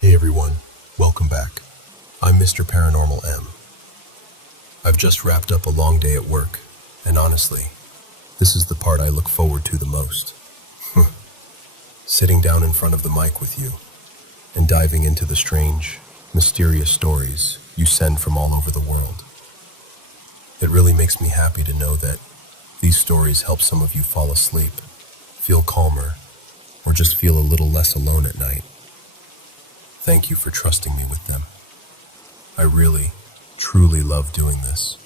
Hey everyone, welcome back. I'm Mr. Paranormal M. I've just wrapped up a long day at work, and honestly, this is the part I look forward to the most. Sitting down in front of the mic with you, and diving into the strange, mysterious stories you send from all over the world. It really makes me happy to know that these stories help some of you fall asleep, feel calmer, or just feel a little less alone at night. Thank you for trusting me with them. I really, truly love doing this.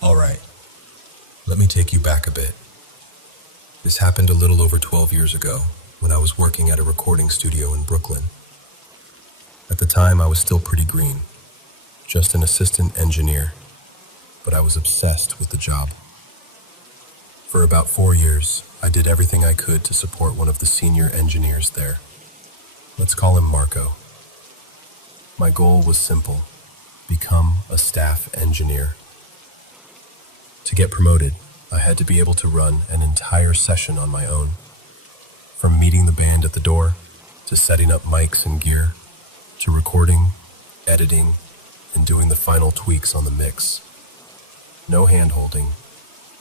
All right, let me take you back a bit. This happened a little over 12 years ago when I was working at a recording studio in Brooklyn. At the time, I was still pretty green, just an assistant engineer, but I was obsessed with the job. For about 4 years, I did everything I could to support one of the senior engineers there. Let's call him Marco. My goal was simple: become a staff engineer. To get promoted, I had to be able to run an entire session on my own. From meeting the band at the door, to setting up mics and gear, to recording, editing, and doing the final tweaks on the mix. No hand-holding,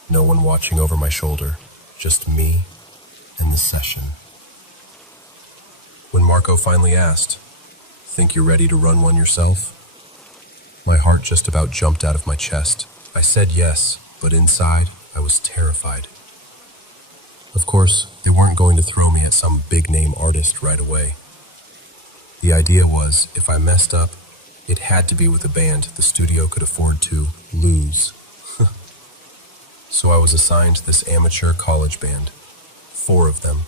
no one watching over my shoulder, just me and the session. When Marco finally asked, "Think you're ready to run one yourself?" my heart just about jumped out of my chest. I said yes, but inside, I was terrified. Of course, they weren't going to throw me at some big-name artist right away. The idea was, if I messed up, it had to be with a band the studio could afford to lose. So I was assigned this amateur college band, 4 of them.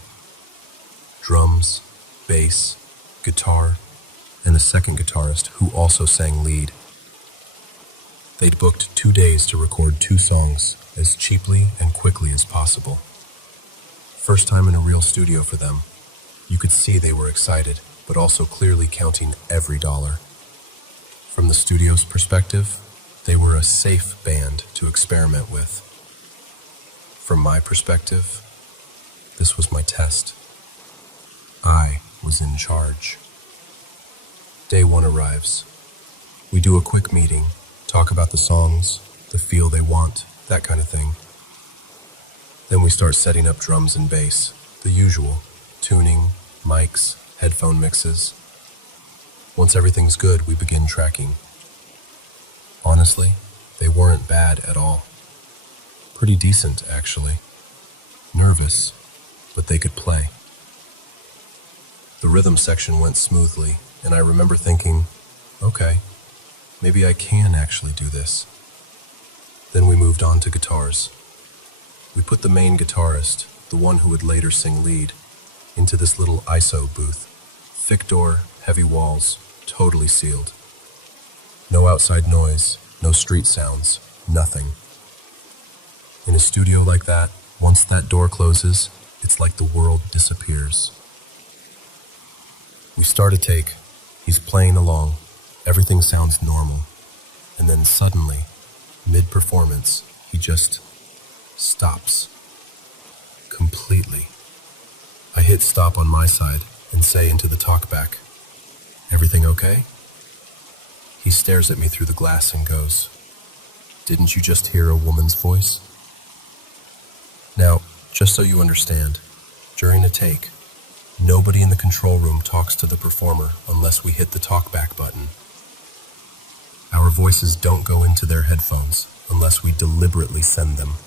Drums, bass, guitar, and a second guitarist who also sang lead. They'd booked 2 days to record 2 songs as cheaply and quickly as possible. First time in a real studio for them. You could see they were excited, but also clearly counting every dollar. From the studio's perspective, they were a safe band to experiment with. From my perspective, this was my test. I was in charge. Day 1 arrives. We do a quick meeting, talk about the songs, the feel they want, that kind of thing. Then we start setting up drums and bass, the usual, tuning, mics, headphone mixes. Once everything's good, we begin tracking. Honestly, they weren't bad at all. Pretty decent, actually. Nervous, but they could play. The rhythm section went smoothly, and I remember thinking, okay, maybe I can actually do this. Then we moved on to guitars. We put the main guitarist, the one who would later sing lead, into this little ISO booth. Thick door, heavy walls, totally sealed. No outside noise, no street sounds, nothing. In a studio like that, once that door closes, it's like the world disappears. We start a take. He's playing along. Everything sounds normal. And then suddenly, mid-performance, he just stops. Completely. I hit stop on my side and say into the talkback, "Everything okay?" He stares at me through the glass and goes, "Didn't you just hear a woman's voice?" Now, just so you understand, during a take, nobody in the control room talks to the performer unless we hit the talkback button. Our voices don't go into their headphones unless we deliberately send them.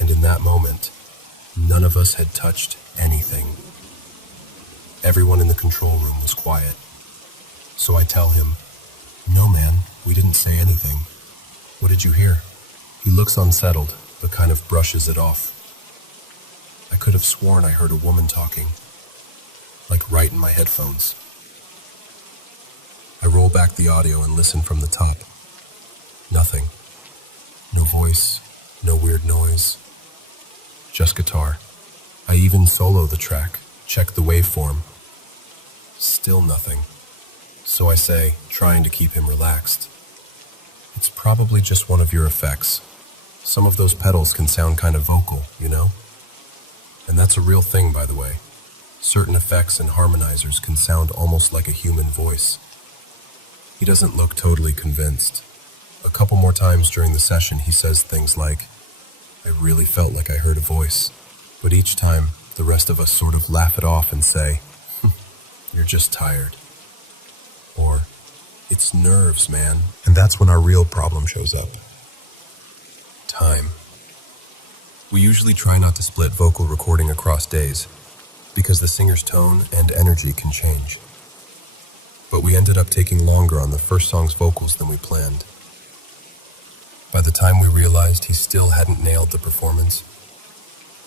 And in that moment, none of us had touched anything. Everyone in the control room was quiet. So I tell him, "No, man, we didn't say anything. What did you hear?" He looks unsettled, but kind of brushes it off. I could have sworn I heard a woman talking, like right in my headphones. I roll back the audio and listen from the top. Nothing. No voice, no weird noise. Just guitar. I even solo the track, check the waveform. Still nothing. So I say, trying to keep him relaxed, It's probably just one of your effects. Some of those pedals can sound kind of vocal, you know? And that's a real thing, by the way. Certain effects and harmonizers can sound almost like a human voice. He doesn't look totally convinced. A couple more times during the session, he says things like, "I really felt like I heard a voice." But each time, the rest of us sort of laugh it off and say, "You're just tired." Or, "It's nerves, man." And that's when our real problem shows up. Time. We usually try not to split vocal recording across days, because the singer's tone and energy can change. But we ended up taking longer on the first song's vocals than we planned. By the time we realized he still hadn't nailed the performance,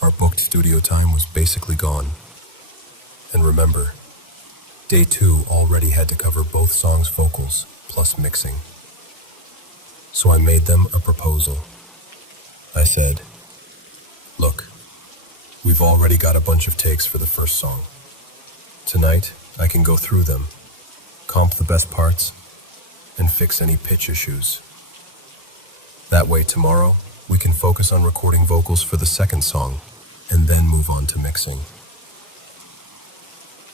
our booked studio time was basically gone. And remember, day 2 already had to cover both songs' vocals plus mixing. So I made them a proposal. I said, "Look, we've already got a bunch of takes for the first song. Tonight, I can go through them, comp the best parts, and fix any pitch issues. That way tomorrow, we can focus on recording vocals for the second song, and then move on to mixing."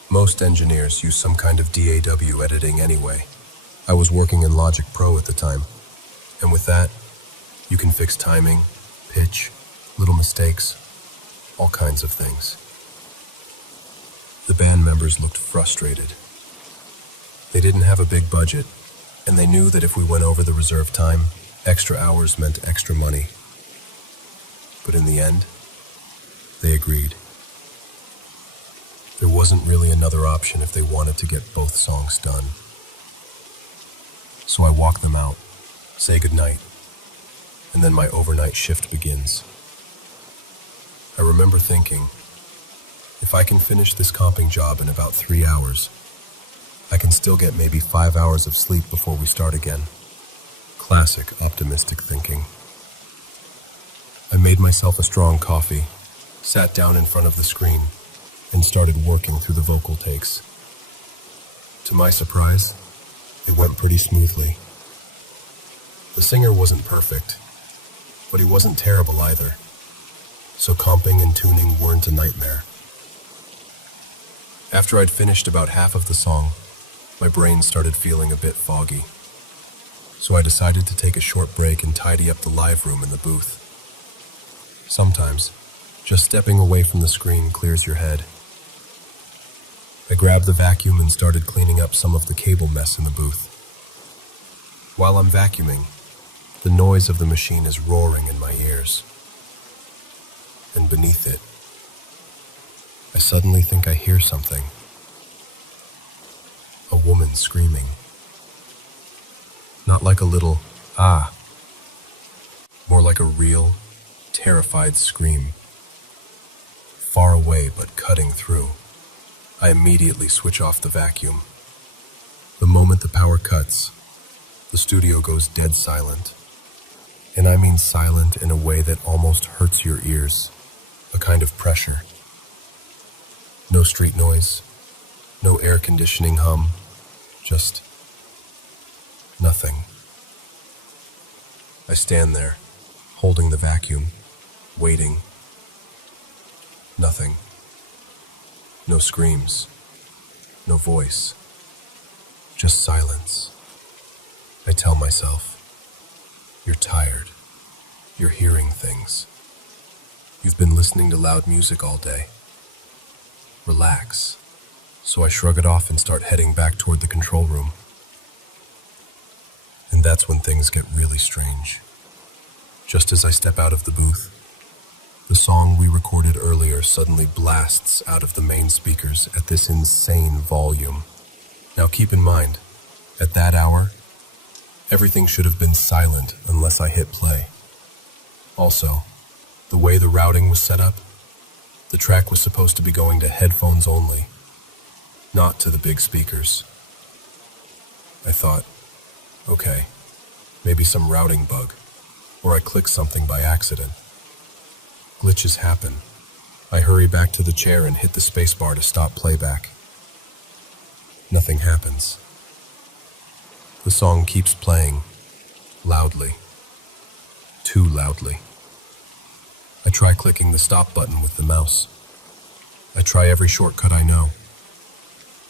Most engineers use some kind of DAW editing anyway. I was working in Logic Pro at the time, and with that, you can fix timing, pitch, little mistakes, all kinds of things. The band members looked frustrated. They didn't have a big budget, and they knew that if we went over the reserved time, extra hours meant extra money. But in the end, they agreed. There wasn't really another option if they wanted to get both songs done. So I walk them out, say goodnight, and then my overnight shift begins. I remember thinking, if I can finish this comping job in about 3 hours, I can still get maybe 5 hours of sleep before we start again. Classic optimistic thinking. I made myself a strong coffee, sat down in front of the screen, and started working through the vocal takes. To my surprise, it went pretty smoothly. The singer wasn't perfect, but he wasn't terrible either, so comping and tuning weren't a nightmare. After I'd finished about half of the song, my brain started feeling a bit foggy, so I decided to take a short break and tidy up the live room in the booth. Sometimes, just stepping away from the screen clears your head. I grabbed the vacuum and started cleaning up some of the cable mess in the booth. While I'm vacuuming, the noise of the machine is roaring in my ears. And beneath it, I suddenly think I hear something. A woman screaming. Not like a little, "ah," more like a real, terrified scream. Far away but cutting through. I immediately switch off the vacuum. The moment the power cuts, the studio goes dead silent. And I mean silent in a way that almost hurts your ears, a kind of pressure. No street noise, no air conditioning hum, just nothing. I stand there, holding the vacuum, waiting. Nothing. No screams, no voice, just silence. I tell myself, "You're tired. You're hearing things. You've been listening to loud music all day. Relax." So I shrug it off and start heading back toward the control room. And that's when things get really strange. Just as I step out of the booth, the song we recorded earlier suddenly blasts out of the main speakers at this insane volume. Now keep in mind, at that hour, everything should have been silent unless I hit play. Also, the way the routing was set up, the track was supposed to be going to headphones only, not to the big speakers. I thought, okay, maybe some routing bug, or I clicked something by accident. Glitches happen. I hurry back to the chair and hit the spacebar to stop playback. Nothing happens. The song keeps playing, loudly, too loudly. I try clicking the stop button with the mouse. I try every shortcut I know.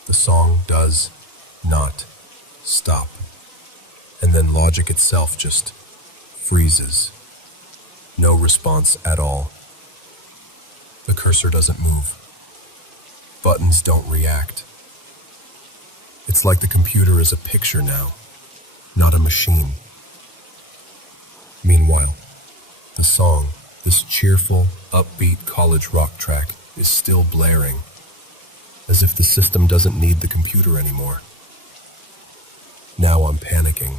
The song does not stop. And then logic itself just freezes. No response at all. The cursor doesn't move. Buttons don't react. It's like the computer is a picture now, not a machine. Meanwhile, the song, this cheerful, upbeat college rock track, is still blaring, as if the system doesn't need the computer anymore. Now I'm panicking.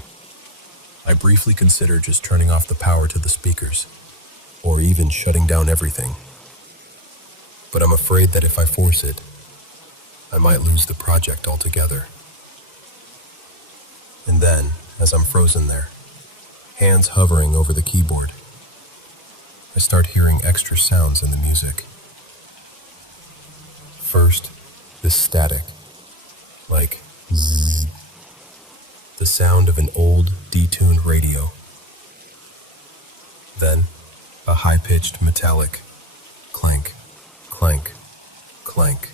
I briefly consider just turning off the power to the speakers, or even shutting down everything. But I'm afraid that if I force it, I might lose the project altogether. And then, as I'm frozen there, hands hovering over the keyboard, I start hearing extra sounds in the music. First, this static, like zzz, the sound of an old, detuned radio. Then, a high-pitched metallic clank, clank, clank,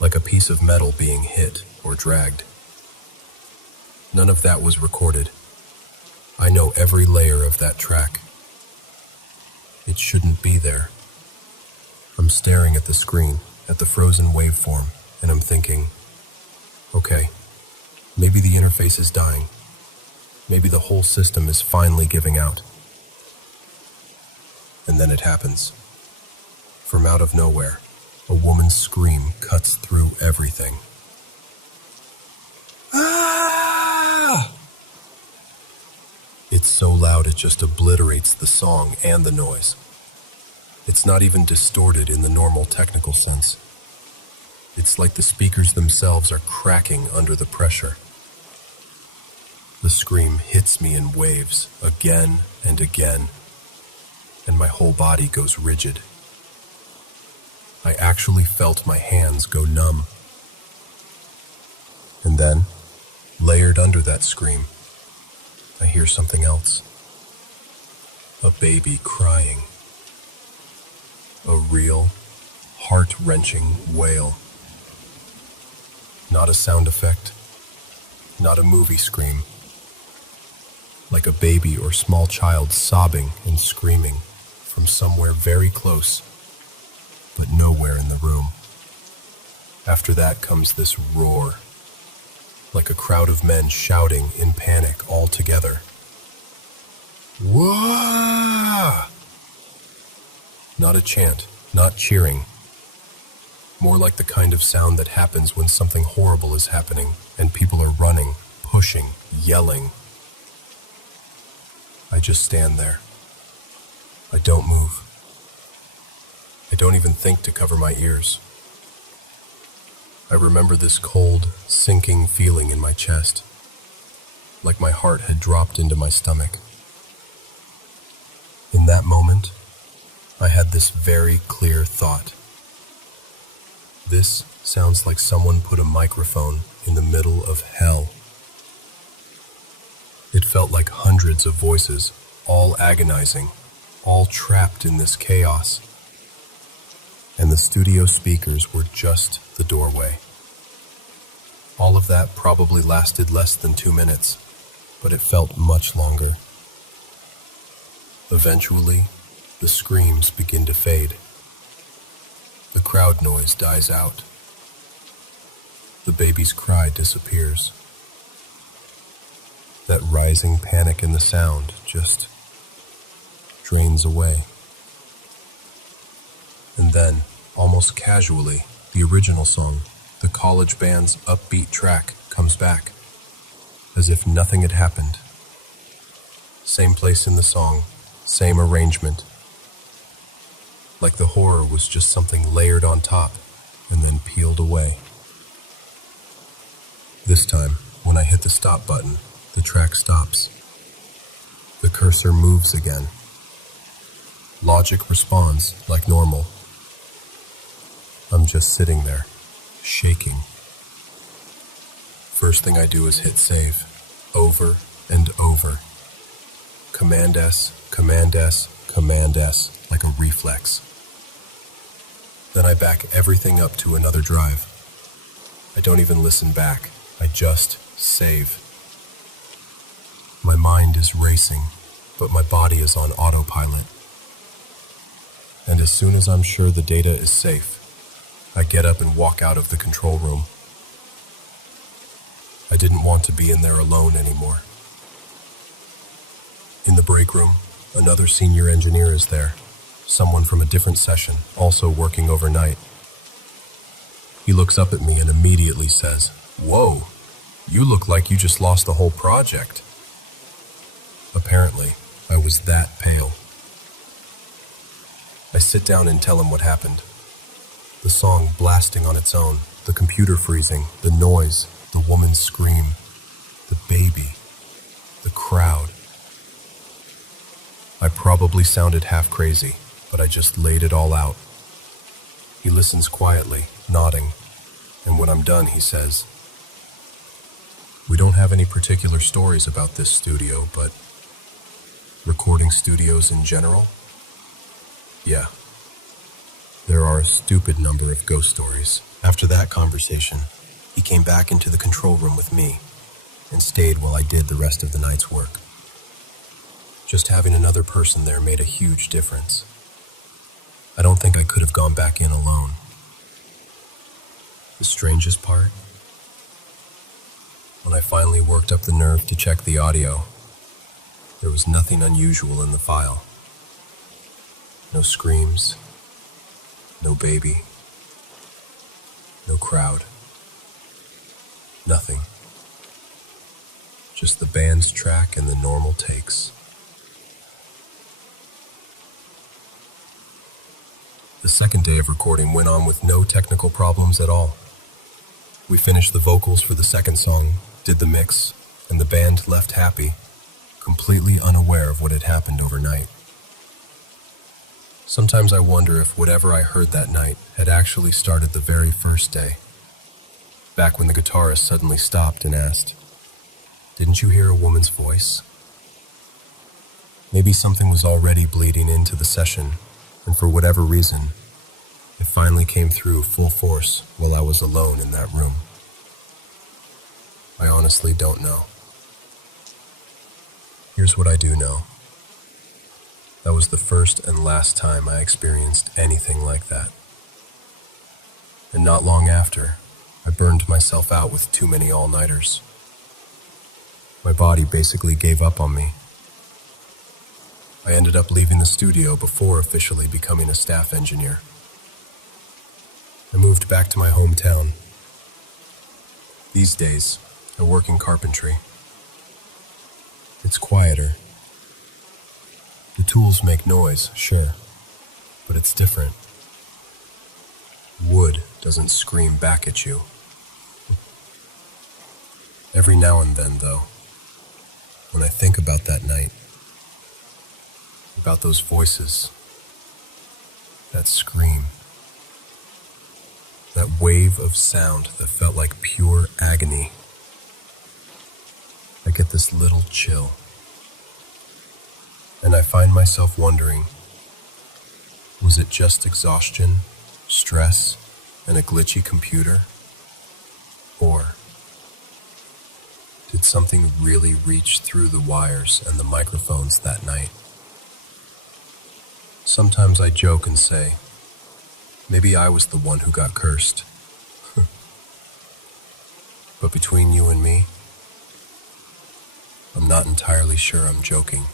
like a piece of metal being hit or dragged. None of that was recorded. I know every layer of that track. It shouldn't be there. I'm staring at the screen, at the frozen waveform, and I'm thinking, okay, maybe the interface is dying. Maybe the whole system is finally giving out. And then it happens. From out of nowhere, a woman's scream cuts through everything. Ah! It's so loud it just obliterates the song and the noise. It's not even distorted in the normal technical sense. It's like the speakers themselves are cracking under the pressure. The scream hits me in waves again and again, and my whole body goes rigid. I actually felt my hands go numb. And then, layered under that scream, I hear something else. A baby crying. A real, heart-wrenching wail. Not a sound effect, not a movie scream. Like a baby or small child sobbing and screaming from somewhere very close, but nowhere in the room. After that comes this roar, like a crowd of men shouting in panic all together. Whoa! Not a chant, not cheering. More like the kind of sound that happens when something horrible is happening and people are running, pushing, yelling. I just stand there. I don't move. I don't even think to cover my ears. I remember this cold, sinking feeling in my chest, like my heart had dropped into my stomach. In that moment, I had this very clear thought. This sounds like someone put a microphone in the middle of hell. It felt like hundreds of voices, all agonizing, all trapped in this chaos. And the studio speakers were just the doorway. All of that probably lasted less than 2 minutes, but it felt much longer. Eventually, the screams begin to fade. The crowd noise dies out. The baby's cry disappears. That rising panic in the sound just drains away. And then, almost casually, the original song, the college band's upbeat track, comes back, as if nothing had happened. Same place in the song, same arrangement. Like the horror was just something layered on top and then peeled away. This time, when I hit the stop button, the track stops. The cursor moves again. Logic responds like normal. I'm just sitting there, shaking. First thing I do is hit save, over and over. Command S, Command S, Command S, like a reflex. Then I back everything up to another drive. I don't even listen back. I just save. My mind is racing, but my body is on autopilot. And as soon as I'm sure the data is safe, I get up and walk out of the control room. I didn't want to be in there alone anymore. In the break room, another senior engineer is there, someone from a different session, also working overnight. He looks up at me and immediately says, "Whoa, you look like you just lost the whole project." Apparently, I was that pale. I sit down and tell him what happened. The song blasting on its own, the computer freezing, the noise, the woman's scream, the baby, the crowd. I probably sounded half crazy, but I just laid it all out. He listens quietly, nodding, and when I'm done, he says, "We don't have any particular stories about this studio, but recording studios in general? Yeah. There are a stupid number of ghost stories." After that conversation, he came back into the control room with me and stayed while I did the rest of the night's work. Just having another person there made a huge difference. I don't think I could have gone back in alone. The strangest part? When I finally worked up the nerve to check the audio, there was nothing unusual in the file. No screams, no baby, no crowd, nothing. Just the band's track and the normal takes. The second day of recording went on with no technical problems at all. We finished the vocals for the second song, did the mix, and the band left happy, completely unaware of what had happened overnight. Sometimes I wonder if whatever I heard that night had actually started the very first day, back when the guitarist suddenly stopped and asked, "Didn't you hear a woman's voice?" Maybe something was already bleeding into the session, and for whatever reason, it finally came through full force while I was alone in that room. I honestly don't know. Here's what I do know. That was the first and last time I experienced anything like that. And not long after, I burned myself out with too many all-nighters. My body basically gave up on me. I ended up leaving the studio before officially becoming a staff engineer. I moved back to my hometown. These days, I work in carpentry. It's quieter. The tools make noise, sure, but it's different. Wood doesn't scream back at you. Every now and then, though, when I think about that night, about those voices, that scream, that wave of sound that felt like pure agony, I get this little chill. And I find myself wondering, was it just exhaustion, stress, and a glitchy computer? Or did something really reach through the wires and the microphones that night? Sometimes I joke and say, maybe I was the one who got cursed. But between you and me, I'm not entirely sure I'm joking.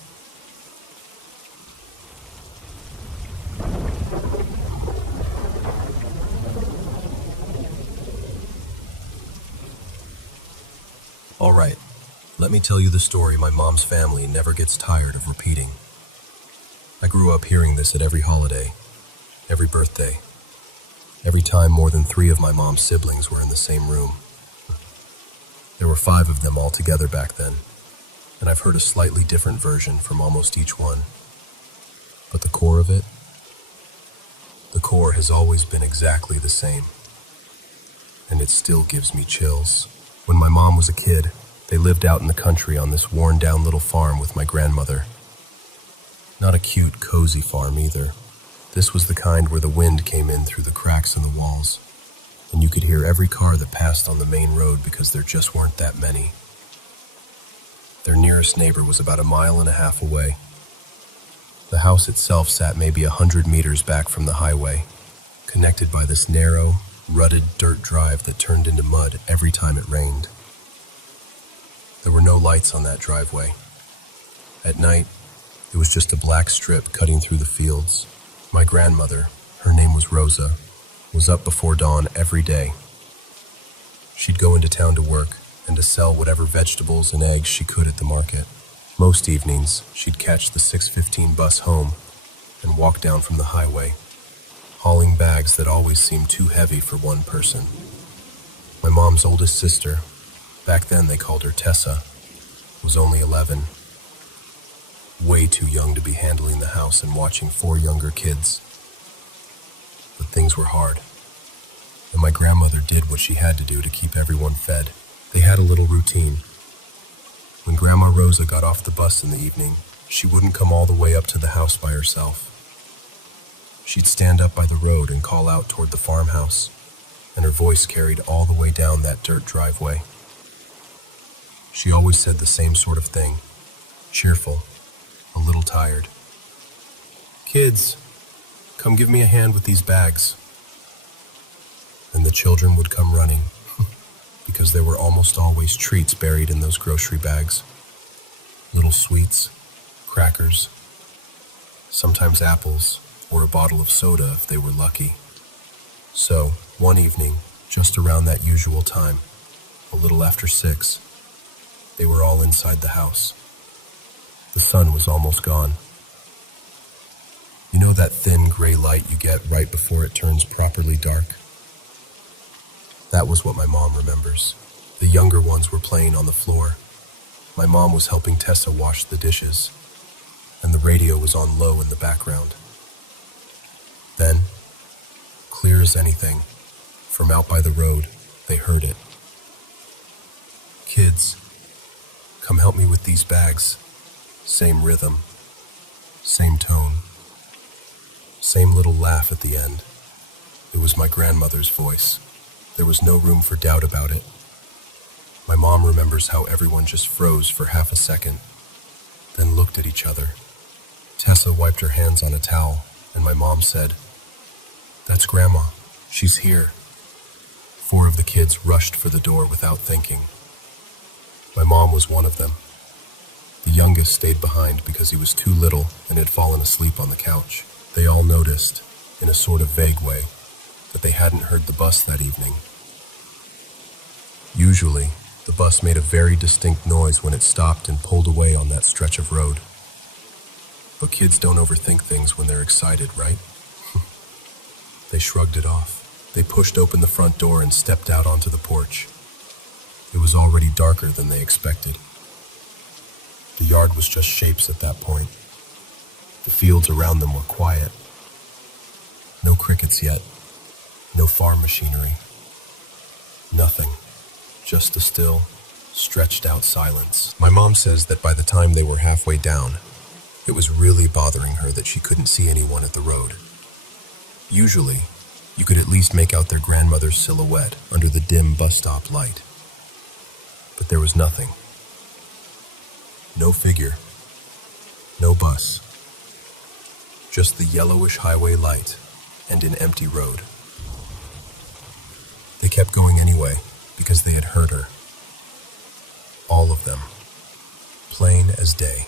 All right, let me tell you the story my mom's family never gets tired of repeating. I grew up hearing this at every holiday, every birthday, every time more than 3 of my mom's siblings were in the same room. There were 5 of them all together back then, and I've heard a slightly different version from almost each one. But the core of it, the core has always been exactly the same, and it still gives me chills. When my mom was a kid, They lived out in the country on this worn-down little farm with my grandmother. Not a cute, cozy farm either. This was the kind where the wind came in through the cracks in the walls, and you could hear every car that passed on the main road because there just weren't that many. Their nearest neighbor was about 1.5 miles away. The house itself sat maybe 100 meters back from the highway, connected by this narrow, rutted dirt drive that turned into mud every time it rained. There were no lights on that driveway. At night, it was just a black strip cutting through the fields. My grandmother, her name was Rosa, was up before dawn every day. She'd go into town to work and to sell whatever vegetables and eggs she could at the market. Most evenings, she'd catch the 6:15 bus home and walk down from the highway, hauling bags that always seemed too heavy for one person. My mom's oldest sister, back then they called her Tessa, was only 11. Way too young to be handling the house and watching 4 younger kids. But things were hard, and my grandmother did what she had to do to keep everyone fed. They had a little routine. When Grandma Rosa got off the bus in the evening, she wouldn't come all the way up to the house by herself. She'd stand up by the road and call out toward the farmhouse, and her voice carried all the way down that dirt driveway. She always said the same sort of thing, cheerful, a little tired. "Kids, come give me a hand with these bags." And the children would come running, because there were almost always treats buried in those grocery bags. Little sweets, crackers, sometimes apples, or a bottle of soda if they were lucky. So, one evening, just around that usual time, a little after 6, they were all inside the house. The sun was almost gone. You know that thin gray light you get right before it turns properly dark? That was what my mom remembers. The younger ones were playing on the floor. My mom was helping Tessa wash the dishes, and the radio was on low in the background. Then, clear as anything, from out by the road, they heard it. "Kids, come help me with these bags." Same rhythm, same tone, same little laugh at the end. It was my grandmother's voice. There was no room for doubt about it. My mom remembers how everyone just froze for half a second, then looked at each other. Tessa wiped her hands on a towel, and my mom said, "That's Grandma. She's here." 4 of the kids rushed for the door without thinking. My mom was one of them. The youngest stayed behind because he was too little and had fallen asleep on the couch. They all noticed, in a sort of vague way, that they hadn't heard the bus that evening. Usually, the bus made a very distinct noise when it stopped and pulled away on that stretch of road. But kids don't overthink things when they're excited, right? They shrugged it off. They pushed open the front door and stepped out onto the porch. It was already darker than they expected. The yard was just shapes at that point. The fields around them were quiet. No crickets yet. No farm machinery. Nothing. Just a still, stretched out silence. My mom says that by the time they were halfway down, it was really bothering her that she couldn't see anyone at the road. Usually, you could at least make out their grandmother's silhouette under the dim bus stop light. But there was nothing. No figure. No bus. Just the yellowish highway light and an empty road. They kept going anyway because they had heard her. All of them. Plain as day.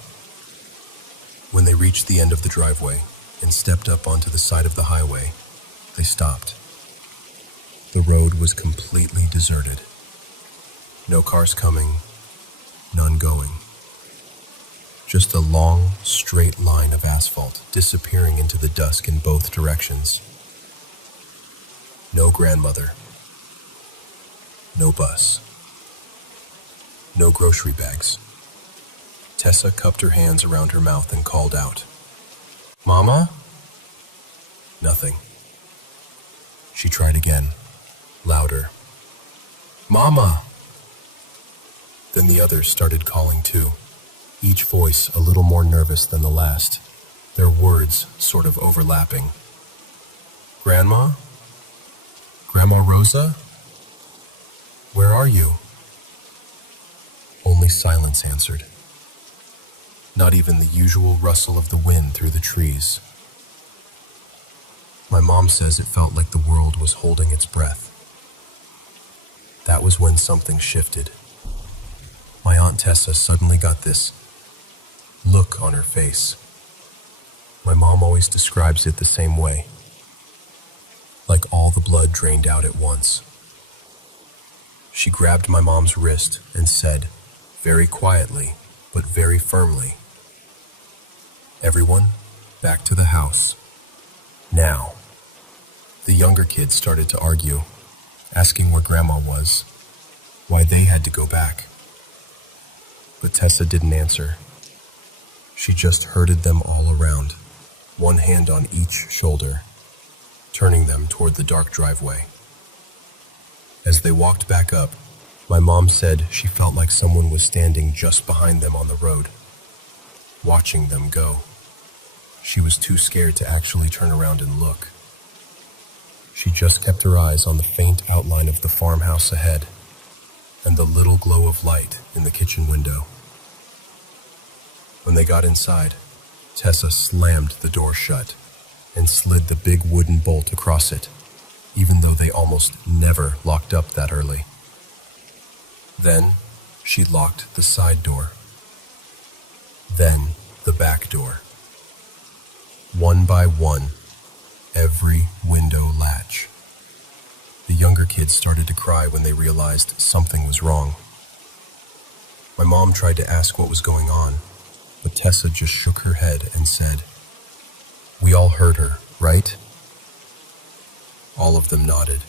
When they reached the end of the driveway and stepped up onto the side of the highway, they stopped. The road was completely deserted. No cars coming, none going. Just a long, straight line of asphalt disappearing into the dusk in both directions. No grandmother. No bus. No grocery bags. Tessa cupped her hands around her mouth and called out, "Mama?" Nothing. She tried again, louder. "Mama!" Then the others started calling too, each voice a little more nervous than the last, their words sort of overlapping. Grandma? Grandma Rosa? Where are you? Only silence answered. Not even the usual rustle of the wind through the trees. My mom says it felt like the world was holding its breath. That was when something shifted. My Aunt Tessa suddenly got this look on her face. My mom always describes it the same way, like all the blood drained out at once. She grabbed my mom's wrist and said, very quietly, but very firmly, "Everyone, back to the house. Now." The younger kids started to argue, asking where Grandma was, why they had to go back. But Tessa didn't answer. She just herded them all around, one hand on each shoulder, turning them toward the dark driveway. As they walked back up, my mom said she felt like someone was standing just behind them on the road, watching them go. She was too scared to actually turn around and look. She just kept her eyes on the faint outline of the farmhouse ahead and the little glow of light in the kitchen window. When they got inside, Tessa slammed the door shut and slid the big wooden bolt across it, even though they almost never locked up that early. Then she locked the side door. Then the back door. One by one, every window latch. The younger kids started to cry when they realized something was wrong. My mom tried to ask what was going on, but Tessa just shook her head and said, "We all heard her, right?" All of them nodded.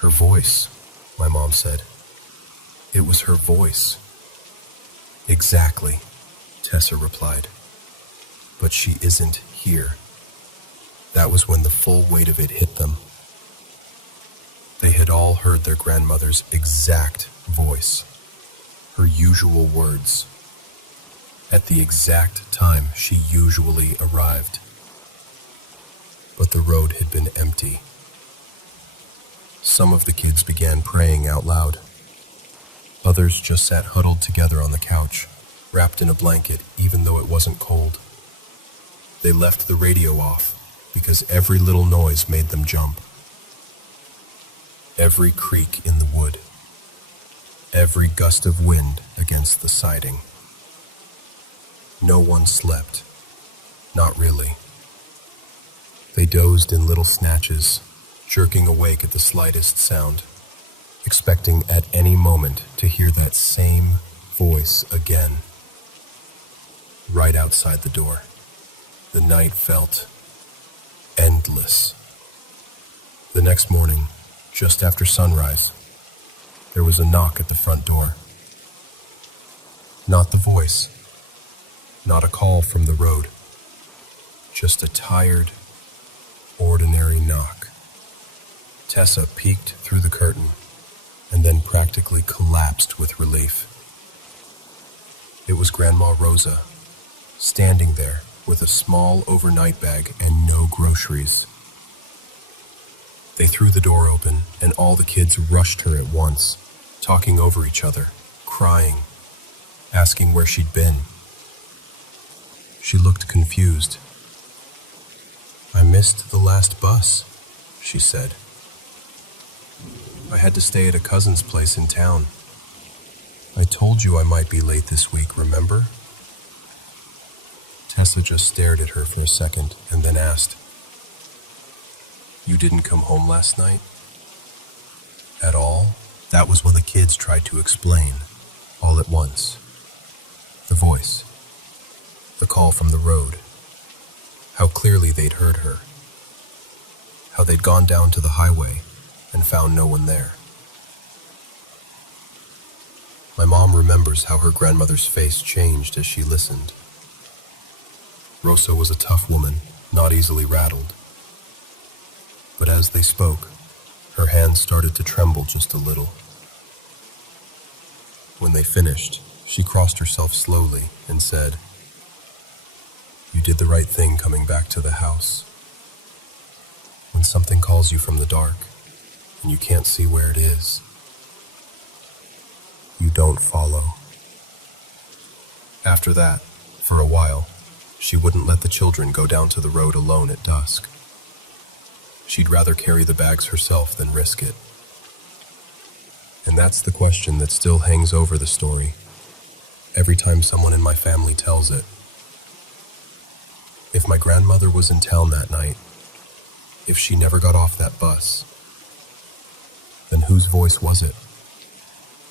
"Her voice," my mom said. "It was her voice." "Exactly," Tessa replied. "But she isn't here." That was when the full weight of it hit them. They had all heard their grandmother's exact voice, her usual words, at the exact time she usually arrived. But the road had been empty. Some of the kids began praying out loud. Others just sat huddled together on the couch, wrapped in a blanket even though it wasn't cold. They left the radio off because every little noise made them jump. Every creak in the wood, every gust of wind against the siding. No one slept. Not really. They dozed in little snatches, jerking awake at the slightest sound, expecting at any moment to hear that same voice again. Right outside the door, the night felt endless. The next morning, just after sunrise, there was a knock at the front door. Not the voice, not a call from the road, just a tired, ordinary knock. Tessa peeked through the curtain and then practically collapsed with relief. It was Grandma Rosa, standing there with a small overnight bag and no groceries. They threw the door open, and all the kids rushed her at once, talking over each other, crying, asking where she'd been. She looked confused. "I missed the last bus," she said. "I had to stay at a cousin's place in town. I told you I might be late this week, remember?" Tessa just stared at her for a second and then asked, "You didn't come home last night? At all?" That was when the kids tried to explain, all at once. The voice, the call from the road, how clearly they'd heard her, how they'd gone down to the highway and found no one there. My mom remembers how her grandmother's face changed as she listened. Rosa was a tough woman, not easily rattled. But as they spoke, her hands started to tremble just a little. When they finished, she crossed herself slowly and said, "You did the right thing coming back to the house. When something calls you from the dark and you can't see where it is, you don't follow." After that, for a while, she wouldn't let the children go down to the road alone at dusk. She'd rather carry the bags herself than risk it. And that's the question that still hangs over the story every time someone in my family tells it. If my grandmother was in town that night, if she never got off that bus, then whose voice was it,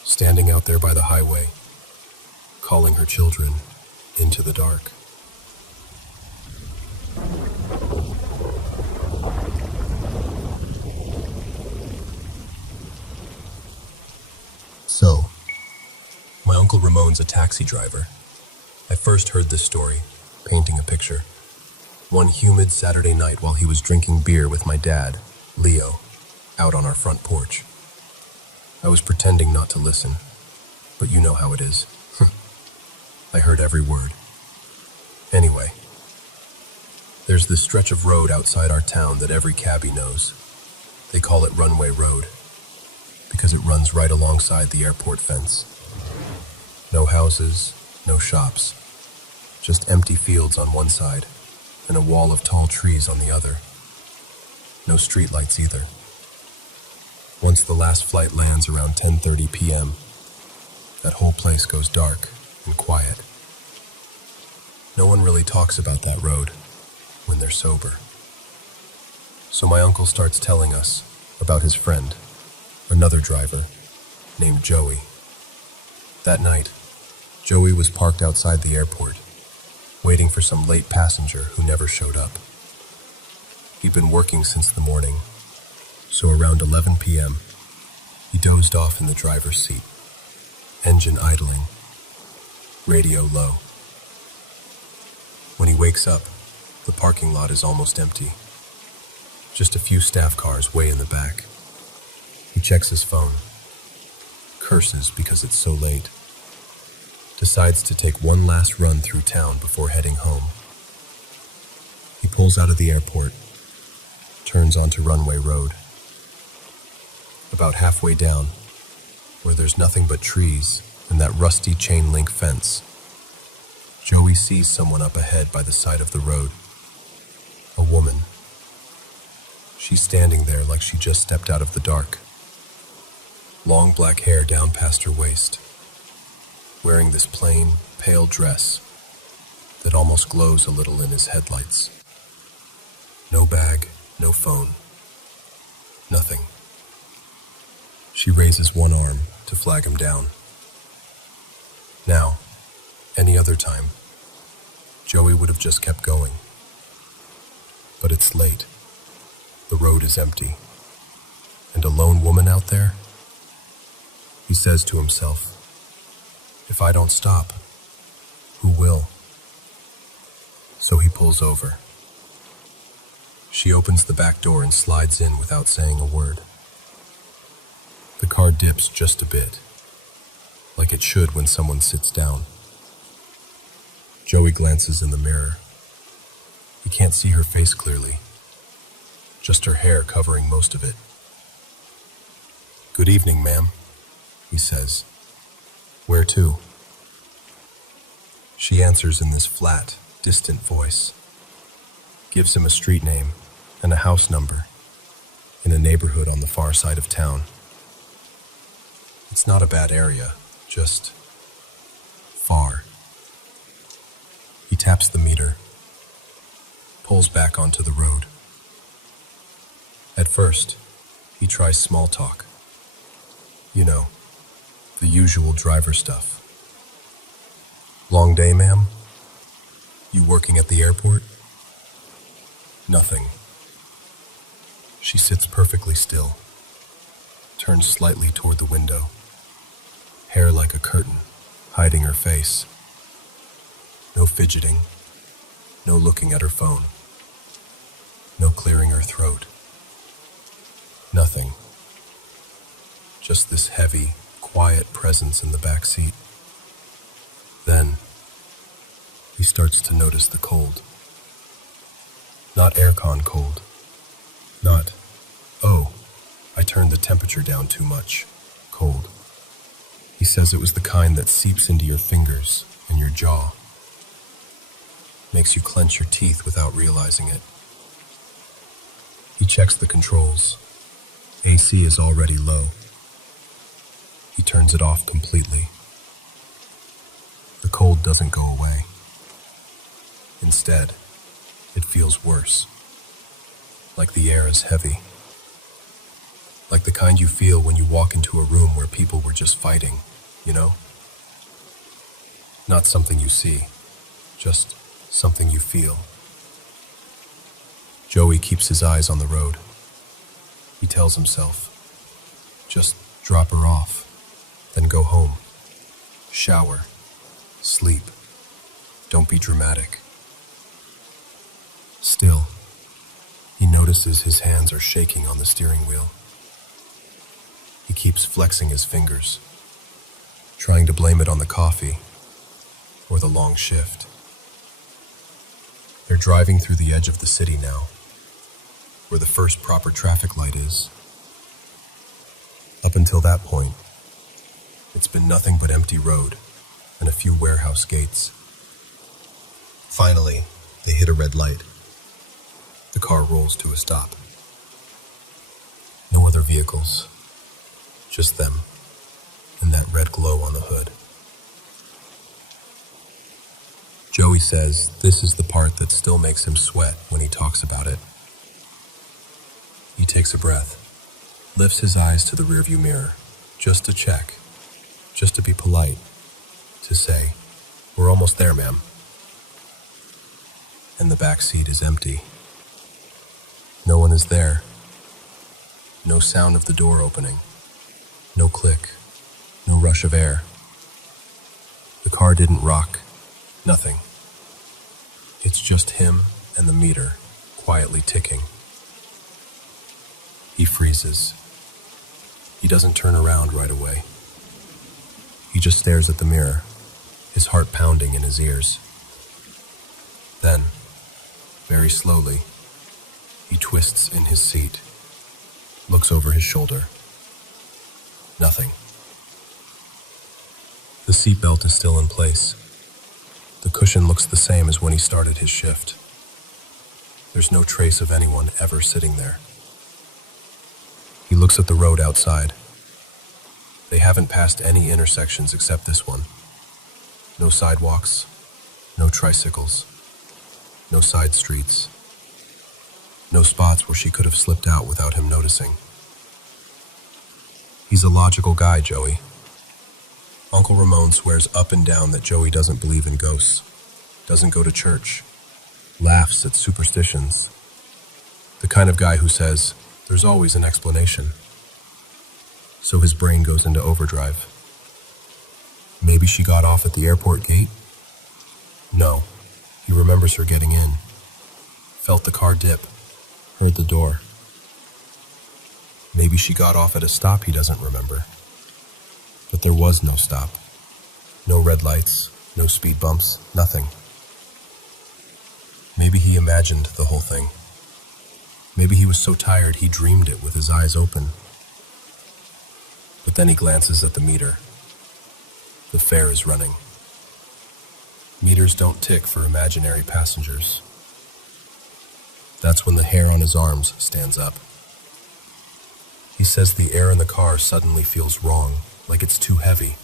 standing out there by the highway, calling her children into the dark? So, my Uncle Ramon's a taxi driver. I first heard this story, painting a picture, one humid Saturday night while he was drinking beer with my dad, Leo, out on our front porch. I was pretending not to listen, but you know how it is. I heard every word. Anyway, there's this stretch of road outside our town that every cabbie knows. They call it Runway Road, because it runs right alongside the airport fence. No houses, no shops, just empty fields on one side and a wall of tall trees on the other. No streetlights either. Once the last flight lands around 10:30 p.m., that whole place goes dark and quiet. No one really talks about that road when they're sober. So my uncle starts telling us about his friend, another driver, named Joey. That night, Joey was parked outside the airport, waiting for some late passenger who never showed up. He'd been working since the morning, so around 11 p.m., he dozed off in the driver's seat, engine idling, radio low. When he wakes up, the parking lot is almost empty. Just a few staff cars way in the back. He checks his phone, curses because it's so late, decides to take one last run through town before heading home. He pulls out of the airport, turns onto Runway Road. About halfway down, where there's nothing but trees and that rusty chain link fence, Joey sees someone up ahead by the side of the road. A woman. She's standing there like she just stepped out of the dark. Long black hair down past her waist, wearing this plain, pale dress that almost glows a little in his headlights. No bag, no phone, nothing. She raises one arm to flag him down. Now, any other time, Joey would have just kept going. But it's late. The road is empty. And a lone woman out there? He says to himself, if I don't stop, who will? So he pulls over. She opens the back door and slides in without saying a word. The car dips just a bit, like it should when someone sits down. Joey glances in the mirror. He can't see her face clearly, just her hair covering most of it. "Good evening, ma'am," he says. "Where to?" She answers in this flat, distant voice, gives him a street name and a house number in a neighborhood on the far side of town. It's not a bad area, just far. He taps the meter, pulls back onto the road. At first, he tries small talk. You know, the usual driver stuff. "Long day, ma'am? You working at the airport?" Nothing. She sits perfectly still, turns slightly toward the window, hair like a curtain, hiding her face. No fidgeting, no looking at her phone, no clearing her throat. Nothing. Just this heavy, quiet presence in the back seat. Then, he starts to notice the cold. Not aircon cold. Not, oh, I turned the temperature down too much. Cold. He says it was the kind that seeps into your fingers and your jaw. Makes you clench your teeth without realizing it. He checks the controls. AC is already low. He turns it off completely. The cold doesn't go away. Instead, it feels worse. Like the air is heavy. Like the kind you feel when you walk into a room where people were just fighting, you know? Not something you see, just something you feel. Joey keeps his eyes on the road. He tells himself, just drop her off, then go home. Shower, sleep, don't be dramatic. Still, he notices his hands are shaking on the steering wheel. He keeps flexing his fingers, trying to blame it on the coffee or the long shift. They're driving through the edge of the city now, where the first proper traffic light is. Up until that point, it's been nothing but empty road and a few warehouse gates. Finally, they hit a red light. The car rolls to a stop. No other vehicles, just them and that red glow on the hood. Joey says this is the part that still makes him sweat when he talks about it. He takes a breath, lifts his eyes to the rearview mirror, just to check, just to be polite, to say, "We're almost there, ma'am." And the back seat is empty. No one is there. No sound of the door opening. No click. No rush of air. The car didn't rock. Nothing. It's just him and the meter quietly ticking. He freezes. He doesn't turn around right away. He just stares at the mirror, his heart pounding in his ears. Then, very slowly, he twists in his seat, looks over his shoulder. Nothing. The seatbelt is still in place. The cushion looks the same as when he started his shift. There's no trace of anyone ever sitting there. He looks at the road outside. They haven't passed any intersections except this one. No sidewalks, no tricycles, no side streets. No spots where she could have slipped out without him noticing. He's a logical guy, Joey. Uncle Ramon swears up and down that Joey doesn't believe in ghosts, doesn't go to church, laughs at superstitions. The kind of guy who says, there's always an explanation. So his brain goes into overdrive. Maybe she got off at the airport gate? No, he remembers her getting in. Felt the car dip. Heard the door. Maybe she got off at a stop he doesn't remember. But there was no stop. No red lights, no speed bumps, nothing. Maybe he imagined the whole thing. Maybe he was so tired he dreamed it with his eyes open. But then he glances at the meter. The fare is running. Meters don't tick for imaginary passengers. That's when the hair on his arms stands up. He says the air in the car suddenly feels wrong, like it's too heavy,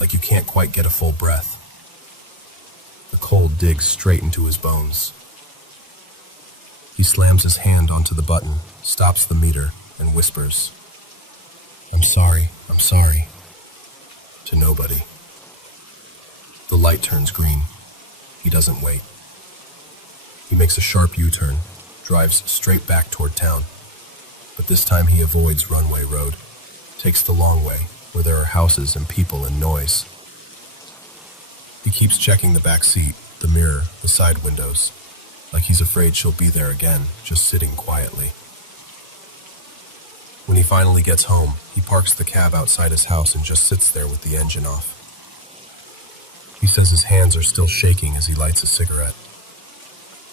like you can't quite get a full breath. The cold digs straight into his bones. He slams his hand onto the button, stops the meter, and whispers, I'm sorry, to nobody. The light turns green. He doesn't wait. He makes a sharp U-turn, drives straight back toward town. But this time he avoids Runway Road, takes the long way, where there are houses and people and noise. He keeps checking the back seat, the mirror, the side windows, like he's afraid she'll be there again, just sitting quietly. When he finally gets home, he parks the cab outside his house and just sits there with the engine off. He says his hands are still shaking as he lights a cigarette.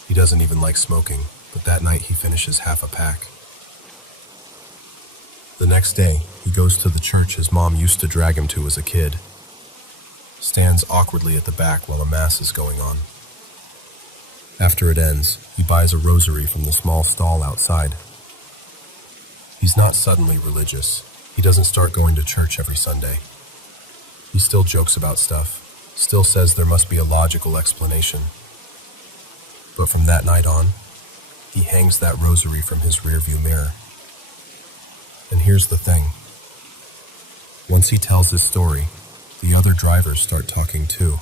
He doesn't even like smoking, but that night he finishes half a pack. The next day, he goes to the church his mom used to drag him to as a kid. Stands awkwardly at the back while a mass is going on. After it ends, he buys a rosary from the small stall outside. He's not suddenly religious. He doesn't start going to church every Sunday. He still jokes about stuff, still says there must be a logical explanation. But from that night on, he hangs that rosary from his rearview mirror. And here's the thing. Once he tells his story, the other drivers start talking too.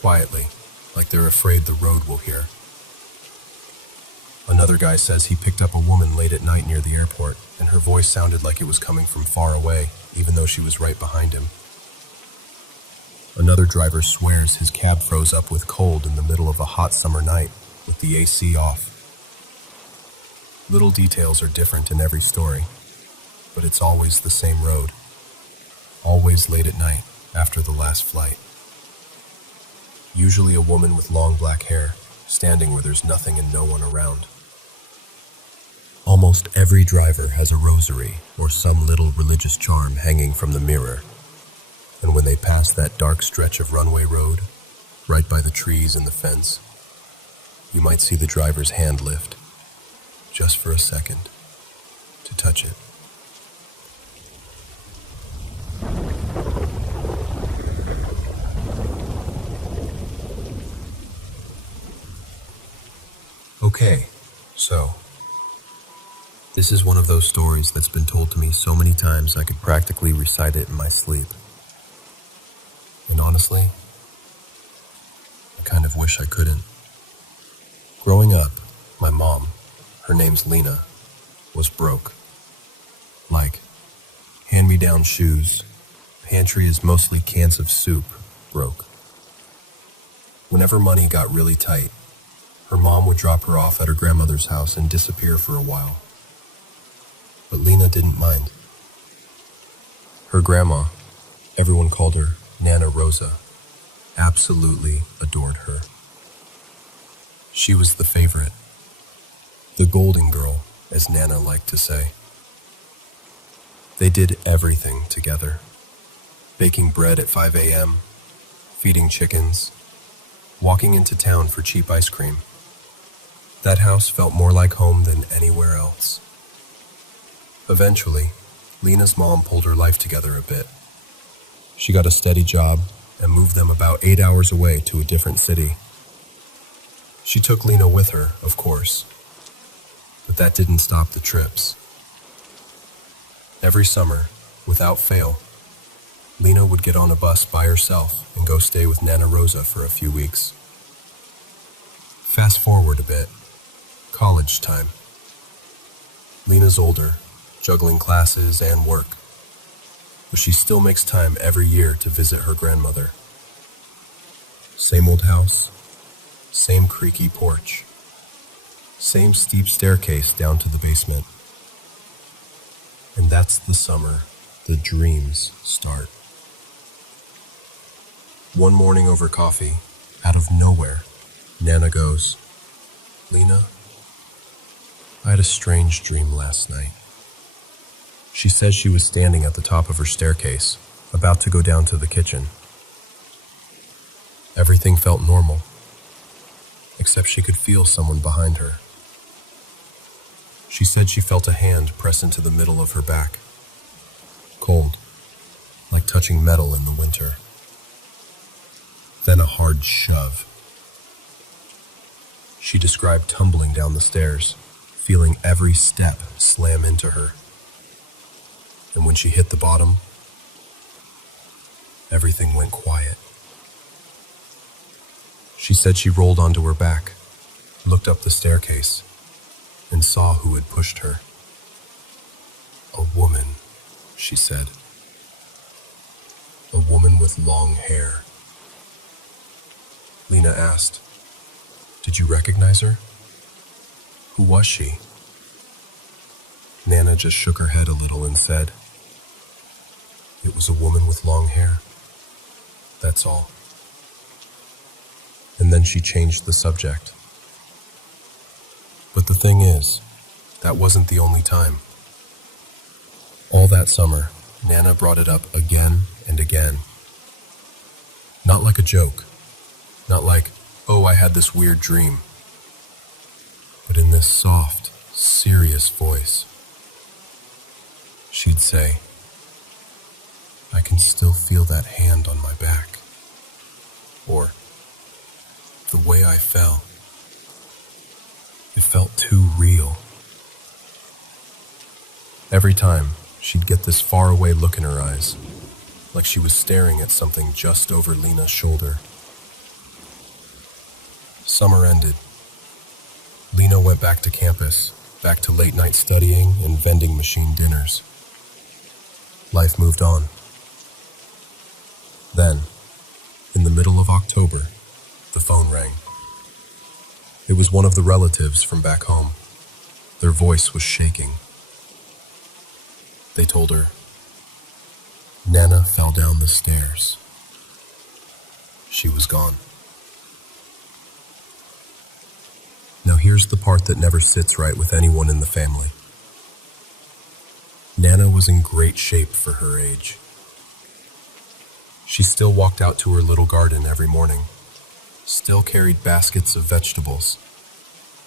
Quietly, like they're afraid the road will hear. Another guy says he picked up a woman late at night near the airport, and her voice sounded like it was coming from far away, even though she was right behind him. Another driver swears his cab froze up with cold in the middle of a hot summer night, with the AC off. Little details are different in every story, but it's always the same road. Always late at night, after the last flight. Usually a woman with long black hair, standing where there's nothing and no one around. Almost every driver has a rosary or some little religious charm hanging from the mirror. And when they pass that dark stretch of runway road, right by the trees and the fence, you might see the driver's hand lift, just for a second, to touch it. Okay, so this is one of those stories that's been told to me so many times I could practically recite it in my sleep. And honestly, I kind of wish I couldn't. Growing up, my mom, her name's Lena, was broke. Like, hand-me-down shoes, pantry is mostly cans of soup, broke. Whenever money got really tight, her mom would drop her off at her grandmother's house and disappear for a while. But Lena didn't mind. Her grandma, everyone called her Nana Rosa, absolutely adored her. She was the favorite. The golden girl, as Nana liked to say. They did everything together. Baking bread at 5 a.m., feeding chickens, walking into town for cheap ice cream. That house felt more like home than anywhere else. Eventually, Lena's mom pulled her life together a bit. She got a steady job and moved them about 8 hours away to a different city. She took Lena with her, of course, but that didn't stop the trips. Every summer, without fail, Lena would get on a bus by herself and go stay with Nana Rosa for a few weeks. Fast forward a bit. College time. Lena's older, juggling classes and work, but she still makes time every year to visit her grandmother. Same old house, same creaky porch, same steep staircase down to the basement. And that's the summer the dreams start. One morning over coffee, out of nowhere, Nana goes, "Lena, I had a strange dream last night." She says she was standing at the top of her staircase, about to go down to the kitchen. Everything felt normal, except she could feel someone behind her. She said she felt a hand press into the middle of her back. Cold, like touching metal in the winter. Then a hard shove. She described tumbling down the stairs, feeling every step slam into her. And when she hit the bottom, everything went quiet. She said she rolled onto her back, looked up the staircase, and saw who had pushed her. A woman, she said. A woman with long hair. Lena asked, "Did you recognize her? Who was she?" Nana just shook her head a little and said, "It was a woman with long hair. That's all." And then she changed the subject. But the thing is, that wasn't the only time. All that summer, Nana brought it up again and again. Not like a joke. Not like, "Oh, I had this weird dream." But in this soft, serious voice, she'd say, "I can still feel that hand on my back." Or, "The way I fell, it felt too real." Every time, she'd get this faraway look in her eyes, like she was staring at something just over Lena's shoulder. Summer ended. Lena went back to campus, back to late-night studying and vending machine dinners. Life moved on. Then, in the middle of October, the phone rang. It was one of the relatives from back home. Their voice was shaking. They told her, "Nana fell down the stairs." She was gone. Now here's the part that never sits right with anyone in the family. Nana was in great shape for her age. She still walked out to her little garden every morning, still carried baskets of vegetables,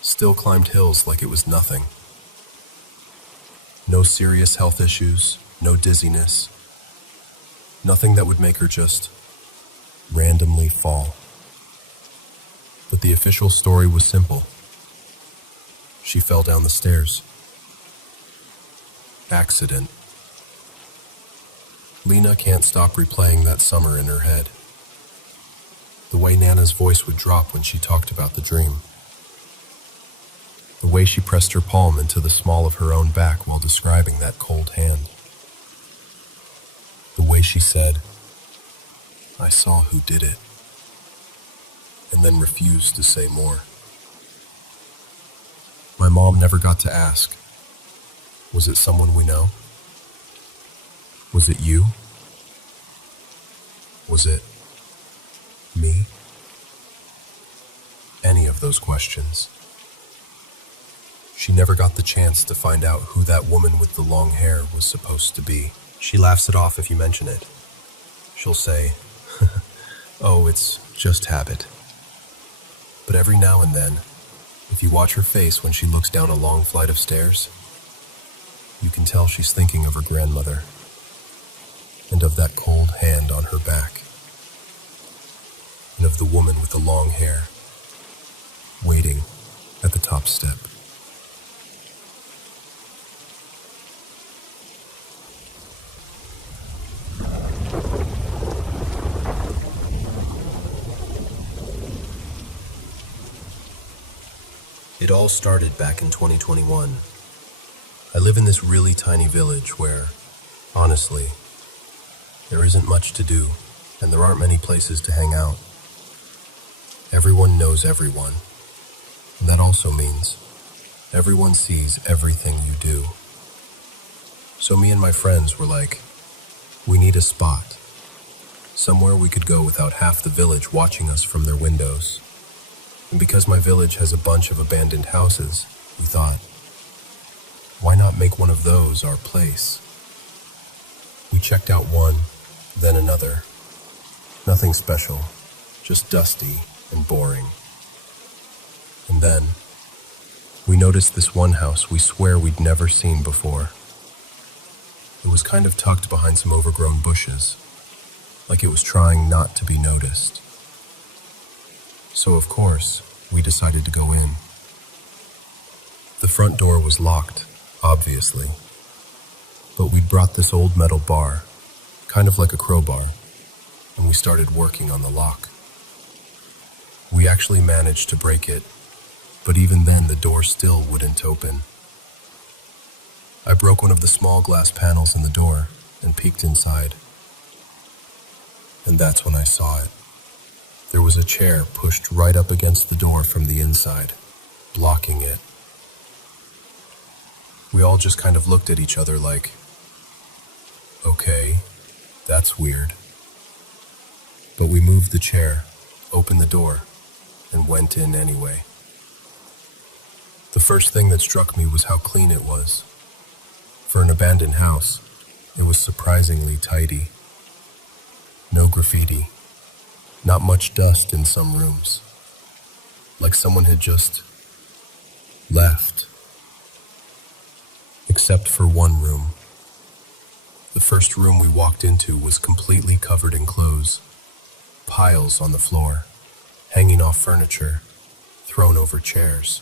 still climbed hills like it was nothing. No serious health issues, no dizziness, nothing that would make her just randomly fall. But the official story was simple. She fell down the stairs. Accident. Lena can't stop replaying that summer in her head. The way Nana's voice would drop when she talked about the dream. The way she pressed her palm into the small of her own back while describing that cold hand. The way she said, "I saw who did it," and then refused to say more. My mom never got to ask, "Was it someone we know? Was it you? Was it me?" Any of those questions. She never got the chance to find out who that woman with the long hair was supposed to be. She laughs it off if you mention it. She'll say, "Oh, it's just habit." But every now and then, if you watch her face when she looks down a long flight of stairs, you can tell she's thinking of her grandmother and of that cold hand on her back and of the woman with the long hair waiting at the top step. It all started back in 2021. I live in this really tiny village where, honestly, there isn't much to do and there aren't many places to hang out. Everyone knows everyone, and that also means everyone sees everything you do. So me and my friends were like, we need a spot, somewhere we could go without half the village watching us from their windows. And because my village has a bunch of abandoned houses, we thought, why not make one of those our place? We checked out one, then another. Nothing special, just dusty and boring. And then, we noticed this one house we swear we'd never seen before. It was kind of tucked behind some overgrown bushes, like it was trying not to be noticed. So of course, we decided to go in. The front door was locked, obviously, but we'd brought this old metal bar, kind of like a crowbar, and we started working on the lock. We actually managed to break it, but even then the door still wouldn't open. I broke one of the small glass panels in the door and peeked inside. And that's when I saw it. There was a chair pushed right up against the door from the inside, blocking it. We all just kind of looked at each other like, okay, that's weird. But we moved the chair, opened the door, and went in anyway. The first thing that struck me was how clean it was. For an abandoned house, it was surprisingly tidy. No graffiti, not much dust in some rooms. Like someone had just left. Except for one room. The first room we walked into was completely covered in clothes. Piles on the floor, hanging off furniture, thrown over chairs.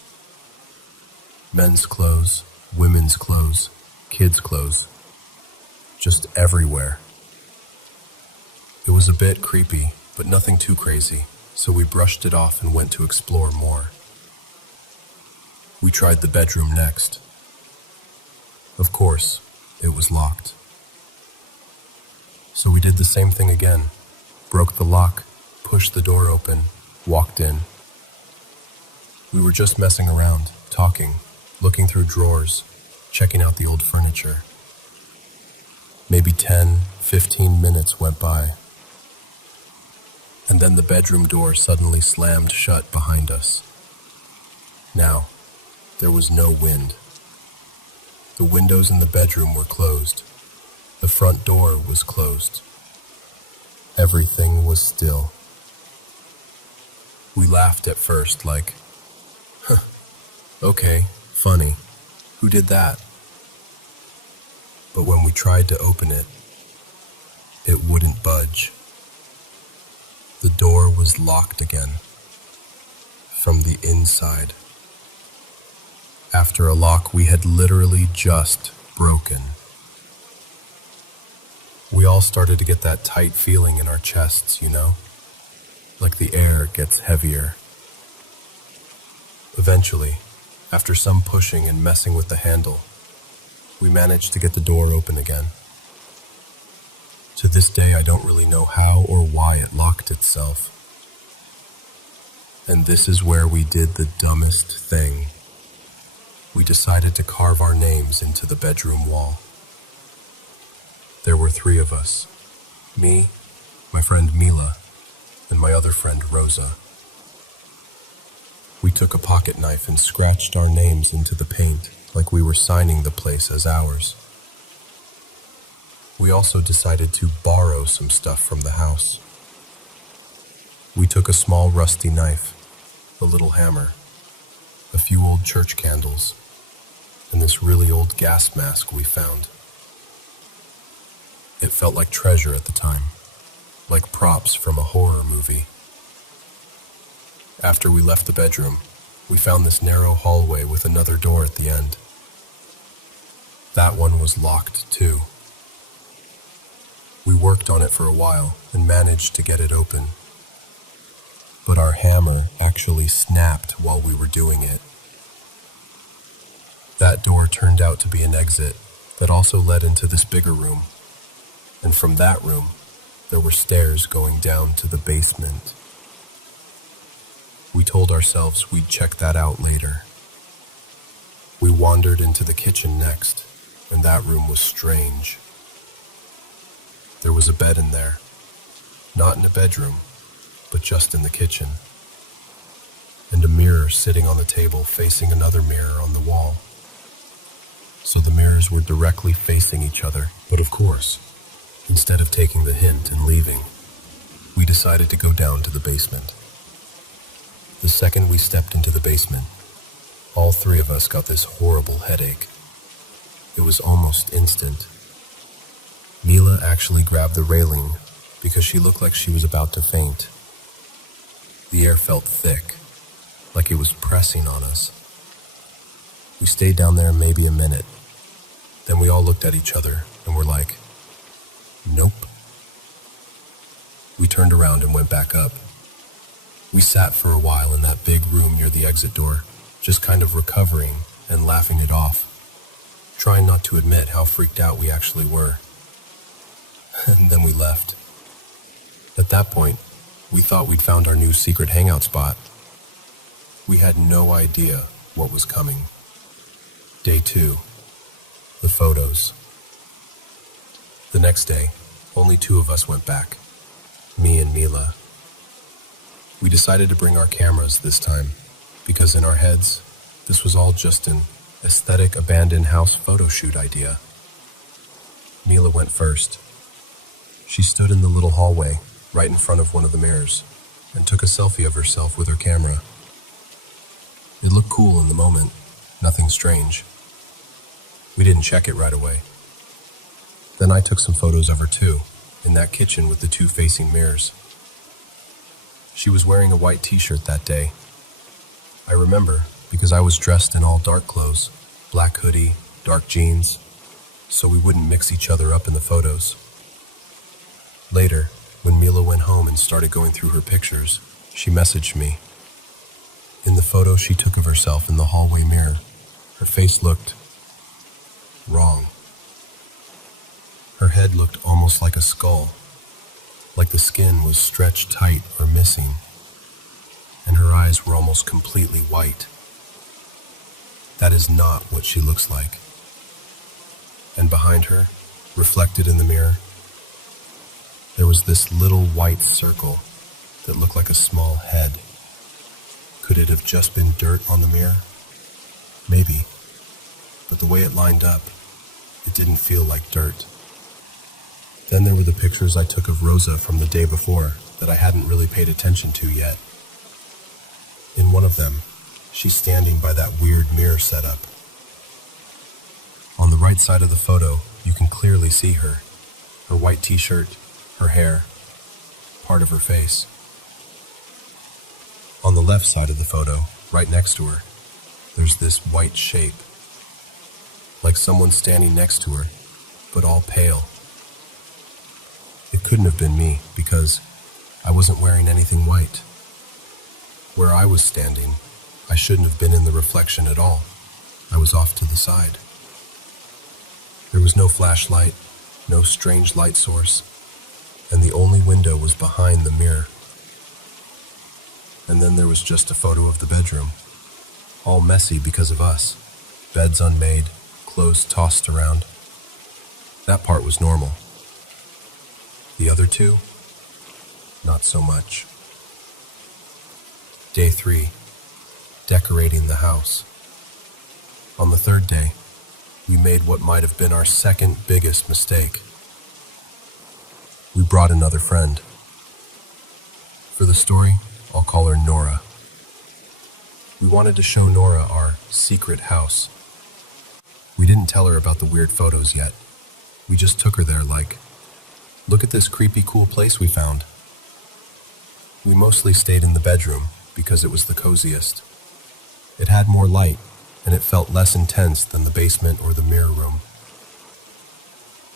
Men's clothes, women's clothes, kids' clothes. Just everywhere. It was a bit creepy, but nothing too crazy, so we brushed it off and went to explore more. We tried the bedroom next. Of course, it was locked. So we did the same thing again. Broke the lock, pushed the door open, walked in. We were just messing around, talking, looking through drawers, checking out the old furniture. Maybe 10, 15 minutes went by. And then the bedroom door suddenly slammed shut behind us. Now, there was no wind. The windows in the bedroom were closed. The front door was closed. Everything was still. We laughed at first like, okay, funny, who did that? But when we tried to open it, it wouldn't budge. The door was locked again, from the inside. After a lock we had literally just broken. We all started to get that tight feeling in our chests, you know? Like the air gets heavier. Eventually, after some pushing and messing with the handle, we managed to get the door open again. To this day, I don't really know how or why it locked itself. And this is where we did the dumbest thing. We decided to carve our names into the bedroom wall. There were 3 of us. Me, my friend Mila, and my other friend Rosa. We took a pocket knife and scratched our names into the paint like we were signing the place as ours. We also decided to borrow some stuff from the house. We took a small rusty knife, a little hammer, a few old church candles, and this really old gas mask we found. It felt like treasure at the time, like props from a horror movie. After we left the bedroom, we found this narrow hallway with another door at the end. That one was locked too. We worked on it for a while and managed to get it open. But our hammer actually snapped while we were doing it. That door turned out to be an exit that also led into this bigger room. And from that room, there were stairs going down to the basement. We told ourselves we'd check that out later. We wandered into the kitchen next, and that room was strange. There was a bed in there, not in a bedroom, but just in the kitchen, and a mirror sitting on the table facing another mirror on the wall. So the mirrors were directly facing each other, but of course, instead of taking the hint and leaving, we decided to go down to the basement. The second we stepped into the basement, all 3 of us got this horrible headache. It was almost instant. Mila actually grabbed the railing because she looked like she was about to faint. The air felt thick, like it was pressing on us. We stayed down there maybe a minute. Then we all looked at each other and were like, nope. We turned around and went back up. We sat for a while in that big room near the exit door, just kind of recovering and laughing it off, trying not to admit how freaked out we actually were. And then we left. At that point, we thought we'd found our new secret hangout spot. We had no idea what was coming. Day 2, The photos. The next day, only two of us went back, me and Mila. We decided to bring our cameras this time, because in our heads, this was all just an aesthetic abandoned house photo shoot idea. Mila went first. She stood in the little hallway, right in front of one of the mirrors, and took a selfie of herself with her camera. It looked cool in the moment, nothing strange. We didn't check it right away. Then I took some photos of her too, in that kitchen with the two facing mirrors. She was wearing a white t-shirt that day. I remember because I was dressed in all dark clothes, black hoodie, dark jeans, so we wouldn't mix each other up in the photos. Later, when Mila went home and started going through her pictures, she messaged me. In the photo she took of herself in the hallway mirror, her face looked wrong. Her head looked almost like a skull, like the skin was stretched tight or missing, and her eyes were almost completely white. That is not what she looks like. And behind her, reflected in the mirror, there was this little white circle that looked like a small head. Could it have just been dirt on the mirror? Maybe, but the way it lined up, it didn't feel like dirt. Then there were the pictures I took of Rosa from the day before that I hadn't really paid attention to yet. In one of them, she's standing by that weird mirror setup. On the right side of the photo, you can clearly see her. Her white t-shirt, her hair, part of her face. On the left side of the photo, right next to her, there's this white shape, like someone standing next to her, but all pale. It couldn't have been me because I wasn't wearing anything white. Where I was standing, I shouldn't have been in the reflection at all. I was off to the side. There was no flashlight, no strange light source, and the only window was behind the mirror. And then there was just a photo of the bedroom, all messy because of us. Beds unmade, clothes tossed around. That part was normal. The other two, not so much. Day 3, decorating the house. On the third day, we made what might have been our second biggest mistake. We brought another friend. For the story, I'll call her Nora. We wanted to show Nora our secret house. We didn't tell her about the weird photos yet. We just took her there like, look at this creepy cool place we found. We mostly stayed in the bedroom because it was the coziest. It had more light, and it felt less intense than the basement or the mirror room.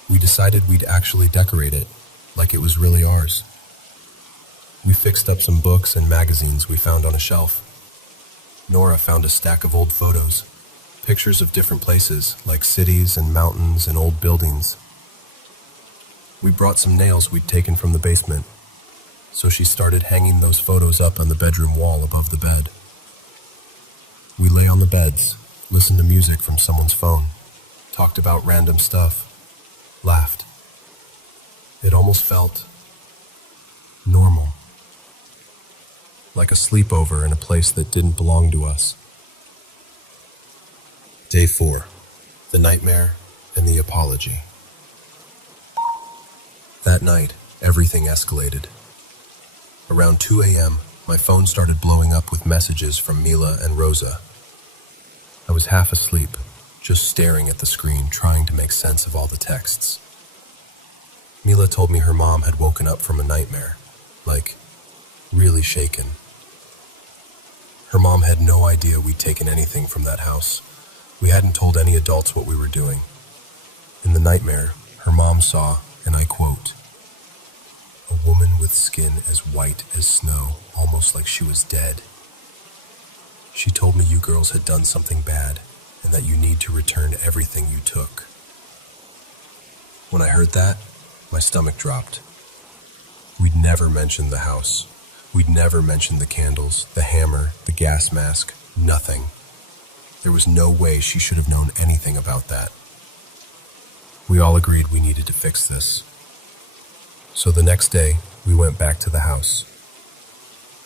We decided we'd actually decorate it, like it was really ours. We fixed up some books and magazines we found on a shelf. Nora found a stack of old photos, pictures of different places, like cities and mountains and old buildings. We brought some nails we'd taken from the basement, so she started hanging those photos up on the bedroom wall above the bed. We lay on the beds, listened to music from someone's phone, talked about random stuff, laughed. It almost felt normal, like a sleepover in a place that didn't belong to us. Day 4, the nightmare and the apology. That night, everything escalated. Around 2 a.m., my phone started blowing up with messages from Mila and Rosa. I was half asleep, just staring at the screen, trying to make sense of all the texts. Mila told me her mom had woken up from a nightmare, like, really shaken. Her mom had no idea we'd taken anything from that house. We hadn't told any adults what we were doing. In the nightmare, her mom saw, and I quote, "A woman with skin as white as snow, almost like she was dead. She told me you girls had done something bad, and that you need to return everything you took." When I heard that, my stomach dropped. We'd never mentioned the house. We'd never mentioned the candles, the hammer, the gas mask, nothing. There was no way she should have known anything about that. We all agreed we needed to fix this. So the next day, we went back to the house.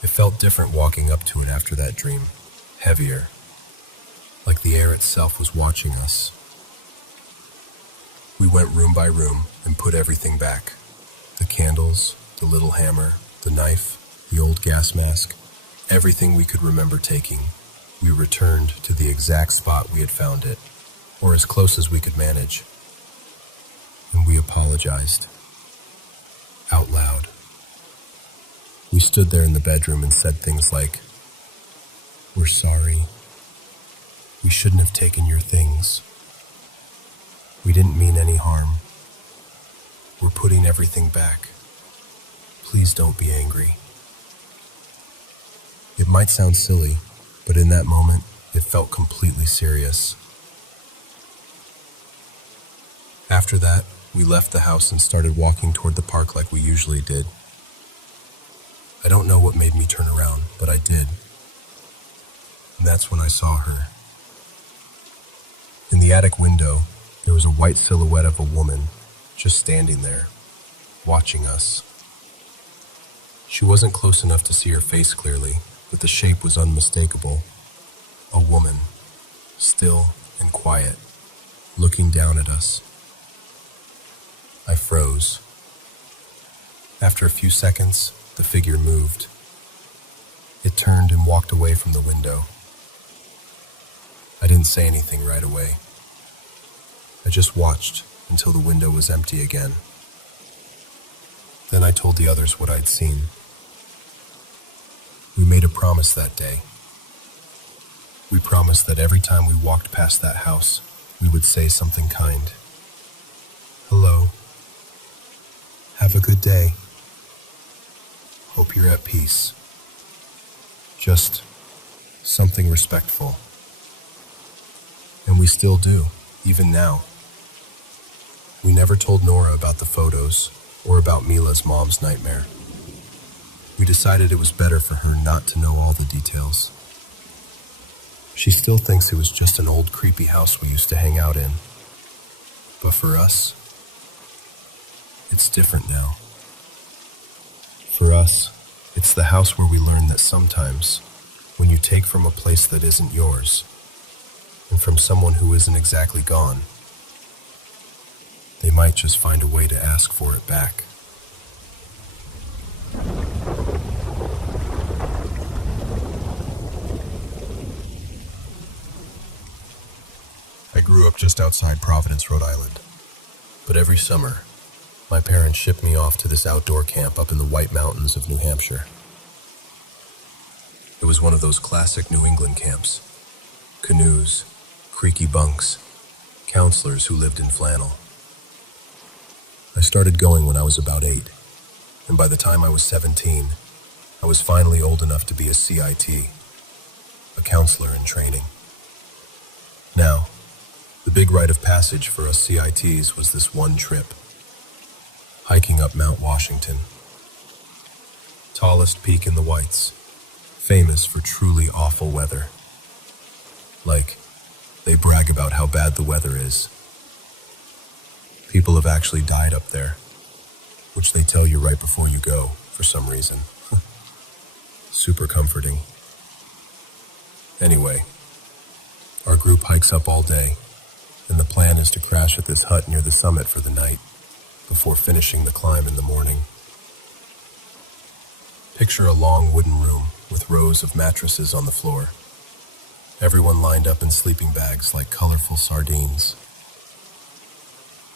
It felt different walking up to it after that dream, heavier, like the air itself was watching us. We went room by room and put everything back. The candles, the little hammer, the knife, the old gas mask, everything we could remember taking. We returned to the exact spot we had found it, or as close as we could manage. And we apologized. Out loud. We stood there in the bedroom and said things like, "We're sorry. We shouldn't have taken your things. We didn't mean any harm. We're putting everything back. Please don't be angry." It might sound silly, but in that moment, it felt completely serious. After that, we left the house and started walking toward the park like we usually did. I don't know what made me turn around, but I did. And that's when I saw her. In the attic window, there was a white silhouette of a woman just standing there, watching us. She wasn't close enough to see her face clearly, but the shape was unmistakable. A woman, still and quiet, looking down at us. I froze. After a few seconds, the figure moved. It turned and walked away from the window. I didn't say anything right away. I just watched until the window was empty again. Then I told the others what I'd seen. We made a promise that day. We promised that every time we walked past that house, we would say something kind. "Hello. Have a good day. Hope you're at peace." Just something respectful. And we still do, even now. We never told Nora about the photos or about Mila's mom's nightmare. We decided it was better for her not to know all the details. She still thinks it was just an old creepy house we used to hang out in. But for us, it's different now. For us, it's the house where we learn that sometimes, when you take from a place that isn't yours, and from someone who isn't exactly gone, they might just find a way to ask for it back. I grew up just outside Providence, Rhode Island. But every summer, my parents shipped me off to this outdoor camp up in the White Mountains of New Hampshire. It was one of those classic New England camps. Canoes, creaky bunks, counselors who lived in flannel. I started going when I was about 8, and by the time I was 17, I was finally old enough to be a CIT, a counselor in training. Now, the big rite of passage for us CITs was this one trip, hiking up Mount Washington. Tallest peak in the Whites, famous for truly awful weather. Like, they brag about how bad the weather is. People have actually died up there, which they tell you right before you go, for some reason. Super comforting. Anyway, our group hikes up all day, and the plan is to crash at this hut near the summit for the night, before finishing the climb in the morning. Picture a long wooden room with rows of mattresses on the floor. Everyone lined up in sleeping bags like colorful sardines.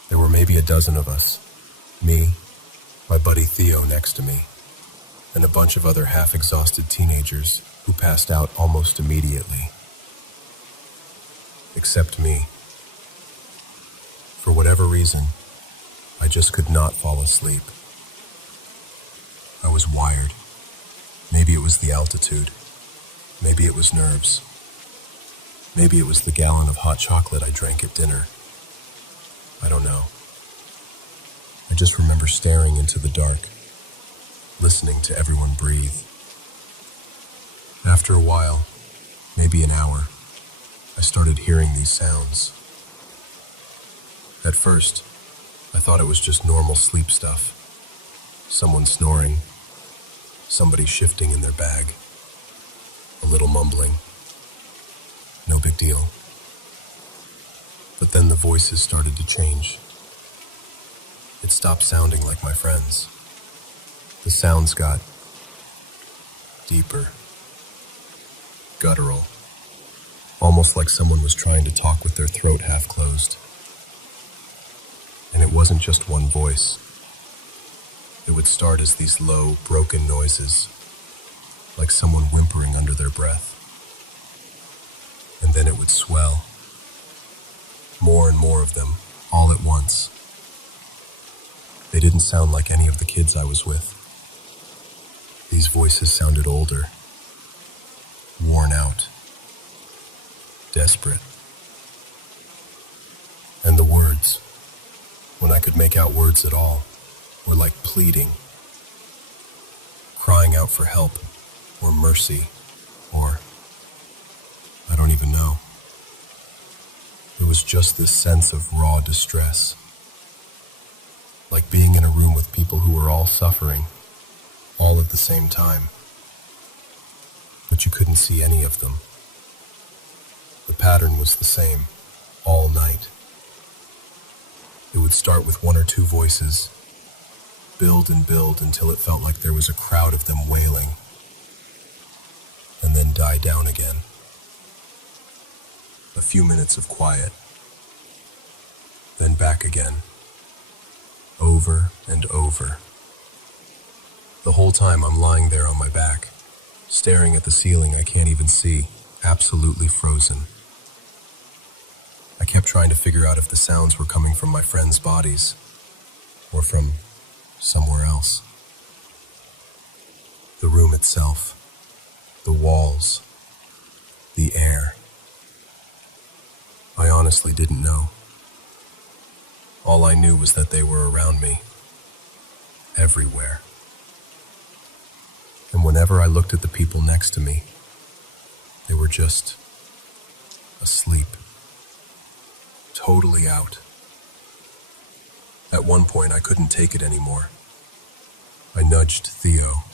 There were maybe a dozen of us. Me, my buddy Theo next to me, and a bunch of other half-exhausted teenagers who passed out almost immediately. Except me. For whatever reason, I just could not fall asleep. I was wired. Maybe it was the altitude. Maybe it was nerves. Maybe it was the gallon of hot chocolate I drank at dinner. I don't know. I just remember staring into the dark, listening to everyone breathe. After a while, maybe an hour, I started hearing these sounds. At first, I thought it was just normal sleep stuff. Someone snoring, somebody shifting in their bag, a little mumbling. No big deal. But then the voices started to change. It stopped sounding like my friends. The sounds got deeper, guttural, almost like someone was trying to talk with their throat half closed. And it wasn't just one voice. It would start as these low, broken noises, like someone whimpering under their breath. And then it would swell. More and more of them, all at once. They didn't sound like any of the kids I was with. These voices sounded older, worn out, desperate. And the words, when I could make out words at all, were like pleading, crying out for help, or mercy, or I don't even know. It was just this sense of raw distress, like being in a room with people who were all suffering, all at the same time, but you couldn't see any of them. The pattern was the same, all night. It would start with one or two voices, build and build until it felt like there was a crowd of them wailing, and then die down again. A few minutes of quiet, then back again, over and over. The whole time I'm lying there on my back, staring at the ceiling I can't even see, absolutely frozen. I kept trying to figure out if the sounds were coming from my friends' bodies, or from somewhere else. The room itself, the walls, the air. I honestly didn't know. All I knew was that they were around me, everywhere. And whenever I looked at the people next to me, they were just asleep, totally out. At one point, I couldn't take it anymore. I nudged Theo.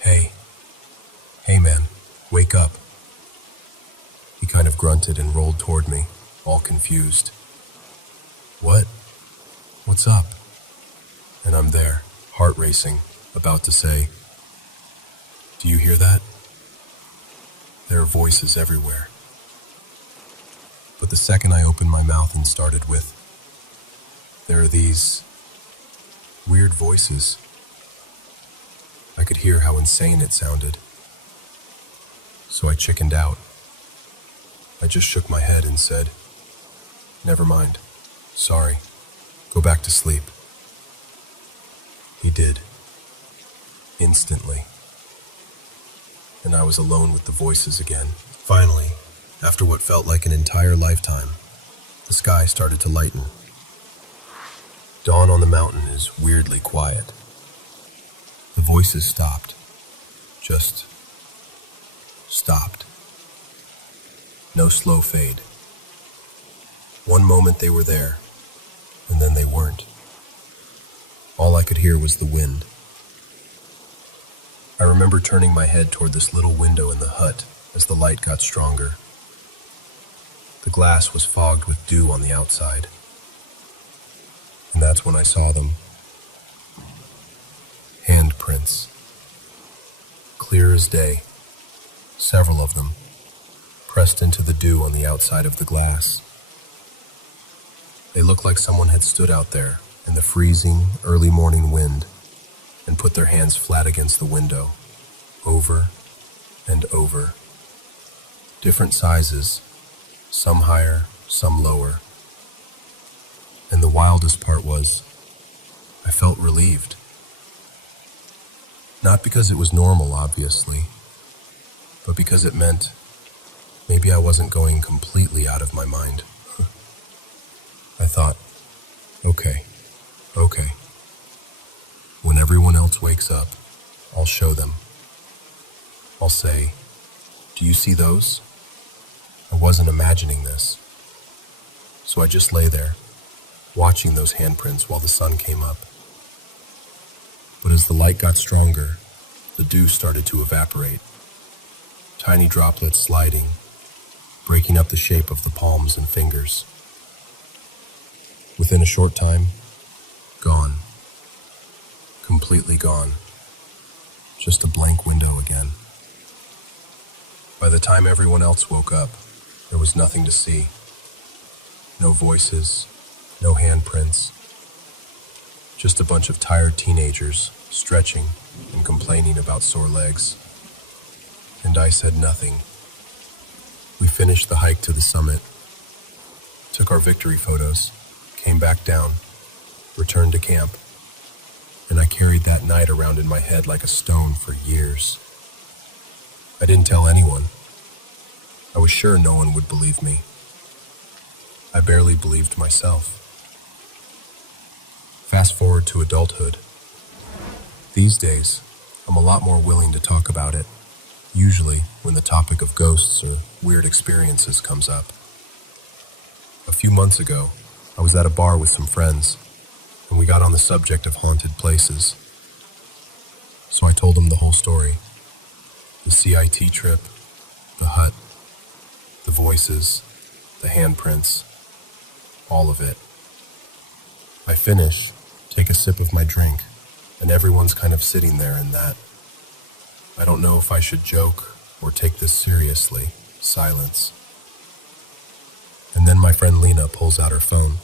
Hey man, wake up. He kind of grunted and rolled toward me, all confused. What? What's up? And I'm there, heart racing, about to say, do you hear that? There are voices everywhere. But the second I opened my mouth and started with, there are these weird voices. I could hear how insane it sounded. So I chickened out. I just shook my head and said, never mind. Sorry. Go back to sleep. He did. Instantly. And I was alone with the voices again. Finally, after what felt like an entire lifetime, the sky started to lighten. Dawn on the mountain is weirdly quiet. The voices stopped. Just stopped. No slow fade. One moment they were there, and then they weren't. All I could hear was the wind. I remember turning my head toward this little window in the hut as the light got stronger. The glass was fogged with dew on the outside. And that's when I saw them. Handprints. Clear as day. Several of them, pressed into the dew on the outside of the glass. They looked like someone had stood out there in the freezing, early morning wind and put their hands flat against the window, over and over. Different sizes, some higher, some lower. And the wildest part was, I felt relieved. Not because it was normal, obviously, but because it meant maybe I wasn't going completely out of my mind. I thought, okay. When everyone else wakes up, I'll show them. I'll say, do you see those? I wasn't imagining this. So I just lay there, watching those handprints while the sun came up. But as the light got stronger, the dew started to evaporate, tiny droplets sliding, breaking up the shape of the palms and fingers. Within a short time, gone. Completely gone. Just a blank window again. By the time everyone else woke up, there was nothing to see. No voices, no handprints. Just a bunch of tired teenagers stretching and complaining about sore legs. And I said nothing. We finished the hike to the summit, took our victory photos, came back down, returned to camp, and I carried that night around in my head like a stone for years. I didn't tell anyone. I was sure no one would believe me. I barely believed myself. Fast forward to adulthood. These days, I'm a lot more willing to talk about it, usually when the topic of ghosts or weird experiences comes up. A few months ago, I was at a bar with some friends, and we got on the subject of haunted places. So I told them the whole story. The CIT trip, the hut, the voices, the handprints, all of it. I finish, take a sip of my drink, and everyone's kind of sitting there in that. I don't know if I should joke or take this seriously. Silence. And then my friend Lena pulls out her phone.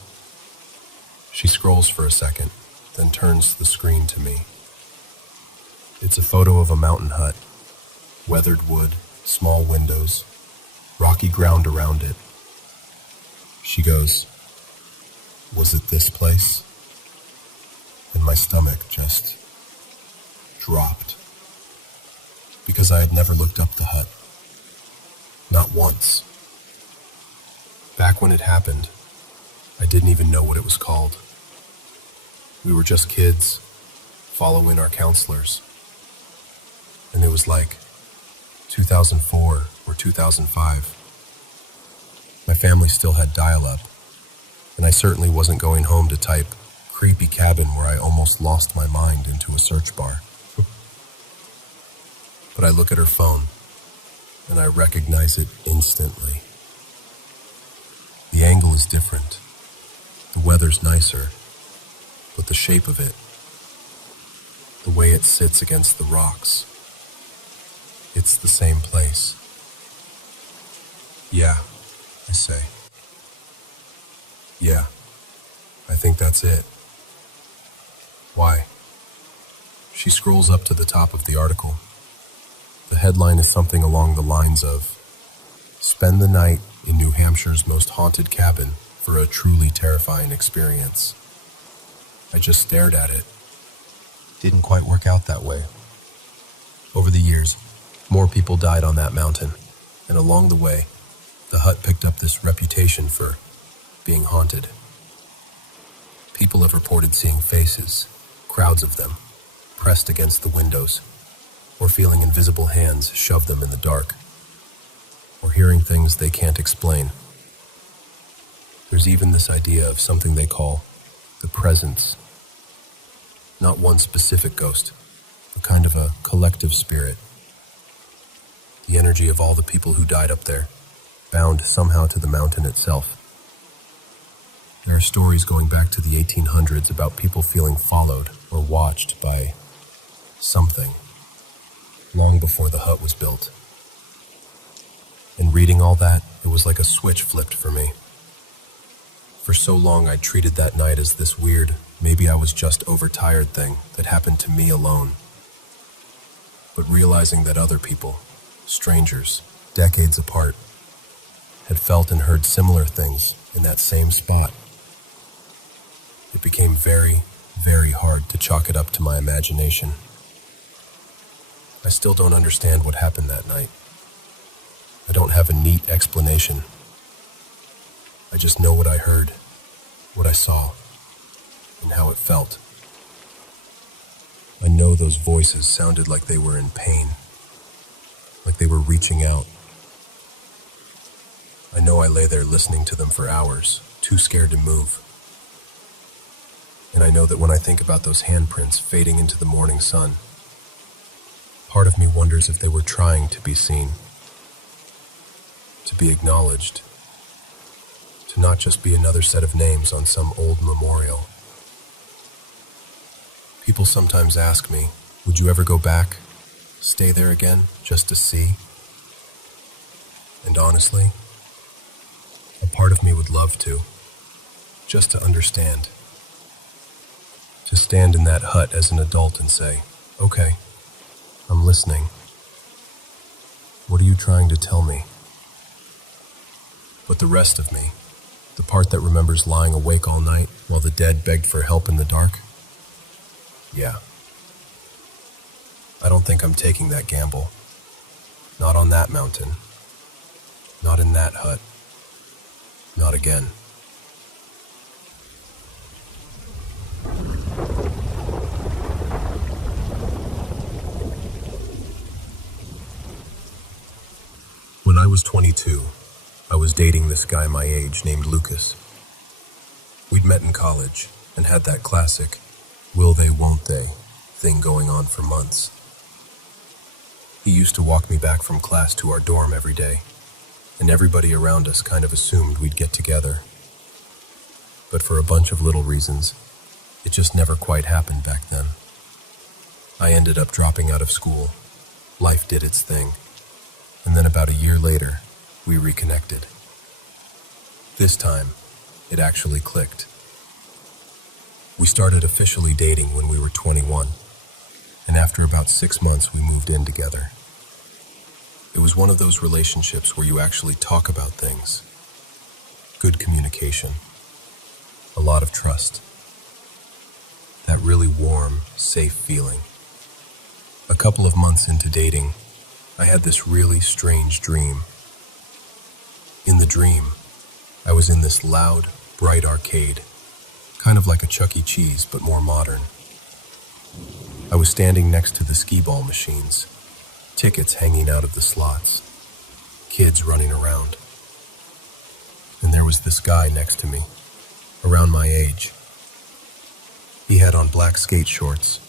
She scrolls for a second, then turns the screen to me. It's a photo of a mountain hut. Weathered wood, small windows, rocky ground around it. She goes, "Was it this place?" And my stomach just dropped. Because I had never looked up the hut. Not once. Back when it happened, I didn't even know what it was called. We were just kids, following our counselors. And it was like 2004 or 2005. My family still had dial-up, and I certainly wasn't going home to type "creepy cabin where I almost lost my mind" into a search bar. But I look at her phone, and I recognize it instantly. The angle is different. The weather's nicer, but the shape of it, the way it sits against the rocks, it's the same place. "Yeah," I say. "Yeah, I think that's it." "Why?" She scrolls up to the top of the article. The headline is something along the lines of, "Spend the night in New Hampshire's most haunted cabin for a truly terrifying experience." I just stared at it. Didn't quite work out that way. Over the years, more people died on that mountain, and along the way, the hut picked up this reputation for being haunted. People have reported seeing faces, crowds of them, pressed against the windows, or feeling invisible hands shove them in the dark, or hearing things they can't explain. There's even this idea of something they call the presence. Not one specific ghost, but kind of a collective spirit. The energy of all the people who died up there, bound somehow to the mountain itself. There are stories going back to the 1800s about people feeling followed or watched by something, long before the hut was built. And reading all that, it was like a switch flipped for me. For so long, I treated that night as this weird, maybe I was just overtired thing that happened to me alone. But realizing that other people, strangers, decades apart, had felt and heard similar things in that same spot, it became very, very hard to chalk it up to my imagination. I still don't understand what happened that night. I don't have a neat explanation. I just know what I heard, what I saw, and how it felt. I know those voices sounded like they were in pain, like they were reaching out. I know I lay there listening to them for hours, too scared to move. And I know that when I think about those handprints fading into the morning sun, part of me wonders if they were trying to be seen, to be acknowledged, to not just be another set of names on some old memorial. People sometimes ask me, would you ever go back, stay there again, just to see? And honestly, a part of me would love to, just to understand. To stand in that hut as an adult and say, okay, I'm listening. What are you trying to tell me? But the rest of me, the part that remembers lying awake all night while the dead begged for help in the dark, yeah. I don't think I'm taking that gamble. Not on that mountain. Not in that hut. Not again. When I was 22, I was dating this guy my age named Lucas. We'd met in college and had that classic will they, won't they thing going on for months. He used to walk me back from class to our dorm every day, and everybody around us kind of assumed we'd get together. But for a bunch of little reasons, it just never quite happened back then. I ended up dropping out of school. Life did its thing. And then about a year later, we reconnected. This time, it actually clicked. We started officially dating when we were 21, and after about 6 months, we moved in together. It was one of those relationships where you actually talk about things. Good communication. A lot of trust. That really warm, safe feeling. A couple of months into dating, I had this really strange dream. In the dream, I was in this loud, bright arcade, kind of like a Chuck E. Cheese, but more modern. I was standing next to the skee-ball machines, tickets hanging out of the slots, kids running around. And there was this guy next to me, around my age. He had on black skate shorts,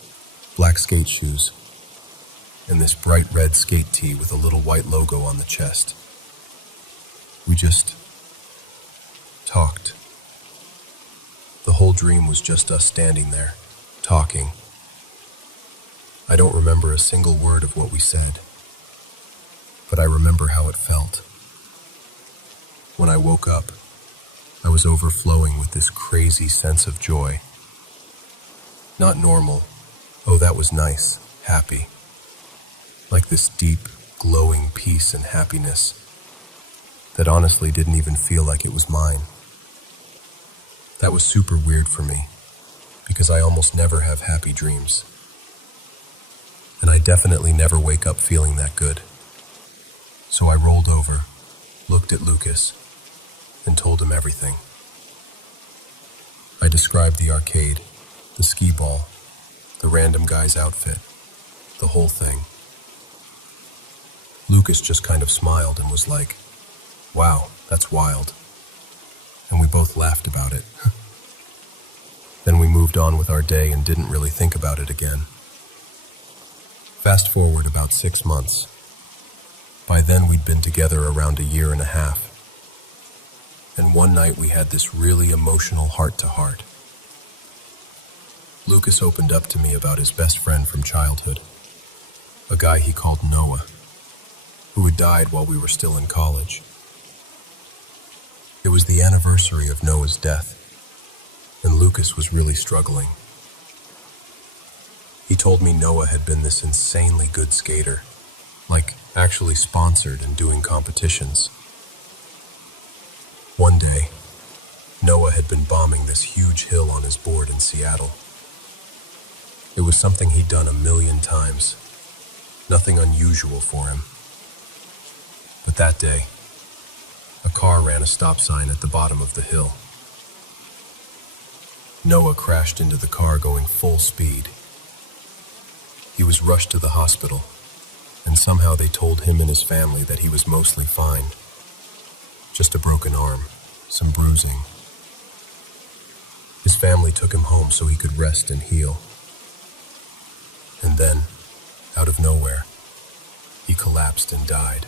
black skate shoes, and this bright red skate tee with a little white logo on the chest. We just talked. The whole dream was just us standing there, talking. I don't remember a single word of what we said, but I remember how it felt. When I woke up, I was overflowing with this crazy sense of joy. Not normal, oh that was nice, happy. Like this deep, glowing peace and happiness that honestly didn't even feel like it was mine. That was super weird for me, because I almost never have happy dreams. And I definitely never wake up feeling that good. So I rolled over, looked at Lucas, and told him everything. I described the arcade, the skee ball, the random guy's outfit, the whole thing. Lucas just kind of smiled and was like, wow, that's wild. And we both laughed about it. Then we moved on with our day and didn't really think about it again. Fast forward about 6 months. By then we'd been together around a year and a half. And one night we had this really emotional heart-to-heart. Lucas opened up to me about his best friend from childhood, a guy he called Noah, who had died while we were still in college. It was the anniversary of Noah's death, and Lucas was really struggling. He told me Noah had been this insanely good skater, like actually sponsored and doing competitions. One day, Noah had been bombing this huge hill on his board in Seattle. It was something he'd done 1,000,000 times, nothing unusual for him. But that day, a car ran a stop sign at the bottom of the hill. Noah crashed into the car going full speed. He was rushed to the hospital, and somehow they told him and his family that he was mostly fine. Just a broken arm, some bruising. His family took him home so he could rest and heal. And then, out of nowhere, he collapsed and died.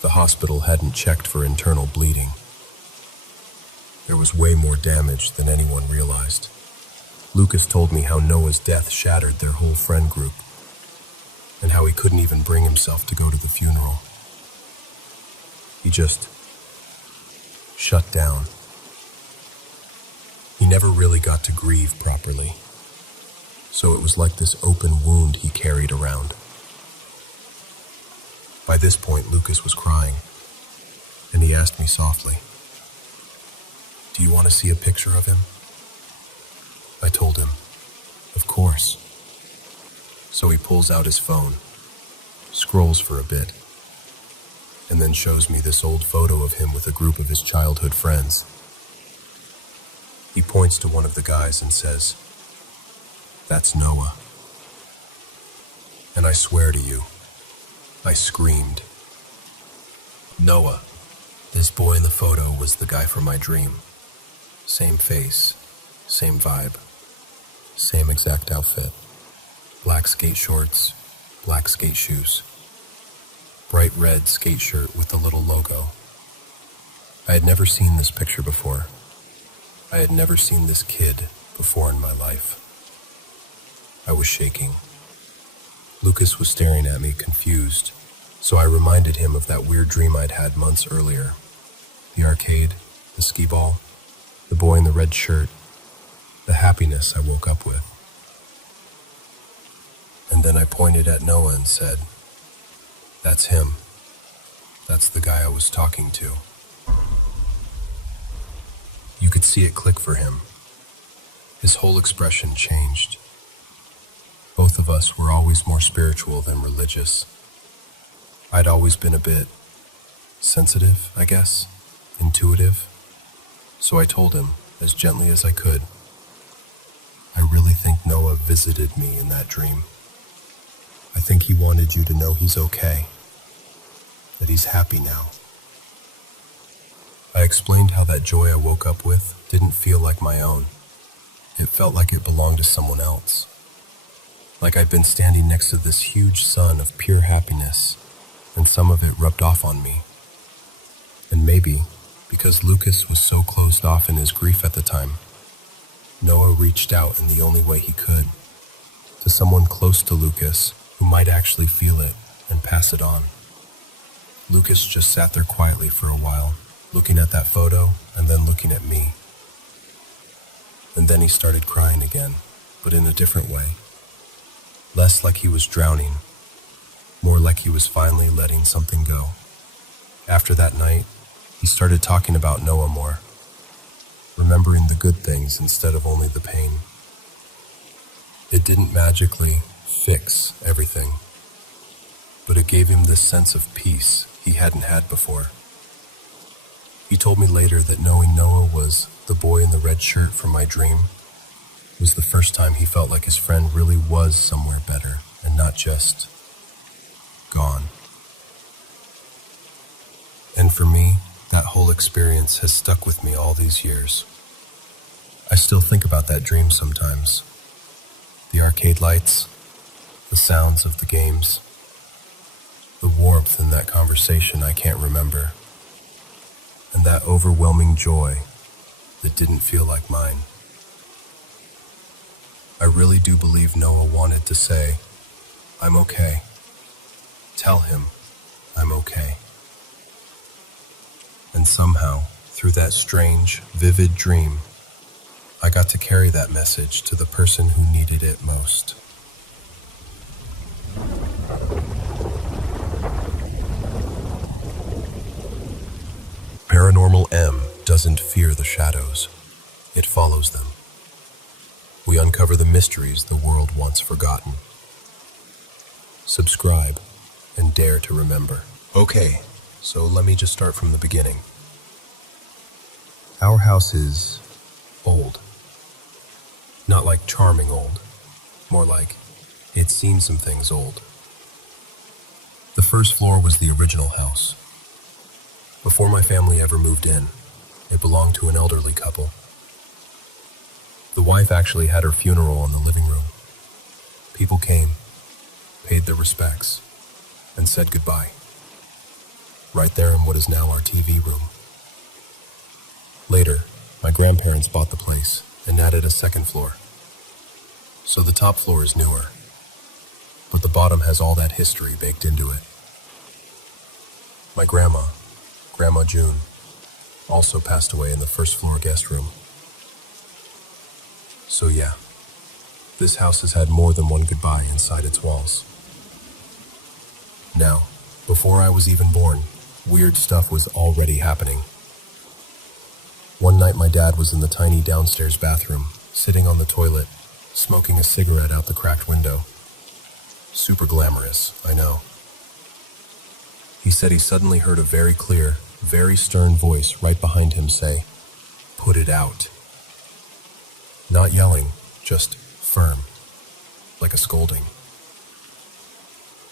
The hospital hadn't checked for internal bleeding. There was way more damage than anyone realized. Lucas told me how Noah's death shattered their whole friend group, and how he couldn't even bring himself to go to the funeral. He just shut down. He never really got to grieve properly, so it was like this open wound he carried around. By this point, Lucas was crying, and he asked me softly, "Do you want to see a picture of him?" I told him, "Of course." So he pulls out his phone, scrolls for a bit, and then shows me this old photo of him with a group of his childhood friends. He points to one of the guys and says, "That's Noah." And I swear to you, I screamed. Noah, this boy in the photo, was the guy from my dream. Same face, same vibe, same exact outfit. Black skate shorts, black skate shoes. Bright red skate shirt with the little logo. I had never seen this picture before. I had never seen this kid before in my life. I was shaking. Lucas was staring at me, confused, so I reminded him of that weird dream I'd had months earlier. The arcade, the skee ball, the boy in the red shirt, the happiness I woke up with. And then I pointed at Noah and said, "That's him. That's the guy I was talking to." You could see it click for him. His whole expression changed. Both of us were always more spiritual than religious. I'd always been a bit sensitive, I guess, intuitive. So I told him, as gently as I could, "I really think Noah visited me in that dream. I think he wanted you to know he's okay, that he's happy now." I explained how that joy I woke up with didn't feel like my own. It felt like it belonged to someone else. Like I'd been standing next to this huge sun of pure happiness, and some of it rubbed off on me. And maybe, because Lucas was so closed off in his grief at the time, Noah reached out in the only way he could, to someone close to Lucas who might actually feel it and pass it on. Lucas just sat there quietly for a while, looking at that photo and then looking at me. And then he started crying again, but in a different way. Less like he was drowning, more like he was finally letting something go. After that night, he started talking about Noah more, remembering the good things instead of only the pain. It didn't magically fix everything, but it gave him this sense of peace he hadn't had before. He told me later that knowing Noah was the boy in the red shirt from my dream was the first time he felt like his friend really was somewhere better and not just gone. And for me, that whole experience has stuck with me all these years. I still think about that dream sometimes. The arcade lights, the sounds of the games, the warmth in that conversation I can't remember, and that overwhelming joy that didn't feel like mine. I really do believe Noah wanted to say, "I'm okay." Tell him I'm okay. And somehow, through that strange, vivid dream, I got to carry that message to the person who needed it most. Paranormal M doesn't fear the shadows. It follows them. We uncover the mysteries the world once forgotten. Subscribe and dare to remember. Okay, so let me just start from the beginning. Our house is old. Not like charming old, more like it's seen some things old. The first floor was the original house. Before my family ever moved in, it belonged to an elderly couple. The wife actually had her funeral in the living room. People came, paid their respects, and said goodbye. Right there in what is now our TV room. Later, my grandparents bought the place and added a second floor. So the top floor is newer, but the bottom has all that history baked into it. My Grandma June, also passed away in the first floor guest room. So yeah, this house has had more than one goodbye inside its walls. Now, before I was even born, weird stuff was already happening. One night my dad was in the tiny downstairs bathroom, sitting on the toilet, smoking a cigarette out the cracked window. Super glamorous, I know. He said he suddenly heard a very clear, very stern voice right behind him say, "Put it out." Not yelling, just firm, like a scolding.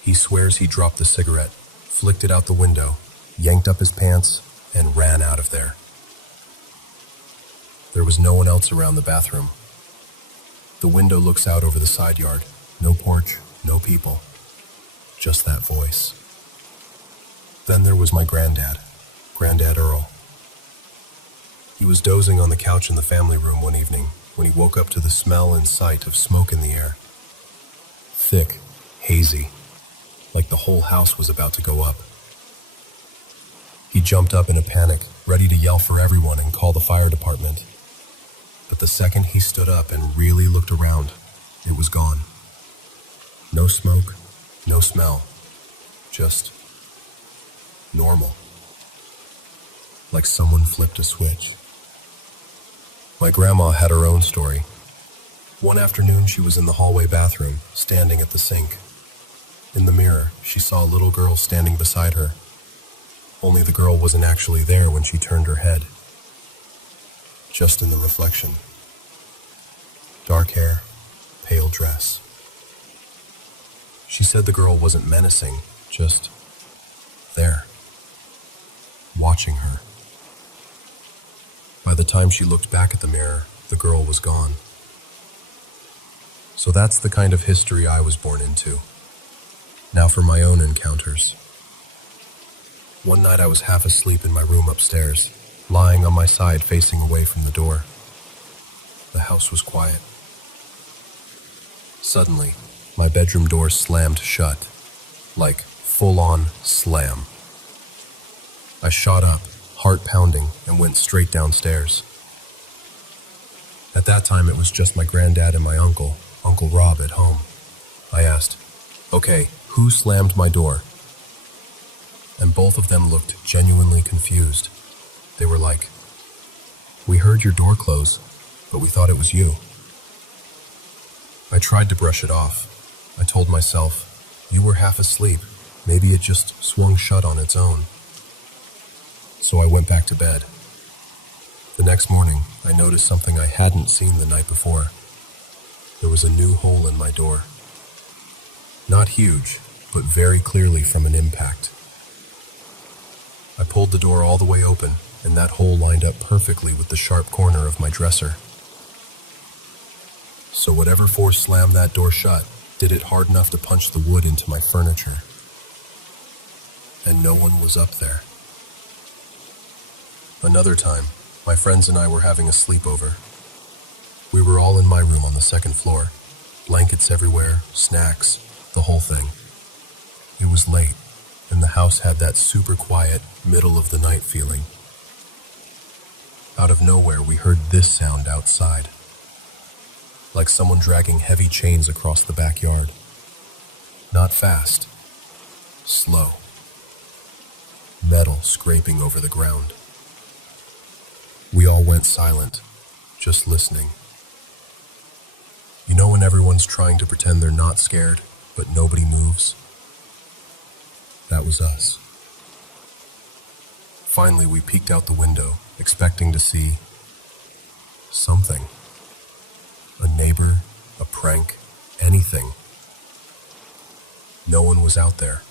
He swears he dropped the cigarette, flicked it out the window, yanked up his pants, and ran out of there. There was no one else around the bathroom. The window looks out over the side yard. No porch, no people. Just that voice. Then there was my Granddad Earl. He was dozing on the couch in the family room one evening when he woke up to the smell and sight of smoke in the air. Thick, hazy, like the whole house was about to go up. He jumped up in a panic, ready to yell for everyone and call the fire department. But the second he stood up and really looked around, it was gone. No smoke, no smell, just normal. Like someone flipped a switch. My grandma had her own story. One afternoon she was in the hallway bathroom, standing at the sink. In the mirror, she saw a little girl standing beside her. Only the girl wasn't actually there when she turned her head. Just in the reflection. Dark hair, pale dress. She said the girl wasn't menacing, just there, watching her. By the time she looked back at the mirror, the girl was gone. So that's the kind of history I was born into. Now for my own encounters. One night I was half asleep in my room upstairs, lying on my side facing away from the door. The house was quiet. Suddenly, my bedroom door slammed shut, like full-on slam. I shot up, heart pounding, and went straight downstairs. At that time, it was just my granddad and my Uncle Rob, at home. I asked, "Okay, who slammed my door?" And both of them looked genuinely confused. They were like, "We heard your door close, but we thought it was you." I tried to brush it off. I told myself, "You were half asleep. Maybe it just swung shut on its own." So I went back to bed. The next morning, I noticed something I hadn't seen the night before. There was a new hole in my door. Not huge, but very clearly from an impact. I pulled the door all the way open, and that hole lined up perfectly with the sharp corner of my dresser. So whatever force slammed that door shut did it hard enough to punch the wood into my furniture. And no one was up there. Another time, my friends and I were having a sleepover. We were all in my room on the second floor. Blankets everywhere, snacks, the whole thing. It was late, and the house had that super quiet, middle-of-the-night feeling. Out of nowhere, we heard this sound outside. Like someone dragging heavy chains across the backyard. Not fast. Slow. Metal scraping over the ground. We all went silent, just listening. You know when everyone's trying to pretend they're not scared, but nobody moves? That was us. Finally, we peeked out the window, expecting to see something. A neighbor, a prank, anything. No one was out there.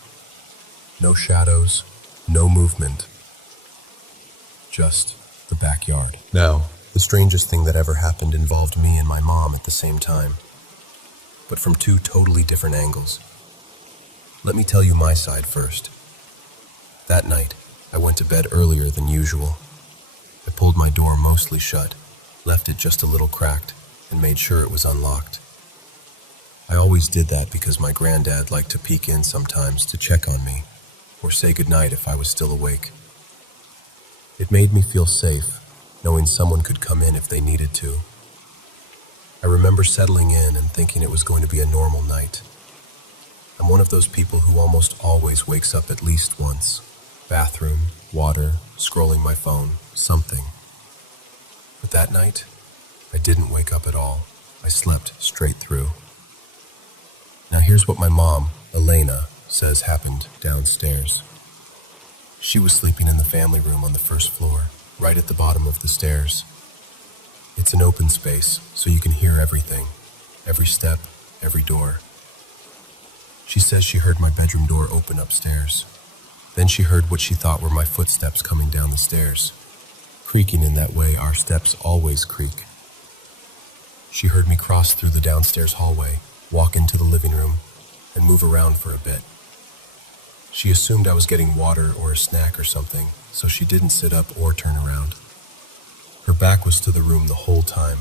No shadows, no movement. Just the backyard. Now, The strangest thing that ever happened involved me and my mom at the same time, but from two totally different angles. Let me tell you my side first. That night, I went to bed earlier than usual. I pulled my door mostly shut, left it just a little cracked, and made sure it was unlocked. I always did that because my granddad liked to peek in sometimes to check on me, or say goodnight if I was still awake. It made me feel safe, knowing someone could come in if they needed to. I remember settling in and thinking it was going to be a normal night. I'm one of those people who almost always wakes up at least once. Bathroom, water, scrolling my phone, something. But that night, I didn't wake up at all. I slept straight through. Now here's what my mom, Elena, says happened downstairs. She was sleeping in the family room on the first floor, right at the bottom of the stairs. It's an open space, so you can hear everything, every step, every door. She says she heard my bedroom door open upstairs. Then she heard what she thought were my footsteps coming down the stairs, creaking in that way our steps always creak. She heard me cross through the downstairs hallway, walk into the living room, and move around for a bit. She assumed I was getting water or a snack or something, so she didn't sit up or turn around. Her back was to the room the whole time.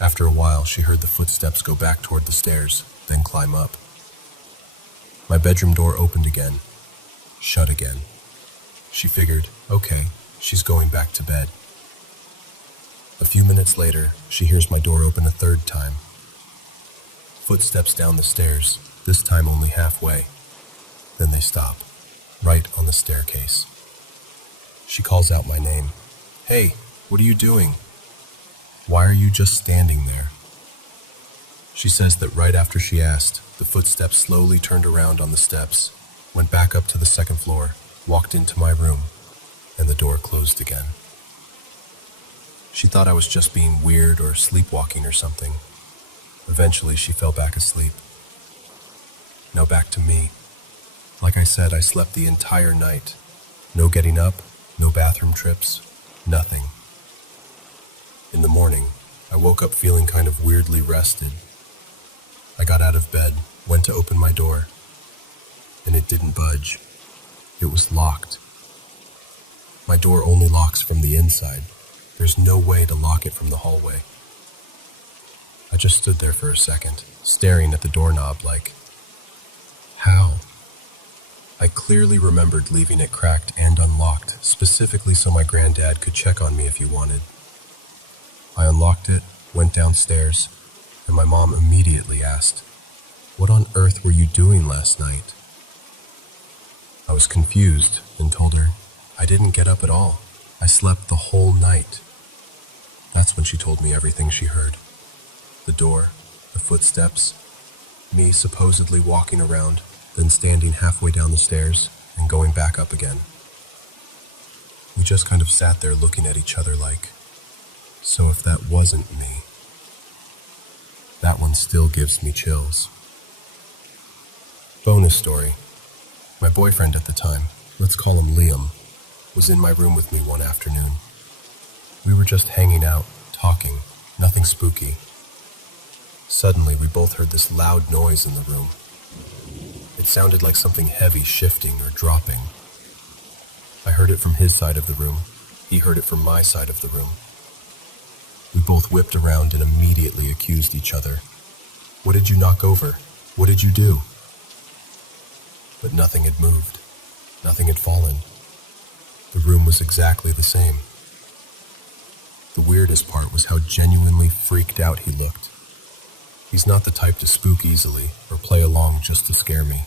After a while, she heard the footsteps go back toward the stairs, then climb up. My bedroom door opened again, shut again. She figured, okay, she's going back to bed. A few minutes later, she hears my door open a third time. Footsteps down the stairs, this time only halfway. Then they stop, right on the staircase. She calls out my name. Hey, what are you doing? Why are you just standing there? She says that right after she asked, the footsteps slowly turned around on the steps, went back up to the second floor, walked into my room, and the door closed again. She thought I was just being weird or sleepwalking or something. Eventually, she fell back asleep. Now back to me. Like I said, I slept the entire night. No getting up, no bathroom trips, nothing. In the morning, I woke up feeling kind of weirdly rested. I got out of bed, went to open my door, and it didn't budge. It was locked. My door only locks from the inside. There's no way to lock it from the hallway. I just stood there for a second, staring at the doorknob like, how? I clearly remembered leaving it cracked and unlocked, specifically so my granddad could check on me if he wanted. I unlocked it, went downstairs, and my mom immediately asked, "What on earth were you doing last night?" I was confused and told her, I didn't get up at all. I slept the whole night. That's when she told me everything she heard. The door, the footsteps, me supposedly walking around, then standing halfway down the stairs and going back up again. We just kind of sat there looking at each other like, so if that wasn't me, that one still gives me chills. Bonus story. My boyfriend at the time, let's call him Liam, was in my room with me one afternoon. We were just hanging out, talking, nothing spooky. Suddenly, we both heard this loud noise in the room. It sounded like something heavy shifting or dropping. I heard it from his side of the room. He heard it from my side of the room. We both whipped around and immediately accused each other. What did you knock over? What did you do? But nothing had moved. Nothing had fallen. The room was exactly the same. The weirdest part was how genuinely freaked out he looked. He's not the type to spook easily or play along just to scare me.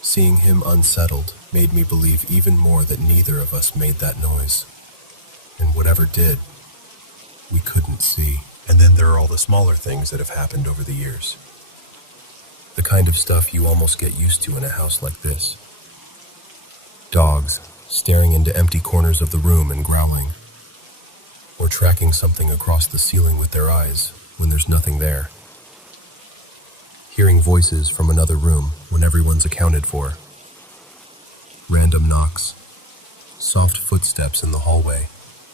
Seeing him unsettled made me believe even more that neither of us made that noise. And whatever did, we couldn't see. And then there are all the smaller things that have happened over the years. The kind of stuff you almost get used to in a house like this. Dogs staring into empty corners of the room and growling. Or tracking something across the ceiling with their eyes when there's nothing there. Hearing voices from another room when everyone's accounted for. Random knocks. Soft footsteps in the hallway,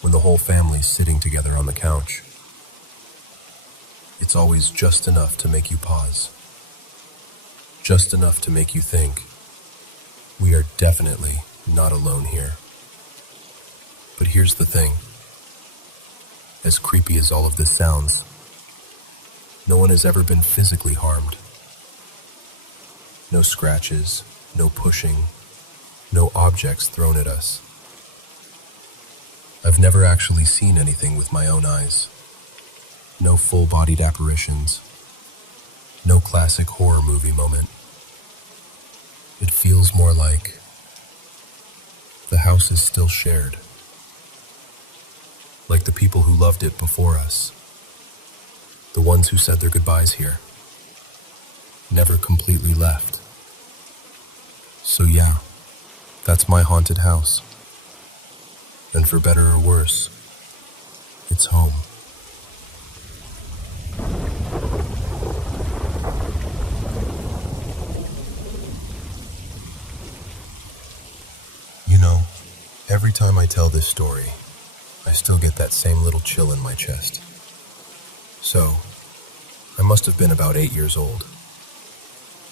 when the whole family's sitting together on the couch. It's always just enough to make you pause. Just enough to make you think, we are definitely not alone here. But here's the thing. As creepy as all of this sounds, no one has ever been physically harmed. No scratches, no pushing, no objects thrown at us. I've never actually seen anything with my own eyes. No full-bodied apparitions. No classic horror movie moment. It feels more like the house is still shared. Like the people who loved it before us. The ones who said their goodbyes here. Never completely left. So yeah, that's my haunted house. And for better or worse, it's home. You know, every time I tell this story, I still get that same little chill in my chest. So, I must have been about 8 years old.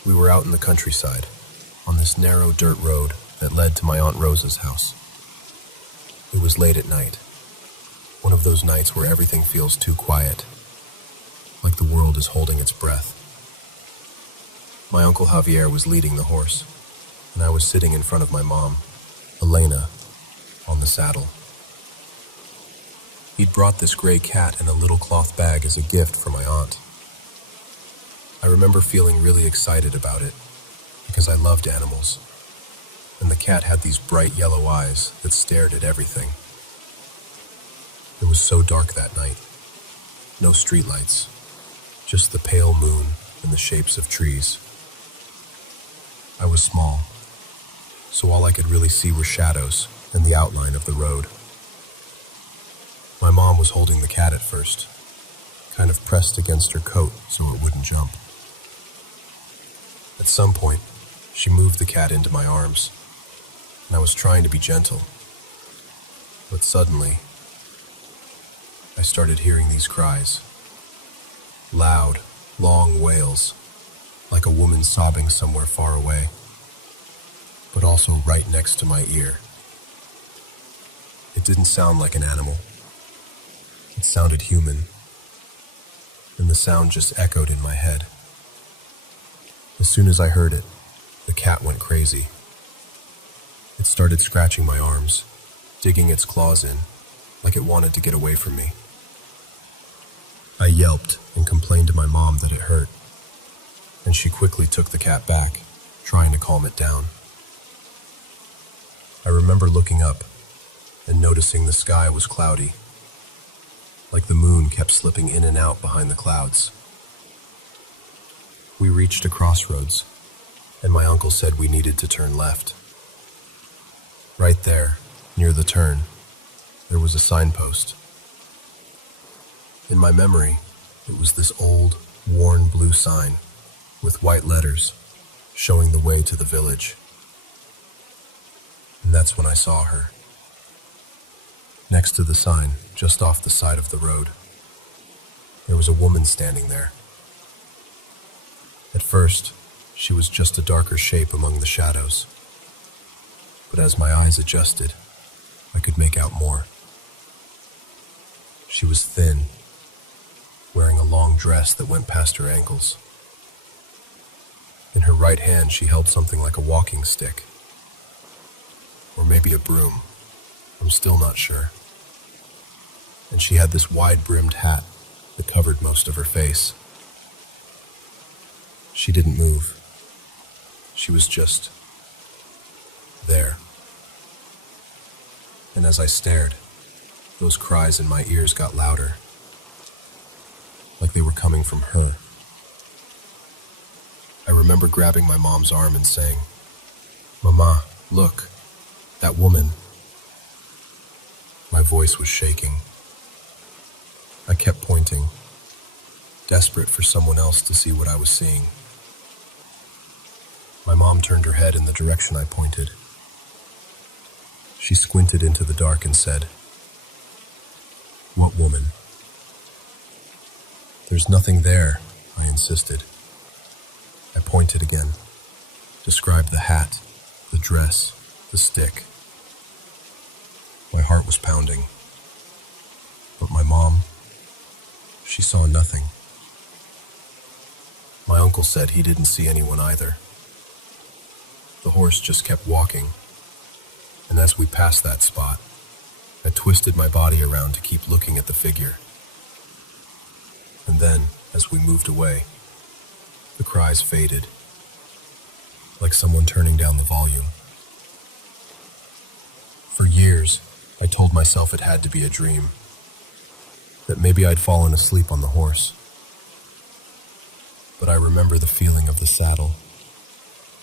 We were out in the countryside, on this narrow dirt road that led to my Aunt Rosa's house. It was late at night, one of those nights where everything feels too quiet, like the world is holding its breath. My Uncle Javier was leading the horse, and I was sitting in front of my mom, Elena, on the saddle. He'd brought this gray cat in a little cloth bag as a gift for my aunt. I remember feeling really excited about it, because I loved animals, and the cat had these bright yellow eyes that stared at everything. It was so dark that night. No streetlights, just the pale moon and the shapes of trees. I was small, so all I could really see were shadows and the outline of the road. My mom was holding the cat at first, kind of pressed against her coat so it wouldn't jump. At some point, she moved the cat into my arms, and I was trying to be gentle. But suddenly, I started hearing these cries. Loud, long wails, like a woman sobbing somewhere far away, but also right next to my ear. It didn't sound like an animal. It sounded human, and the sound just echoed in my head. As soon as I heard it, the cat went crazy. It started scratching my arms, digging its claws in, like it wanted to get away from me. I yelped and complained to my mom that it hurt, and she quickly took the cat back, trying to calm it down. I remember looking up and noticing the sky was cloudy, like the moon kept slipping in and out behind the clouds. We reached a crossroads, and my uncle said we needed to turn left. Right there, near the turn, there was a signpost. In my memory, it was this old, worn blue sign with white letters showing the way to the village. And that's when I saw her. Next to the sign, just off the side of the road, there was a woman standing there. At first, she was just a darker shape among the shadows. But as my eyes adjusted, I could make out more. She was thin, wearing a long dress that went past her ankles. In her right hand, she held something like a walking stick. Or maybe a broom. I'm still not sure. And she had this wide-brimmed hat that covered most of her face. She didn't move. She was just there. And as I stared, those cries in my ears got louder, like they were coming from her. I remember grabbing my mom's arm and saying, "Mama, look, that woman." My voice was shaking. I kept pointing, desperate for someone else to see what I was seeing. My mom turned her head in the direction I pointed. She squinted into the dark and said, What woman? There's nothing there, I insisted. I pointed again, described the hat, the dress, the stick. My heart was pounding. But my mom, she saw nothing. My uncle said he didn't see anyone either. The horse just kept walking, and as we passed that spot, I twisted my body around to keep looking at the figure. And then, as we moved away, the cries faded, like someone turning down the volume. For years, I told myself it had to be a dream, that maybe I'd fallen asleep on the horse. But I remember the feeling of the saddle,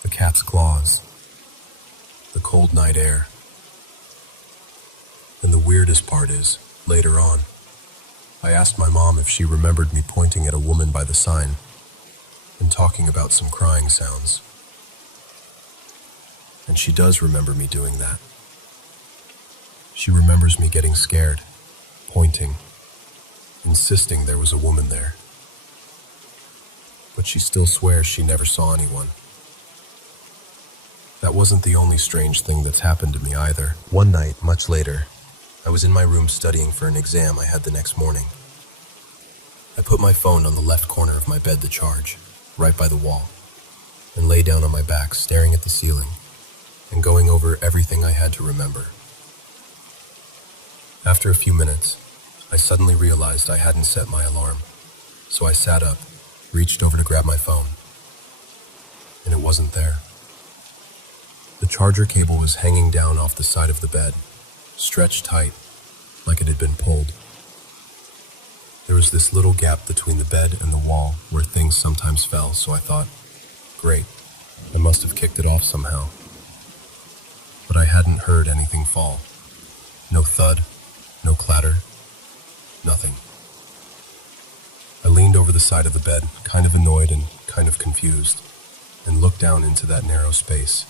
the cat's claws, the cold night air. And the weirdest part is, later on, I asked my mom if she remembered me pointing at a woman by the sign and talking about some crying sounds. And she does remember me doing that. She remembers me getting scared, pointing, insisting there was a woman there. But she still swears she never saw anyone. That wasn't the only strange thing that's happened to me either. One night, much later, I was in my room studying for an exam I had the next morning. I put my phone on the left corner of my bed to charge, right by the wall, and lay down on my back staring at the ceiling and going over everything I had to remember. After a few minutes, I suddenly realized I hadn't set my alarm, so I sat up, reached over to grab my phone, and it wasn't there. The charger cable was hanging down off the side of the bed, stretched tight, like it had been pulled. There was this little gap between the bed and the wall where things sometimes fell, so I thought, great, I must have kicked it off somehow. But I hadn't heard anything fall. No thud, no clatter, nothing. I leaned over the side of the bed, kind of annoyed and kind of confused, and looked down into that narrow space.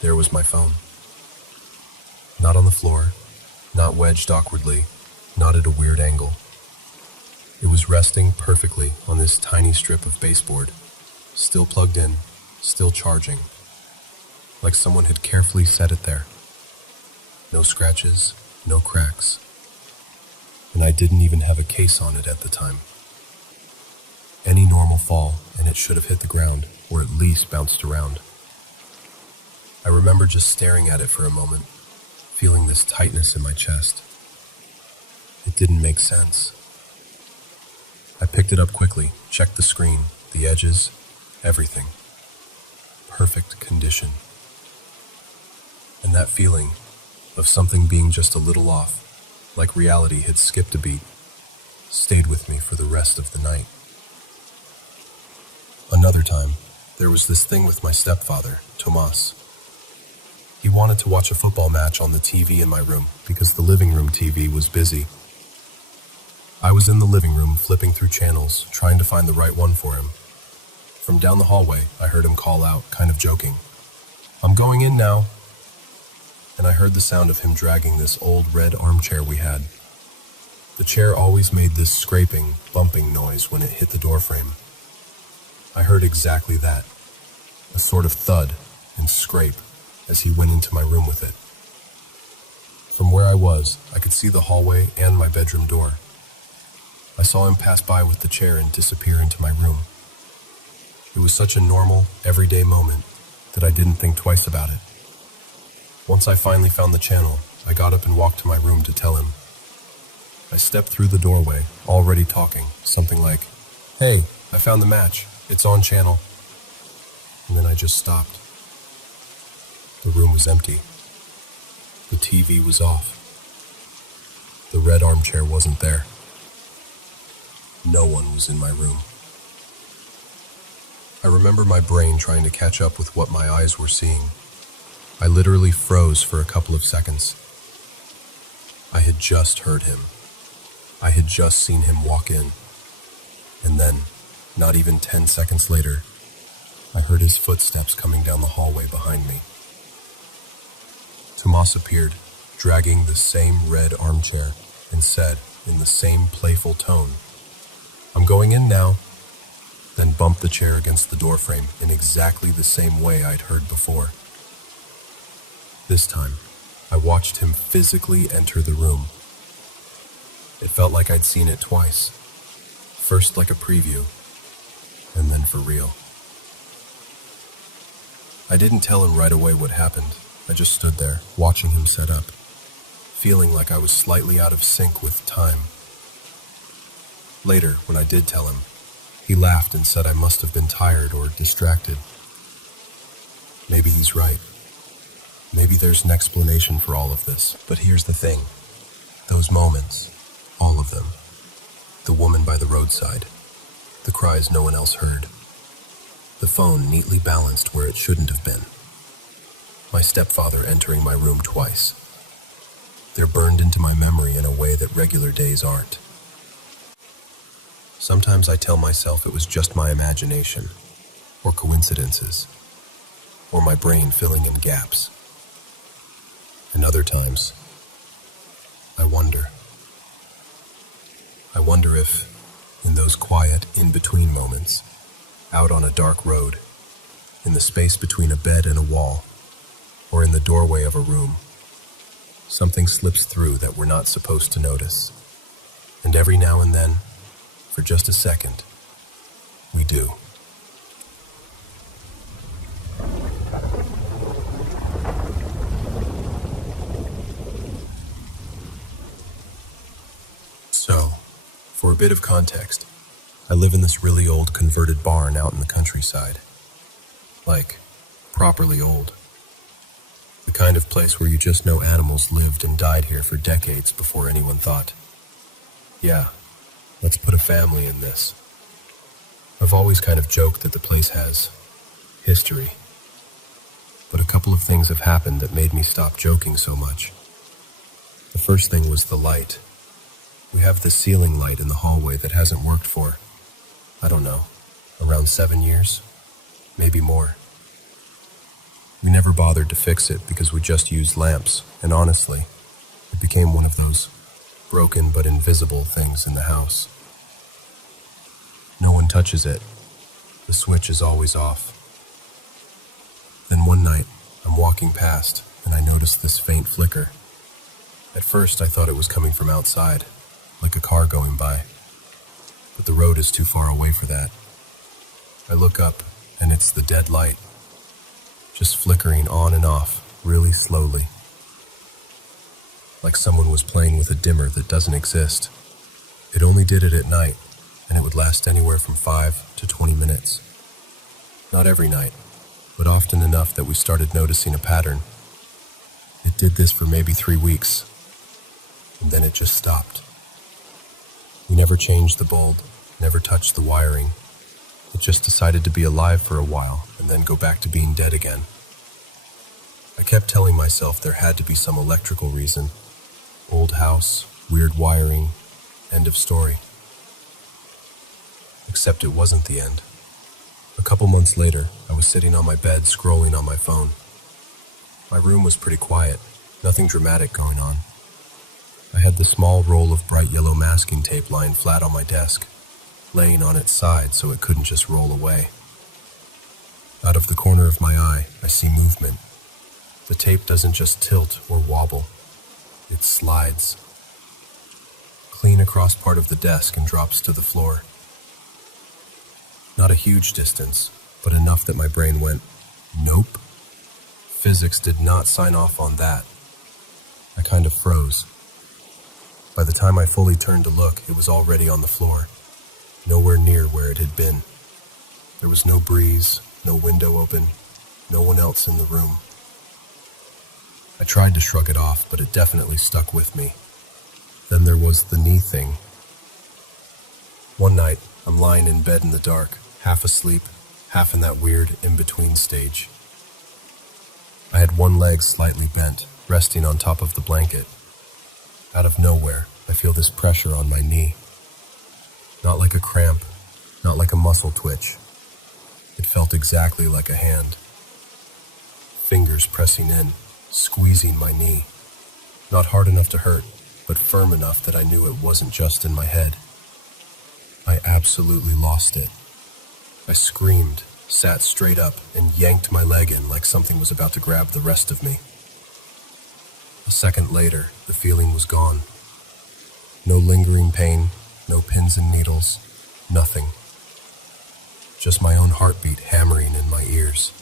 There was my phone. Not on the floor, not wedged awkwardly, not at a weird angle. It was resting perfectly on this tiny strip of baseboard, still plugged in, still charging, like someone had carefully set it there. No scratches, no cracks. And I didn't even have a case on it at the time. Any normal fall, and it should have hit the ground, or at least bounced around. I remember just staring at it for a moment, feeling this tightness in my chest. It didn't make sense. I picked it up quickly, checked the screen, the edges, everything. Perfect condition. And that feeling of something being just a little off, like reality had skipped a beat, stayed with me for the rest of the night. Another time, there was this thing with my stepfather, Tomas. He wanted to watch a football match on the TV in my room because the living room TV was busy. I was in the living room flipping through channels, trying to find the right one for him. From down the hallway, I heard him call out, kind of joking, "I'm going in now." And I heard the sound of him dragging this old red armchair we had. The chair always made this scraping, bumping noise when it hit the doorframe. I heard exactly that, a sort of thud and scrape as he went into my room with it. From where I was, I could see the hallway and my bedroom door. I saw him pass by with the chair and disappear into my room. It was such a normal, everyday moment that I didn't think twice about it. Once I finally found the channel, I got up and walked to my room to tell him. I stepped through the doorway, already talking, something like, "Hey, I found the match. It's on channel." And then I just stopped. The room was empty. The TV was off. The red armchair wasn't there. No one was in my room. I remember my brain trying to catch up with what my eyes were seeing. I literally froze for a couple of seconds. I had just heard him. I had just seen him walk in. And then, not even 10 seconds later, I heard his footsteps coming down the hallway behind me. Tomas appeared, dragging the same red armchair and said, in the same playful tone, "I'm going in now," then bumped the chair against the doorframe in exactly the same way I'd heard before. This time, I watched him physically enter the room. It felt like I'd seen it twice. First like a preview, and then for real. I didn't tell him right away what happened. I just stood there, watching him set up, feeling like I was slightly out of sync with time. Later, when I did tell him, he laughed and said I must have been tired or distracted. Maybe he's right. Maybe there's an explanation for all of this. But here's the thing. Those moments, all of them. The woman by the roadside. The cries no one else heard. The phone neatly balanced where it shouldn't have been. My stepfather entering my room twice. They're burned into my memory in a way that regular days aren't. Sometimes I tell myself it was just my imagination, or coincidences, or my brain filling in gaps. And other times, I wonder if, in those quiet, in-between moments, out on a dark road, in the space between a bed and a wall, or in the doorway of a room, something slips through that we're not supposed to notice. And every now and then, for just a second, we do. So, for a bit of context, I live in this really old converted barn out in the countryside. Like, properly old. The kind of place where you just know animals lived and died here for decades before anyone thought, yeah, let's put a family in this. I've always kind of joked that the place has history. But a couple of things have happened that made me stop joking so much. The first thing was the light. We have this ceiling light in the hallway that hasn't worked for, I don't know, around 7 years, maybe more. We never bothered to fix it because we just used lamps, and honestly, it became one of those broken but invisible things in the house. No one touches it. The switch is always off. Then one night, I'm walking past, and I noticed this faint flicker. At first, I thought it was coming from outside, like a car going by. But the road is too far away for that. I look up, and it's the dead light, just flickering on and off, really slowly. Like someone was playing with a dimmer that doesn't exist. It only did it at night, and it would last anywhere from 5 to 20 minutes. Not every night, but often enough that we started noticing a pattern. It did this for maybe 3 weeks, and then it just stopped. We never changed the bulb, never touched the wiring. It just decided to be alive for a while and then go back to being dead again. I kept telling myself there had to be some electrical reason. Old house, weird wiring, end of story. Except it wasn't the end. A couple months later, I was sitting on my bed scrolling on my phone. My room was pretty quiet, nothing dramatic going on. I had the small roll of bright yellow masking tape lying flat on my desk, laying on its side so it couldn't just roll away. Out of the corner of my eye, I see movement. The tape doesn't just tilt or wobble, it slides. Clean across part of the desk and drops to the floor. Not a huge distance, but enough that my brain went, nope. Physics did not sign off on that. I kind of froze. By the time I fully turned to look, it was already on the floor, nowhere near where it had been. There was no breeze, no window open, no one else in the room. I tried to shrug it off, but it definitely stuck with me. Then there was the knee thing. One night, I'm lying in bed in the dark, half asleep, half in that weird in-between stage. I had one leg slightly bent, resting on top of the blanket. Out of nowhere, I feel this pressure on my knee. Not like a cramp, not like a muscle twitch. It felt exactly like a hand. Fingers pressing in, squeezing my knee. Not hard enough to hurt, but firm enough that I knew it wasn't just in my head. I absolutely lost it. I screamed, sat straight up, and yanked my leg in like something was about to grab the rest of me. A second later, the feeling was gone. No lingering pain, no pins and needles, nothing. Just my own heartbeat hammering in my ears.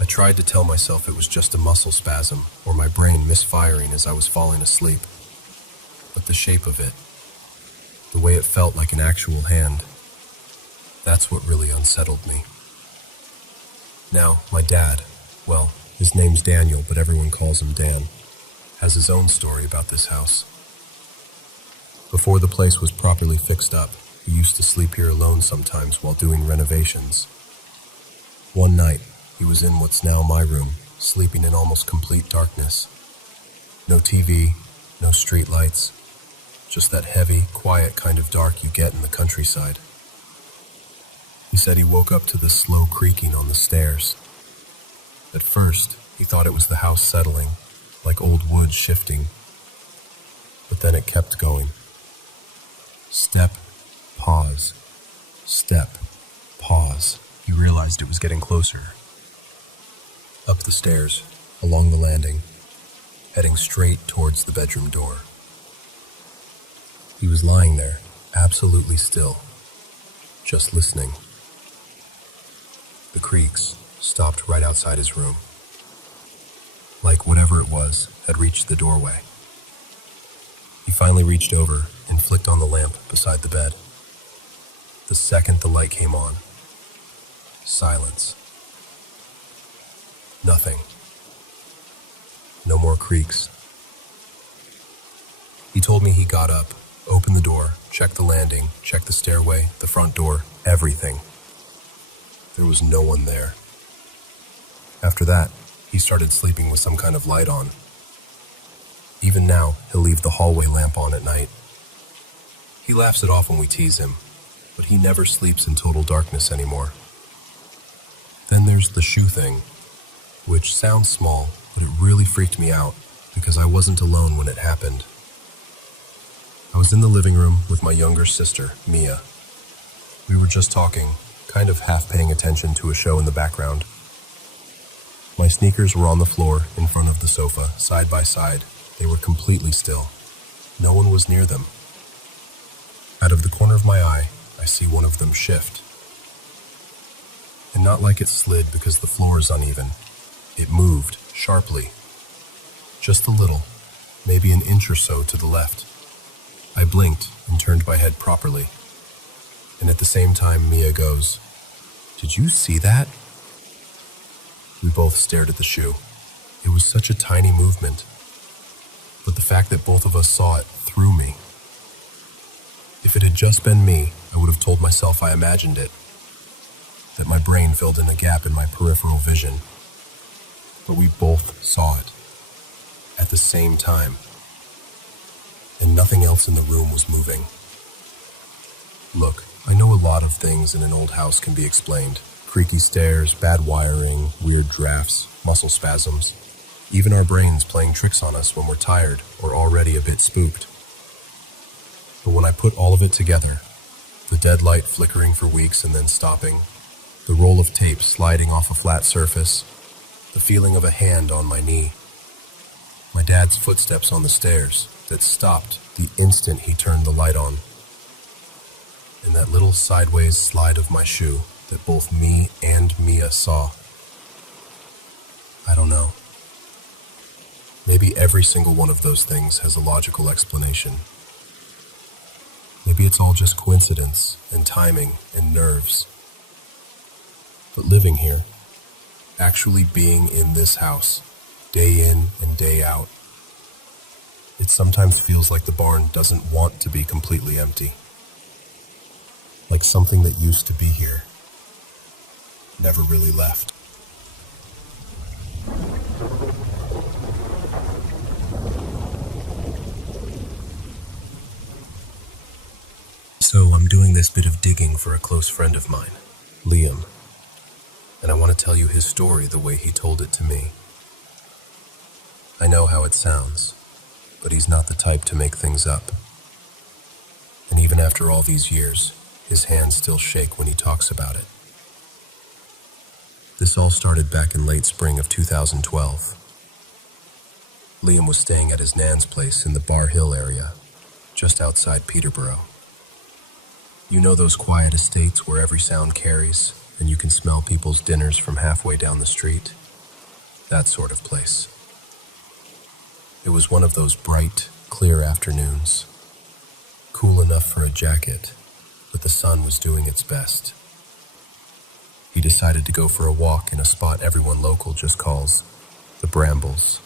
I tried to tell myself it was just a muscle spasm or my brain misfiring as I was falling asleep. But the shape of it, the way it felt like an actual hand, that's what really unsettled me. Now, my dad, well, his name's Daniel, but everyone calls him Dan, has his own story about this house. Before the place was properly fixed up, he used to sleep here alone sometimes while doing renovations. One night, he was in what's now my room, sleeping in almost complete darkness. No TV, no street lights, just that heavy, quiet kind of dark you get in the countryside. He said he woke up to the slow creaking on the stairs. At first, he thought it was the house settling, like old wood shifting. But then it kept going. Step, pause, step, pause. He realized it was getting closer. Up the stairs, along the landing, heading straight towards the bedroom door. He was lying there, absolutely still, just listening. The creaks stopped right outside his room. Like whatever it was had reached the doorway. He finally reached over and flicked on the lamp beside the bed. The second the light came on, silence. Nothing. No more creaks. He told me he got up, opened the door, checked the landing, checked the stairway, the front door, everything. There was no one there. After that, he started sleeping with some kind of light on. Even now, he'll leave the hallway lamp on at night. He laughs it off when we tease him, but he never sleeps in total darkness anymore. Then there's the shoe thing, which sounds small, but it really freaked me out because I wasn't alone when it happened. I was in the living room with my younger sister, Mia. We were just talking, kind of half paying attention to a show in the background. My sneakers were on the floor in front of the sofa, side by side. They were completely still. No one was near them. Out of the corner of my eye, I see one of them shift. And not like it slid because the floor is uneven. It moved, sharply. Just a little, maybe an inch or so to the left. I blinked and turned my head properly. And at the same time, Mia goes, "Did you see that?" We both stared at the shoe. It was such a tiny movement. But the fact that both of us saw it threw me. If it had just been me, I would have told myself I imagined it, that my brain filled in a gap in my peripheral vision. But we both saw it, at the same time, and nothing else in the room was moving. Look, I know a lot of things in an old house can be explained. Creaky stairs, bad wiring, weird drafts, muscle spasms, even our brains playing tricks on us when we're tired or already a bit spooked. But when I put all of it together, the dead light flickering for weeks and then stopping, the roll of tape sliding off a flat surface, the feeling of a hand on my knee, my dad's footsteps on the stairs that stopped the instant he turned the light on, and that little sideways slide of my shoe that both me and Mia saw. I don't know. Maybe every single one of those things has a logical explanation. Maybe it's all just coincidence and timing and nerves. But living here, actually being in this house, day in and day out, it sometimes feels like the barn doesn't want to be completely empty. Like something that used to be here never really left. So I'm doing this bit of digging for a close friend of mine, Liam, and I want to tell you his story the way he told it to me. I know how it sounds. but he's not the type to make things up. And even after all these years, his hands still shake when he talks about it. This all started back in late spring of 2012. Liam was staying at his nan's place in the Bar Hill area, just outside Peterborough. You know those quiet estates where every sound carries, and you can smell people's dinners from halfway down the street? That sort of place. It was one of those bright, clear afternoons. Cool enough for a jacket, but the sun was doing its best. He decided to go for a walk in a spot everyone local just calls the Brambles.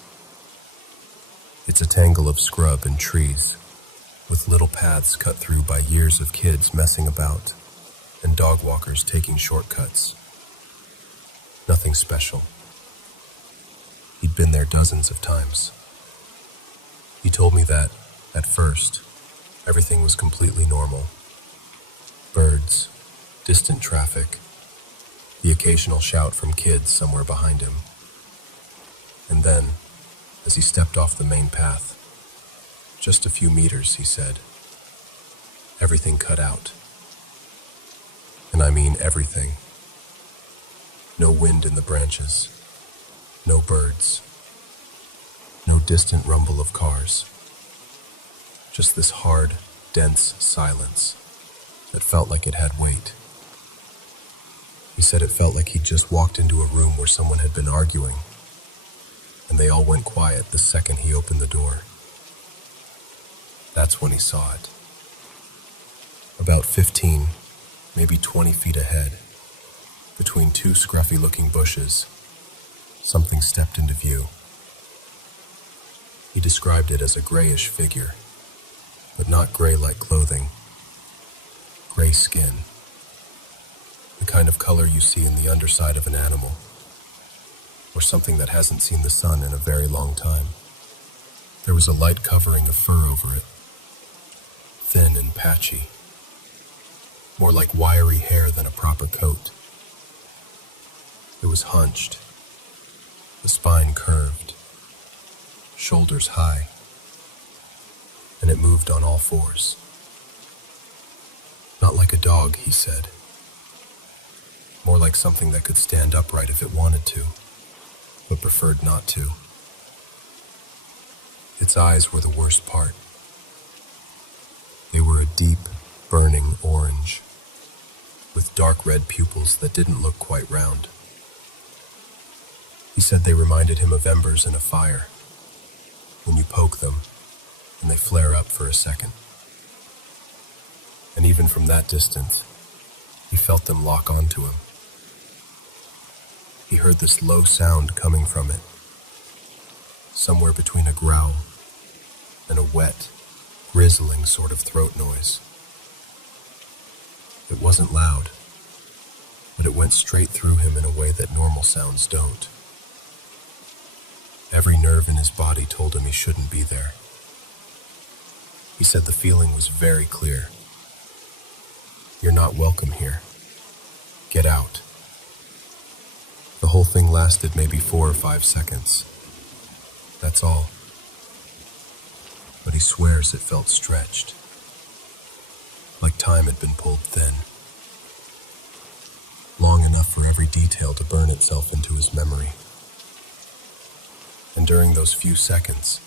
It's a tangle of scrub and trees, with little paths cut through by years of kids messing about and dog walkers taking shortcuts. Nothing special. He'd been there dozens of times. He told me that, at first, everything was completely normal. Birds, distant traffic, the occasional shout from kids somewhere behind him. And then, as he stepped off the main path, just a few meters, he said, everything cut out. And I mean everything. No wind in the branches, no birds, no distant rumble of cars. Just this hard, dense silence that felt like it had weight. He said it felt like he'd just walked into a room where someone had been arguing, and they all went quiet the second he opened the door. That's when he saw it. About 15, maybe 20 feet ahead, between two scruffy-looking bushes, something stepped into view. He described it as a grayish figure, but not gray like clothing. Gray skin. The kind of color you see in the underside of an animal, or something that hasn't seen the sun in a very long time. There was a light covering of fur over it, thin and patchy, more like wiry hair than a proper coat. It was hunched, the spine curved, shoulders high, and it moved on all fours. Not like a dog, he said. More like something that could stand upright if it wanted to, but preferred not to. Its eyes were the worst part. They were a deep, burning orange, with dark red pupils that didn't look quite round. He said they reminded him of embers in a fire, when you poke them, and they flare up for a second. And even from that distance, he felt them lock onto him. He heard this low sound coming from it, somewhere between a growl and a wet, grisling sort of throat noise. It wasn't loud, but it went straight through him in a way that normal sounds don't. Every nerve in his body told him he shouldn't be there. He said the feeling was very clear. You're not welcome here. Get out. The whole thing lasted maybe 4 or 5 seconds. That's all. But he swears it felt stretched, like time had been pulled thin, long enough for every detail to burn itself into his memory. And during those few seconds,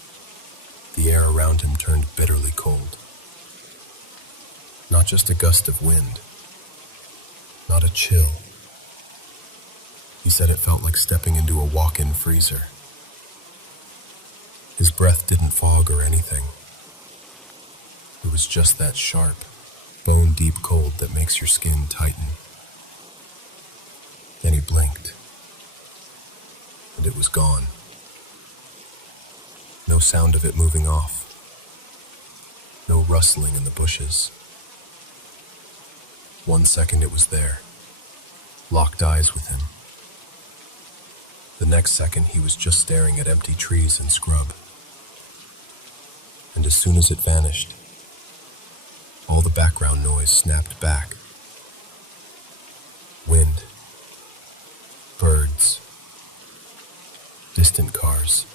the air around him turned bitterly cold. Not just a gust of wind, not a chill. He said it felt like stepping into a walk-in freezer. His breath didn't fog or anything. It was just that sharp, bone-deep cold that makes your skin tighten. Then he blinked, and it was gone. No sound of it moving off. No rustling in the bushes. 1 second it was there, locked eyes with him. The next second he was just staring at empty trees and scrub. And as soon as it vanished, all the background noise snapped back. Wind, birds, distant cars.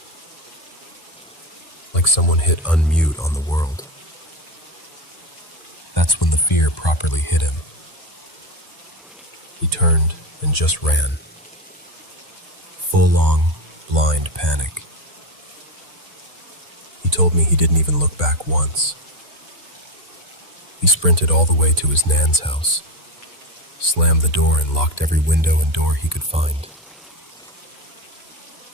Like like someone hit unmute on the world. That's when the fear properly hit him. He turned and just ran. Full-on, blind panic. He told me he didn't even look back once. He sprinted all the way to his nan's house, slammed the door and locked every window and door he could find.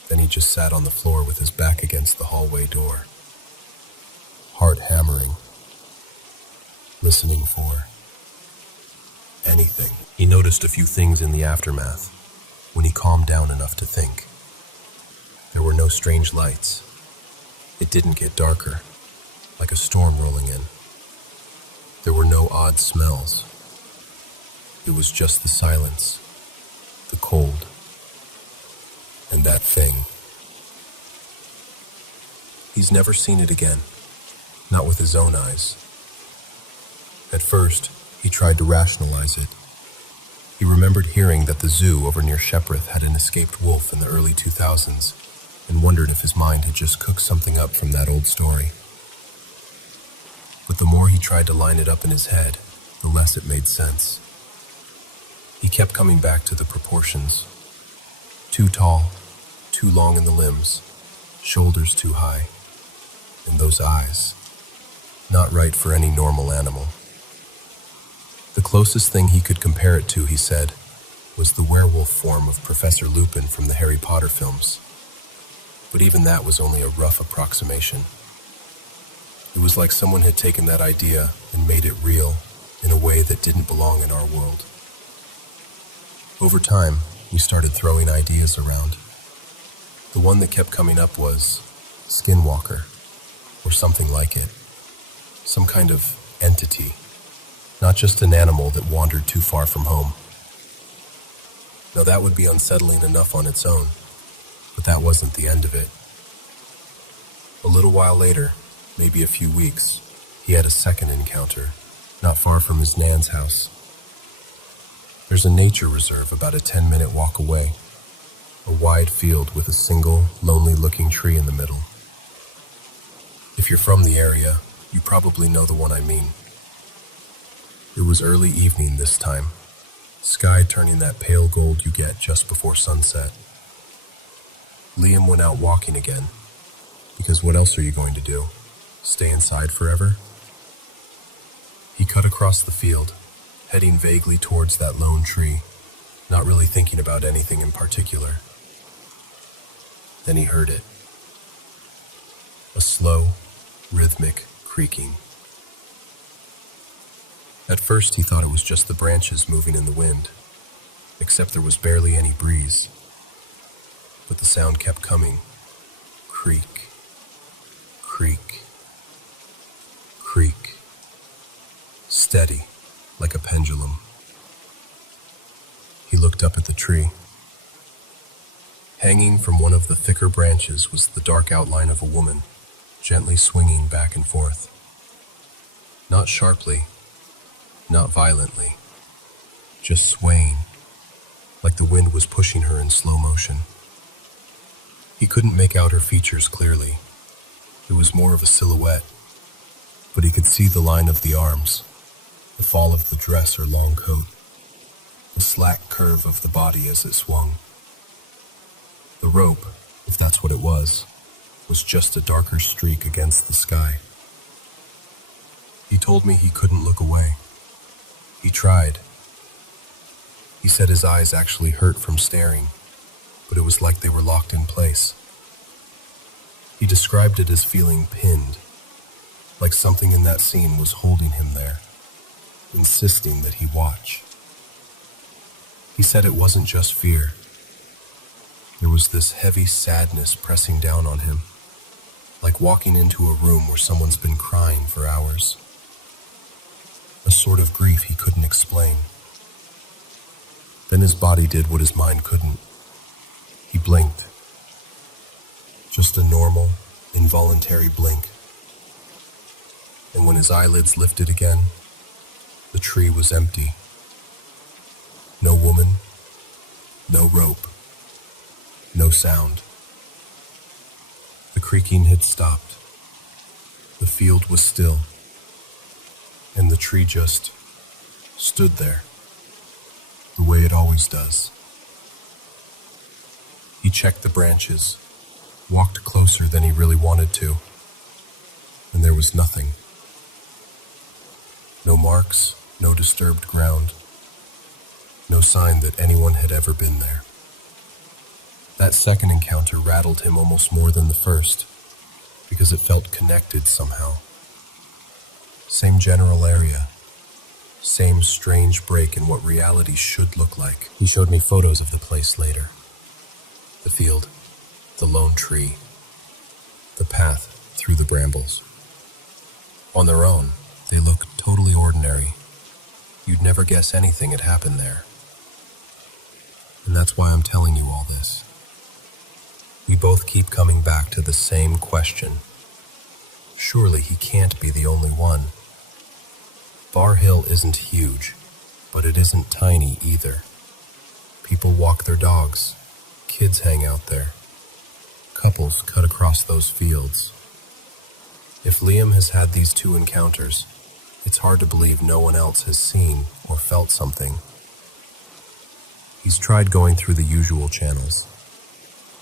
Then he just sat on the floor with his back against the hallway door, heart hammering, listening for anything. He noticed a few things in the aftermath when he calmed down enough to think. There were no strange lights. It didn't get darker, like a storm rolling in. There were no odd smells. It was just the silence, the cold, and that thing. He's never seen it again, not with his own eyes. At first, he tried to rationalize it. He remembered hearing that the zoo over near Shepreth had an escaped wolf in the early 2000s and wondered if his mind had just cooked something up from that old story. But the more he tried to line it up in his head, the less it made sense. He kept coming back to the proportions. Too tall, too long in the limbs, shoulders too high, and those eyes, not right for any normal animal. The closest thing he could compare it to, he said, was the werewolf form of Professor Lupin from the Harry Potter films. But even that was only a rough approximation. It was like someone had taken that idea and made it real in a way that didn't belong in our world. Over time, we started throwing ideas around. The one that kept coming up was Skinwalker, or something like it. Some kind of entity, not just an animal that wandered too far from home. Now that would be unsettling enough on its own, but that wasn't the end of it. A little while later, maybe a few weeks, he had a second encounter, not far from his nan's house. There's a nature reserve about a 10-minute walk away, a wide field with a single, lonely-looking tree in the middle. If you're from the area, you probably know the one I mean. It was early evening this time, sky turning that pale gold you get just before sunset. Liam went out walking again, because what else are you going to do? Stay inside forever? He cut across the field, heading vaguely towards that lone tree, not really thinking about anything in particular. Then he heard it. A slow, rhythmic creaking. At first he thought it was just the branches moving in the wind, except there was barely any breeze. But the sound kept coming. Creak, creak, creak. Steady, like a pendulum. He looked up at the tree. Hanging from one of the thicker branches was the dark outline of a woman, gently swinging back and forth. Not sharply, not violently, just swaying, like the wind was pushing her in slow motion. He couldn't make out her features clearly. It was more of a silhouette, but he could see the line of the arms, the fall of the dress or long coat, the slack curve of the body as it swung. The rope, if that's what it was just a darker streak against the sky. He told me he couldn't look away. He tried. He said his eyes actually hurt from staring, but it was like they were locked in place. He described it as feeling pinned, like something in that scene was holding him there, insisting that he watch. He said it wasn't just fear. There was this heavy sadness pressing down on him, like walking into a room where someone's been crying for hours. A sort of grief he couldn't explain. Then his body did what his mind couldn't. He blinked. Just a normal, involuntary blink. And when his eyelids lifted again, the tree was empty. No woman, no rope, no sound. The creaking had stopped, The field was still, and the tree just stood there, the way it always does. He checked the branches, walked closer than he really wanted to, and there was nothing. No marks, no disturbed ground, no sign that anyone had ever been there. That second encounter rattled him almost more than the first, because it felt connected somehow. Same general area, same strange break in what reality should look like. He showed me photos of the place later. The field, the lone tree, the path through the brambles. On their own, they look totally ordinary. You'd never guess anything had happened there. And that's why I'm telling you all this. We both keep coming back to the same question. Surely he can't be the only one. Bar Hill isn't huge, but it isn't tiny either. People walk their dogs, kids hang out there. Couples cut across those fields. If Liam has had these two encounters, it's hard to believe no one else has seen or felt something. He's tried going through the usual channels.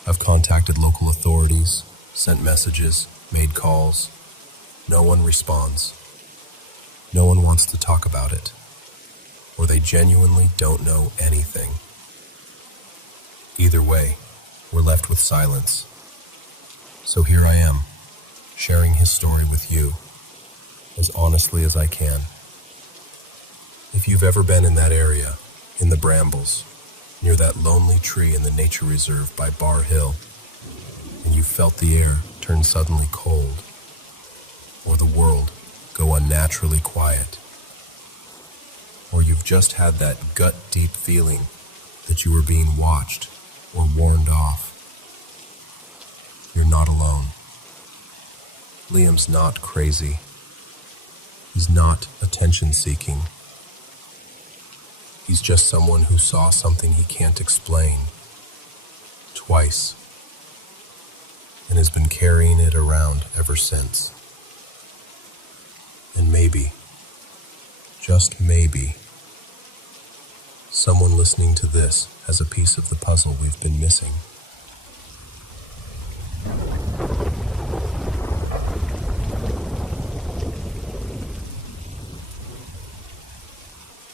I've contacted local authorities, sent messages, made calls. No one responds. No one wants to talk about it, or they genuinely don't know anything. Either way, we're left with silence. So here I am, sharing his story with you, as honestly as I can. If you've ever been in that area, in the brambles, near that lonely tree in the nature reserve by Bar Hill, and you felt the air turn suddenly cold, or the world go unnaturally quiet, or you've just had that gut-deep feeling that you were being watched or warned off, you're not alone. Liam's not crazy. He's not attention-seeking. He's just someone who saw something he can't explain twice and has been carrying it around ever since. And maybe, just maybe, someone listening to this has a piece of the puzzle we've been missing.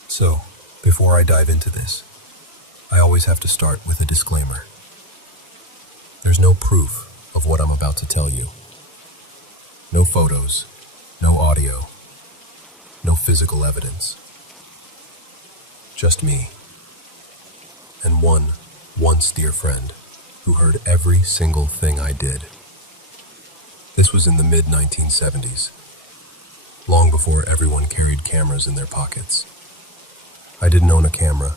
So, before I dive into this, I always have to start with a disclaimer. There's no proof of what I'm about to tell you. No photos, no audio, no physical evidence. Just me, and one once dear friend who heard every single thing I did. This was in the mid-1970s, long before everyone carried cameras in their pockets. I didn't own a camera,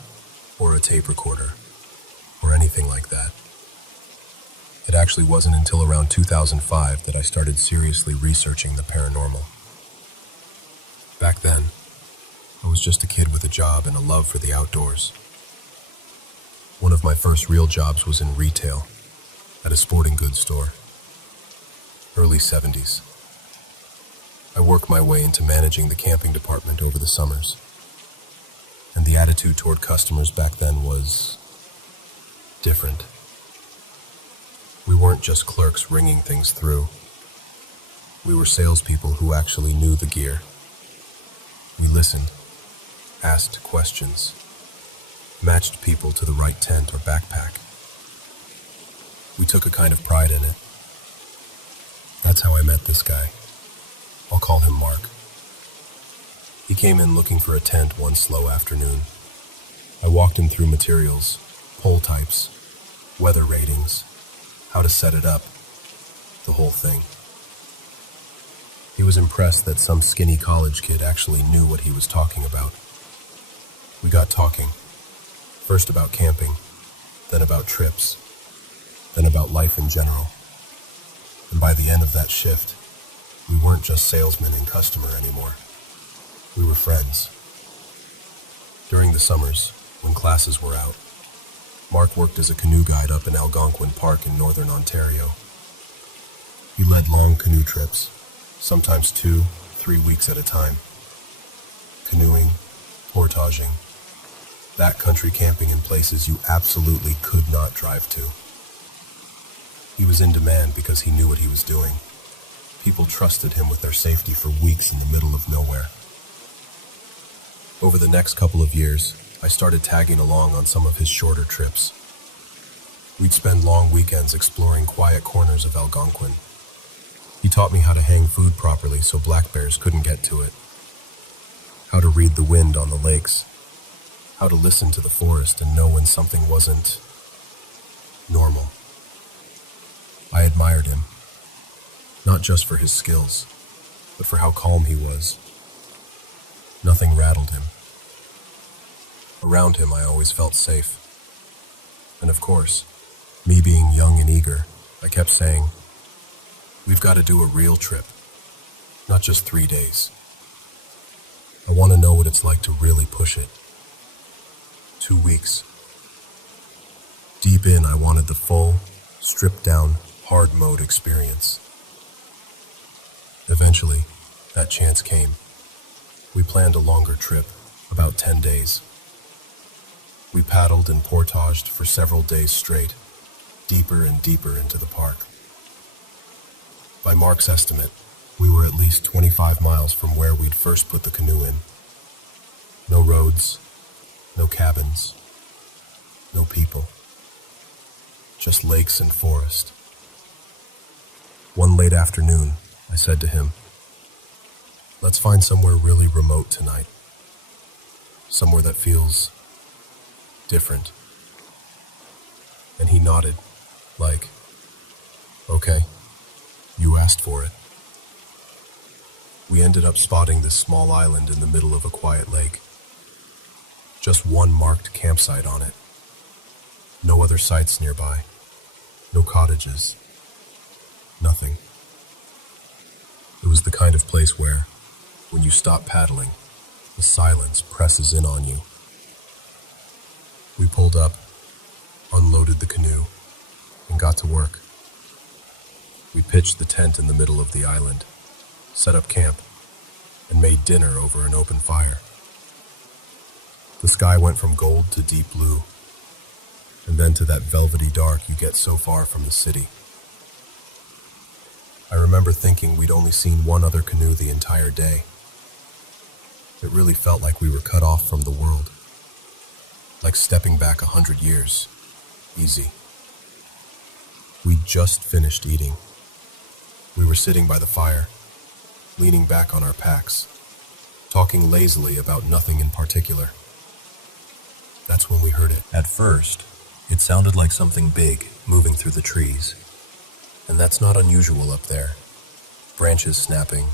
or a tape recorder, or anything like that. It actually wasn't until around 2005 that I started seriously researching the paranormal. Back then, I was just a kid with a job and a love for the outdoors. One of my first real jobs was in retail, at a sporting goods store. Early 70s. I worked my way into managing the camping department over the summers. And the attitude toward customers back then was different. We weren't just clerks ringing things through. We were salespeople who actually knew the gear. We listened, asked questions, matched people to the right tent or backpack. We took a kind of pride in it. That's how I met this guy. I'll call him Mark. He came in looking for a tent one slow afternoon. I walked him through materials, pole types, weather ratings, how to set it up, the whole thing. He was impressed that some skinny college kid actually knew what he was talking about. We got talking, first about camping, then about trips, then about life in general. And by the end of that shift, we weren't just salesman and customer anymore. We were friends. During the summers, when classes were out, Mark worked as a canoe guide up in Algonquin Park in northern Ontario. He led long canoe trips, sometimes 2, 3 weeks at a time. Canoeing, portaging, backcountry camping in places you absolutely could not drive to. He was in demand because he knew what he was doing. People trusted him with their safety for weeks in the middle of nowhere. Over the next couple of years, I started tagging along on some of his shorter trips. We'd spend long weekends exploring quiet corners of Algonquin. He taught me how to hang food properly so black bears couldn't get to it, how to read the wind on the lakes, how to listen to the forest and know when something wasn't normal. I admired him, not just for his skills, but for how calm he was. Nothing rattled him. Around him, I always felt safe. And of course, me being young and eager, I kept saying, "We've got to do a real trip, not just 3 days. I want to know what it's like to really push it." 2 weeks. Deep in, I wanted the full, stripped-down, hard mode experience. Eventually, that chance came. We planned a longer trip, about 10 days. We paddled and portaged for several days straight, deeper and deeper into the park. By Mark's estimate, we were at least 25 miles from where we'd first put the canoe in. No roads, no cabins, no people. Just lakes and forest. One late afternoon, I said to him, "Let's find somewhere really remote tonight. Somewhere that feels different." And he nodded, like, "Okay, you asked for it." We ended up spotting this small island in the middle of a quiet lake. Just one marked campsite on it. No other sites nearby. No cottages. Nothing. It was the kind of place where, when you stop paddling, the silence presses in on you. We pulled up, unloaded the canoe, and got to work. We pitched the tent in the middle of the island, set up camp, and made dinner over an open fire. The sky went from gold to deep blue, and then to that velvety dark you get so far from the city. I remember thinking we'd only seen one other canoe the entire day. It really felt like we were cut off from the world, like stepping back 100 years, easy. We'd just finished eating. We were sitting by the fire, leaning back on our packs, talking lazily about nothing in particular. That's when we heard it. At first, it sounded like something big moving through the trees, and that's not unusual up there. Branches snapping,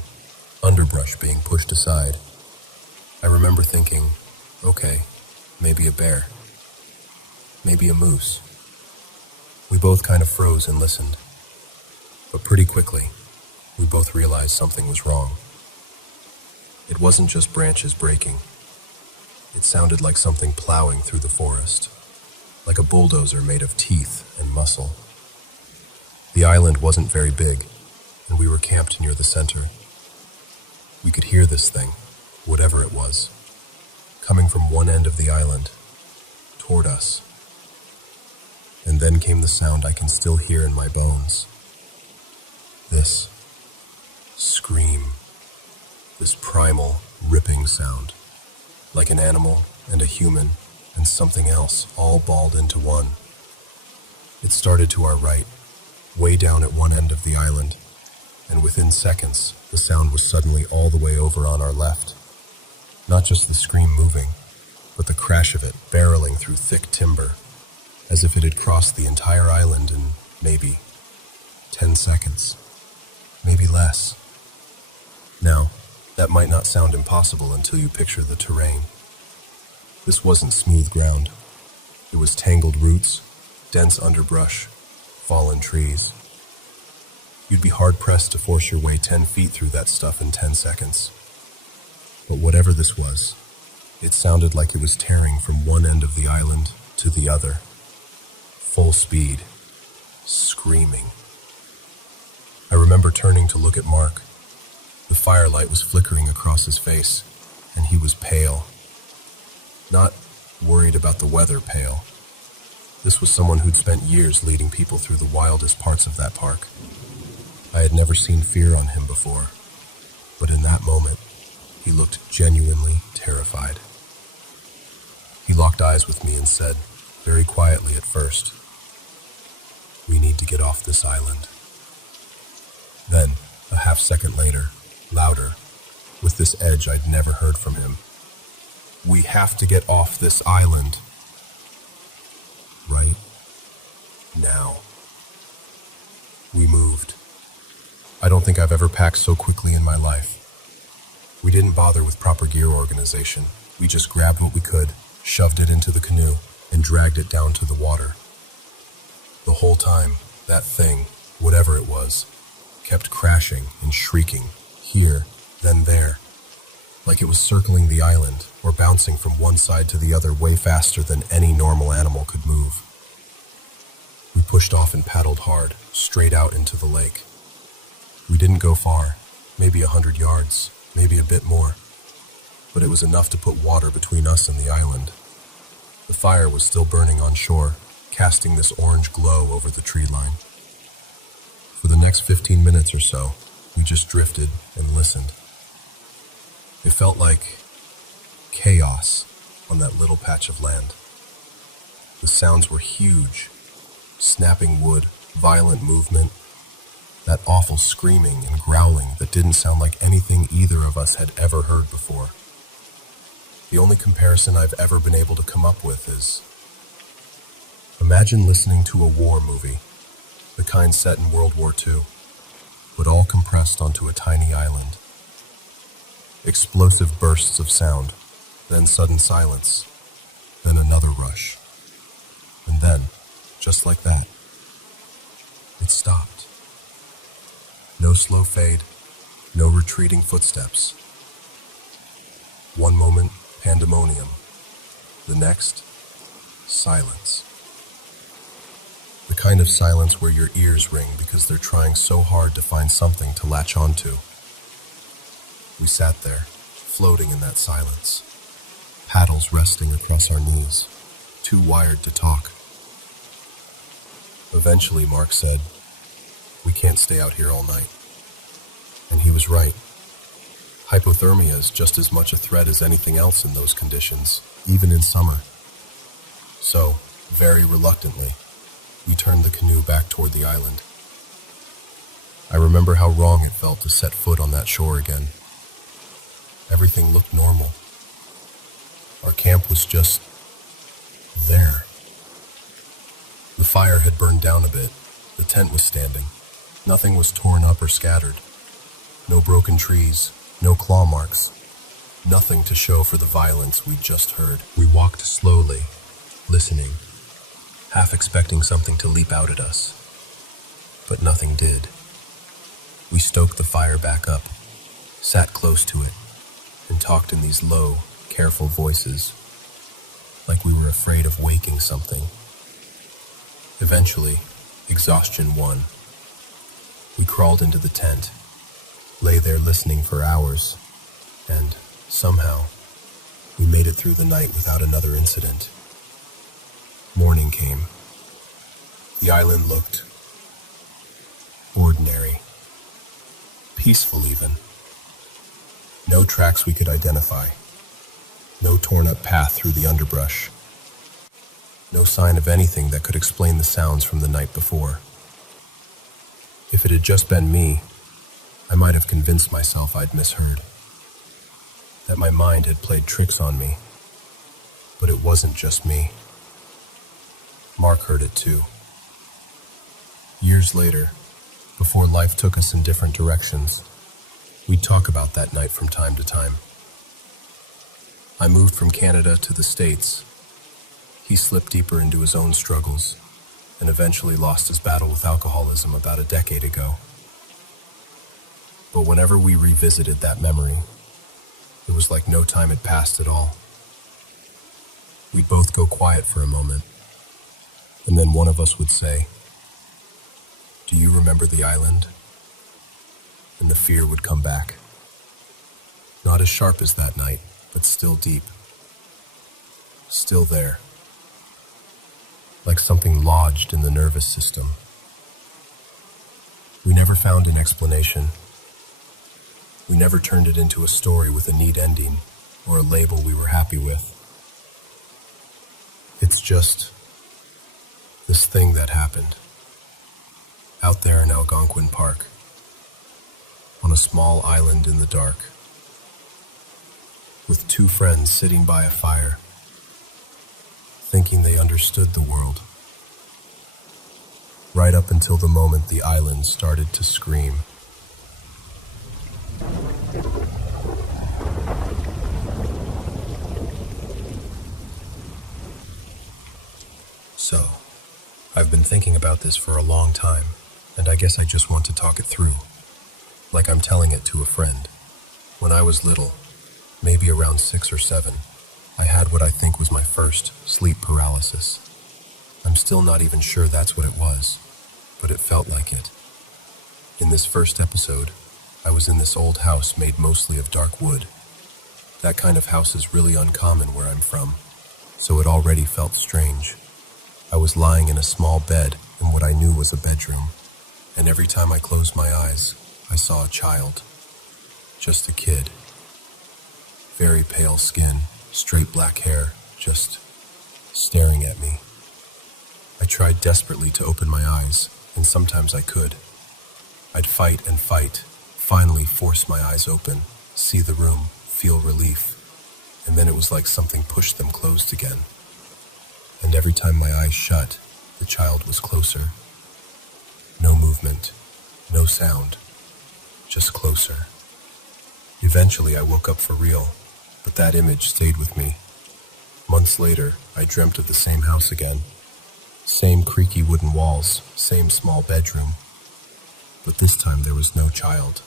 underbrush being pushed aside. I remember thinking, okay, maybe a bear, maybe a moose. We both kind of froze and listened, but pretty quickly, we both realized something was wrong. It wasn't just branches breaking. It sounded like something plowing through the forest, like a bulldozer made of teeth and muscle. The island wasn't very big, and we were camped near the center. We could hear this thing, whatever it was, coming from one end of the island, toward us. And then came the sound I can still hear in my bones. This scream, this primal, ripping sound, like an animal and a human and something else all balled into one. It started to our right, way down at one end of the island, and within seconds, the sound was suddenly all the way over on our left. Not just the scream moving, but the crash of it barreling through thick timber, as if it had crossed the entire island in maybe 10 seconds, maybe less. Now, that might not sound impossible until you picture the terrain. This wasn't smooth ground. It was tangled roots, dense underbrush, fallen trees. You'd be hard-pressed to force your way 10 feet through that stuff in 10 seconds. But whatever this was, it sounded like it was tearing from one end of the island to the other. Full speed, screaming. I remember turning to look at Mark, The firelight was flickering across his face, and he was pale. Not worried about the weather pale. This was someone who'd spent years leading people through the wildest parts of that park. I had never seen fear on him before, but in that moment, he looked genuinely terrified. He locked eyes with me and said, very quietly at first, "We need to get off this island." Then, a half second later, louder, with this edge I'd never heard from him, "We have to get off this island. Right now." We moved. I don't think I've ever packed so quickly in my life. We didn't bother with proper gear organization. We just grabbed what we could, shoved it into the canoe, and dragged it down to the water. The whole time, that thing, whatever it was, kept crashing and shrieking, here, then there, like it was circling the island or bouncing from one side to the other way faster than any normal animal could move. We pushed off and paddled hard, straight out into the lake. We didn't go far, maybe 100 yards, maybe a bit more, but it was enough to put water between us and the island. The fire was still burning on shore, casting this orange glow over the tree line. For the next 15 minutes or so, we just drifted and listened. It felt like chaos on that little patch of land. The sounds were huge, snapping wood, violent movement, that awful screaming and growling that didn't sound like anything either of us had ever heard before. The only comparison I've ever been able to come up with is, imagine listening to a war movie, the kind set in World War II, but all compressed onto a tiny island. Explosive bursts of sound, then sudden silence, then another rush. And then, just like that, it stopped. No slow fade, no retreating footsteps. One moment, pandemonium. The next, silence. The kind of silence where your ears ring because they're trying so hard to find something to latch onto. We sat there, floating in that silence, paddles resting across our knees, too wired to talk. Eventually, Mark said, "We can't stay out here all night." And he was right. Hypothermia is just as much a threat as anything else in those conditions, even in summer. So, very reluctantly, we turned the canoe back toward the island. I remember how wrong it felt to set foot on that shore again. Everything looked normal. Our camp was just there. The fire had burned down a bit. The tent was standing. Nothing was torn up or scattered. No broken trees, no claw marks. Nothing to show for the violence we'd just heard. We walked slowly, listening, half expecting something to leap out at us. But nothing did. We stoked the fire back up, sat close to it, and talked in these low, careful voices, like we were afraid of waking something. Eventually, exhaustion won. We crawled into the tent, lay there listening for hours, and, somehow, we made it through the night without another incident. Morning came. The island looked ordinary, peaceful even. No tracks we could identify. No torn-up path through the underbrush. No sign of anything that could explain the sounds from the night before. If it had just been me, I might have convinced myself I'd misheard, that my mind had played tricks on me. But it wasn't just me. Mark heard it too. Years later, before life took us in different directions, we'd talk about that night from time to time. I moved from Canada to the States. He slipped deeper into his own struggles and eventually lost his battle with alcoholism about a decade ago. But whenever we revisited that memory, it was like no time had passed at all. We'd both go quiet for a moment, and then one of us would say, "Do you remember the island?" And the fear would come back, Not as sharp as that night, but still deep. Still there. Like something lodged in the nervous system. We never found an explanation. We never turned it into a story with a neat ending or a label we were happy with. It's just this thing that happened out there in Algonquin Park, on a small island in the dark, with two friends sitting by a fire, thinking they understood the world, right up until the moment the island started to scream. So, I've been thinking about this for a long time, and I guess I just want to talk it through, like I'm telling it to a friend. When I was little, maybe around 6 or 7, I had what I think was my first sleep paralysis. I'm still not even sure that's what it was, but it felt like it. In this first episode, I was in this old house made mostly of dark wood. That kind of house is really uncommon where I'm from, so it already felt strange. I was lying in a small bed in what I knew was a bedroom, and every time I closed my eyes, I saw a child. Just a kid. Very pale skin, straight black hair, just staring at me. I tried desperately to open my eyes, and sometimes I could. I'd fight and fight, finally force my eyes open, see the room, feel relief, and then it was like something pushed them closed again. And every time my eyes shut, the child was closer. No movement, no sound, just closer. Eventually I woke up for real, but that image stayed with me. Months later, I dreamt of the same house again. Same creaky wooden walls, same small bedroom. But this time there was no child.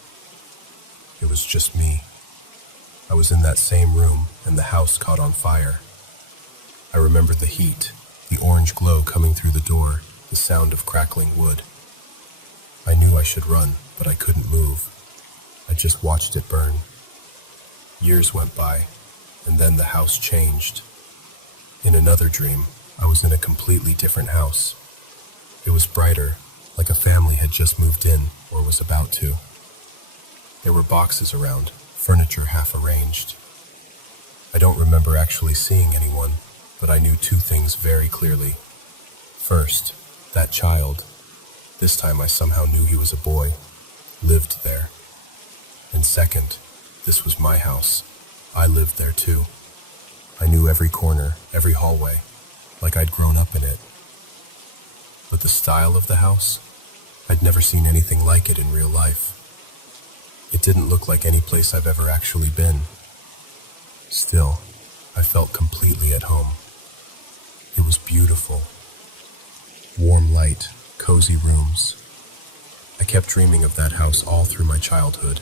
It was just me. I was in that same room, and the house caught on fire. I remembered the heat, the orange glow coming through the door, the sound of crackling wood. I knew I should run, but I couldn't move. I just watched it burn. Years went by, and then the house changed. In another dream, I was in a completely different house. It was brighter, like a family had just moved in, or was about to. There were boxes around, furniture half arranged. I don't remember actually seeing anyone, but I knew two things very clearly. First, that child, this time I somehow knew he was a boy, lived there. And second, this was my house. I lived there too. I knew every corner, every hallway, like I'd grown up in it. But the style of the house, I'd never seen anything like it in real life. It didn't look like any place I've ever actually been. Still, I felt completely at home. It was beautiful. Warm light, cozy rooms. I kept dreaming of that house all through my childhood.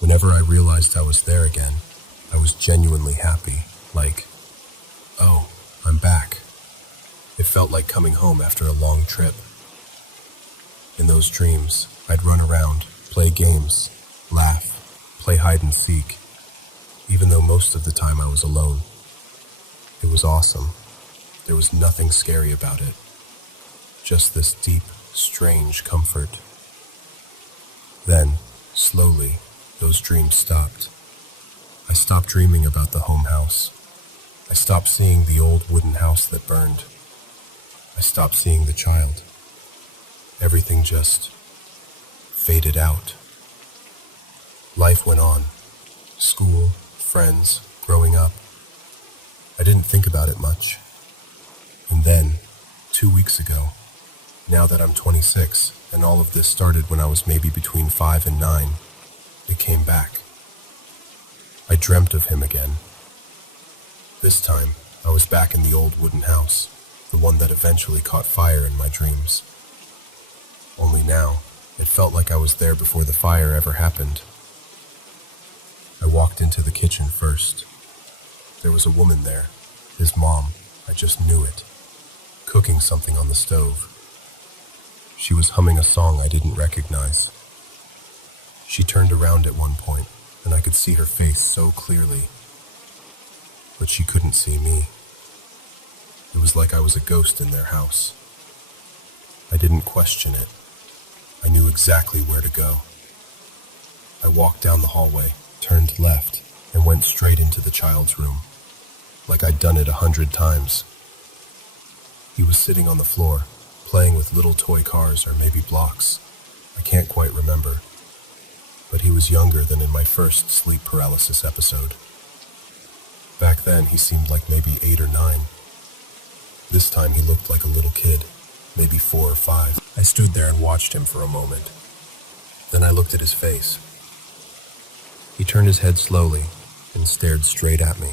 Whenever I realized I was there again, I was genuinely happy, like, oh, I'm back. It felt like coming home after a long trip. In those dreams, I'd run around, play games, laugh, play hide and seek, even though most of the time I was alone. It was awesome. There was nothing scary about it. Just this deep, strange comfort. Then, slowly, those dreams stopped. I stopped dreaming about the home house. I stopped seeing the old wooden house that burned. I stopped seeing the child. Everything just faded out. Life went on. School, friends, growing up. I didn't think about it much. And then, 2 weeks ago, now that I'm 26, and all of this started when I was maybe between 5 and 9, it came back. I dreamt of him again. This time, I was back in the old wooden house, the one that eventually caught fire in my dreams. Only now, it felt like I was there before the fire ever happened. I walked into the kitchen first. There was a woman there, his mom, I just knew it, cooking something on the stove. She was humming a song I didn't recognize. She turned around at one point, and I could see her face so clearly. But she couldn't see me. It was like I was a ghost in their house. I didn't question it. I knew exactly where to go. I walked down the hallway, turned left, and went straight into the child's room, like I'd done it 100 times. He was sitting on the floor, playing with little toy cars or maybe blocks. I can't quite remember. But he was younger than in my first sleep paralysis episode. Back then, he seemed like maybe 8 or 9. This time, he looked like a little kid, maybe 4 or 5. I stood there and watched him for a moment. Then I looked at his face. He turned his head slowly and stared straight at me.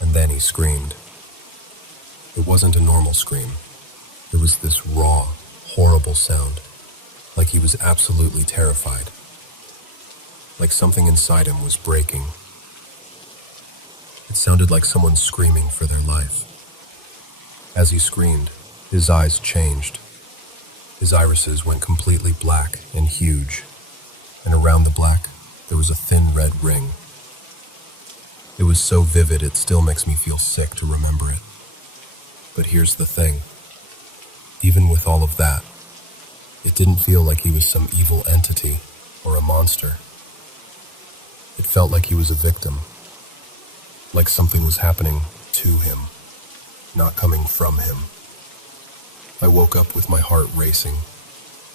And then he screamed. It wasn't a normal scream. It was this raw, horrible sound, like he was absolutely terrified. Like something inside him was breaking. It sounded like someone screaming for their life. As he screamed, his eyes changed. His irises went completely black and huge, and around the black, there was a thin red ring. It was so vivid it still makes me feel sick to remember it. But here's the thing. Even with all of that, it didn't feel like he was some evil entity or a monster. It felt like he was a victim. Like something was happening to him, not coming from him. I woke up with my heart racing,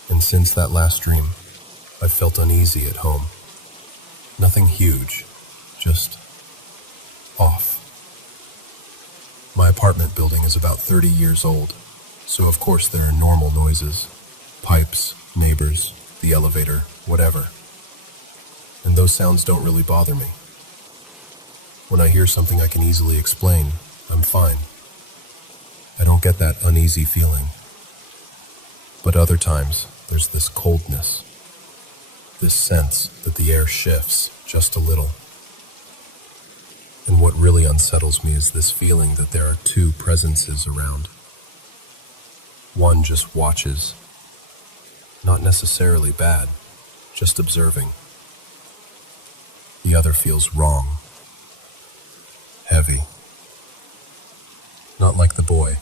and since that last dream, I've felt uneasy at home. Nothing huge, just off. My apartment building is about 30 years old, so of course there are normal noises. Pipes, neighbors, the elevator, whatever. And those sounds don't really bother me. When I hear something I can easily explain, I'm fine. I don't get that uneasy feeling. But other times, there's this coldness. This sense that the air shifts just a little. And what really unsettles me is this feeling that there are two presences around. One just watches. Not necessarily bad, just observing. The other feels wrong. Heavy. Not like the boy,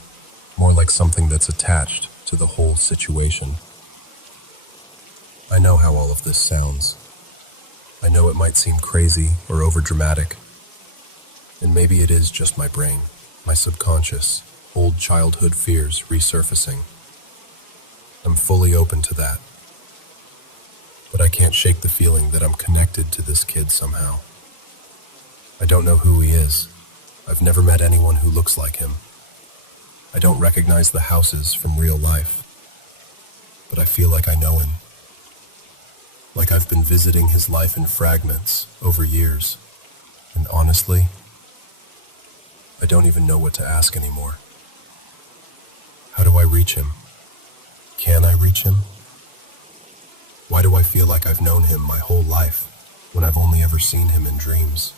more like something that's attached to the whole situation. I know how all of this sounds. I know it might seem crazy or overdramatic. And maybe it is just my brain, my subconscious, old childhood fears resurfacing. I'm fully open to that. But I can't shake the feeling that I'm connected to this kid somehow. I don't know who he is. I've never met anyone who looks like him. I don't recognize the houses from real life. But I feel like I know him. Like I've been visiting his life in fragments over years. And honestly, I don't even know what to ask anymore. How do I reach him? Can I reach him? Why do I feel like I've known him my whole life when I've only ever seen him in dreams?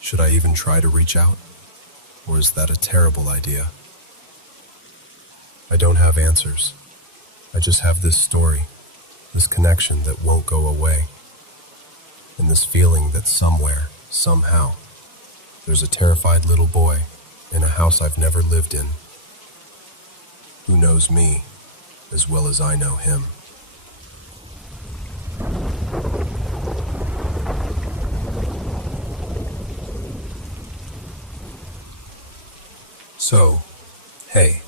Should I even try to reach out? Or is that a terrible idea? I don't have answers. I just have this story, this connection that won't go away, and this feeling that somewhere, somehow, there's a terrified little boy in a house I've never lived in, who knows me as well as I know him. So, hey,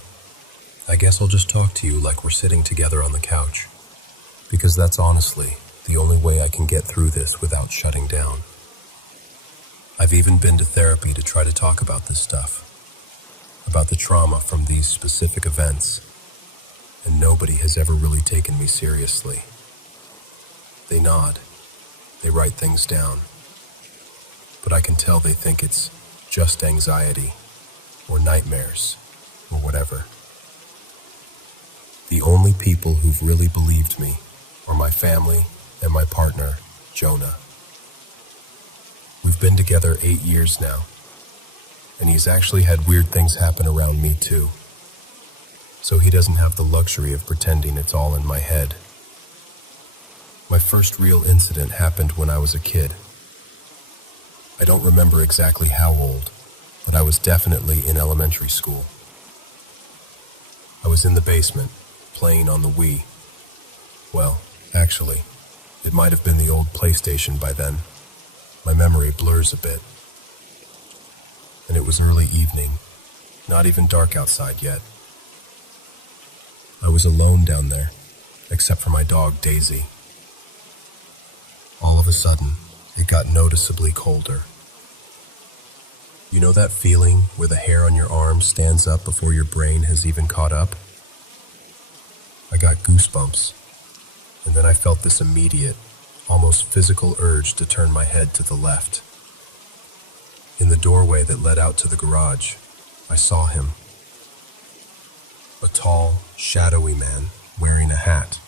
I guess I'll just talk to you like we're sitting together on the couch, because that's honestly the only way I can get through this without shutting down. I've even been to therapy to try to talk about this stuff, about the trauma from these specific events, and nobody has ever really taken me seriously. They nod, they write things down, but I can tell they think it's just anxiety, or nightmares, or whatever. The only people who've really believed me are my family and my partner, Jonah. We've been together 8 years now, and he's actually had weird things happen around me too. So he doesn't have the luxury of pretending it's all in my head. My first real incident happened when I was a kid. I don't remember exactly how old, but I was definitely in elementary school. I was in the basement, playing on the Wii. Well, actually, it might have been the old PlayStation by then. My memory blurs a bit. And it was early evening, not even dark outside yet. I was alone down there, except for my dog Daisy. All of a sudden, it got noticeably colder. You know that feeling where the hair on your arm stands up before your brain has even caught up? I got goosebumps, and then I felt this immediate, almost physical urge to turn my head to the left. In the doorway that led out to the garage, I saw him. A tall, shadowy man wearing a hat.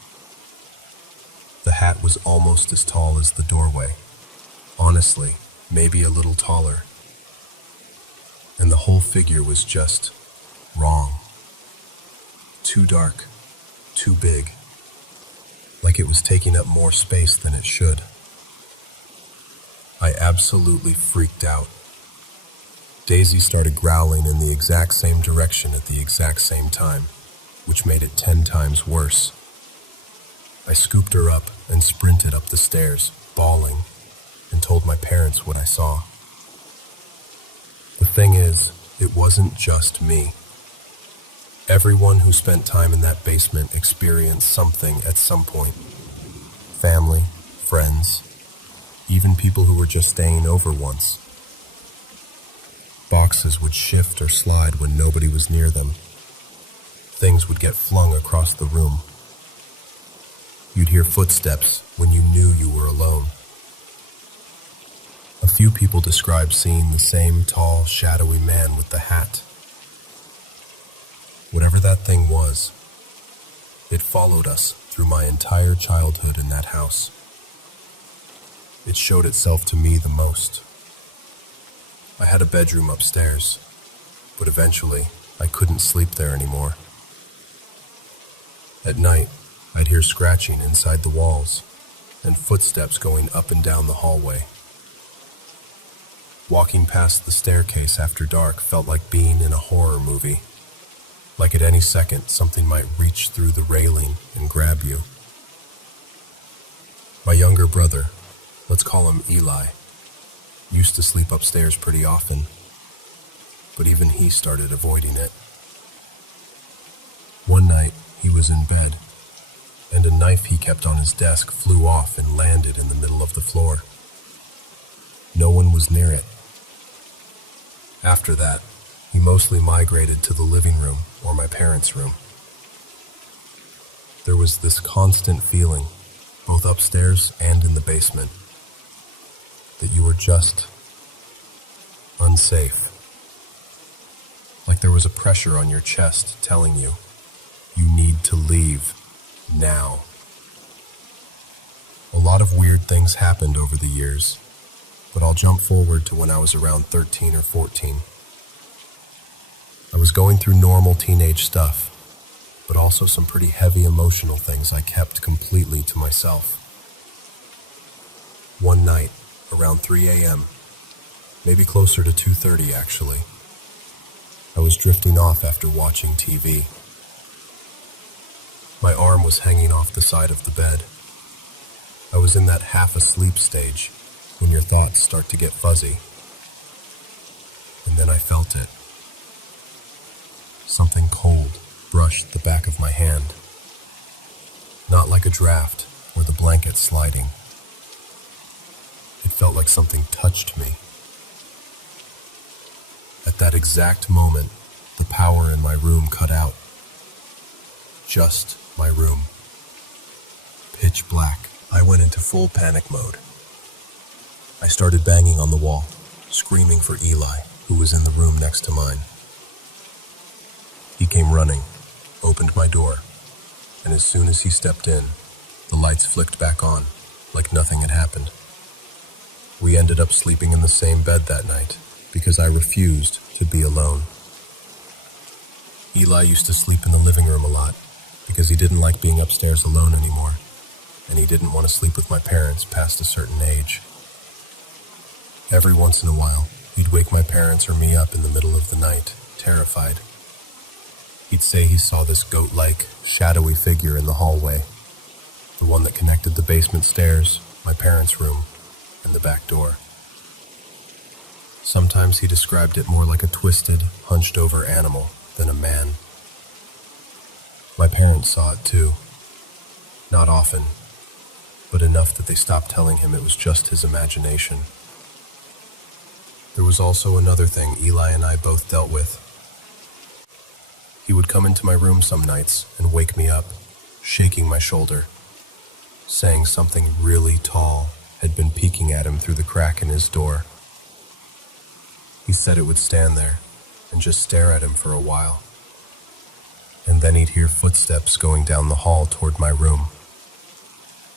The hat was almost as tall as the doorway. Honestly, maybe a little taller. And the whole figure was just wrong. Too dark, too big. Like it was taking up more space than it should. I absolutely freaked out. Daisy started growling in the exact same direction at the exact same time, which made it 10 times worse. I scooped her up and sprinted up the stairs, bawling, and told my parents what I saw. The thing is, it wasn't just me. Everyone who spent time in that basement experienced something at some point. Family, friends, even people who were just staying over once. Boxes would shift or slide when nobody was near them. Things would get flung across the room. You'd hear footsteps when you knew you were alone. A few people described seeing the same tall, shadowy man with the hat. Whatever that thing was, it followed us through my entire childhood in that house. It showed itself to me the most. I had a bedroom upstairs, but eventually I couldn't sleep there anymore. At night, I'd hear scratching inside the walls and footsteps going up and down the hallway. Walking past the staircase after dark felt like being in a horror movie. Like at any second, something might reach through the railing and grab you. My younger brother, let's call him Eli, used to sleep upstairs pretty often, but even he started avoiding it. One night, he was in bed, and a knife he kept on his desk flew off and landed in the middle of the floor. No one was near it. After that, he mostly migrated to the living room or my parents' room. There was this constant feeling, both upstairs and in the basement, that you were just unsafe. Like there was a pressure on your chest telling you, you need to leave now. A lot of weird things happened over the years, but I'll jump forward to when I was around 13 or 14. I was going through normal teenage stuff, but also some pretty heavy emotional things I kept completely to myself. One night, around 3 a.m., maybe closer to 2:30 actually, I was drifting off after watching TV. My arm was hanging off the side of the bed. I was in that half-asleep stage when your thoughts start to get fuzzy. And then I felt it. Something cold brushed the back of my hand. Not like a draft or the blanket sliding. It felt like something touched me. At that exact moment, the power in my room cut out. Just my room. Pitch black. I went into full panic mode. I started banging on the wall, screaming for Eli, who was in the room next to mine. He came running, opened my door, and as soon as he stepped in, the lights flicked back on, like nothing had happened. We ended up sleeping in the same bed that night, because I refused to be alone. Eli used to sleep in the living room a lot, because he didn't like being upstairs alone anymore. and he didn't want to sleep with my parents past a certain age. Every once in a while, he'd wake my parents or me up in the middle of the night, terrified. He'd say he saw this goat-like, shadowy figure in the hallway, the one that connected the basement stairs, my parents' room, and the back door. Sometimes he described it more like a twisted, hunched-over animal than a man. My parents saw it too. Not often, but enough that they stopped telling him it was just his imagination. There was also another thing Eli and I both dealt with. He would come into my room some nights and wake me up, shaking my shoulder, saying something really tall had been peeking at him through the crack in his door. He said it would stand there and just stare at him for a while. And then he'd hear footsteps going down the hall toward my room,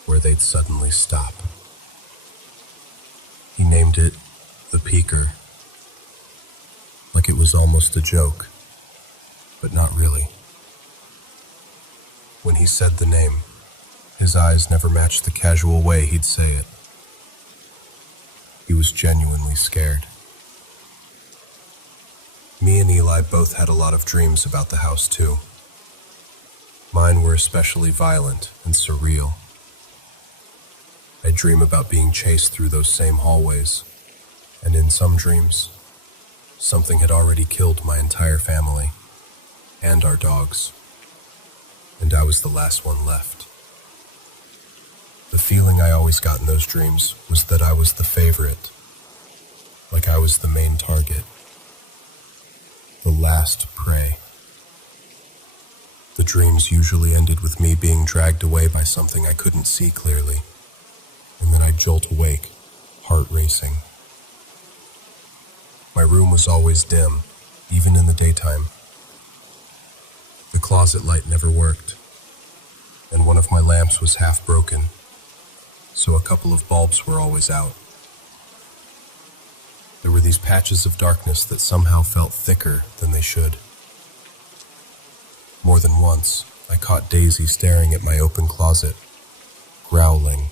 where they'd suddenly stop. He named it the Peeker, like it was almost a joke, but not really. When he said the name, his eyes never matched the casual way he'd say it. He was genuinely scared. Me and Eli both had a lot of dreams about the house too. Mine were especially violent and surreal. I dream about being chased through those same hallways, and in some dreams, something had already killed my entire family and our dogs, and I was the last one left. The feeling I always got in those dreams was that I was the favorite, like I was the main target, the last prey. The dreams usually ended with me being dragged away by something I couldn't see clearly, and then I'd jolt awake, heart racing. My room was always dim, even in the daytime. The closet light never worked, and one of my lamps was half broken, so a couple of bulbs were always out. There were these patches of darkness that somehow felt thicker than they should. More than once, I caught Daisy staring at my open closet, growling,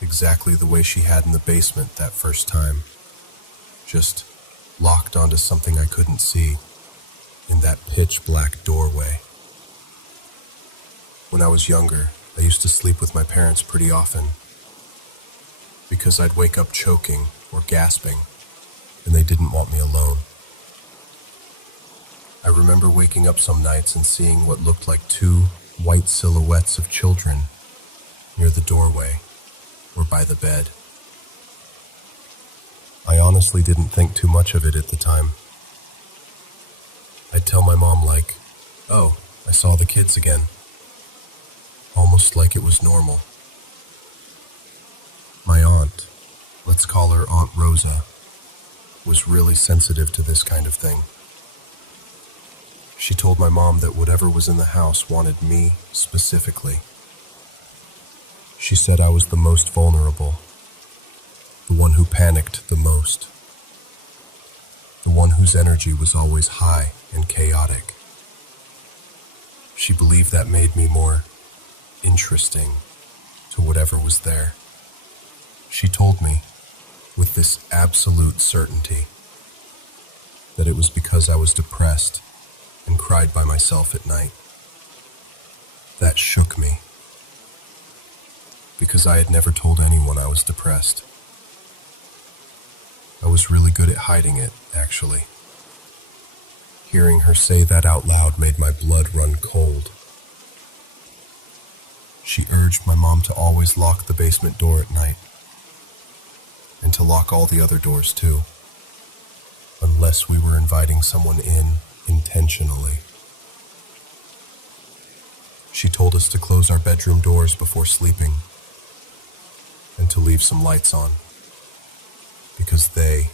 exactly the way she had in the basement that first time, just locked onto something I couldn't see in that pitch-black doorway. When I was younger, I used to sleep with my parents pretty often, because I'd wake up choking or gasping, and they didn't want me alone. I remember waking up some nights and seeing what looked like two white silhouettes of children near the doorway or by the bed. I honestly didn't think too much of it at the time. I'd tell my mom like, "Oh, I saw the kids again," almost like it was normal. My aunt, let's call her Aunt Rosa, was really sensitive to this kind of thing. She told my mom that whatever was in the house wanted me specifically. She said I was the most vulnerable, the one who panicked the most, the one whose energy was always high and chaotic. She believed that made me more interesting to whatever was there. She told me, with this absolute certainty, that it was because I was depressed and cried by myself at night. That shook me, because I had never told anyone I was depressed. I was really good at hiding it, actually. Hearing her say that out loud made my blood run cold. She urged my mom to always lock the basement door at night, and to lock all the other doors too, unless we were inviting someone in intentionally. She told us to close our bedroom doors before sleeping, and to leave some lights on, because they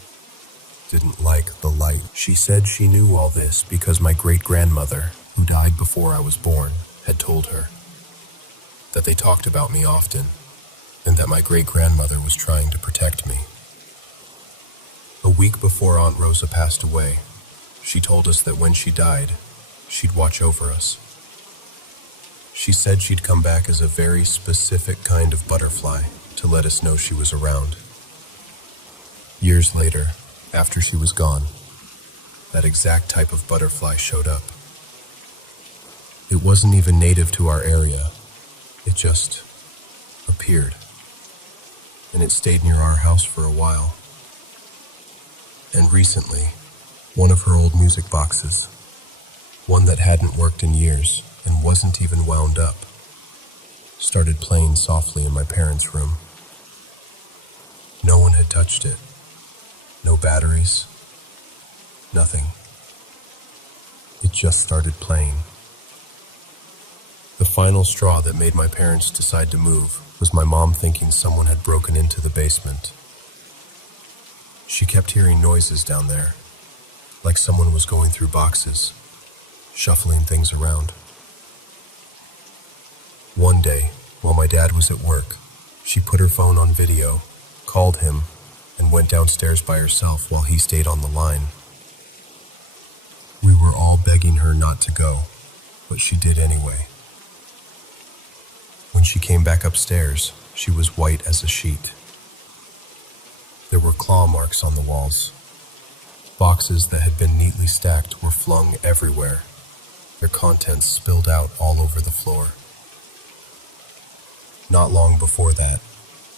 didn't like the light. She said she knew all this because my great-grandmother, who died before I was born, had told her. That they talked about me often, and that my great-grandmother was trying to protect me. A week before Aunt Rosa passed away, she told us that when she died, she'd watch over us. She said she'd come back as a very specific kind of butterfly to let us know she was around. Years later, after she was gone, that exact type of butterfly showed up. It wasn't even native to our area. It just appeared. And it stayed near our house for a while. And recently, one of her old music boxes, one that hadn't worked in years and wasn't even wound up, started playing softly in my parents' room. No one had touched it. No batteries. Nothing. It just started playing. The final straw that made my parents decide to move was my mom thinking someone had broken into the basement. She kept hearing noises down there, like someone was going through boxes, shuffling things around. One day, while my dad was at work, she put her phone on video, called him, and went downstairs by herself while he stayed on the line. We were all begging her not to go, but she did anyway. When she came back upstairs, she was white as a sheet. There were claw marks on the walls. Boxes that had been neatly stacked were flung everywhere, their contents spilled out all over the floor. Not long before that,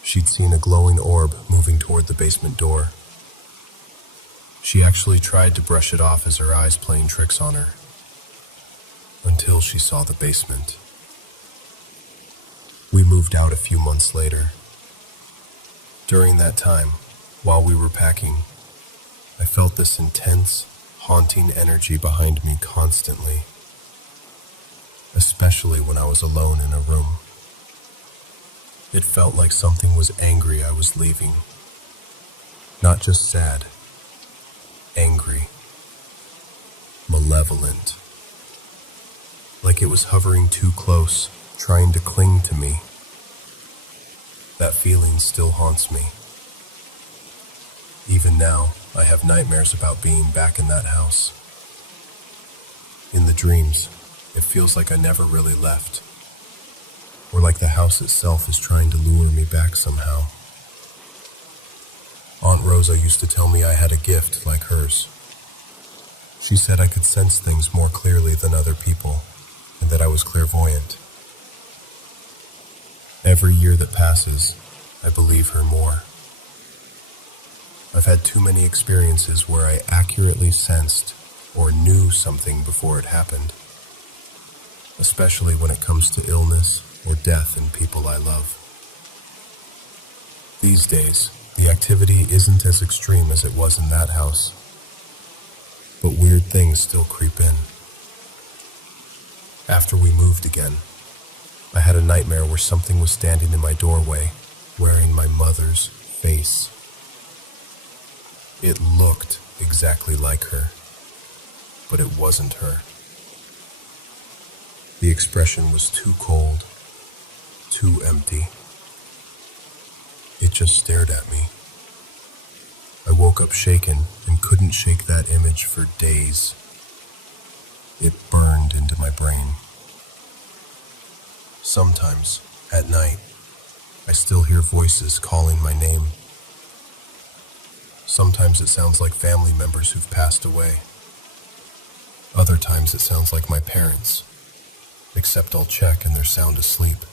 she'd seen a glowing orb moving toward the basement door. She actually tried to brush it off as her eyes playing tricks on her, until she saw the basement. We moved out a few months later. During that time, while we were packing, I felt this intense, haunting energy behind me constantly, especially when I was alone in a room. It felt like something was angry I was leaving. Not just sad, angry, malevolent. Like it was hovering too close, trying to cling to me. That feeling still haunts me. Even now, I have nightmares about being back in that house. In the dreams, it feels like I never really left, or like the house itself is trying to lure me back somehow. Aunt Rosa used to tell me I had a gift like hers. She said I could sense things more clearly than other people, and that I was clairvoyant. Every year that passes, I believe her more. I've had too many experiences where I accurately sensed or knew something before it happened, especially when it comes to illness or death in people I love. These days, the activity isn't as extreme as it was in that house, but weird things still creep in. After we moved again, I had a nightmare where something was standing in my doorway, wearing my mother's face. It looked exactly like her, but it wasn't her. The expression was too cold, too empty. It just stared at me. I woke up shaken and couldn't shake that image for days. It burned into my brain. Sometimes, at night, I still hear voices calling my name. Sometimes it sounds like family members who've passed away. Other times it sounds like my parents, except I'll check and they're sound asleep.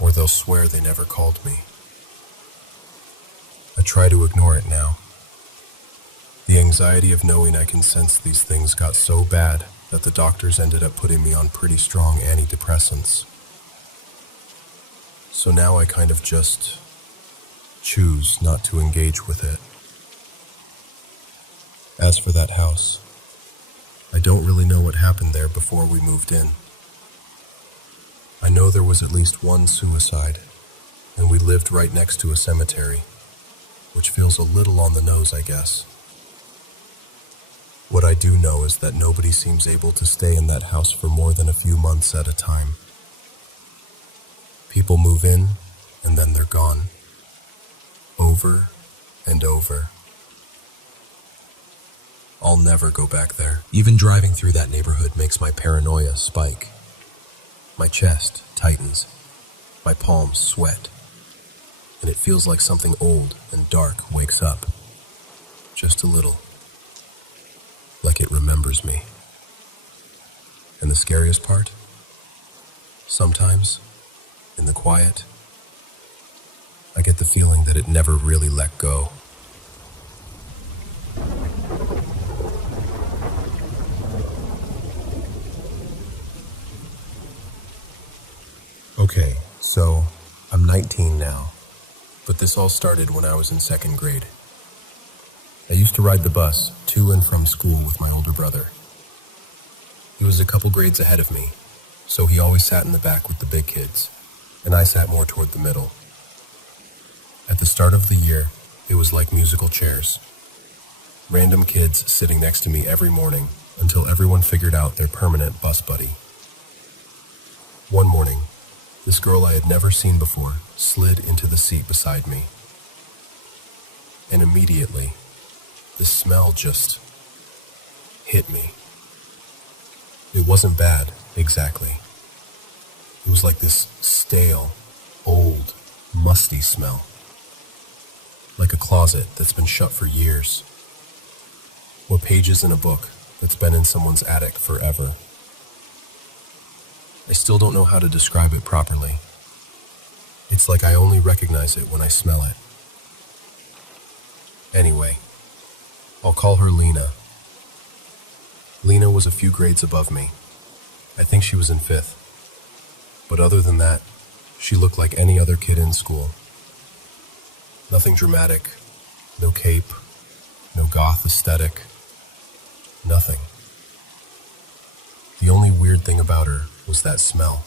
Or they'll swear they never called me. I try to ignore it now. The anxiety of knowing I can sense these things got so bad that the doctors ended up putting me on pretty strong antidepressants. So now I kind of just choose not to engage with it. As for that house, I don't really know what happened there before we moved in. I know there was at least one suicide, and we lived right next to a cemetery, which feels a little on the nose, I guess. What I do know is that nobody seems able to stay in that house for more than a few months at a time. People move in, and then they're gone. Over and over. I'll never go back there. Even driving through that neighborhood makes my paranoia spike. My chest tightens, my palms sweat, and it feels like something old and dark wakes up. Just a little. Like it remembers me. And the scariest part? Sometimes, in the quiet, I get the feeling that it never really let go. Okay, so I'm 19 now, but this all started when I was in second grade. I used to ride the bus to and from school with my older brother. He was a couple grades ahead of me, so he always sat in the back with the big kids, and I sat more toward the middle. At the start of the year, it was like musical chairs. Random kids sitting next to me every morning until everyone figured out their permanent bus buddy. One morning, this girl I had never seen before slid into the seat beside me. And immediately, the smell just hit me. It wasn't bad, exactly. It was like this stale, old, musty smell. Like a closet that's been shut for years. Or pages in a book that's been in someone's attic forever. I still don't know how to describe it properly. It's like I only recognize it when I smell it. Anyway, I'll call her Lena. Lena was a few grades above me. I think she was in 5th. But other than that, she looked like any other kid in school. Nothing dramatic, no cape, no goth aesthetic, nothing. The only weird thing about her was that smell,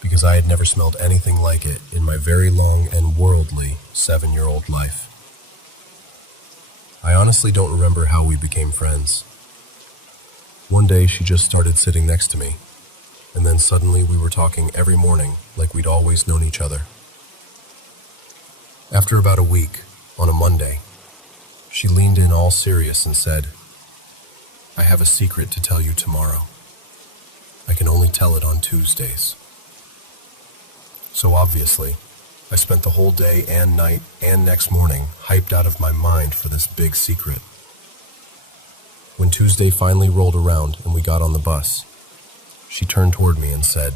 because I had never smelled anything like it in my very long and worldly 7-year-old life. I honestly don't remember how we became friends. One day she just started sitting next to me, and then suddenly we were talking every morning like we'd always known each other. After about a week, on a Monday, she leaned in all serious and said, "I have a secret to tell you tomorrow. I can only tell it on Tuesdays." So obviously, I spent the whole day and night and next morning hyped out of my mind for this big secret. When Tuesday finally rolled around and we got on the bus, she turned toward me and said,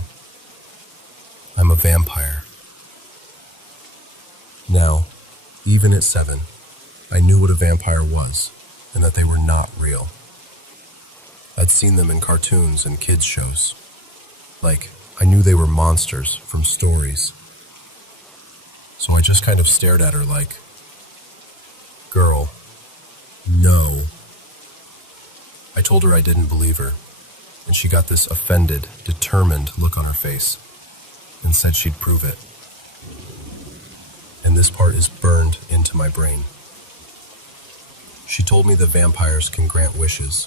"I'm a vampire." Now, even at 7, I knew what a vampire was and that they were not real. I'd seen them in cartoons and kids' shows. Like, I knew they were monsters from stories. So I just kind of stared at her like, "Girl, no." I told her I didn't believe her, and she got this offended, determined look on her face, and said she'd prove it. And this part is burned into my brain. She told me that vampires can grant wishes.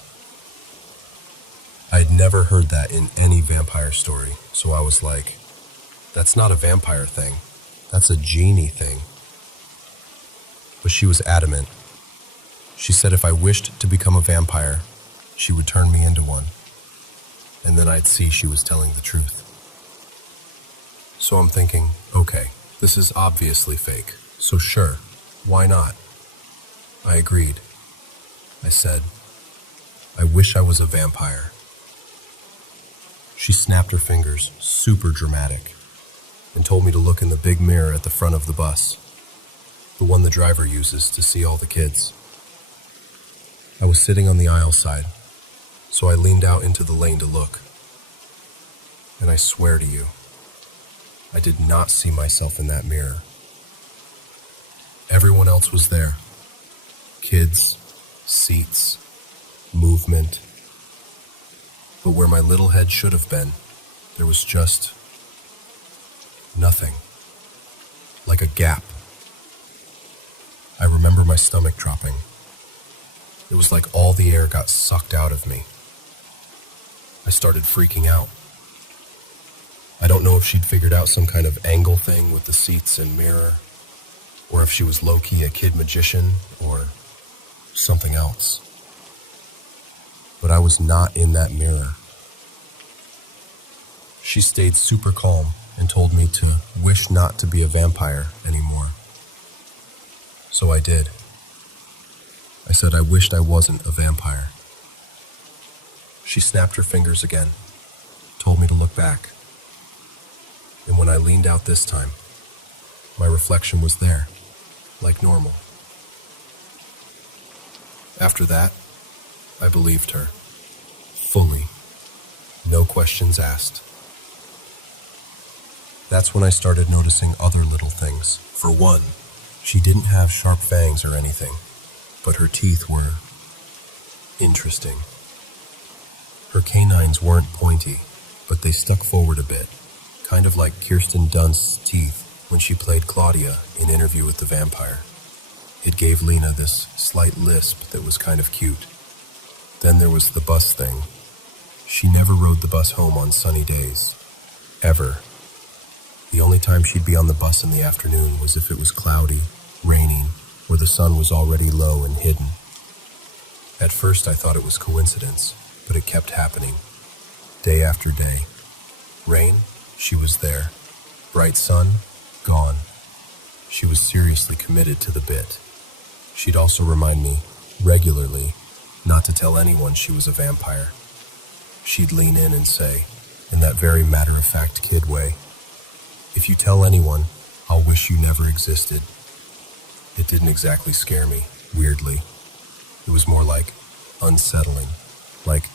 I'd never heard that in any vampire story, so I was like, that's not a vampire thing, that's a genie thing. But she was adamant. She said if I wished to become a vampire, she would turn me into one, and then I'd see she was telling the truth. So I'm thinking, okay, this is obviously fake, so sure, why not? I agreed. I said, "I wish I was a vampire." She snapped her fingers, super dramatic, and told me to look in the big mirror at the front of the bus, the one the driver uses to see all the kids. I was sitting on the aisle side, so I leaned out into the lane to look. And I swear to you, I did not see myself in that mirror. Everyone else was there. Kids, seats, movement. But where my little head should have been, there was just nothing. Like a gap. I remember my stomach dropping. It was like all the air got sucked out of me. I started freaking out. I don't know if she'd figured out some kind of angle thing with the seats and mirror, or if she was low-key a kid magician, or something else. But I was not in that mirror. She stayed super calm and told me to wish not to be a vampire anymore. So I did. I said I wished I wasn't a vampire. She snapped her fingers again, told me to look back. And when I leaned out this time, my reflection was there, like normal. After that, I believed her, fully, no questions asked. That's when I started noticing other little things. For one, she didn't have sharp fangs or anything, but her teeth were interesting. Her canines weren't pointy, but they stuck forward a bit, kind of like Kirsten Dunst's teeth when she played Claudia in Interview with the Vampire. It gave Lena this slight lisp that was kind of cute. Then there was the bus thing. She never rode the bus home on sunny days. Ever. The only time she'd be on the bus in the afternoon was if it was cloudy, raining, or the sun was already low and hidden. At first I thought it was coincidence, but it kept happening. Day after day. Rain, she was there. Bright sun, gone. She was seriously committed to the bit. She'd also remind me, regularly, not to tell anyone she was a vampire. She'd lean in and say, in that very matter-of-fact kid way, "If you tell anyone, I'll wish you never existed." It didn't exactly scare me, weirdly. It was more like unsettling. Like,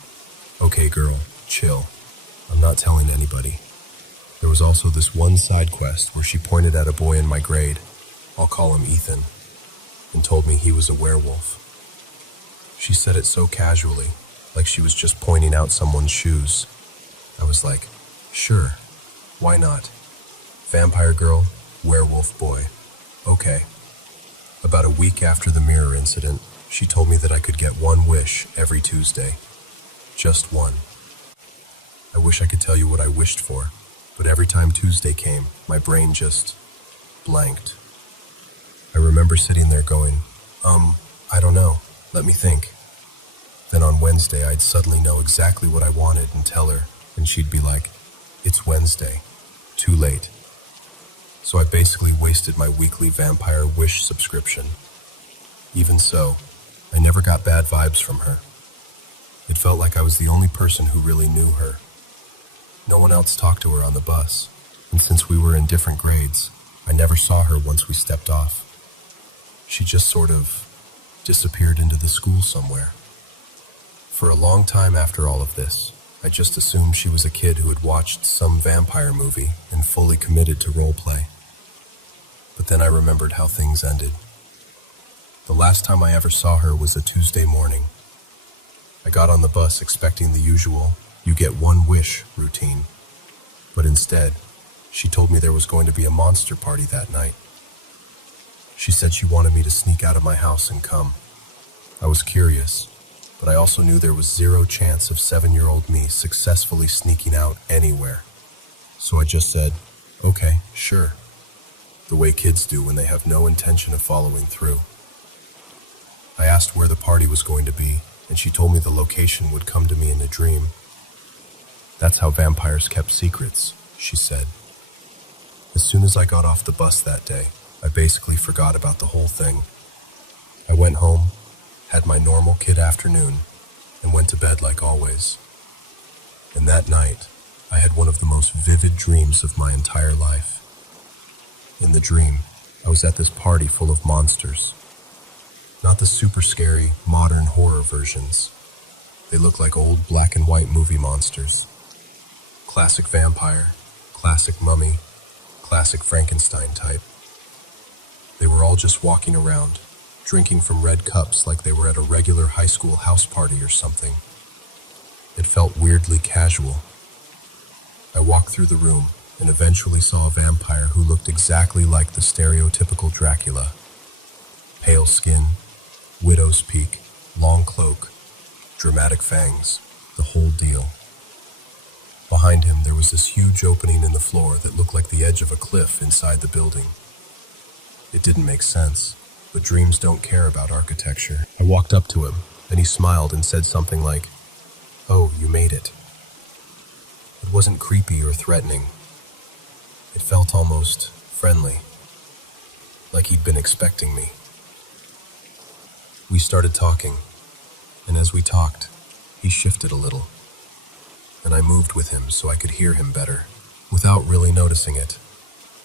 okay girl, chill. I'm not telling anybody. There was also this one side quest where she pointed at a boy in my grade, I'll call him Ethan, and told me he was a werewolf. She said it so casually, like she was just pointing out someone's shoes. I was like, sure, why not? Vampire girl, werewolf boy. Okay. About a week after the mirror incident, she told me that I could get one wish every Tuesday. Just one. I wish I could tell you what I wished for, but every time Tuesday came, my brain just blanked. I remember sitting there going, I don't know, let me think. Then on Wednesday, I'd suddenly know exactly what I wanted and tell her, and she'd be like, it's Wednesday, too late. So I basically wasted my weekly vampire wish subscription. Even so, I never got bad vibes from her. It felt like I was the only person who really knew her. No one else talked to her on the bus, and since we were in different grades, I never saw her once we stepped off. She just sort of disappeared into the school somewhere. For a long time after all of this, I just assumed she was a kid who had watched some vampire movie and fully committed to roleplay. But then I remembered how things ended. The last time I ever saw her was a Tuesday morning. I got on the bus expecting the usual, you get one wish routine. But instead, she told me there was going to be a monster party that night. She said she wanted me to sneak out of my house and come. I was curious, but I also knew there was zero chance of 7-year-old me successfully sneaking out anywhere. So I just said, okay, sure. The way kids do when they have no intention of following through. I asked where the party was going to be, and she told me the location would come to me in a dream. That's how vampires kept secrets, she said. As soon as I got off the bus that day, I basically forgot about the whole thing. I went home, had my normal kid afternoon, and went to bed like always. And that night, I had one of the most vivid dreams of my entire life. In the dream, I was at this party full of monsters. Not the super scary, modern horror versions. They look like old black and white movie monsters. Classic vampire, classic mummy, classic Frankenstein type. They were all just walking around, drinking from red cups like they were at a regular high school house party or something. It felt weirdly casual. I walked through the room and eventually saw a vampire who looked exactly like the stereotypical Dracula. Pale skin, widow's peak, long cloak, dramatic fangs, the whole deal. Behind him there was this huge opening in the floor that looked like the edge of a cliff inside the building. It didn't make sense, but dreams don't care about architecture. I walked up to him, and he smiled and said something like, "Oh, you made it." It wasn't creepy or threatening. It felt almost friendly, like he'd been expecting me. We started talking, and as we talked, he shifted a little, and I moved with him so I could hear him better. Without really noticing it,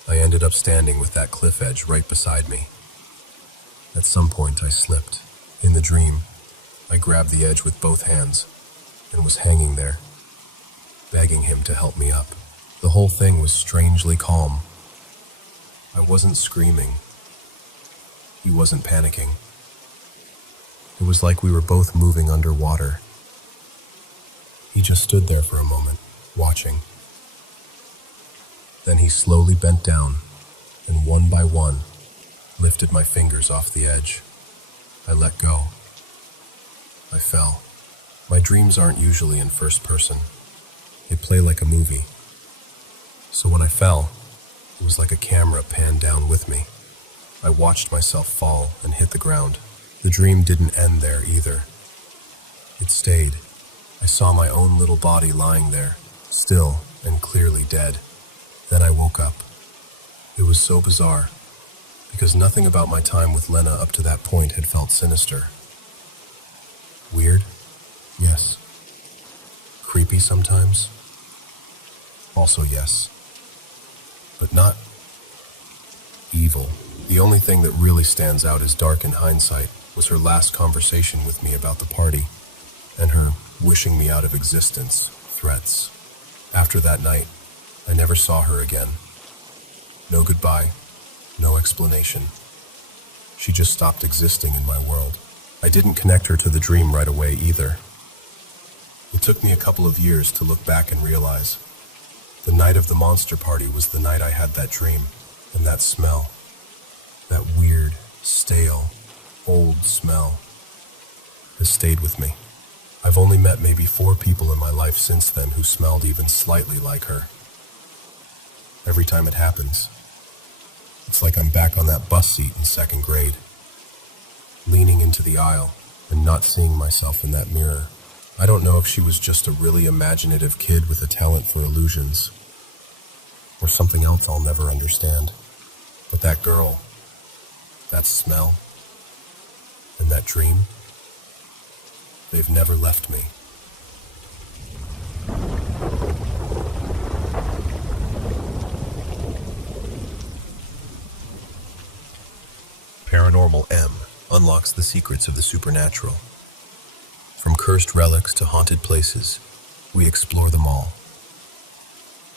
I ended up standing with that cliff edge right beside me. At some point, I slipped. In the dream, I grabbed the edge with both hands and was hanging there, begging him to help me up. The whole thing was strangely calm. I wasn't screaming. He wasn't panicking. It was like we were both moving underwater. He just stood there for a moment, watching. Then he slowly bent down, and one by one, lifted my fingers off the edge. I let go. I fell. My dreams aren't usually in first person. They play like a movie. So when I fell, it was like a camera panned down with me. I watched myself fall and hit the ground. The dream didn't end there either. It stayed. I saw my own little body lying there, still and clearly dead. Then I woke up. It was so bizarre, because nothing about my time with Lena up to that point had felt sinister. Weird? Yes. Creepy sometimes? Also yes. But not evil. The only thing that really stands out as dark in hindsight was her last conversation with me about the party, and her wishing me out of existence, threats. After that night, I never saw her again. No goodbye, no explanation. She just stopped existing in my world. I didn't connect her to the dream right away either. It took me a couple of years to look back and realize the night of the monster party was the night I had that dream, and that smell, that weird, stale, old smell, has stayed with me. I've only met maybe 4 people in my life since then who smelled even slightly like her. Every time it happens, it's like I'm back on that bus seat in 2nd grade, leaning into the aisle and not seeing myself in that mirror. I don't know if she was just a really imaginative kid with a talent for illusions, or something else I'll never understand. But that girl, that smell, and that dream, they've never left me. Paranormal M unlocks the secrets of the supernatural. From cursed relics to haunted places, we explore them all.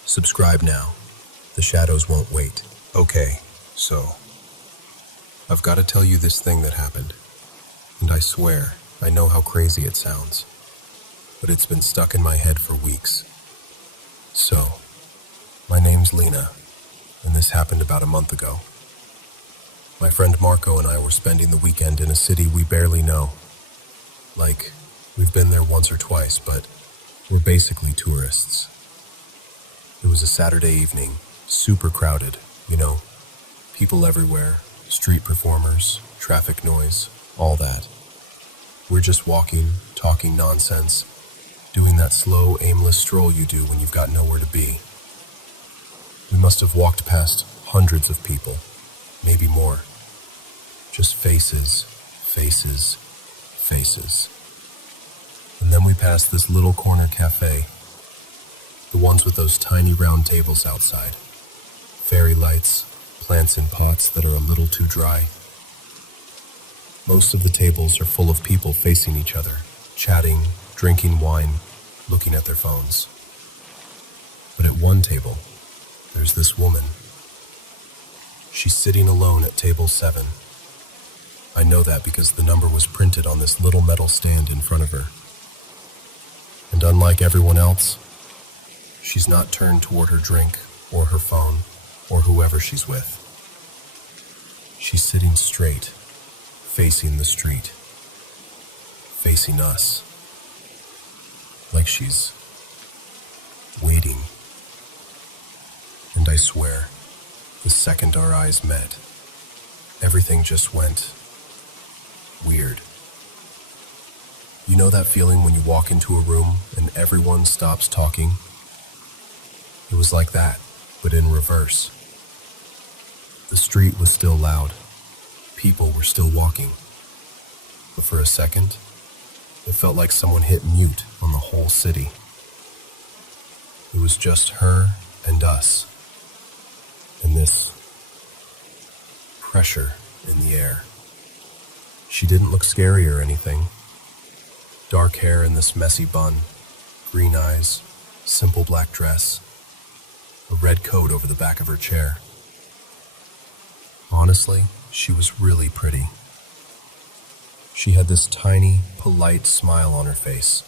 Subscribe now. The shadows won't wait. Okay, so I've got to tell you this thing that happened. And I swear, I know how crazy it sounds, but it's been stuck in my head for weeks. So, my name's Lena, and this happened about a month ago. My friend Marco and I were spending the weekend in a city we barely know. Like, we've been there once or twice, but we're basically tourists. It was a Saturday evening, super crowded, you know, people everywhere, street performers, traffic noise, all that. We're just walking, talking nonsense, doing that slow, aimless stroll you do when you've got nowhere to be. We must have walked past hundreds of people, maybe more. Just faces, faces, faces. And then we passed this little corner cafe, the ones with those tiny round tables outside. Fairy lights, plants in pots that are a little too dry. Most of the tables are full of people facing each other, chatting, drinking wine, looking at their phones. But at one table, there's this woman. She's sitting alone at table 7. I know that because the number was printed on this little metal stand in front of her. And unlike everyone else, she's not turned toward her drink or her phone or whoever she's with. She's sitting straight, facing the street, facing us, like she's waiting. And I swear, the second our eyes met, everything just went weird. You know that feeling when you walk into a room and everyone stops talking It was like that, but in reverse. The street was still loud. People were still walking. But for a second, it felt like someone hit mute on the whole city. It was just her and us, and this pressure in the air. She didn't look scary or anything. Dark hair in this messy bun, green eyes, simple black dress, a red coat over the back of her chair. Honestly, she was really pretty. She had this tiny, polite smile on her face.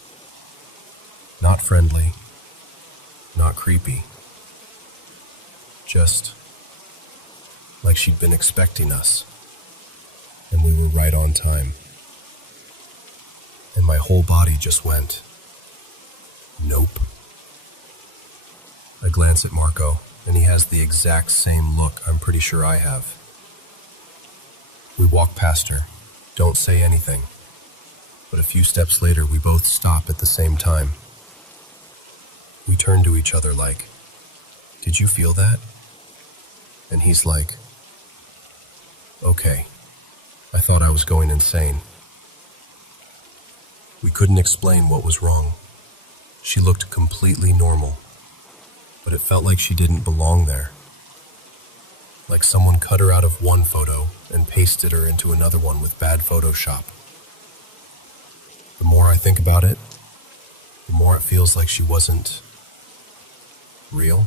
Not friendly, not creepy. Just like she'd been expecting us, and we were right on time. And my whole body just went, nope. I glance at Marco, and he has the exact same look I'm pretty sure I have. We walk past her, don't say anything, but a few steps later we both stop at the same time. We turn to each other like, did you feel that? And he's like, okay, I thought I was going insane. We couldn't explain what was wrong. She looked completely normal, but it felt like she didn't belong there. Like someone cut her out of one photo and pasted her into another one with bad Photoshop. The more I think about it, the more it feels like she wasn't real.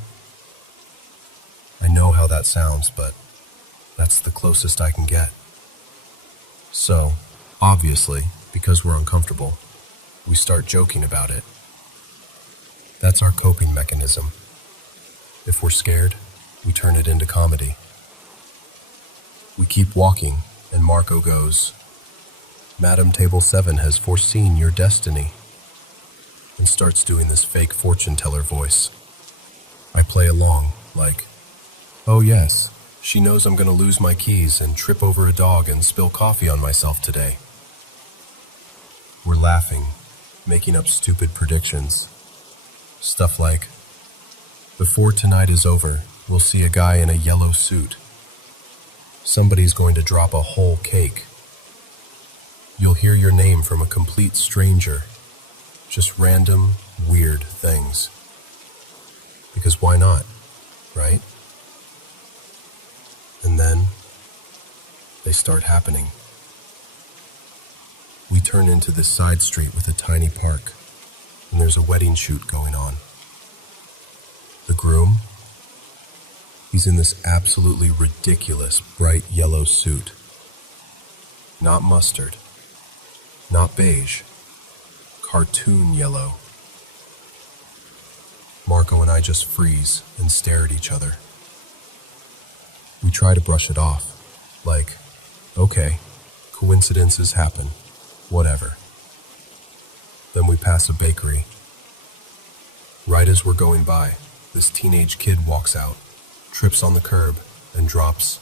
I know how that sounds, but that's the closest I can get. So, obviously, because we're uncomfortable, we start joking about it. That's our coping mechanism. If we're scared, we turn it into comedy. We keep walking, and Marco goes, Madam Table 7 has foreseen your destiny, and starts doing this fake fortune teller voice. I play along, like, oh yes, she knows I'm gonna lose my keys and trip over a dog and spill coffee on myself today. We're laughing, making up stupid predictions. Stuff like, before tonight is over, we'll see a guy in a yellow suit. Somebody's going to drop a whole cake. You'll hear your name from a complete stranger. Just random, weird things. Because why not, right? And then, they start happening. We turn into this side street with a tiny park, and there's a wedding shoot going on. The groom, he's in this absolutely ridiculous bright yellow suit. Not mustard, not beige, cartoon yellow. Marco and I just freeze and stare at each other. We try to brush it off, like, okay, coincidences happen, whatever. Then we pass a bakery. Right as we're going by, this teenage kid walks out, trips on the curb, and drops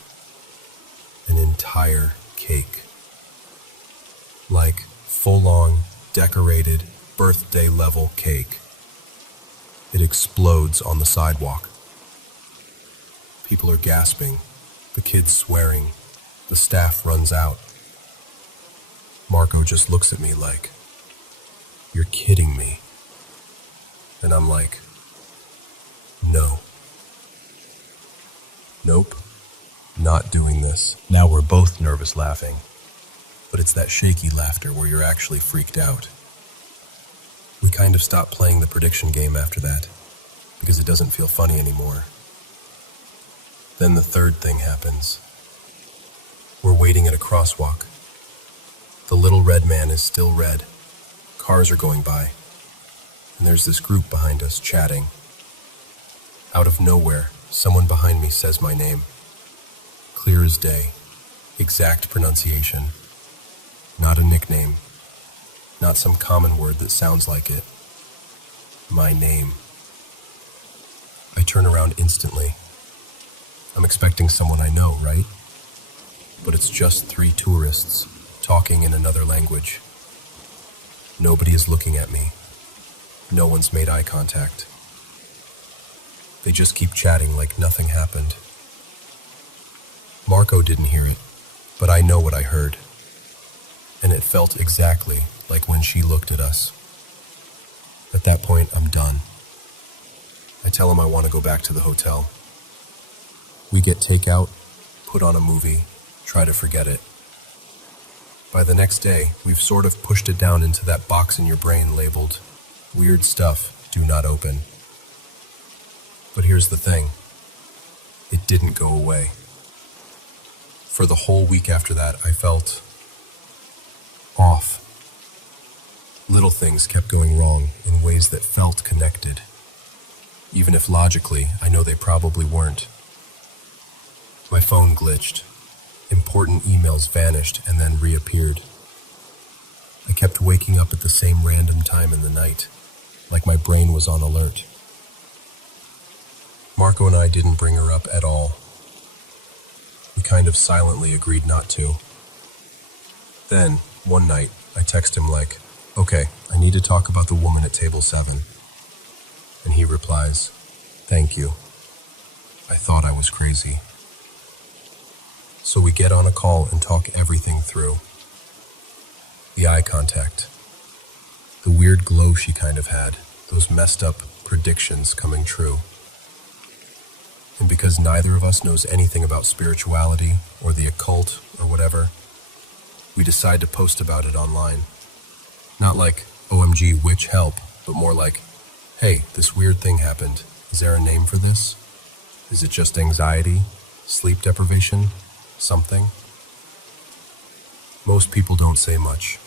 an entire cake. Like, full-on, decorated, birthday-level cake. It explodes on the sidewalk. People are gasping, the kid's swearing, the staff runs out. Marco just looks at me like, you're kidding me. And I'm like, no. Nope, not doing this. Now we're both nervous laughing, but it's that shaky laughter where you're actually freaked out. We kind of stopped playing the prediction game after that, because it doesn't feel funny anymore. Then the third thing happens. We're waiting at a crosswalk. The little red man is still red. Cars are going by, and there's this group behind us chatting. Out of nowhere, someone behind me says my name. Clear as day, exact pronunciation. Not a nickname, not some common word that sounds like it. My name. I turn around instantly. I'm expecting someone I know, right? But it's just 3 tourists talking in another language. Nobody is looking at me. No one's made eye contact. They just keep chatting like nothing happened. Marco didn't hear it, but I know what I heard. And it felt exactly like when she looked at us. At that point, I'm done. I tell him I want to go back to the hotel. We get takeout, put on a movie, try to forget it. By the next day, we've sort of pushed it down into that box in your brain labeled, "Weird stuff, do not open." But here's the thing. It didn't go away. For the whole week after that, I felt off. Little things kept going wrong in ways that felt connected. Even if logically, I know they probably weren't. My phone glitched. Important emails vanished and then reappeared. I kept waking up at the same random time in the night, like my brain was on alert. Marco and I didn't bring her up at all. We kind of silently agreed not to. Then, one night, I text him like, "Okay, I need to talk about the woman at table 7. And he replies, "Thank you." I thought I was crazy. So we get on a call and talk everything through. The eye contact. The weird glow she kind of had. Those messed up predictions coming true. And because neither of us knows anything about spirituality or the occult or whatever, we decide to post about it online. Not like, "OMG, witch help," but more like, "Hey, this weird thing happened. Is there a name for this? Is it just anxiety? Sleep deprivation? Something?" Most people don't say much.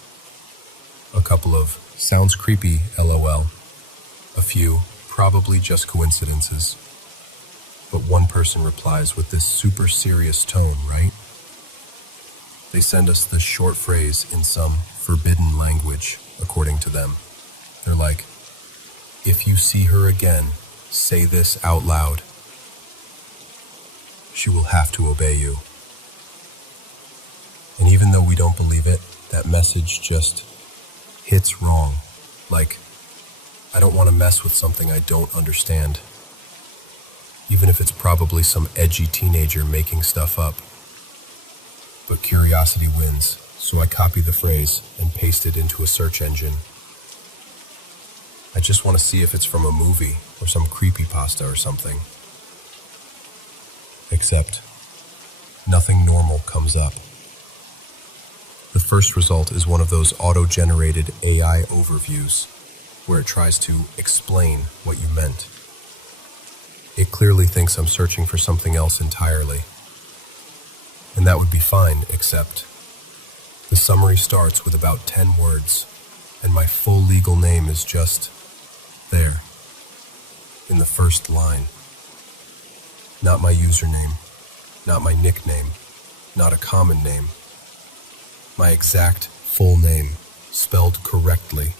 A couple of, "Sounds creepy, LOL." A few, "Probably just coincidences." But one person replies with this super serious tone, right? They send us this short phrase in some forbidden language, according to them. They're like, "If you see her again, say this out loud. She will have to obey you." And even though we don't believe it, that message just hits wrong. Like, I don't want to mess with something I don't understand. Even if it's probably some edgy teenager making stuff up. But curiosity wins, so I copy the phrase and paste it into a search engine. I just want to see if it's from a movie or some creepypasta or something. Except, nothing normal comes up. The first result is one of those auto-generated AI overviews, where it tries to explain what you meant. It clearly thinks I'm searching for something else entirely. And that would be fine, except the summary starts with about 10 words, and my full legal name is just there, in the first line. Not my username, not my nickname, not a common name. My exact full name, spelled correctly,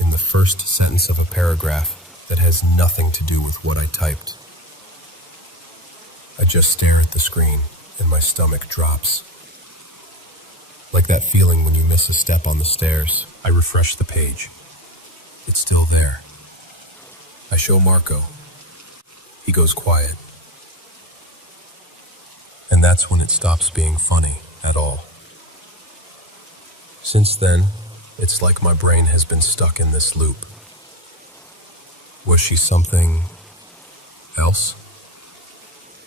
in the first sentence of a paragraph that has nothing to do with what I typed. I just stare at the screen, and my stomach drops. Like that feeling when you miss a step on the stairs. I refresh the page. It's still there. I show Marco. He goes quiet. And that's when it stops being funny at all. Since then, it's like my brain has been stuck in this loop. Was she something else?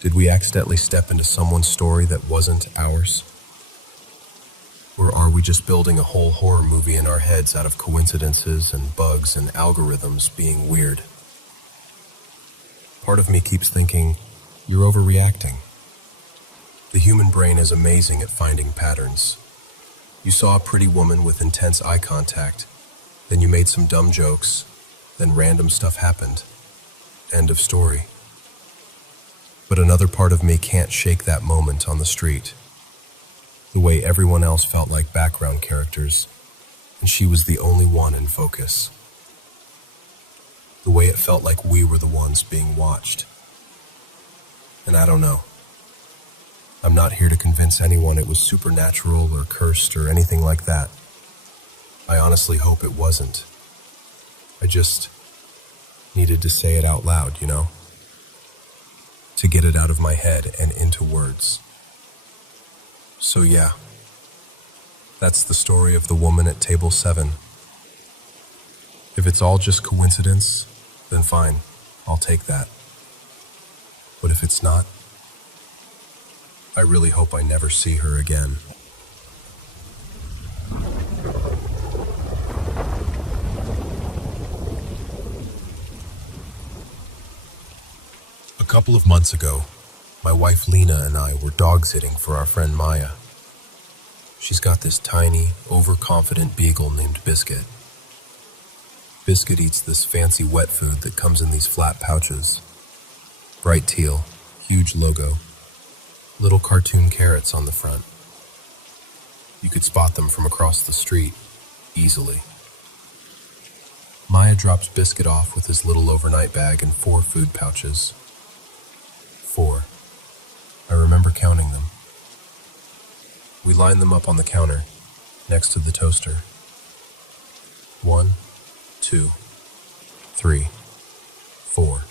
Did we accidentally step into someone's story that wasn't ours? Or are we just building a whole horror movie in our heads out of coincidences and bugs and algorithms being weird? Part of me keeps thinking, you're overreacting. The human brain is amazing at finding patterns. You saw a pretty woman with intense eye contact, then you made some dumb jokes, then random stuff happened. End of story. But another part of me can't shake that moment on the street. The way everyone else felt like background characters, and she was the only one in focus. The way it felt like we were the ones being watched. And I don't know. I'm not here to convince anyone it was supernatural or cursed or anything like that. I honestly hope it wasn't. I just needed to say it out loud, you know? to get it out of my head and into words. So yeah, that's the story of the woman at table 7. If it's all just coincidence, then fine, I'll take that. But if it's not, I really hope I never see her again. A couple of months ago, my wife Lena and I were dog sitting for our friend Maya. She's got this tiny, overconfident beagle named Biscuit. Biscuit eats this fancy wet food that comes in these flat pouches. Bright teal, huge logo, little cartoon carrots on the front. You could spot them from across the street, easily. Maya drops Biscuit off with his little overnight bag and 4 food pouches. 4. I remember counting them. We line them up on the counter, next to the toaster. 1, 2, 3, 4.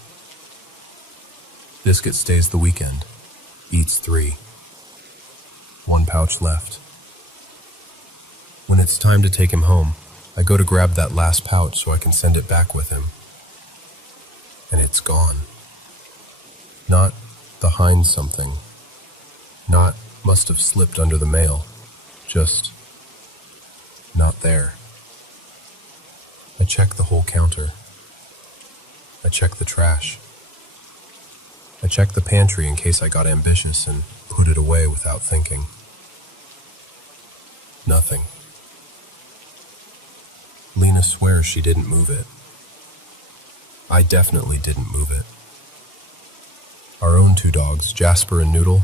Biscuit stays the weekend, eats 3. 1 pouch left. When it's time to take him home, I go to grab that last pouch so I can send it back with him. And it's gone. Not behind something. Not must have slipped under the mail. Just not there. I check the whole counter. I check the trash. I check the pantry in case I got ambitious and put it away without thinking. Nothing. Lena swears she didn't move it. I definitely didn't move it. Our own 2 dogs, Jasper and Noodle,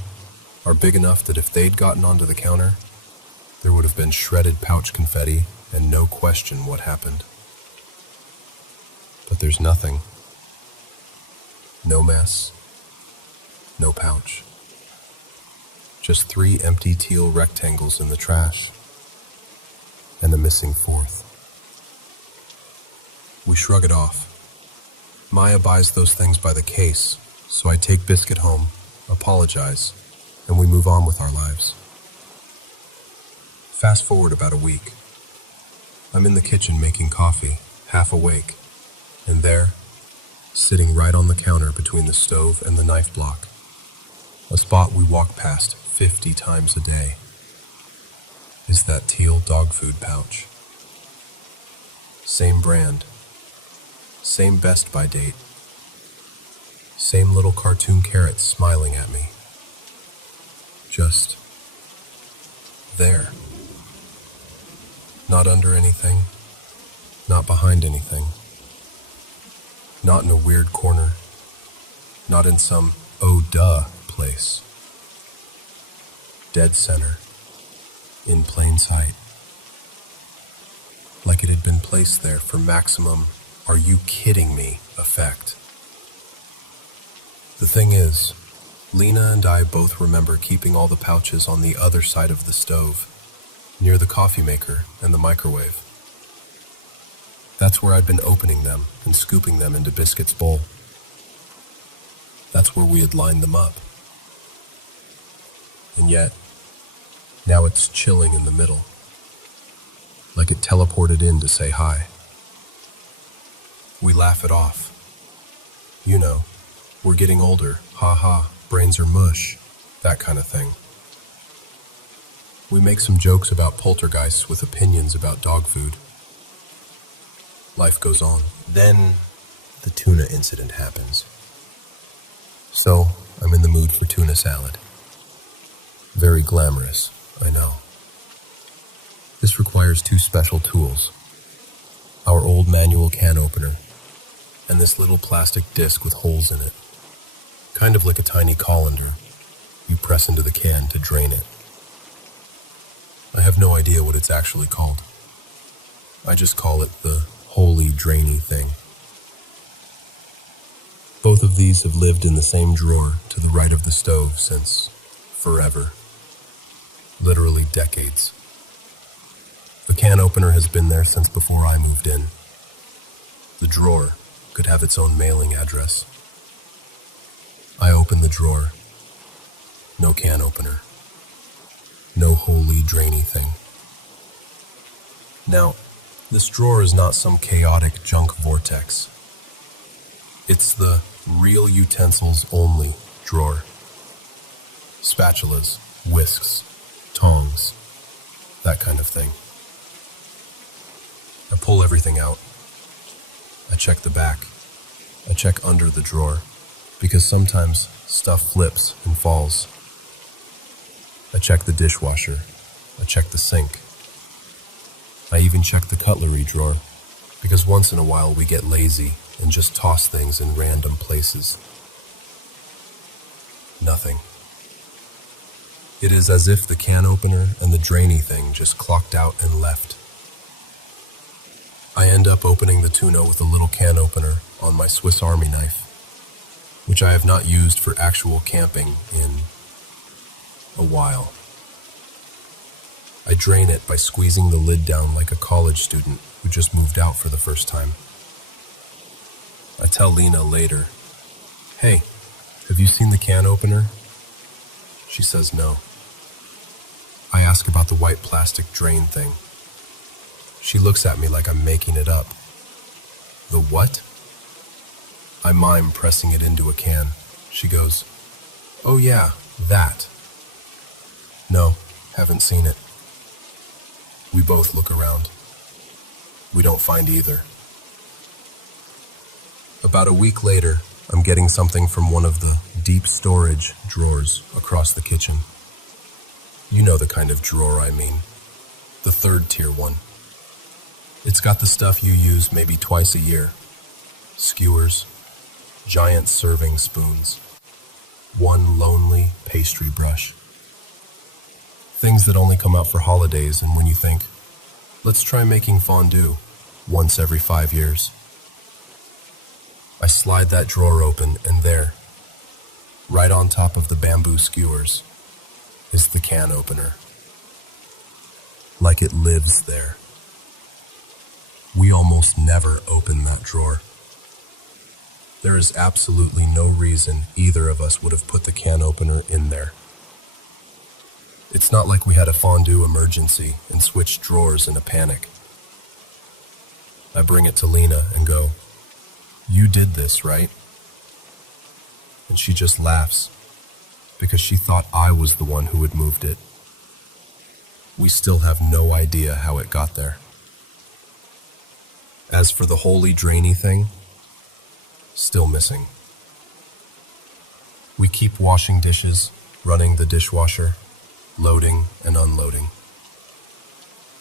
are big enough that if they'd gotten onto the counter, there would have been shredded pouch confetti and no question what happened. But there's nothing. No mess. No pouch. Just 3 empty teal rectangles in the trash. And a missing 4th. We shrug it off. Maya buys those things by the case, so I take Biscuit home, apologize, and we move on with our lives. Fast forward about a week. I'm in the kitchen making coffee, half awake, and there, sitting right on the counter between the stove and the knife block, a spot we walk past 50 times a day, is that teal dog food pouch. Same brand, same Best By date, same little cartoon carrots smiling at me. Just there. Not under anything, not behind anything, not in a weird corner, not in some oh duh place. Dead center, in plain sight. Like it had been placed there for maximum "are you kidding me" effect. The thing is, Lena and I both remember keeping all the pouches on the other side of the stove, near the coffee maker and the microwave. That's where I'd been opening them and scooping them into Biscuit's bowl. That's where we had lined them up. And yet, now it's chilling in the middle, like it teleported in to say hi. We laugh it off. You know, we're getting older, ha ha, brains are mush, that kind of thing. We make some jokes about poltergeists with opinions about dog food. Life goes on. Then, the tuna incident happens. So, I'm in the mood for tuna salad. Very glamorous, I know. This requires 2 special tools. Our old manual can opener, and this little plastic disc with holes in it. Kind of like a tiny colander. You press into the can to drain it. I have no idea what it's actually called. I just call it the holy drainy thing. Both of these have lived in the same drawer to the right of the stove since forever. Literally decades. The can opener has been there since before I moved in. The drawer could have its own mailing address. I open the drawer. No can opener. No holy, drainy thing. Now, this drawer is not some chaotic junk vortex. It's the real utensils only drawer. Spatulas, whisks, tongs, that kind of thing. I pull everything out. I check the back. I check under the drawer, because sometimes stuff flips and falls. I check the dishwasher. I check the sink. I even check the cutlery drawer, because once in a while we get lazy and just toss things in random places. Nothing. It is as if the can opener and the drainy thing just clocked out and left. I end up opening the tuna with a little can opener on my Swiss Army knife, which I have not used for actual camping in a while. I drain it by squeezing the lid down like a college student who just moved out for the first time. I tell Lena later, "Hey, have you seen the can opener?" She says no. I ask about the white plastic drain thing. She looks at me like I'm making it up. The what? I mime pressing it into a can. She goes, "Oh yeah, that." No, haven't seen it. We both look around. We don't find either. About a week later, I'm getting something from one of the deep storage drawers across the kitchen. You know the kind of drawer I mean. The third tier one. It's got the stuff you use maybe twice a year. Skewers, giant serving spoons, one lonely pastry brush. Things that only come out for holidays and when you think, let's try making fondue once every 5 years. I slide that drawer open and there, right on top of the bamboo skewers, is the can opener. Like it lives there. We almost never open that drawer. There is absolutely no reason either of us would have put the can opener in there. It's not like we had a fondue emergency and switched drawers in a panic. I bring it to Lena and go, "You did this, right?" And she just laughs, because she thought I was the one who had moved it. We still have no idea how it got there. As for the holy drainy thing, still missing. We keep washing dishes, running the dishwasher, loading and unloading.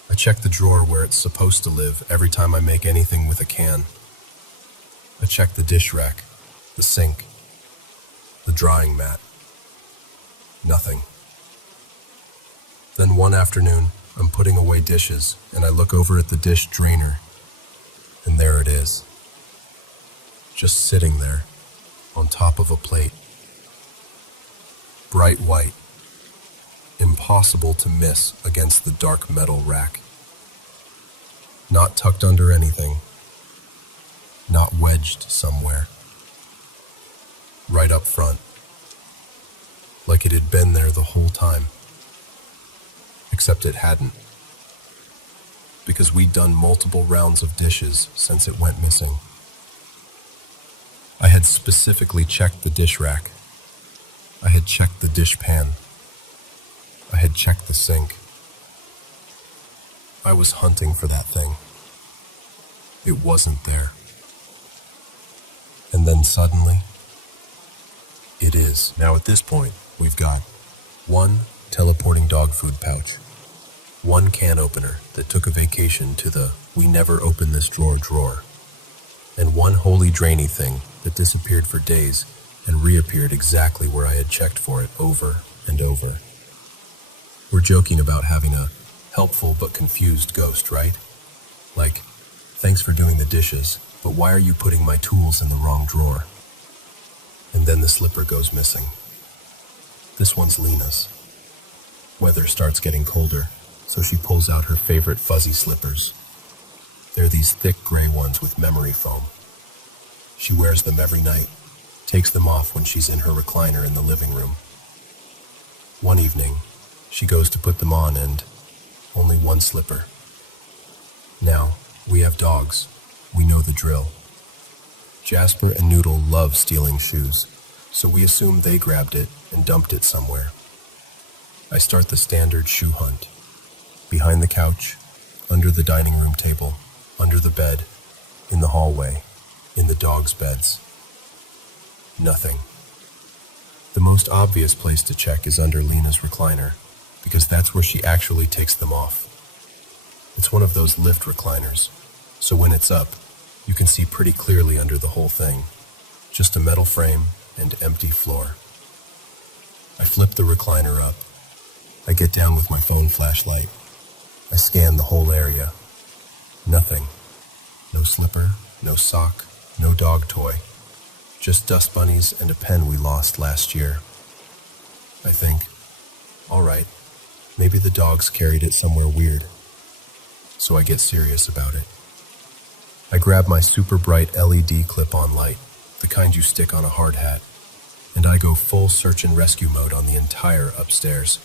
I check the drawer where it's supposed to live every time I make anything with a can. I check the dish rack, the sink, the drying mat. Nothing. Then one afternoon, I'm putting away dishes and I look over at the dish drainer, and there it is. Just sitting there, on top of a plate. Bright white. Impossible to miss against the dark metal rack. Not tucked under anything. Not wedged somewhere. Right up front. Like it had been there the whole time. Except it hadn't. Because we'd done multiple rounds of dishes since it went missing. I had specifically checked the dish rack. I had checked the dish pan. I had checked the sink. I was hunting for that thing. It wasn't there. And then suddenly, it is. Now at this point, we've got one teleporting dog food pouch, one can opener that took a vacation to the "we never open this drawer," and one holy drainy thing that disappeared for days and reappeared exactly where I had checked for it over and over. We're joking about having a helpful but confused ghost, right? Like, "Thanks for doing the dishes, but why are you putting my tools in the wrong drawer?" And then the slipper goes missing. This one's Lena's. Weather starts getting colder, so she pulls out her favorite fuzzy slippers. They're these thick gray ones with memory foam. She wears them every night, takes them off when she's in her recliner in the living room. One evening, she goes to put them on and only one slipper. Now, we have dogs. We know the drill. Jasper and Noodle love stealing shoes, so we assume they grabbed it and dumped it somewhere. I start the standard shoe hunt. Behind the couch, under the dining room table, under the bed, in the hallway, in the dogs' beds. Nothing. The most obvious place to check is under Lena's recliner, because that's where she actually takes them off. It's one of those lift recliners, so when it's up, you can see pretty clearly under the whole thing. Just a metal frame and empty floor. I flip the recliner up. I get down with my phone flashlight. I scan the whole area. Nothing. No slipper, no sock, no dog toy. Just dust bunnies and a pen we lost last year. I think, all right, maybe the dogs carried it somewhere weird. So I get serious about it. I grab my super bright LED clip-on light, the kind you stick on a hard hat, and I go full search and rescue mode on the entire upstairs,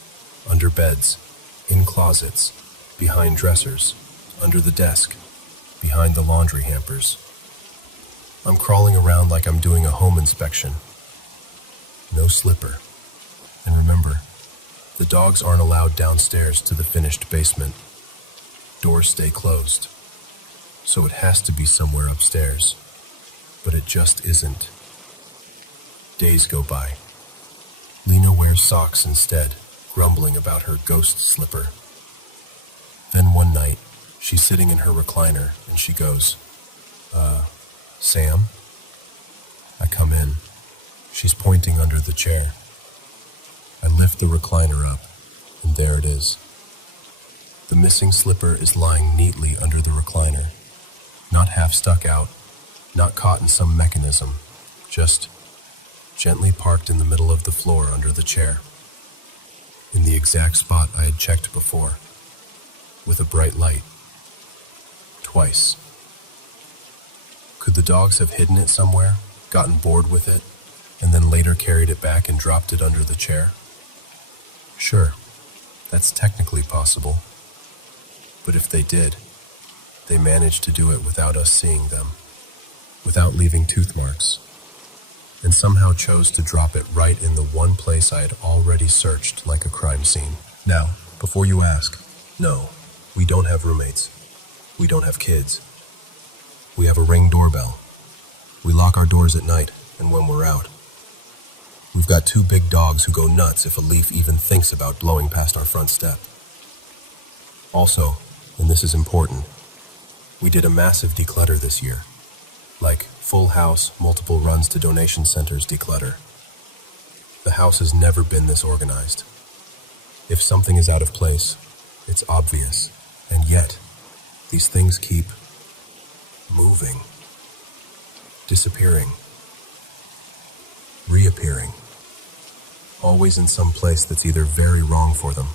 under beds, in closets, behind dressers, under the desk, behind the laundry hampers. I'm crawling around like I'm doing a home inspection. No slipper. And remember, the dogs aren't allowed downstairs to the finished basement. Doors stay closed. So it has to be somewhere upstairs. But it just isn't. Days go by. Lena wears socks instead, grumbling about her ghost slipper. Then one night, she's sitting in her recliner and she goes, Sam? I come in. She's pointing under the chair. I lift the recliner up, and there it is. The missing slipper is lying neatly under the recliner, not half stuck out, not caught in some mechanism, just gently parked in the middle of the floor under the chair, in the exact spot I had checked before, with a bright light. Twice. Could the dogs have hidden it somewhere, gotten bored with it, and then later carried it back and dropped it under the chair? Sure, that's technically possible. But if they did, they managed to do it without us seeing them, without leaving tooth marks, and somehow chose to drop it right in the one place I had already searched like a crime scene. Now, before you ask, no, we don't have roommates. We don't have kids. We have a Ring doorbell. We lock our doors at night and when we're out. We've got 2 big dogs who go nuts if a leaf even thinks about blowing past our front step. Also, and this is important, we did a massive declutter this year. Like full house, multiple runs to donation centers declutter. The house has never been this organized. If something is out of place, it's obvious. And yet, these things keep moving, disappearing, reappearing, always in some place that's either very wrong for them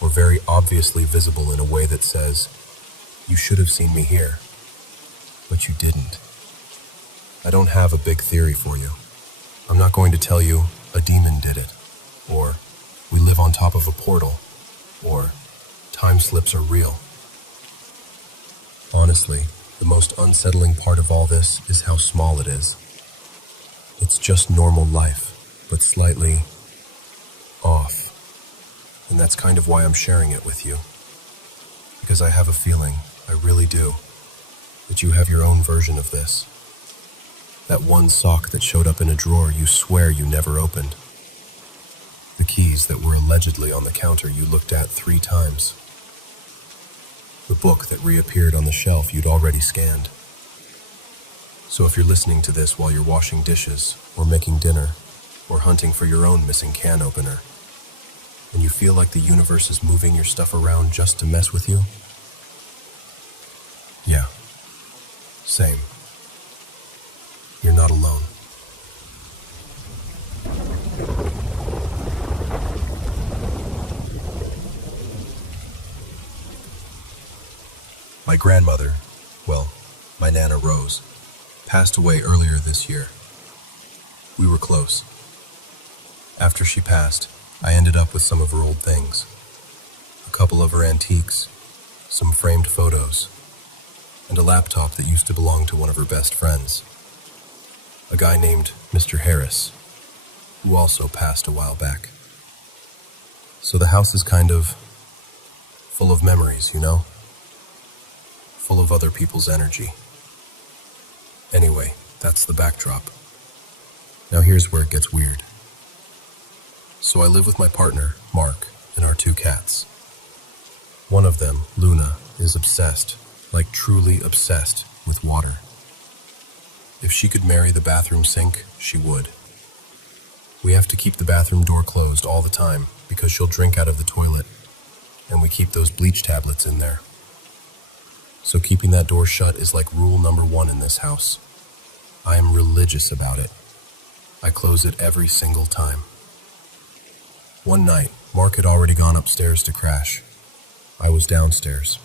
or very obviously visible in a way that says, you should have seen me here, but you didn't. I don't have a big theory for you. I'm not going to tell you a demon did it, or we live on top of a portal, or time slips are real. Honestly, the most unsettling part of all this is how small it is. It's just normal life, but slightly off. And that's kind of why I'm sharing it with you. Because I have a feeling, I really do, that you have your own version of this. That one sock that showed up in a drawer you swear you never opened. The keys that were allegedly on the counter you looked at 3 times. The book that reappeared on the shelf you'd already scanned. So if you're listening to this while you're washing dishes, or making dinner, or hunting for your own missing can opener, and you feel like the universe is moving your stuff around just to mess with you, yeah, same. You're not alone. My grandmother, well, my Nana Rose, passed away earlier this year. We were close. After she passed, I ended up with some of her old things. A couple of her antiques, some framed photos, and a laptop that used to belong to one of her best friends. A guy named Mr. Harris, who also passed a while back. So the house is kind of full of memories, you know? Full of other people's energy. Anyway, that's the backdrop. Now here's where it gets weird. So I live with my partner, Mark, and our 2 cats. One of them, Luna, is obsessed, like truly obsessed, with water. If she could marry the bathroom sink, she would. We have to keep the bathroom door closed all the time because she'll drink out of the toilet, and we keep those bleach tablets in there. So keeping that door shut is like rule number 1 in this house. I am religious about it. I close it every single time. One night, Mark had already gone upstairs to crash. I was downstairs.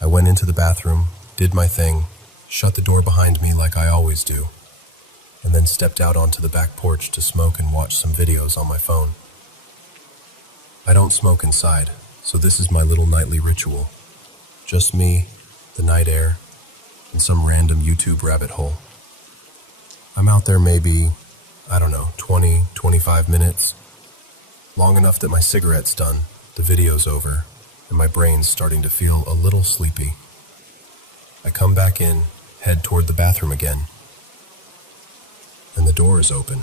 I went into the bathroom, did my thing, shut the door behind me like I always do, and then stepped out onto the back porch to smoke and watch some videos on my phone. I don't smoke inside, so this is my little nightly ritual. Just me, the night air, and some random YouTube rabbit hole. I'm out there maybe, 20, 25 minutes. Long enough that my cigarette's done, the video's over, and my brain's starting to feel a little sleepy. I come back in, head toward the bathroom again, and the door is open.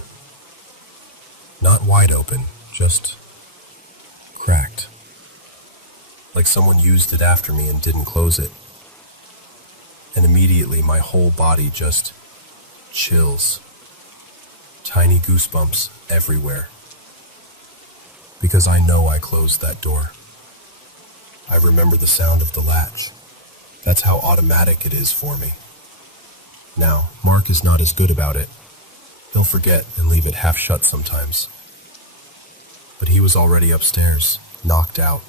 Not wide open, just cracked. Like someone used it after me and didn't close it. And immediately my whole body just chills. Tiny goosebumps everywhere. Because I know I closed that door. I remember the sound of the latch. That's how automatic it is for me. Now, Mark is not as good about it. He'll forget and leave it half shut sometimes. But he was already upstairs, knocked out.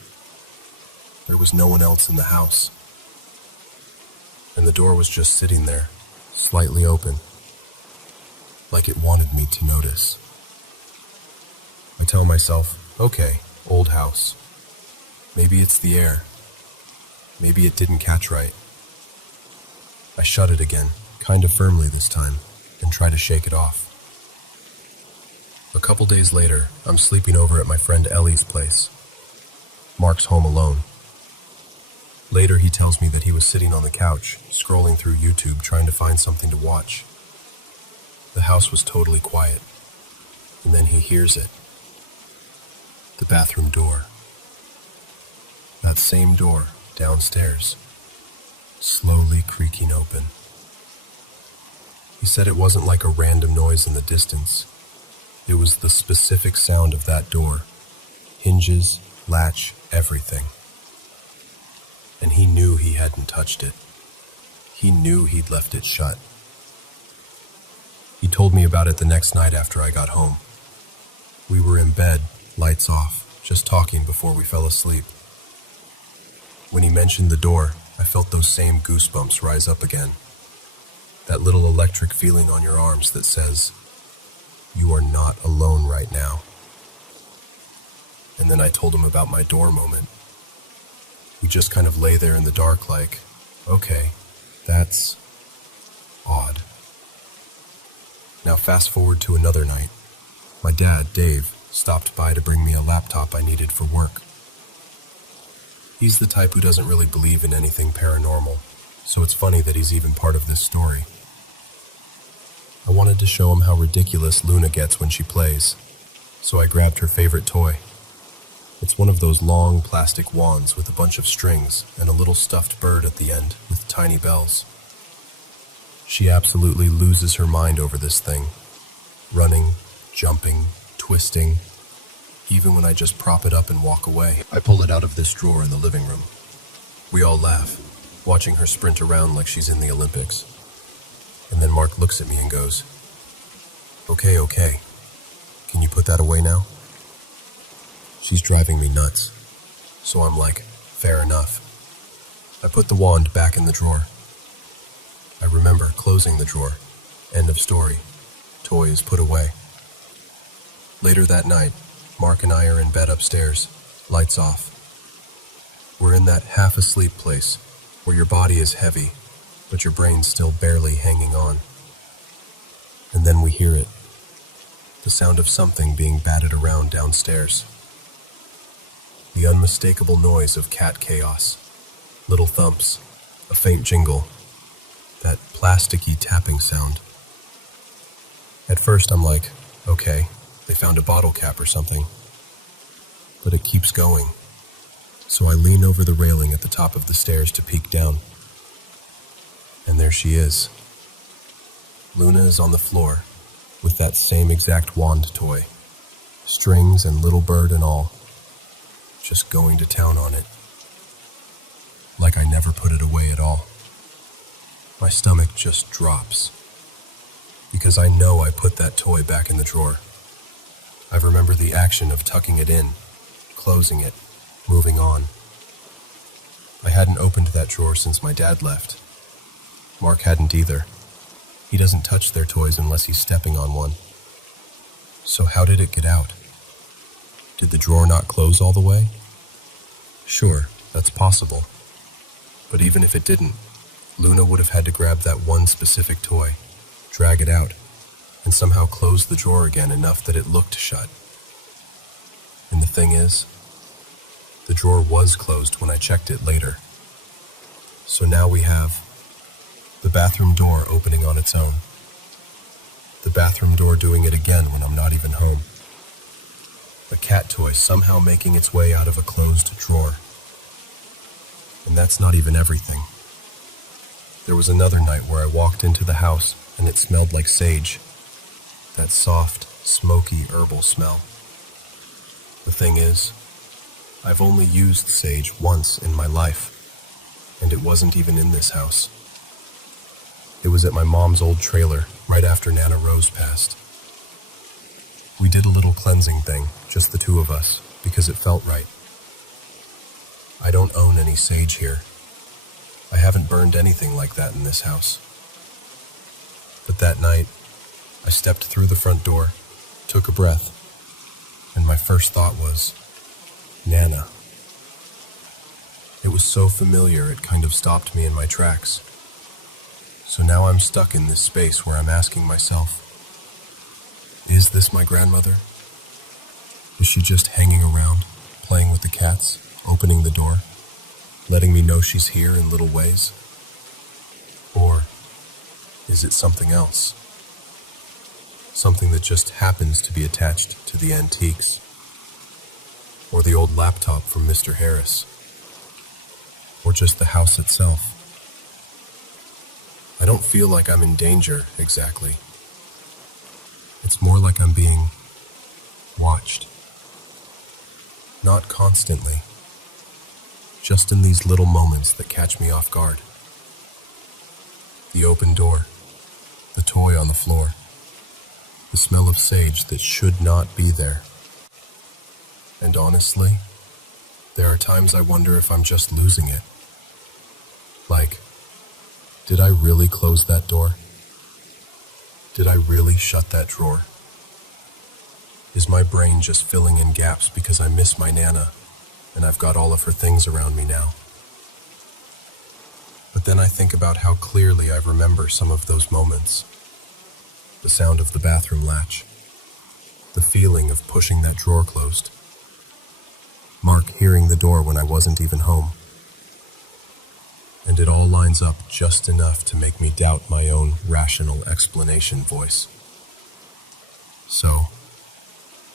There was no one else in the house. And the door was just sitting there, slightly open, like it wanted me to notice. I tell myself, okay, old house. Maybe it's the air. Maybe it didn't catch right. I shut it again, kind of firmly this time, and try to shake it off. A couple days later, I'm sleeping over at my friend Ellie's place. Mark's home alone. Later, he tells me that he was sitting on the couch, scrolling through YouTube, trying to find something to watch. The house was totally quiet, and then he hears it. The bathroom door. That same door, downstairs, slowly creaking open. He said it wasn't like a random noise in the distance. It was the specific sound of that door. Hinges, latch, everything. And he knew he hadn't touched it. He knew he'd left it shut. He told me about it the next night after I got home. We were in bed, lights off, just talking before we fell asleep. When he mentioned the door, I felt those same goosebumps rise up again. That little electric feeling on your arms that says, you are not alone right now. And then I told him about my door moment. We just kind of lay there in the dark like, okay, that's odd. Now fast forward to another night. My dad, Dave, stopped by to bring me a laptop I needed for work. He's the type who doesn't really believe in anything paranormal, so it's funny that he's even part of this story. I wanted to show him how ridiculous Luna gets when she plays, so I grabbed her favorite toy. It's one of those long plastic wands with a bunch of strings and a little stuffed bird at the end with tiny bells. She absolutely loses her mind over this thing, running, jumping, twisting. Even when I just prop it up and walk away, I pull it out of this drawer in the living room. We all laugh, watching her sprint around like she's in the Olympics. And then Mark looks at me and goes, Okay, can you put that away now? She's driving me nuts. So I'm like, fair enough. I put the wand back in the drawer. I remember closing the drawer. End of story. toy is put away. Later that night, Mark and I are in bed upstairs, lights off. We're in that half-asleep place where your body is heavy, but your brain's still barely hanging on. And then we hear it, the sound of something being batted around downstairs. The unmistakable noise of cat chaos, little thumps, a faint jingle, that plasticky tapping sound. At first I'm like, okay, they found a bottle cap or something. But it keeps going, so I lean over the railing at the top of the stairs to peek down. And there she is. Luna is on the floor, with that same exact wand toy, strings and little bird and all, just going to town on it. Like I never put it away at all. My stomach just drops, because I know I put that toy back in the drawer. I remember the action of tucking it in, closing it, moving on. I hadn't opened that drawer since my dad left. Mark hadn't either. He doesn't touch their toys unless he's stepping on one. So how did it get out? Did the drawer not close all the way? Sure, that's possible. But even if it didn't, Luna would have had to grab that one specific toy, drag it out, and somehow close the drawer again enough that it looked shut. And the thing is, the drawer was closed when I checked it later. So now we have the bathroom door opening on its own. The bathroom door doing it again when I'm not even home. A cat toy somehow making its way out of a closed drawer. And that's not even everything. There was another night where I walked into the house and it smelled like sage. That soft, smoky herbal smell. The thing is, I've only used sage once in my life, and it wasn't even in this house. It was at my mom's old trailer, right after Nana Rose passed. We did a little cleansing thing, just the two of us, because it felt right. I don't own any sage here. I haven't burned anything like that in this house. But that night, I stepped through the front door, took a breath, and my first thought was, Nana. It was so familiar it kind of stopped me in my tracks. So now I'm stuck in this space where I'm asking myself, is this my grandmother? Is she just hanging around, playing with the cats, opening the door, letting me know she's here in little ways? Or is it something else? Something that just happens to be attached to the antiques, or the old laptop from Mr. Harris, or just the house itself. I don't feel like I'm in danger, exactly. It's more like I'm being watched. Not constantly, just in these little moments that catch me off guard. The open door, the toy on the floor, the smell of sage that should not be there. And honestly, there are times I wonder if I'm just losing it. Like, did I really close that door? Did I really shut that drawer? Is my brain just filling in gaps because I miss my Nana and I've got all of her things around me now? But then I think about how clearly I remember some of those moments. The sound of the bathroom latch, the feeling of pushing that drawer closed, Mark hearing the door when I wasn't even home. And it all lines up just enough to make me doubt my own rational explanation voice. So,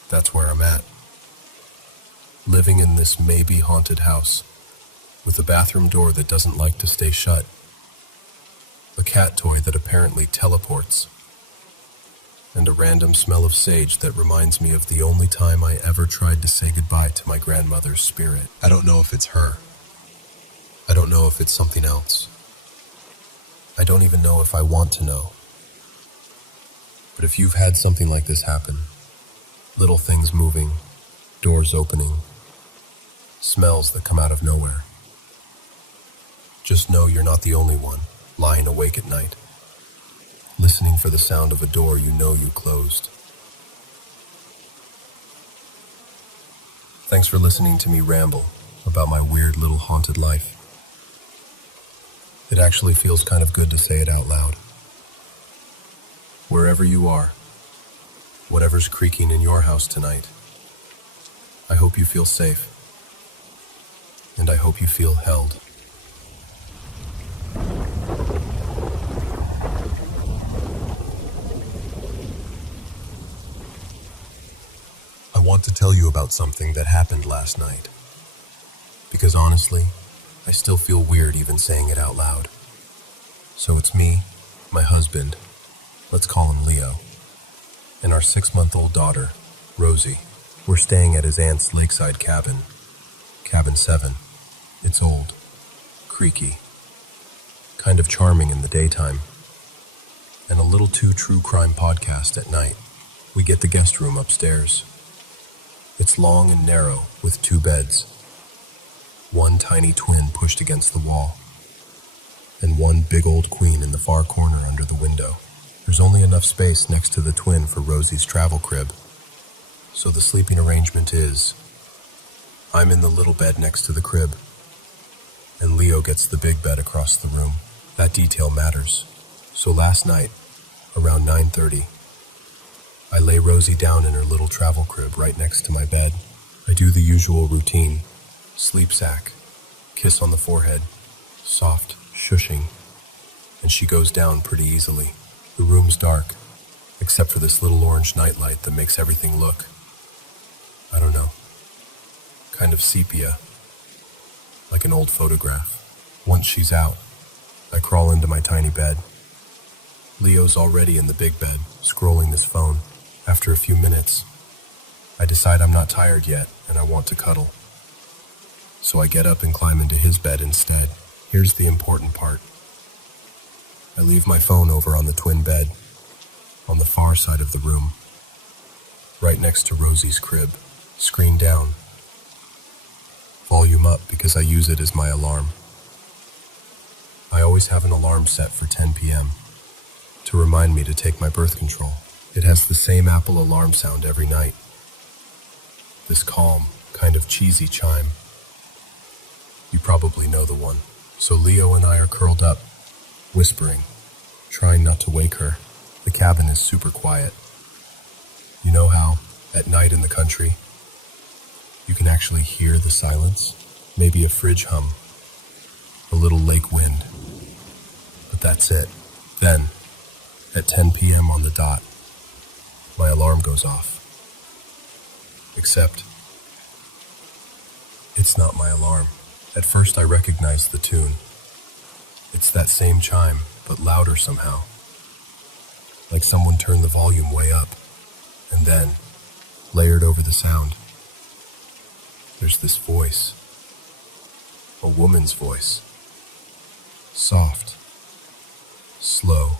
that's where I'm at. Living in this maybe haunted house, with a bathroom door that doesn't like to stay shut, a cat toy that apparently teleports, and a random smell of sage that reminds me of the only time I ever tried to say goodbye to my grandmother's spirit. I don't know if it's her. I don't know if it's something else. I don't even know if I want to know. But if you've had something like this happen, little things moving, doors opening, smells that come out of nowhere, just know you're not the only one lying awake at night, listening for the sound of a door you know you closed. Thanks for listening to me ramble about my weird little haunted life. It actually feels kind of good to say it out loud. Wherever you are, whatever's creaking in your house tonight, I hope you feel safe, and I hope you feel held. I want to tell you about something that happened last night, because honestly, I still feel weird even saying it out loud. So it's me, my husband, let's call him Leo, and our 6-month-old daughter, Rosie. We're staying at his aunt's lakeside cabin, Cabin 7. It's old, creaky, kind of charming in the daytime, and a little too true crime podcast at night. We get the guest room upstairs. It's long and narrow with 2 beds, one tiny twin pushed against the wall, and one big old queen in the far corner under the window. There's only enough space next to the twin for Rosie's travel crib, so the sleeping arrangement is, I'm in the little bed next to the crib, and Leo gets the big bed across the room. That detail matters. So last night, around 9:30, I lay Rosie down in her little travel crib right next to my bed. I do the usual routine. Sleep sack, kiss on the forehead, soft shushing, and she goes down pretty easily. The room's dark, except for this little orange nightlight that makes everything look, I don't know, kind of sepia, like an old photograph. Once she's out, I crawl into my tiny bed. Leo's already in the big bed, scrolling his phone. After a few minutes, I decide I'm not tired yet and I want to cuddle. So I get up and climb into his bed instead. Here's the important part. I leave my phone over on the twin bed, on the far side of the room, right next to Rosie's crib, screen down. Volume up because I use it as my alarm. I always have an alarm set for 10 p.m. to remind me to take my birth control. It has the same Apple alarm sound every night. This calm, kind of cheesy chime. You probably know the one. So Leo and I are curled up, whispering, trying not to wake her. The cabin is super quiet. You know how, at night in the country, you can actually hear the silence? Maybe a fridge hum, a little lake wind. But that's it. Then, at 10 p.m. on the dot, my alarm goes off. Except, it's not my alarm. At first I recognize the tune. It's that same chime, but louder somehow. Like someone turned the volume way up. And then, layered over the sound, there's this voice. A woman's voice. Soft. Slow.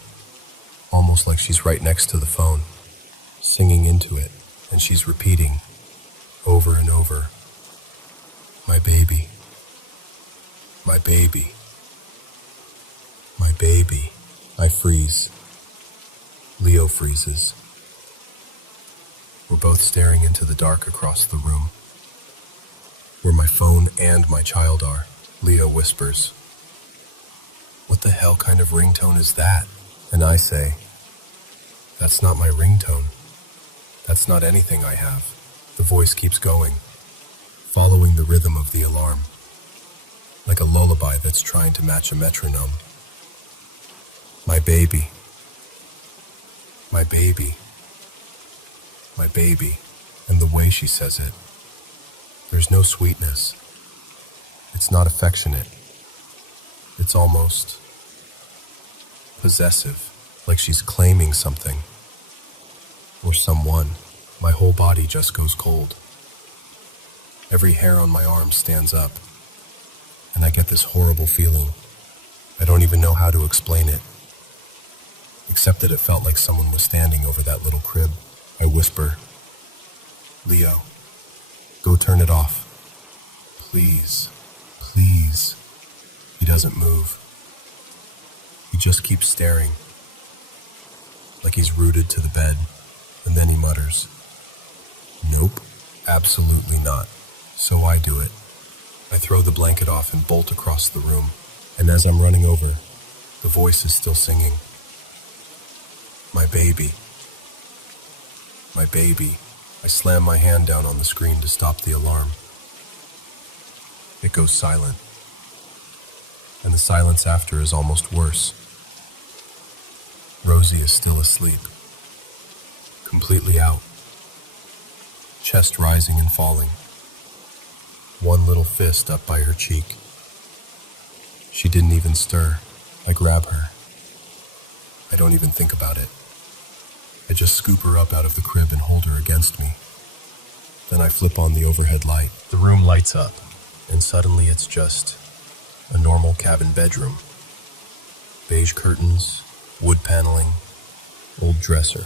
Almost like she's right next to the phone, singing into it, and she's repeating, over and over, my baby. My baby. My baby. I freeze. Leo freezes. We're both staring into the dark across the room, where my phone and my child are. Leo whispers, what the hell kind of ringtone is that? And I say, that's not my ringtone. That's not anything I have. The voice keeps going, following the rhythm of the alarm, like a lullaby that's trying to match a metronome. My baby. My baby. My baby. And the way she says it, there's no sweetness. It's not affectionate. It's almost possessive, like she's claiming something or someone. My whole body just goes cold. Every hair on my arm stands up, and I get this horrible feeling. I don't even know how to explain it, except that it felt like someone was standing over that little crib. I whisper, Leo, go turn it off. Please, please. He doesn't move. He just keeps staring. like he's rooted to the bed, and then he mutters, "Nope, absolutely not." So I do it. I throw the blanket off and bolt across the room, and as I'm running over, the voice is still singing, "My baby. My baby." I slam my hand down on the screen to stop the alarm. It goes silent, and the silence after is almost worse. Rosie is still asleep, completely out, chest rising and falling, one little fist up by her cheek. She didn't even stir. I grab her. I don't even think about it. I just scoop her up out of the crib and hold her against me. Then I flip on the overhead light. The room lights up, and suddenly it's just a normal cabin bedroom. Beige curtains, wood paneling, old dresser.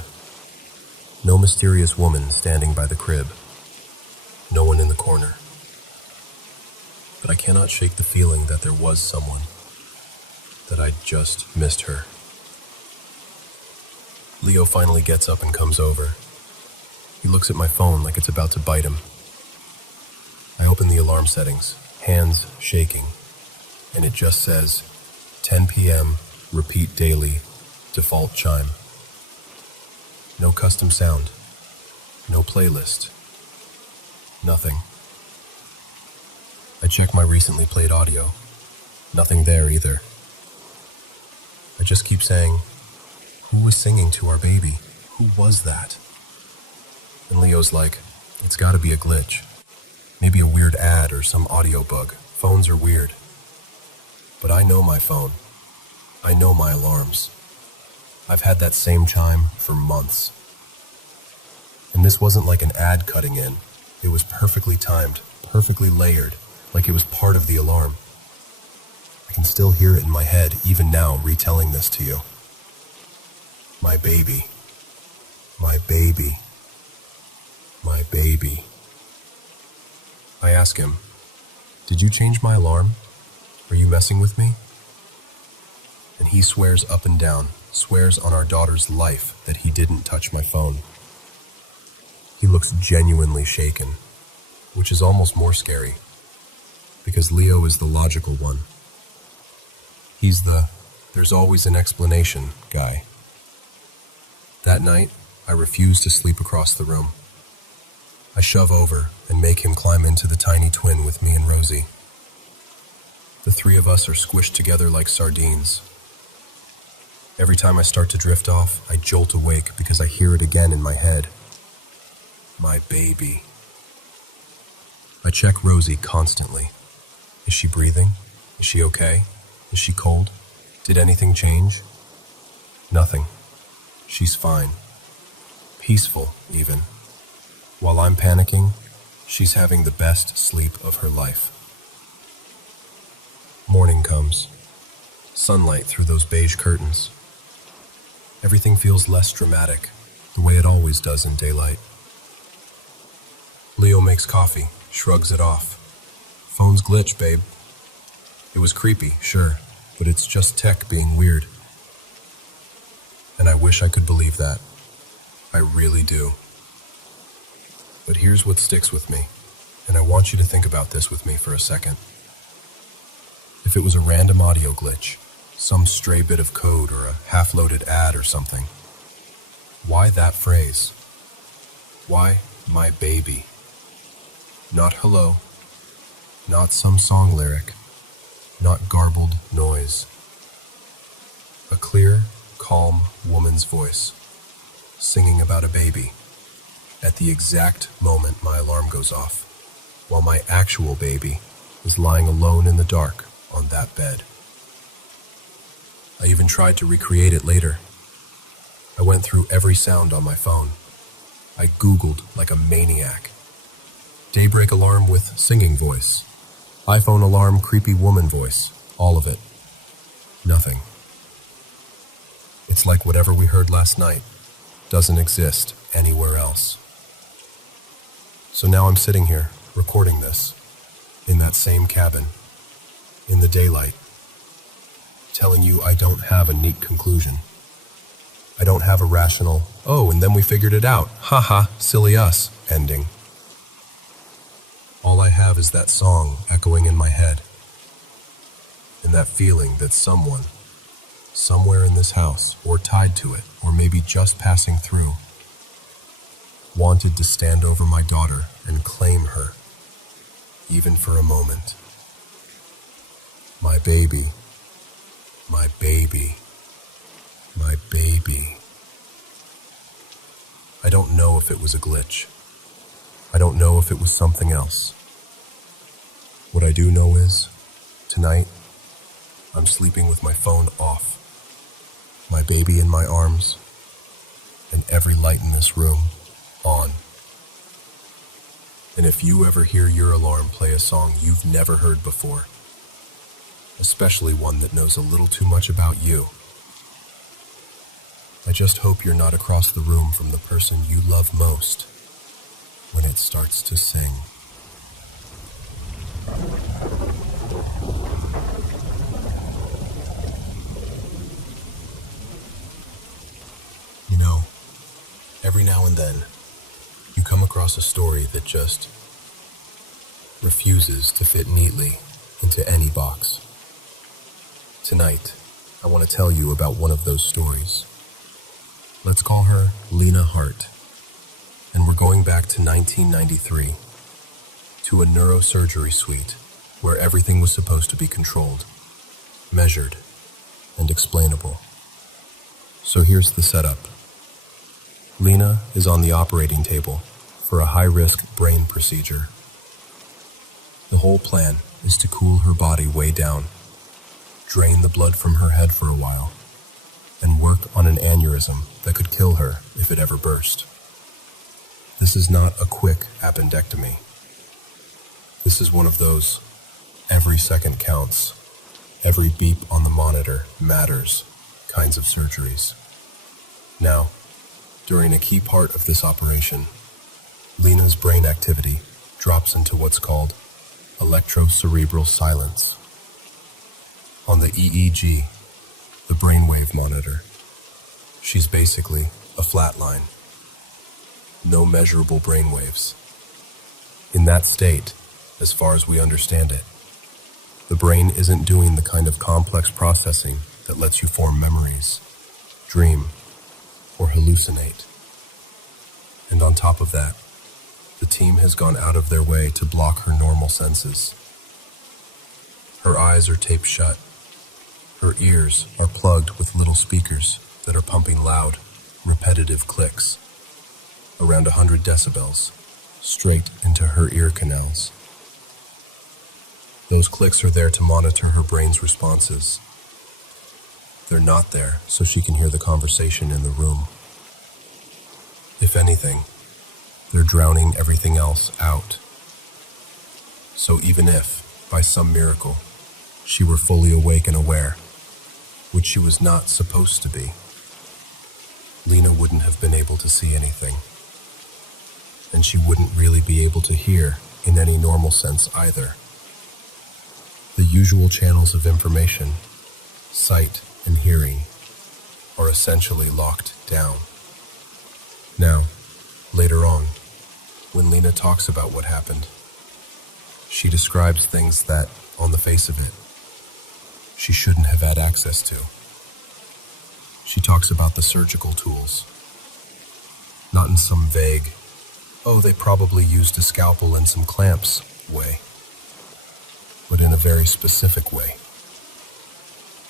No mysterious woman standing by the crib. No one in the corner. But I cannot shake the feeling that there was someone, that I just missed her. Leo finally gets up and comes over. He looks at my phone like it's about to bite him. I open the alarm settings, hands shaking, and it just says, 10 p.m., repeat daily, default chime. No custom sound, no playlist, nothing. I check my recently played audio, nothing there either. I just keep saying, who was singing to our baby? Who was that? And Leo's like, it's gotta be a glitch. Maybe a weird ad or some audio bug. Phones are weird. But I know my phone. I know my alarms. I've had that same chime for months. And this wasn't like an ad cutting in. It was perfectly timed, perfectly layered, like it was part of the alarm. I can still hear it in my head, even now, retelling this to you. My baby. My baby. My baby. I ask him, did you change my alarm? Are you messing with me? And he swears up and down, swears on our daughter's life that he didn't touch my phone. He looks genuinely shaken, which is almost more scary, because Leo is the logical one. He's the there's always an explanation guy. That night, I refuse to sleep across the room. I shove over and make him climb into the tiny twin with me and Rosie. The three of us are squished together like sardines. Every time I start to drift off, I jolt awake because I hear it again in my head. My baby. I check Rosie constantly. Is she breathing? Is she okay? Is she cold? Did anything change? Nothing. She's fine. Peaceful, even. While I'm panicking, she's having the best sleep of her life. Morning comes. Sunlight through those beige curtains. Everything feels less dramatic, the way it always does in daylight. Leo makes coffee, shrugs it off. Phone's glitch, babe. It was creepy, sure, but it's just tech being weird. And I wish I could believe that. I really do. But here's what sticks with me, and I want you to think about this with me for a second. If it was a random audio glitch, some stray bit of code or a half-loaded ad or something, why that phrase? Why my baby? Not hello, not some song lyric, not garbled noise. A clear, calm woman's voice, singing about a baby, at the exact moment my alarm goes off, while my actual baby is lying alone in the dark on that bed. I even tried to recreate it later. I went through every sound on my phone. I Googled like a maniac. Daybreak alarm with singing voice. iPhone alarm creepy woman voice. All of it. Nothing. It's like whatever we heard last night doesn't exist anywhere else. So now I'm sitting here, recording this, in that same cabin, in the daylight, telling you I don't have a neat conclusion. I don't have a rational, "Oh, and then we figured it out, haha, silly us," ending. All I have is that song echoing in my head, and that feeling that someone, somewhere in this house, or tied to it, or maybe just passing through, wanted to stand over my daughter and claim her, even for a moment. My baby, my baby, my baby. I don't know if it was a glitch. I don't know if it was something else. What I do know is, tonight, I'm sleeping with my phone off, my baby in my arms, and every light in this room on. And if you ever hear your alarm play a song you've never heard before, especially one that knows a little too much about you, I just hope you're not across the room from the person you love most when it starts to sing. You know, every now and then, you come across a story that just refuses to fit neatly into any box. Tonight, I want to tell you about one of those stories. Let's call her Lena Hart, and we're going back to 1993, to a neurosurgery suite where everything was supposed to be controlled, measured, and explainable. So here's the setup. Lena is on the operating table for a high-risk brain procedure. The whole plan is to cool her body way down, drain the blood from her head for a while, and work on an aneurysm that could kill her if it ever burst. This is not a quick appendectomy. This is one of those every second counts, every beep on the monitor matters kinds of surgeries. Now, during a key part of this operation, Lena's brain activity drops into what's called electrocerebral silence. On the EEG, the brainwave monitor, she's basically a flat line. No measurable brainwaves. In that state, as far as we understand it, the brain isn't doing the kind of complex processing that lets you form memories, dream, or hallucinate. And on top of that, the team has gone out of their way to block her normal senses. Her eyes are taped shut. Her ears are plugged with little speakers that are pumping loud, repetitive clicks, around 100 decibels, straight into her ear canals. Those clicks are there to monitor her brain's responses. They're not there so she can hear the conversation in the room. If anything, they're drowning everything else out. So even if, by some miracle, she were fully awake and aware, which she was not supposed to be, Lena wouldn't have been able to see anything. And she wouldn't really be able to hear in any normal sense either. The usual channels of information, sight and hearing, are essentially locked down. Now, later on, when Lena talks about what happened, she describes things that, on the face of it, she shouldn't have had access to. She talks about the surgical tools, not in some vague, "Oh, they probably used a scalpel and some clamps" way, but in a very specific way,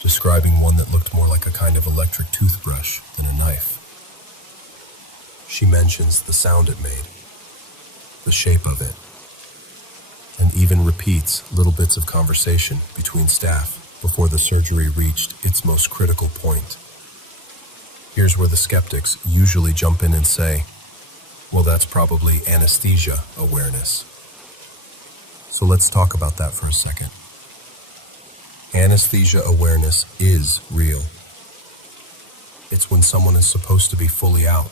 describing one that looked more like a kind of electric toothbrush than a knife. She mentions the sound it made, the shape of it, and even repeats little bits of conversation between staff before the surgery reached its most critical point. Here's where the skeptics usually jump in and say, well, that's probably anesthesia awareness. So let's talk about that for a second. Anesthesia awareness is real. It's when someone is supposed to be fully out,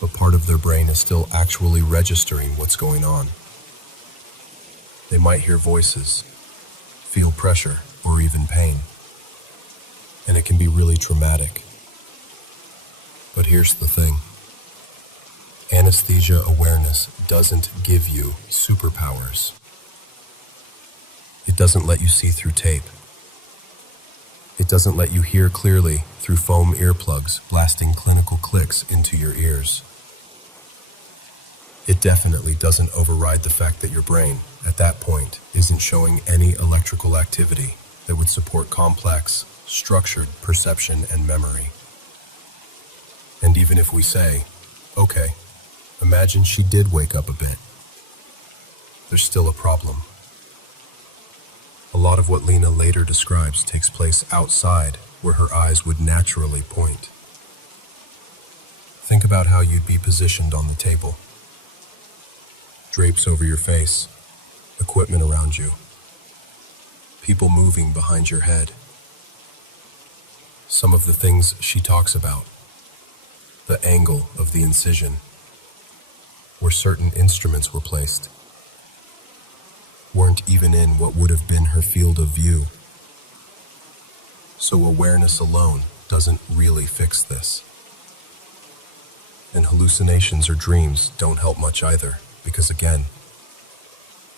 but part of their brain is still actually registering what's going on. They might hear voices, feel pressure, or even pain. And it can be really traumatic. But here's the thing. Anesthesia awareness doesn't give you superpowers. It doesn't let you see through tape. It doesn't let you hear clearly through foam earplugs blasting clinical clicks into your ears. It definitely doesn't override the fact that your brain, at that point, isn't showing any electrical activity that would support complex, structured perception and memory. And even if we say, okay, imagine she did wake up a bit, there's still a problem. A lot of what Lena later describes takes place outside where her eyes would naturally point. Think about how you'd be positioned on the table. Drapes over your face, equipment around you, people moving behind your head. Some of the things she talks about, the angle of the incision, where certain instruments were placed, weren't even in what would have been her field of view. So awareness alone doesn't really fix this. And hallucinations or dreams don't help much either, because again,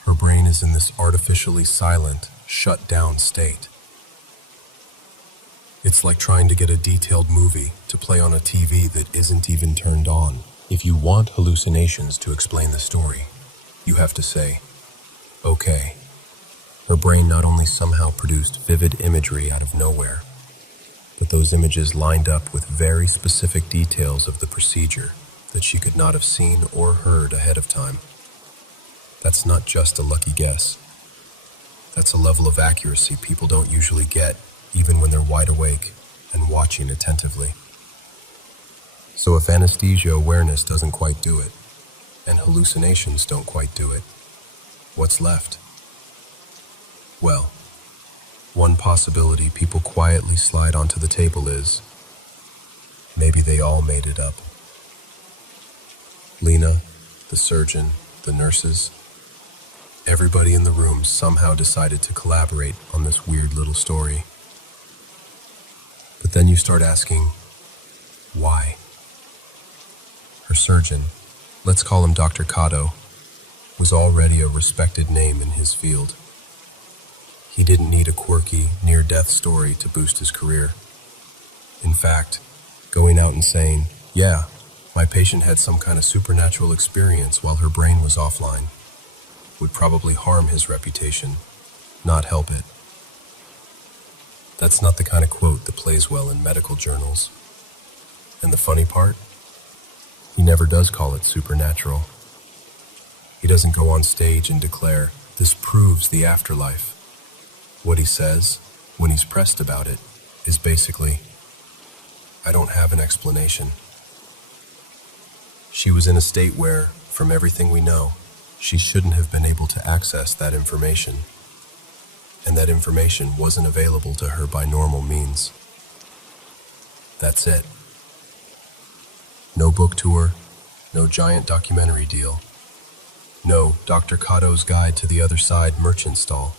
her brain is in this artificially silent, shut down state. It's like trying to get a detailed movie to play on a TV that isn't even turned on. If you want hallucinations to explain the story, you have to say, okay, her brain not only somehow produced vivid imagery out of nowhere, but those images lined up with very specific details of the procedure that she could not have seen or heard ahead of time. That's not just a lucky guess. That's a level of accuracy people don't usually get, even when they're wide awake and watching attentively. So if anesthesia awareness doesn't quite do it, and hallucinations don't quite do it, what's left? Well, one possibility people quietly slide onto the table is, maybe they all made it up. Lena, the surgeon, the nurses, everybody in the room somehow decided to collaborate on this weird little story. But then you start asking, why? Her surgeon, let's call him Dr. Kato, was already a respected name in his field. He didn't need a quirky, near-death story to boost his career. In fact, going out and saying, yeah, my patient had some kind of supernatural experience while her brain was offline, would probably harm his reputation, not help it. That's not the kind of quote that plays well in medical journals. And the funny part? He never does call it supernatural. He doesn't go on stage and declare, this proves the afterlife. What he says, when he's pressed about it, is basically, I don't have an explanation. She was in a state where, from everything we know, she shouldn't have been able to access that information. And that information wasn't available to her by normal means. That's it. No book tour, no giant documentary deal. No Dr. Kato's Guide to the Other Side merchant stall.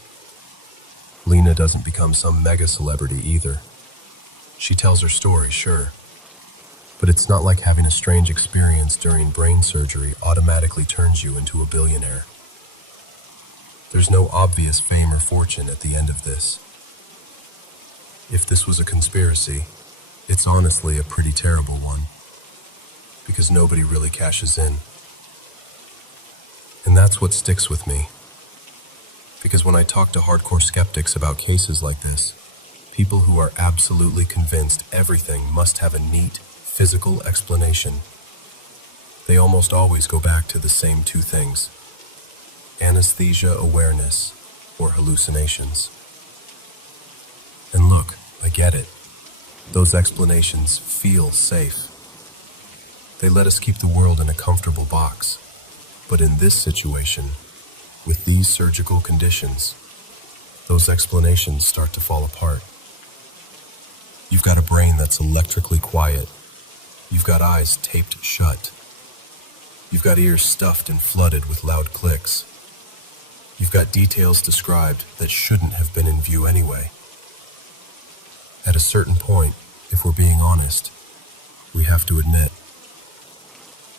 Lena doesn't become some mega celebrity either. She tells her story, sure. But it's not like having a strange experience during brain surgery automatically turns you into a billionaire. There's no obvious fame or fortune at the end of this. If this was a conspiracy, it's honestly a pretty terrible one, because nobody really cashes in. And that's what sticks with me. Because when I talk to hardcore skeptics about cases like this, people who are absolutely convinced everything must have a neat, physical explanation, they almost always go back to the same two things: anesthesia awareness or hallucinations. And look, I get it. Those explanations feel safe. They let us keep the world in a comfortable box. But in this situation, with these surgical conditions, those explanations start to fall apart. You've got a brain that's electrically quiet. You've got eyes taped shut. You've got ears stuffed and flooded with loud clicks. You've got details described that shouldn't have been in view anyway. At a certain point, if we're being honest, we have to admit,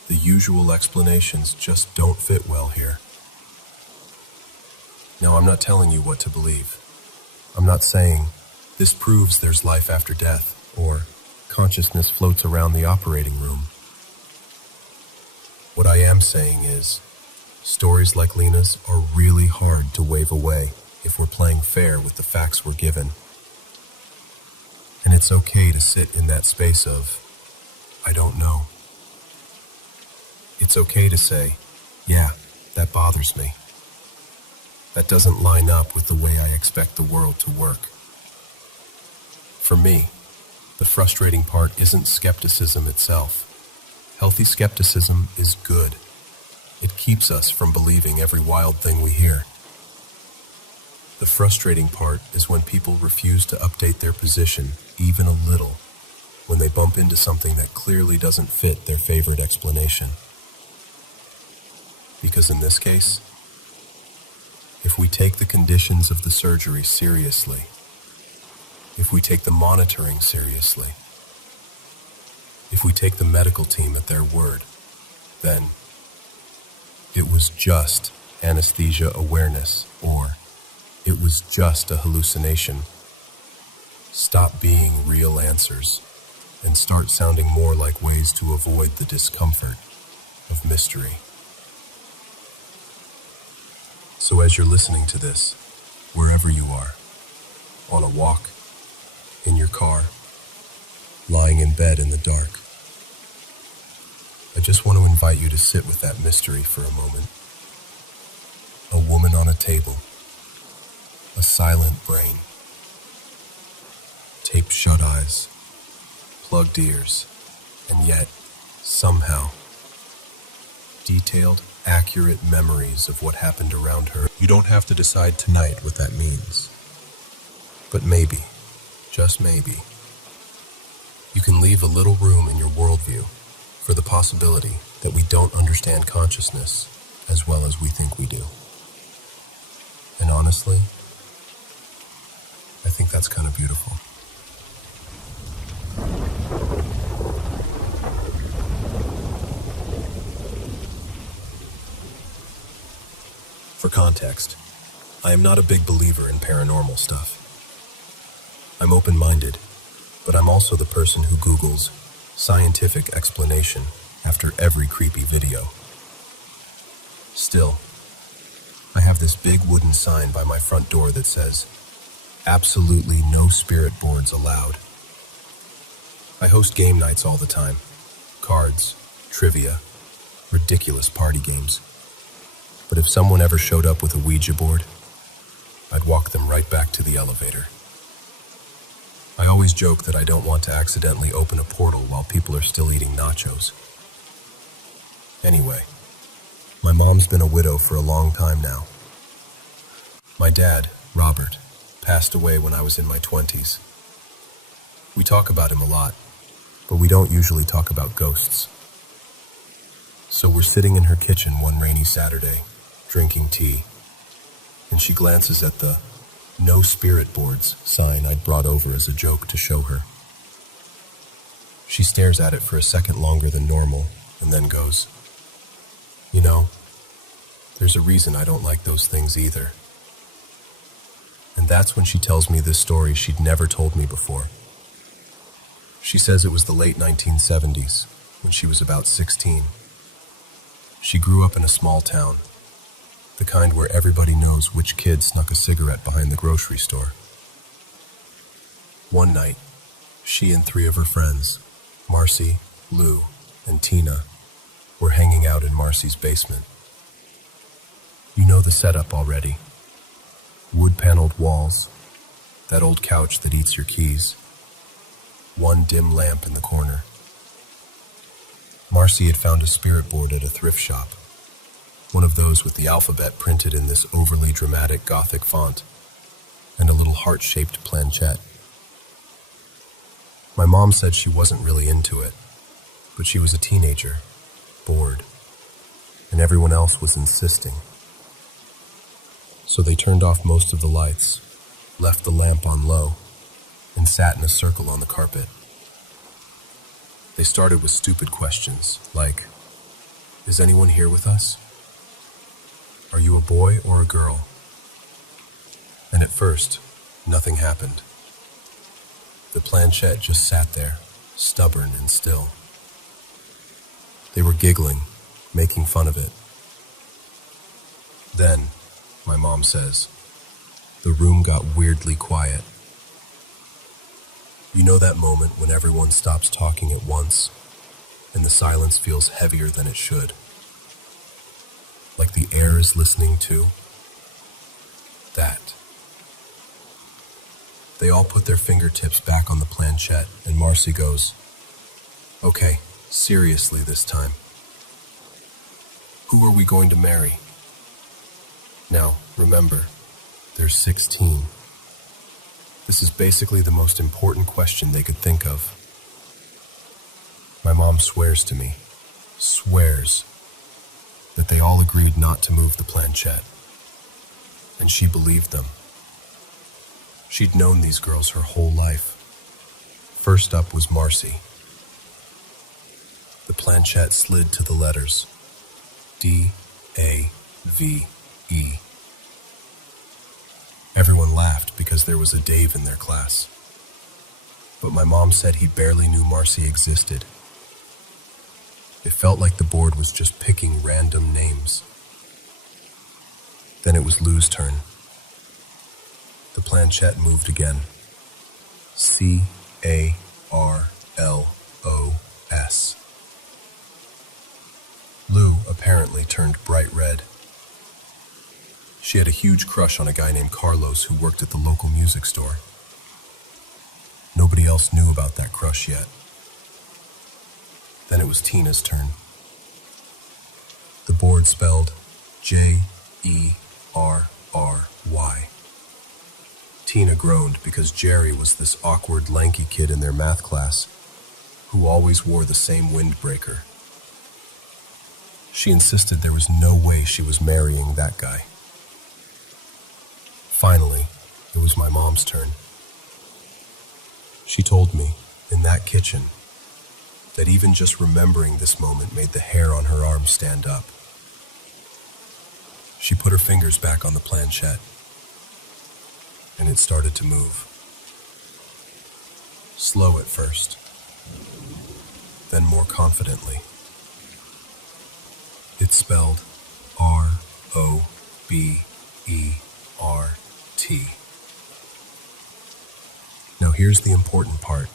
the usual explanations just don't fit well here. Now, I'm not telling you what to believe. I'm not saying this proves there's life after death or consciousness floats around the operating room. What I am saying is, stories like Lena's are really hard to wave away if we're playing fair with the facts we're given. And it's okay to sit in that space of, I don't know. It's okay to say, yeah, that bothers me. That doesn't line up with the way I expect the world to work. For me, the frustrating part isn't skepticism itself. Healthy skepticism is good. It keeps us from believing every wild thing we hear. The frustrating part is when people refuse to update their position even a little when they bump into something that clearly doesn't fit their favorite explanation. Because in this case, if we take the conditions of the surgery seriously, if we take the monitoring seriously, if we take the medical team at their word, then it was just anesthesia awareness, or it was just a hallucination. Stop being real answers and start sounding more like ways to avoid the discomfort of mystery. So as you're listening to this, wherever you are, on a walk, in your car, lying in bed in the dark, I just want to invite you to sit with that mystery for a moment. A woman on a table, a silent brain, taped shut eyes, plugged ears, and yet, somehow, detailed, accurate memories of what happened around her. You don't have to decide tonight what that means. But maybe, just maybe, you can leave a little room in your worldview for the possibility that we don't understand consciousness as well as we think we do. And honestly, I think that's kind of beautiful. For context, I am not a big believer in paranormal stuff. I'm open-minded, but I'm also the person who Googles scientific explanation after every creepy video. Still, I have this big wooden sign by my front door that says, absolutely no spirit boards allowed. I host game nights all the time. Cards, trivia, ridiculous party games. But if someone ever showed up with a Ouija board, I'd walk them right back to the elevator. I always joke that I don't want to accidentally open a portal while people are still eating nachos. Anyway, my mom's been a widow for a long time now. My dad, Robert, passed away when I was in my 20s. We talk about him a lot, but we don't usually talk about ghosts. So we're sitting in her kitchen one rainy Saturday, drinking tea, and she glances at the "No Spirit Boards" sign I'd brought over as a joke to show her. She stares at it for a second longer than normal, and then goes, "You know, there's a reason I don't like those things either." And that's when she tells me this story she'd never told me before. She says it was the late 1970s, when she was about 16. She grew up in a small town, the kind where everybody knows which kid snuck a cigarette behind the grocery store. One night, she and 3 of her friends, Marcy, Lou, and Tina, were hanging out in Marcy's basement. You know the setup already. Wood-paneled walls, that old couch that eats your keys, one dim lamp in the corner. Marcy had found a spirit board at a thrift shop, one of those with the alphabet printed in this overly dramatic Gothic font, and a little heart-shaped planchette. My mom said she wasn't really into it, but she was a teenager, bored, and everyone else was insisting. So they turned off most of the lights, left the lamp on low, and sat in a circle on the carpet. They started with stupid questions, like, "Is anyone here with us? Are you a boy or a girl?" And at first, nothing happened. The planchette just sat there, stubborn and still. They were giggling, making fun of it. Then, my mom says, the room got weirdly quiet. You know that moment when everyone stops talking at once, and the silence feels heavier than it should? Like the air is listening too? That. They all put their fingertips back on the planchette, and Marcy goes, "Okay, seriously this time. Who are we going to marry?" Now, remember, they're 16. This is basically the most important question they could think of. My mom swears to me, that they all agreed not to move the planchette. And she believed them. She'd known these girls her whole life. First up was Marcy. The planchette slid to the letters D-A-V-E. Everyone laughed because there was a Dave in their class. But my mom said he barely knew Marcy existed. It felt like the board was just picking random names. Then it was Lou's turn. The planchette moved again. C-A-R-L-O-S. Lou apparently turned bright red. She had a huge crush on a guy named Carlos who worked at the local music store. Nobody else knew about that crush yet. Then it was Tina's turn. The board spelled J-E-R-R-Y. Tina groaned because Jerry was this awkward, lanky kid in their math class who always wore the same windbreaker. She insisted there was no way she was marrying that guy. Finally, it was my mom's turn. She told me, in that kitchen, that even just remembering this moment made the hair on her arm stand up. She put her fingers back on the planchette, and it started to move. Slow at first, then more confidently. It spelled R-O-B-E-R-T. Now here's the important part.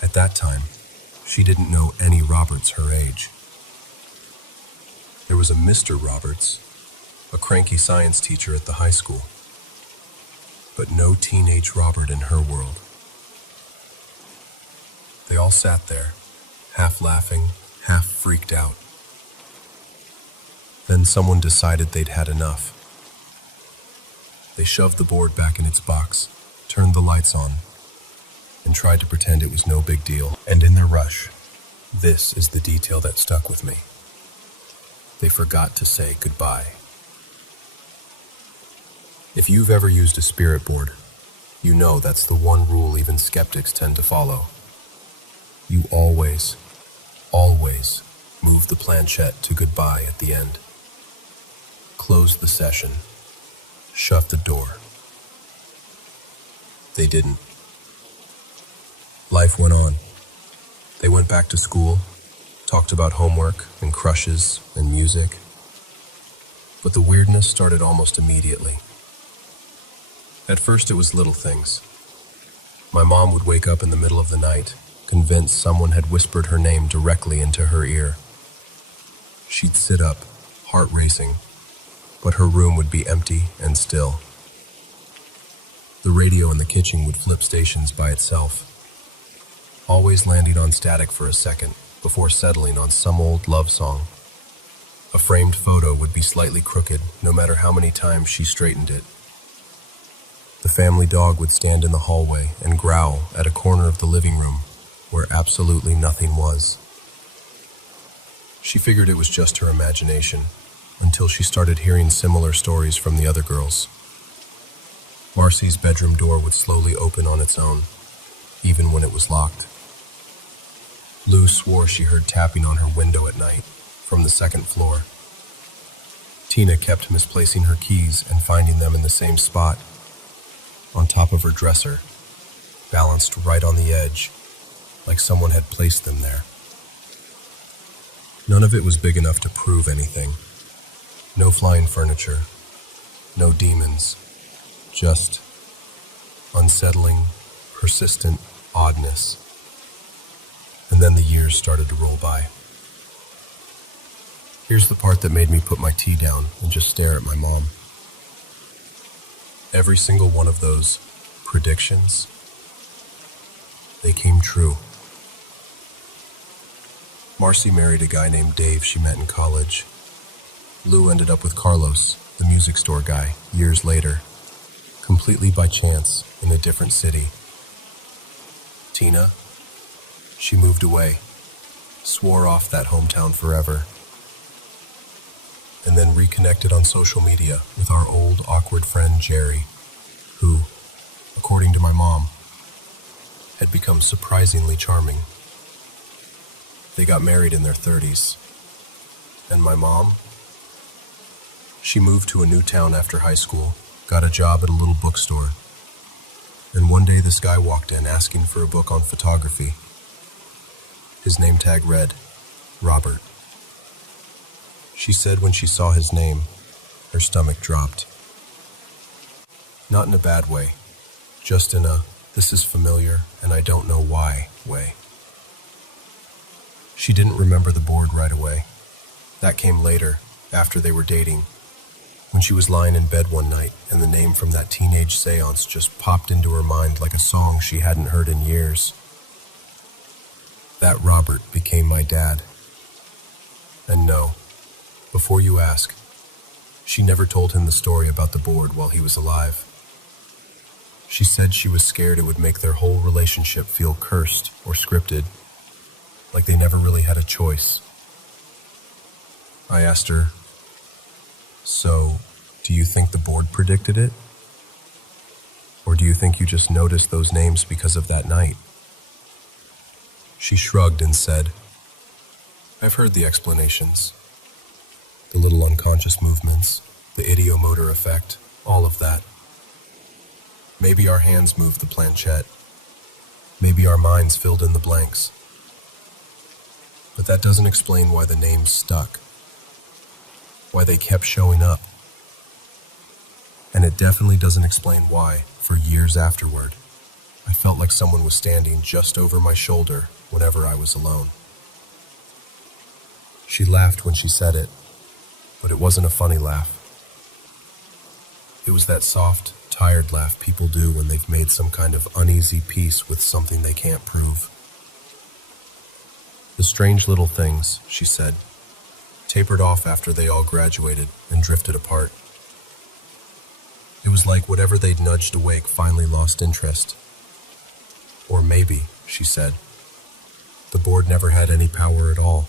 At that time, she didn't know any Roberts her age. There was a Mr. Roberts, a cranky science teacher at the high school, but no teenage Robert in her world. They all sat there, half laughing, half freaked out. Then someone decided they'd had enough. They shoved the board back in its box, turned the lights on, and tried to pretend it was no big deal. And in their rush, this is the detail that stuck with me. They forgot to say goodbye. If you've ever used a spirit board, you know that's the one rule even skeptics tend to follow. You always move the planchette to goodbye at the end. Close the session. Shut the door. They didn't. Life went on. They went back to school, talked about homework and crushes and music. But the weirdness started almost immediately. At first it was little things. My mom would wake up in the middle of the night, convinced someone had whispered her name directly into her ear. She'd sit up, heart racing, but her room would be empty and still. The radio in the kitchen would flip stations by itself, always landing on static for a second before settling on some old love song. A framed photo would be slightly crooked no matter how many times she straightened it. The family dog would stand in the hallway and growl at a corner of the living room where absolutely nothing was. She figured it was just her imagination until she started hearing similar stories from the other girls. Marcy's bedroom door would slowly open on its own, even when it was locked. Lou swore she heard tapping on her window at night from the second floor. Tina kept misplacing her keys and finding them in the same spot, on top of her dresser, balanced right on the edge, like someone had placed them there. None of it was big enough to prove anything. No flying furniture, no demons, just unsettling, persistent oddness. And then the years started to roll by. Here's the part that made me put my tea down and just stare at my mom. Every single one of those predictions, they came true. Marcy married a guy named Dave she met in college. Lou ended up with Carlos, the music store guy, years later, completely by chance in a different city. Tina, she moved away, swore off that hometown forever, and then reconnected on social media with our old awkward friend Jerry, who, according to my mom, had become surprisingly charming. They got married in their 30s, and my mom, she moved to a new town after high school, got a job at a little bookstore, and one day this guy walked in asking for a book on photography. His name tag read, Robert. She said when she saw his name, her stomach dropped. Not in a bad way, just in a, this is familiar and I don't know why way. She didn't remember the board right away. That came later, after they were dating, when she was lying in bed one night and the name from that teenage seance just popped into her mind like a song she hadn't heard in years. That Robert became my dad. And no, before you ask, she never told him the story about the board while he was alive. She said she was scared it would make their whole relationship feel cursed or scripted, like they never really had a choice. I asked her, so, do you think the board predicted it? Or do you think you just noticed those names because of that night? She shrugged and said, I've heard the explanations. The little unconscious movements, the ideomotor effect, all of that. Maybe our hands moved the planchette. Maybe our minds filled in the blanks. But that doesn't explain why the names stuck. Why they kept showing up. And it definitely doesn't explain why, for years afterward, I felt like someone was standing just over my shoulder whenever I was alone. She laughed when she said it, but it wasn't a funny laugh. It was that soft, tired laugh people do when they've made some kind of uneasy peace with something they can't prove. The strange little things, she said, tapered off after they all graduated and drifted apart. It was like whatever they'd nudged awake finally lost interest. Or maybe, she said, the board never had any power at all.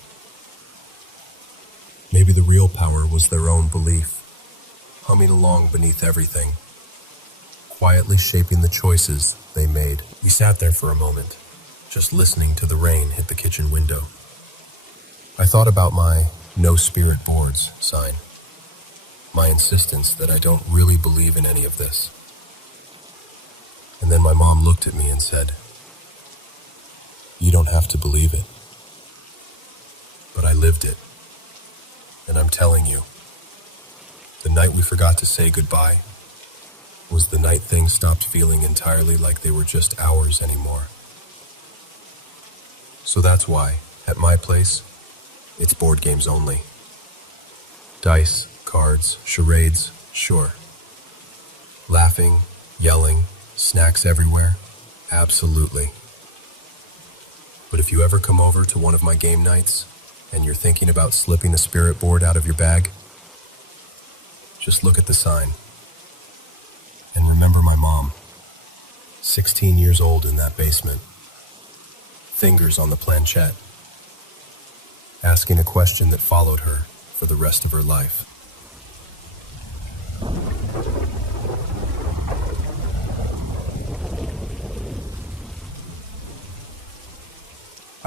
Maybe the real power was their own belief, humming along beneath everything, quietly shaping the choices they made. We sat there for a moment, just listening to the rain hit the kitchen window. I thought about my no spirit boards sign, my insistence that I don't really believe in any of this. And then my mom looked at me and said, you don't have to believe it. But I lived it. And I'm telling you, the night we forgot to say goodbye was the night things stopped feeling entirely like they were just ours anymore. So that's why, at my place, it's board games only. Dice, cards, charades, sure. Laughing, yelling, snacks everywhere, absolutely. But if you ever come over to one of my game nights, and you're thinking about slipping a spirit board out of your bag, just look at the sign. And remember my mom, 16 years old in that basement, fingers on the planchette, asking a question that followed her for the rest of her life.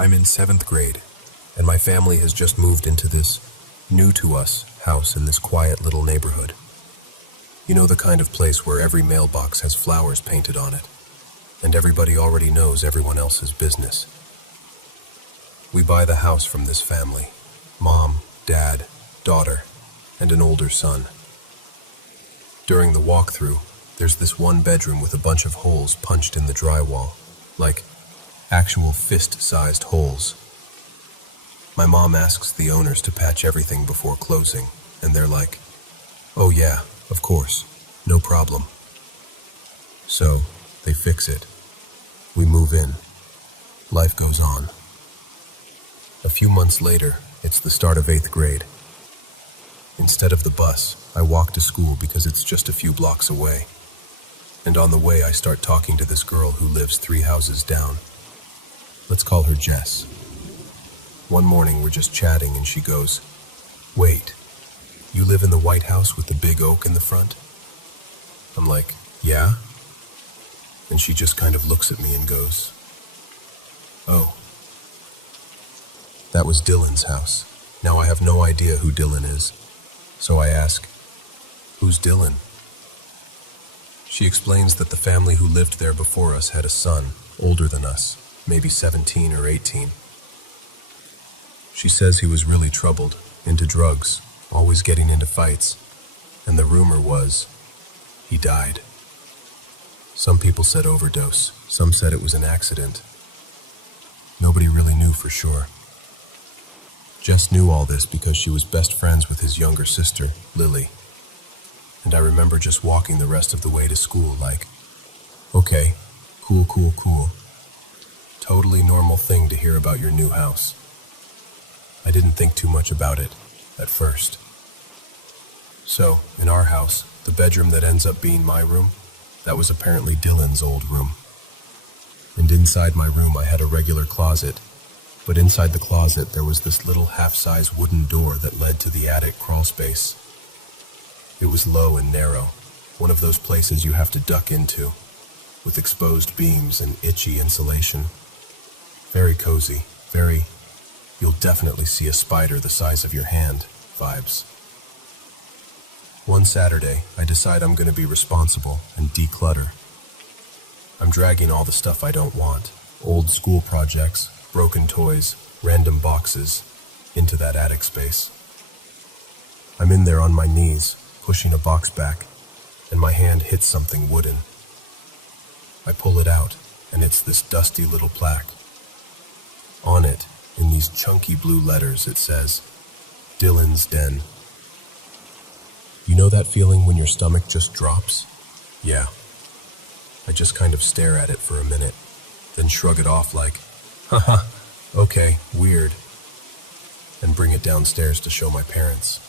I'm in 7th grade, and my family has just moved into this new-to-us house in this quiet little neighborhood. You know, the kind of place where every mailbox has flowers painted on it, and everybody already knows everyone else's business. We buy the house from this family: mom, dad, daughter, and an older son. During the walkthrough, there's this one bedroom with a bunch of holes punched in the drywall, like actual fist-sized holes. My mom asks the owners to patch everything before closing, and they're like, "Oh yeah, of course, no problem." So, they fix it. We move in. Life goes on. A few months later, it's the start of 8th grade. Instead of the bus, I walk to school because it's just a few blocks away. And on the way, I start talking to this girl who lives 3 houses down. Let's call her Jess. One morning, we're just chatting and she goes, "Wait, you live in the white house with the big oak in the front?" I'm like, "Yeah?" And she just kind of looks at me and goes, "Oh." That was Dylan's house. Now I have no idea who Dylan is. So I ask, "Who's Dylan?" She explains that the family who lived there before us had a son, older than us, maybe 17 or 18. She says he was really troubled, into drugs, always getting into fights, and the rumor was he died. Some people said overdose, some said it was an accident. Nobody really knew for sure. Jess knew all this because she was best friends with his younger sister, Lily. And I remember just walking the rest of the way to school like, "Okay, cool. Totally normal thing to hear about your new house." I didn't think too much about it at first. So, in our house, the bedroom that ends up being my room, that was apparently Dylan's old room. And inside my room I had a regular closet, but inside the closet there was this little half-size wooden door that led to the attic crawl space. It was low and narrow, one of those places you have to duck into, with exposed beams and itchy insulation. Very cozy, very, "you'll definitely see a spider the size of your hand" vibes. One Saturday, I decide I'm going to be responsible and declutter. I'm dragging all the stuff I don't want, old school projects, broken toys, random boxes, into that attic space. I'm in there on my knees, pushing a box back, and my hand hits something wooden. I pull it out, and it's this dusty little plaque. On it, in these chunky blue letters, it says, "Dylan's Den." You know that feeling when your stomach just drops? Yeah. I just kind of stare at it for a minute, then shrug it off like, "Haha, okay, weird," and bring it downstairs to show my parents.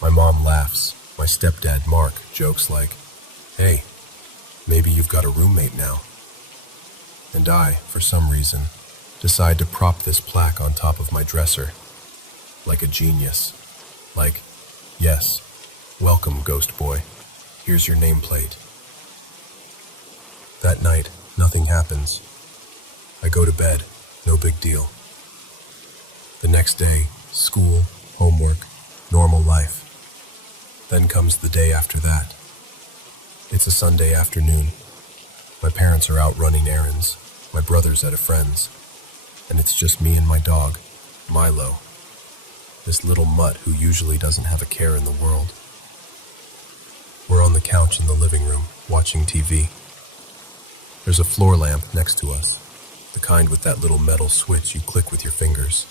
My mom laughs. My stepdad, Mark, jokes like, "Hey, maybe you've got a roommate now." And I, for some reason, decide to prop this plaque on top of my dresser, like a genius. Like, "Yes, welcome, ghost boy. Here's your nameplate." That night, nothing happens. I go to bed, no big deal. The next day, school, homework, normal life. Then comes the day after that. It's a Sunday afternoon. My parents are out running errands, my brother's at a friend's, and it's just me and my dog, Milo, this little mutt who usually doesn't have a care in the world. We're on the couch in the living room, watching TV. There's a floor lamp next to us, the kind with that little metal switch you click with your fingers.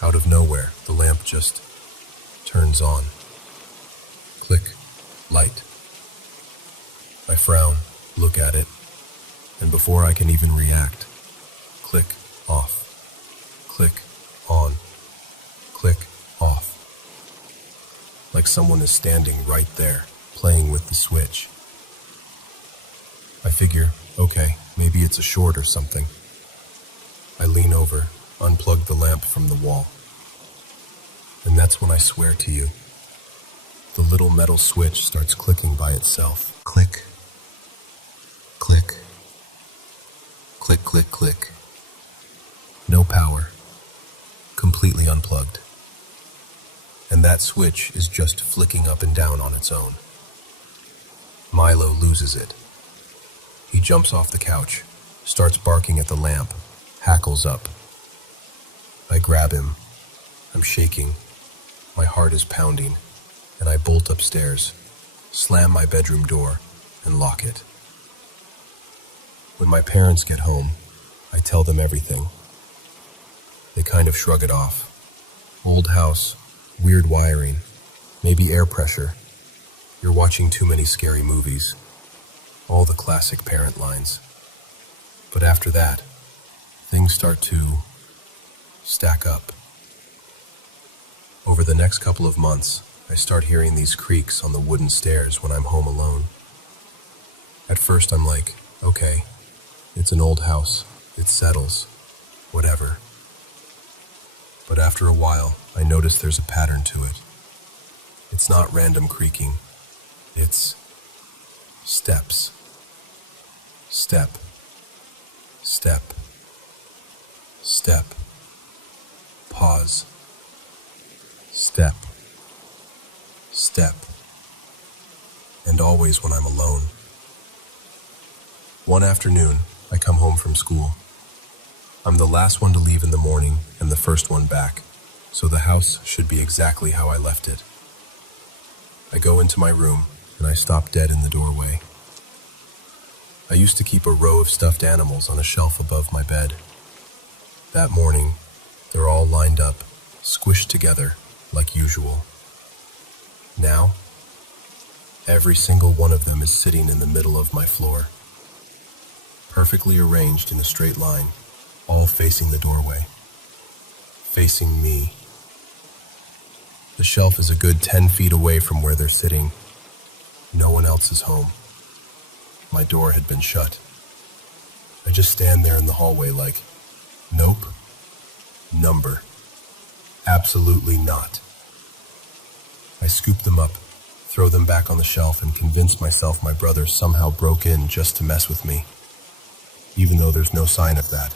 Out of nowhere, the lamp just turns on. Click, light. I frown, look at it, and before I can even react, click, off. Click, on. Click, off. Like someone is standing right there, playing with the switch. I figure, okay, maybe it's a short or something. I lean over, unplug the lamp from the wall. And that's when I swear to you, the little metal switch starts clicking by itself. Click. Click. Click, click, click. No power. Completely unplugged. And that switch is just flicking up and down on its own. Milo loses it. He jumps off the couch, starts barking at the lamp, hackles up. I grab him. I'm shaking. My heart is pounding, and I bolt upstairs, slam my bedroom door, and lock it. When my parents get home, I tell them everything. They kind of shrug it off. Old house, weird wiring, maybe air pressure. You're watching too many scary movies. All the classic parent lines. But after that, things start to stack up. Over the next couple of months, I start hearing these creaks on the wooden stairs when I'm home alone. At first I'm like, okay, it's an old house, it settles, whatever. But after a while, I notice there's a pattern to it. It's not random creaking, it's steps. Step. Step. Step. Pause. Step. Step. And always when I'm alone. One afternoon, I come home from school. I'm the last one to leave in the morning and the first one back, so the house should be exactly how I left it. I go into my room and I stop dead in the doorway. I used to keep a row of stuffed animals on a shelf above my bed. That morning, they're all lined up, squished together, like usual. Now, every single one of them is sitting in the middle of my floor, perfectly arranged in a straight line, all facing the doorway, facing me. The shelf is a good 10 feet away from where they're sitting. No one else is home. My door had been shut. I just stand there in the hallway like, nope, number, absolutely not. I scoop them up, throw them back on the shelf, and convince myself my brother somehow broke in just to mess with me, even though there's no sign of that,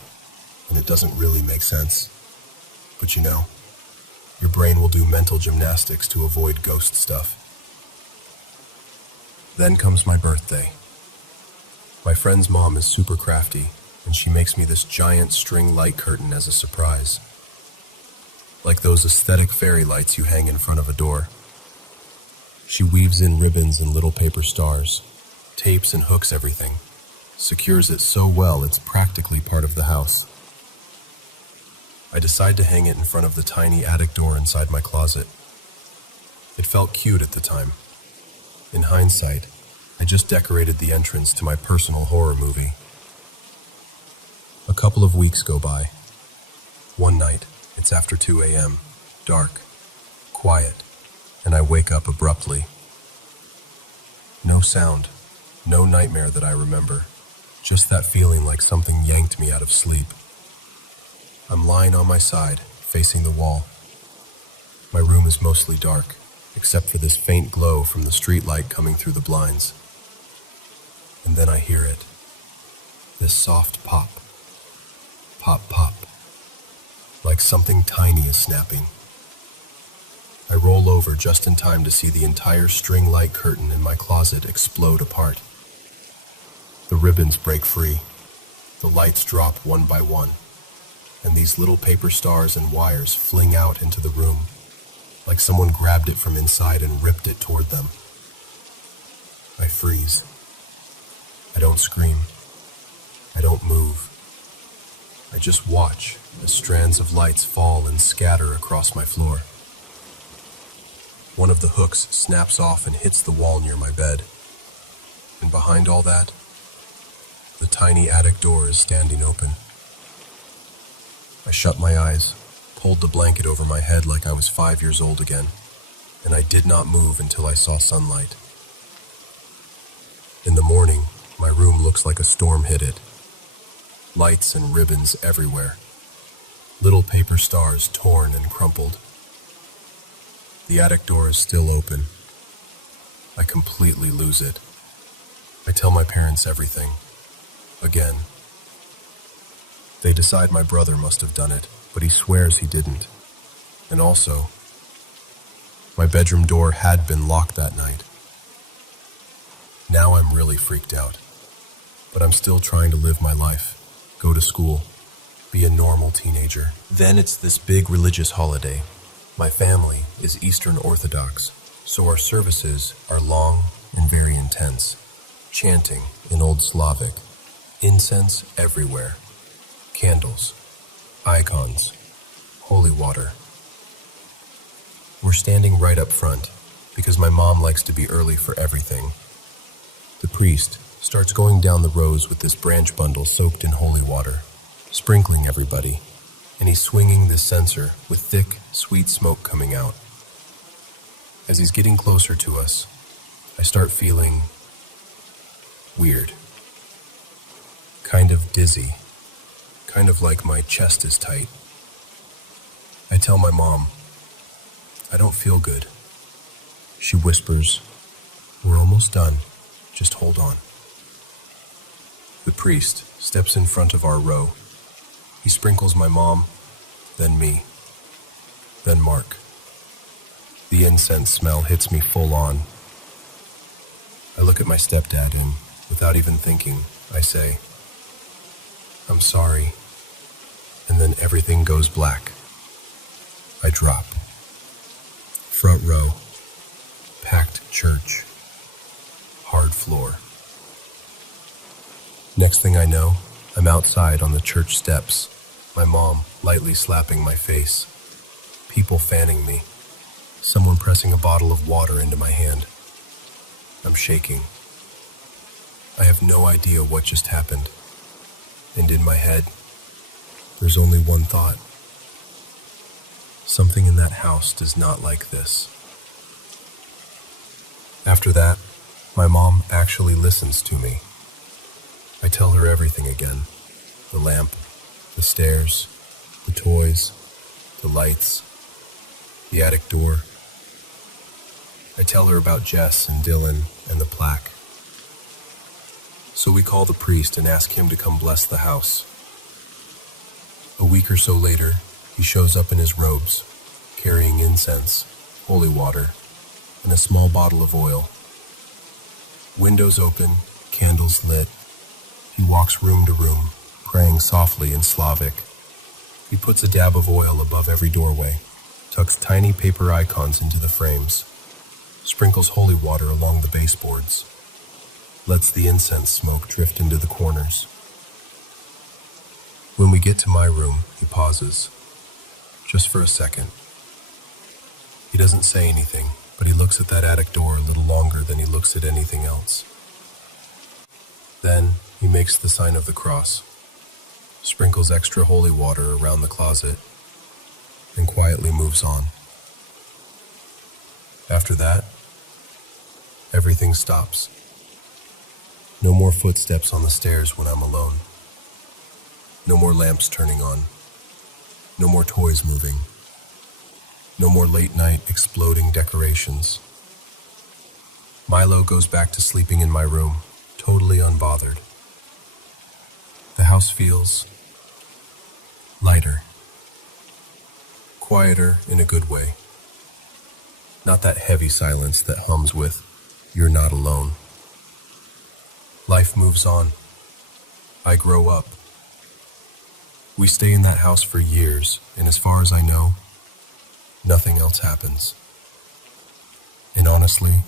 and it doesn't really make sense. But you know, your brain will do mental gymnastics to avoid ghost stuff. Then comes my birthday. My friend's mom is super crafty, and she makes me this giant string light curtain as a surprise. Like those aesthetic fairy lights you hang in front of a door. She weaves in ribbons and little paper stars, tapes and hooks everything, secures it so well it's practically part of the house. I decide to hang it in front of the tiny attic door inside my closet. It felt cute at the time. In hindsight, I just decorated the entrance to my personal horror movie. A couple of weeks go by. One night, it's after 2 a.m., dark, quiet, and I wake up abruptly. No sound, no nightmare that I remember, just that feeling like something yanked me out of sleep. I'm lying on my side, facing the wall. My room is mostly dark, except for this faint glow from the street light coming through the blinds. And then I hear it. This soft pop. Pop, pop. Like something tiny is snapping. I roll over just in time to see the entire string light curtain in my closet explode apart. The ribbons break free. The lights drop one by one. And these little paper stars and wires fling out into the room, like someone grabbed it from inside and ripped it toward them. I freeze. I don't scream. I don't move. I just watch as strands of lights fall and scatter across my floor. One of the hooks snaps off and hits the wall near my bed. And behind all that, the tiny attic door is standing open. I shut my eyes, pulled the blanket over my head like I was 5 years old again, and I did not move until I saw sunlight. In the morning, my room looks like a storm hit it. Lights and ribbons everywhere. Little paper stars torn and crumpled. The attic door is still open. I completely lose it. I tell my parents everything. Again. They decide my brother must have done it, but he swears he didn't. And also, my bedroom door had been locked that night. Now I'm really freaked out, but I'm still trying to live my life, go to school, be a normal teenager. Then it's this big religious holiday. My family is Eastern Orthodox, so our services are long and very intense. Chanting in Old Slavic, incense everywhere, candles, icons, holy water. We're standing right up front because my mom likes to be early for everything. The priest starts going down the rows with this branch bundle soaked in holy water, sprinkling everybody, and he's swinging this censer with thick, sweet smoke coming out. As he's getting closer to us, I start feeling weird, kind of dizzy, kind of like my chest is tight. I tell my mom, I don't feel good. She whispers, we're almost done, just hold on. The priest steps in front of our row. He sprinkles my mom, then me, then Mark. The incense smell hits me full on. I look at my stepdad and, without even thinking, I say, I'm sorry. And then everything goes black. I drop. Front row. Packed church. Hard floor. Next thing I know, I'm outside on the church steps, my mom lightly slapping my face, people fanning me, someone pressing a bottle of water into my hand. I'm shaking. I have no idea what just happened. And in my head, there's only one thought. Something in that house does not like this. After that, my mom actually listens to me. I tell her everything again. The lamp, the stairs, the toys, the lights, the attic door. I tell her about Jess and Dylan and the plaque. So we call the priest and ask him to come bless the house. A week or so later, he shows up in his robes, carrying incense, holy water, and a small bottle of oil. Windows open, candles lit. He walks room to room, praying softly in Slavic. He puts a dab of oil above every doorway, tucks tiny paper icons into the frames, sprinkles holy water along the baseboards, lets the incense smoke drift into the corners. When we get to my room, he pauses, just for a second. He doesn't say anything, but he looks at that attic door a little longer than he looks at anything else. Then he makes the sign of the cross, sprinkles extra holy water around the closet, and quietly moves on. After that, everything stops. No more footsteps on the stairs when I'm alone. No more lamps turning on. No more toys moving. No more late-night exploding decorations. Milo goes back to sleeping in my room, totally unbothered. The house feels lighter, quieter in a good way. Not that heavy silence that hums with, "You're not alone." Life moves on. I grow up. We stay in that house for years, and as far as I know, nothing else happens. And honestly,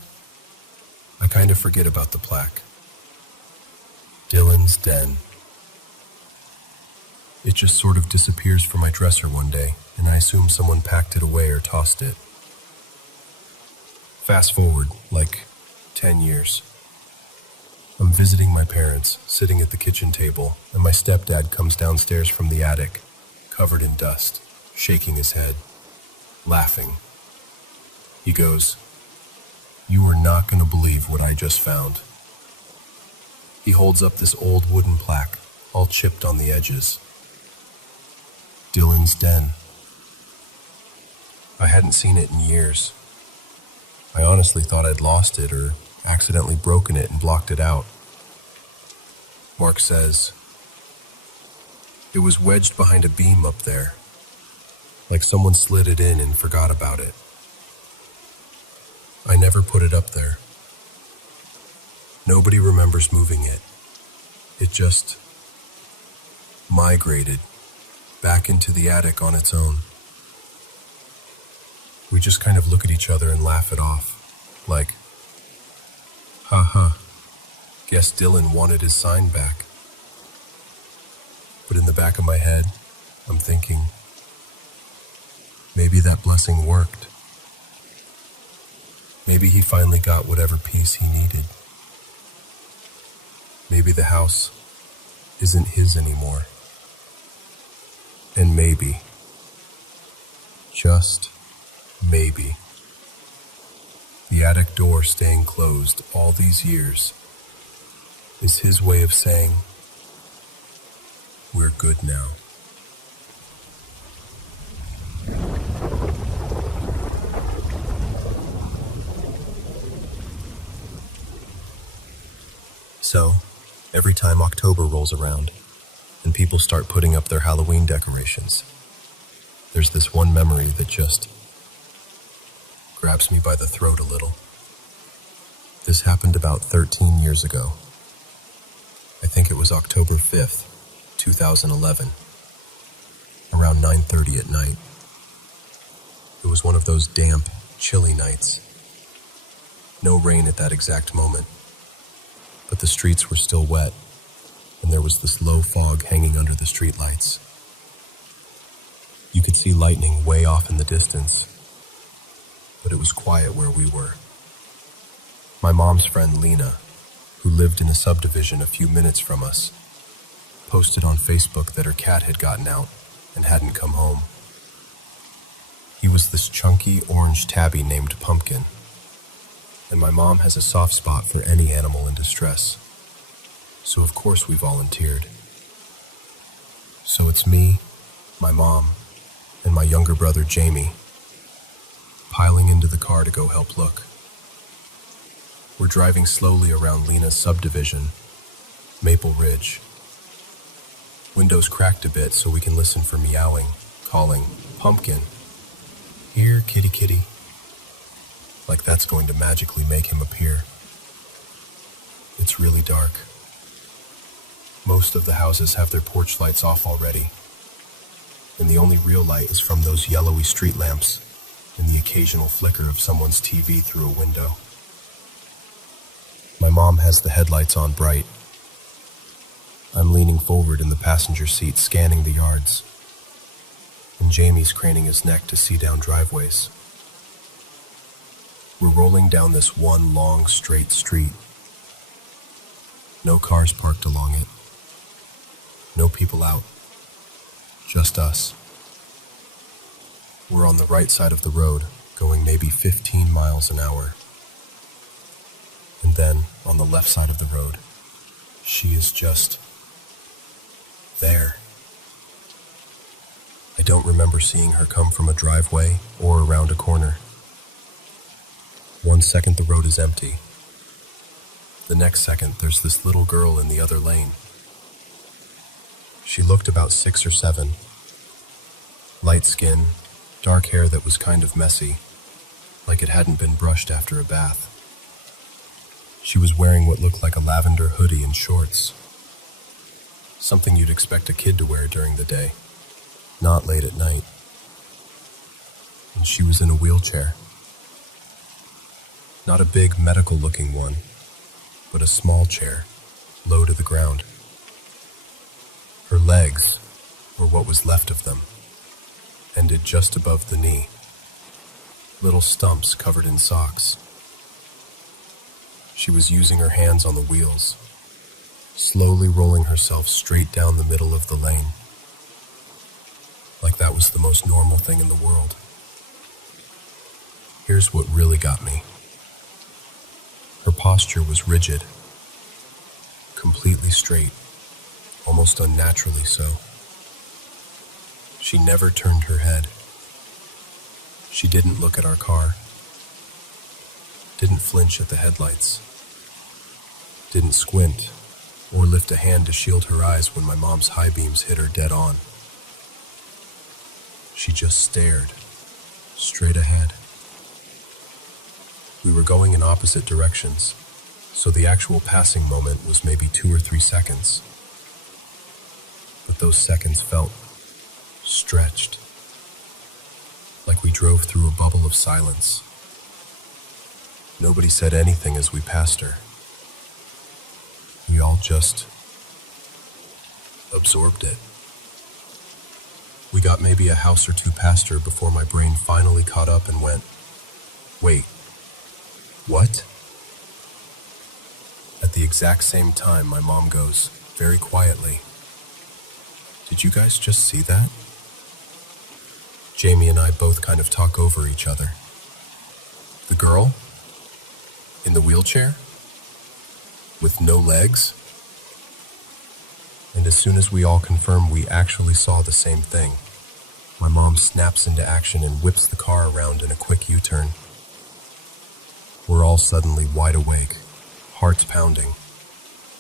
I kind of forget about the plaque. Dylan's den. It just sort of disappears from my dresser one day, and I assume someone packed it away or tossed it. Fast forward, like 10 years. I'm visiting my parents, sitting at the kitchen table, and my stepdad comes downstairs from the attic, covered in dust, shaking his head, laughing. He goes, "You are not going to believe what I just found." He holds up this old wooden plaque, all chipped on the edges. Dylan's den. I hadn't seen it in years. I honestly thought I'd lost it or accidentally broken it and blocked it out. Mark says, It was wedged behind a beam up there, like someone slid it in and forgot about it. I never put it up there. Nobody remembers moving it. It just migrated back into the attic on its own. We just kind of look at each other and laugh it off, like, haha, guess Dylan wanted his sign back. But in the back of my head, I'm thinking, maybe that blessing worked. Maybe he finally got whatever peace he needed. Maybe the house isn't his anymore. And maybe, just maybe, the attic door staying closed all these years is his way of saying, we're good now. So, every time October rolls around and people start putting up their Halloween decorations, there's this one memory that just grabs me by the throat a little. This happened about 13 years ago. I think it was October 5th, 2011, around 9:30 at night. It was one of those damp, chilly nights. No rain at that exact moment, but the streets were still wet, and there was this low fog hanging under the streetlights. You could see lightning way off in the distance, but it was quiet where we were. My mom's friend Lena, who lived in a subdivision a few minutes from us, posted on Facebook that her cat had gotten out and hadn't come home. He was this chunky orange tabby named Pumpkin, and my mom has a soft spot for any animal in distress, so of course we volunteered. So it's me, my mom, and my younger brother Jamie, piling into the car to go help look. We're driving slowly around Lena's subdivision, Maple Ridge. Windows cracked a bit so we can listen for meowing, calling, Pumpkin, here, kitty kitty. Like that's going to magically make him appear. It's really dark. Most of the houses have their porch lights off already, and the only real light is from those yellowy street lamps and the occasional flicker of someone's TV through a window. My mom has the headlights on bright. I'm leaning forward in the passenger seat scanning the yards, and Jamie's craning his neck to see down driveways. We're rolling down this one long, straight street. No cars parked along it. No people out. Just us. We're on the right side of the road, going maybe 15 miles an hour. And then, on the left side of the road, she is just there. I don't remember seeing her come from a driveway or around a corner. 1 second the road is empty. The next second there's this little girl in the other lane. She looked about 6 or 7. Light skin, dark hair that was kind of messy, like it hadn't been brushed after a bath. She was wearing what looked like a lavender hoodie and shorts. Something you'd expect a kid to wear during the day, not late at night. And she was in a wheelchair. Not a big medical-looking one, but a small chair, low to the ground. Her legs, or what was left of them, ended just above the knee, little stumps covered in socks. She was using her hands on the wheels, slowly rolling herself straight down the middle of the lane, like that was the most normal thing in the world. Here's what really got me. Her posture was rigid, completely straight, almost unnaturally so. She never turned her head. She didn't look at our car, didn't flinch at the headlights, didn't squint or lift a hand to shield her eyes when my mom's high beams hit her dead on. She just stared, straight ahead. We were going in opposite directions, so the actual passing moment was maybe 2 or 3 seconds. But those seconds felt stretched, like we drove through a bubble of silence. Nobody said anything as we passed her. We all just absorbed it. We got maybe a house or 2 past her before my brain finally caught up and went, "Wait, what?" At the exact same time, my mom goes, very quietly, "Did you guys just see that?" Jamie and I both kind of talk over each other. The girl? In the wheelchair? With no legs? And as soon as we all confirm we actually saw the same thing, my mom snaps into action and whips the car around in a quick U-turn. We're all suddenly wide awake, hearts pounding,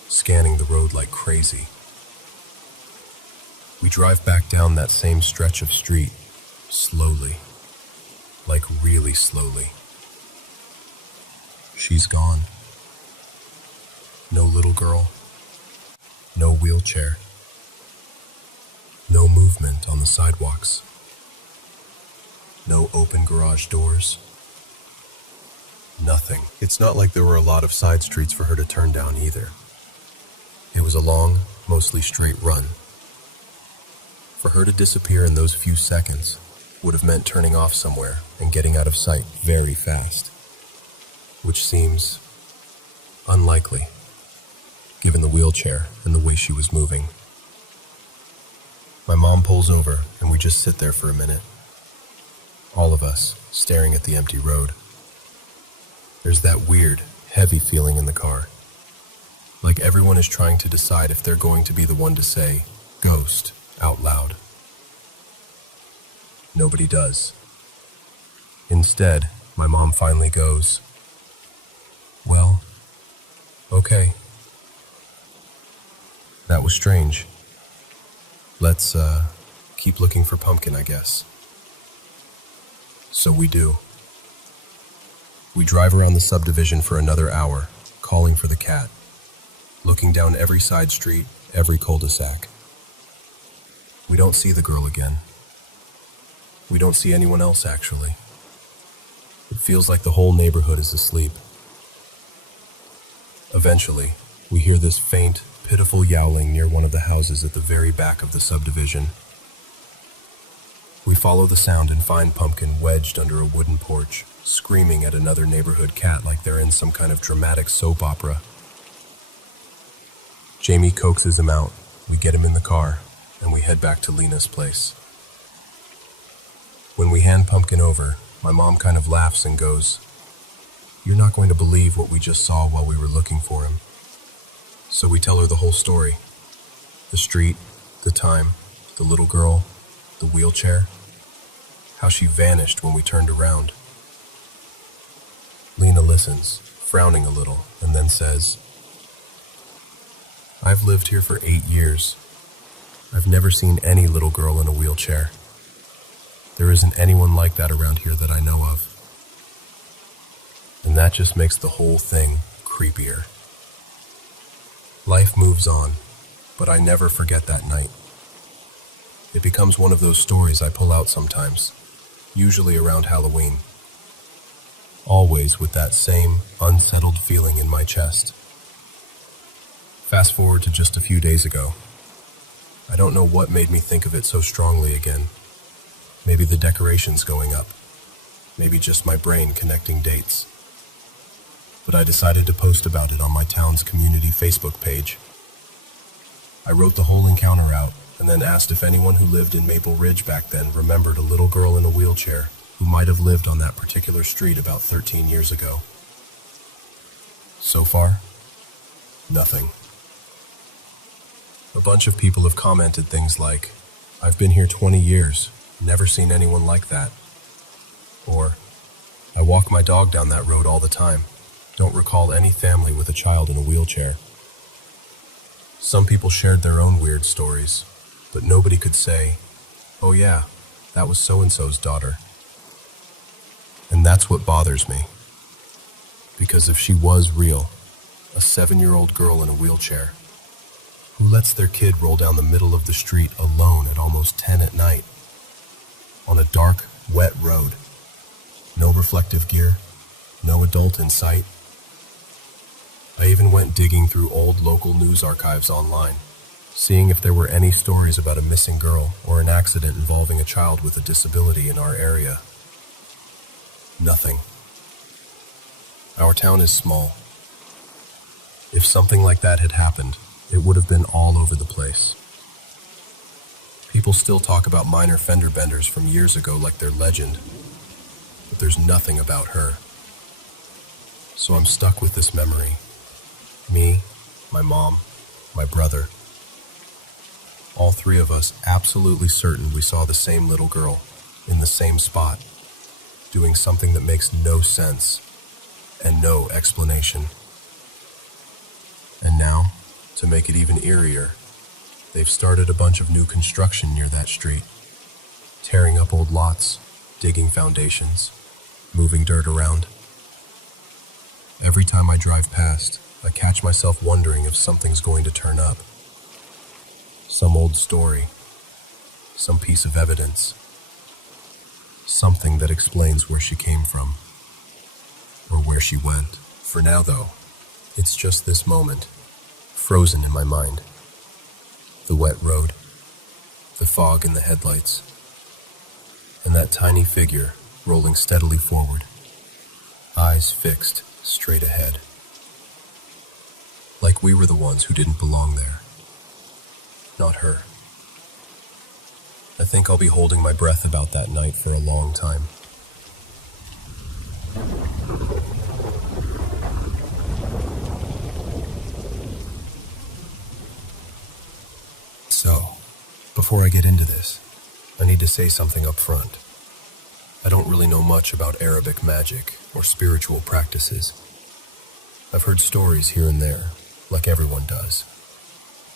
scanning the road like crazy. We drive back down that same stretch of street, slowly, like really slowly. She's gone. No little girl, no wheelchair, no movement on the sidewalks, no open garage doors, nothing. It's not like there were a lot of side streets for her to turn down either. It was a long, mostly straight run. For her to disappear in those few seconds would have meant turning off somewhere and getting out of sight very fast, which seems unlikely, given the wheelchair and the way she was moving. My mom pulls over and we just sit there for a minute, all of us staring at the empty road. There's that weird, heavy feeling in the car, like everyone is trying to decide if they're going to be the one to say "ghost" out loud. Nobody does. Instead, my mom finally goes, "Well, okay. That was strange. Let's, keep looking for Pumpkin, I guess." So we do. We drive around the subdivision for another hour, calling for the cat, looking down every side street, every cul-de-sac. We don't see the girl again. We don't see anyone else, actually. It feels like the whole neighborhood is asleep. Eventually, we hear this faint, pitiful yowling near one of the houses at the very back of the subdivision. We follow the sound and find Pumpkin wedged under a wooden porch, screaming at another neighborhood cat like they're in some kind of dramatic soap opera. Jamie coaxes him out, we get him in the car, and we head back to Lena's place. When we hand Pumpkin over, my mom kind of laughs and goes, "You're not going to believe what we just saw while we were looking for him." So we tell her the whole story. The street, the time, the little girl, the wheelchair, how she vanished when we turned around. Lena listens, frowning a little, and then says, "I've lived here for 8 years. I've never seen any little girl in a wheelchair. There isn't anyone like that around here that I know of." And that just makes the whole thing creepier. Life moves on, but I never forget that night. It becomes one of those stories I pull out sometimes, usually around Halloween. Always with that same unsettled feeling in my chest. Fast forward to just a few days ago. I don't know what made me think of it so strongly again. Maybe the decorations going up. Maybe just my brain connecting dates. But I decided to post about it on my town's community Facebook page. I wrote the whole encounter out and then asked if anyone who lived in Maple Ridge back then remembered a little girl in a wheelchair who might have lived on that particular street about 13 years ago. So far, nothing. A bunch of people have commented things like, "I've been here 20 years, never seen anyone like that." Or, "I walk my dog down that road all the time. Don't recall any family with a child in a wheelchair." Some people shared their own weird stories, but nobody could say, "Oh yeah, that was so-and-so's daughter." And that's what bothers me. Because if she was real, a 7-year-old girl in a wheelchair, who lets their kid roll down the middle of the street alone at almost 10 at night, on a dark, wet road, no reflective gear, no adult in sight? I even went digging through old local news archives online, seeing if there were any stories about a missing girl or an accident involving a child with a disability in our area. Nothing. Our town is small. If something like that had happened, it would have been all over the place. People still talk about minor fender benders from years ago like they're legend, but there's nothing about her. So I'm stuck with this memory. Me, my mom, my brother. All three of us absolutely certain we saw the same little girl in the same spot, doing something that makes no sense and no explanation. And now, to make it even eerier, they've started a bunch of new construction near that street, tearing up old lots, digging foundations, moving dirt around. Every time I drive past, I catch myself wondering if something's going to turn up. Some old story, some piece of evidence, something that explains where she came from, or where she went. For now, though, it's just this moment, frozen in my mind. The wet road, the fog in the headlights, and that tiny figure rolling steadily forward, eyes fixed straight ahead. Like we were the ones who didn't belong there. Not her. I think I'll be holding my breath about that night for a long time. So, before I get into this, I need to say something up front. I don't really know much about Arabic magic or spiritual practices. I've heard stories here and there, like everyone does,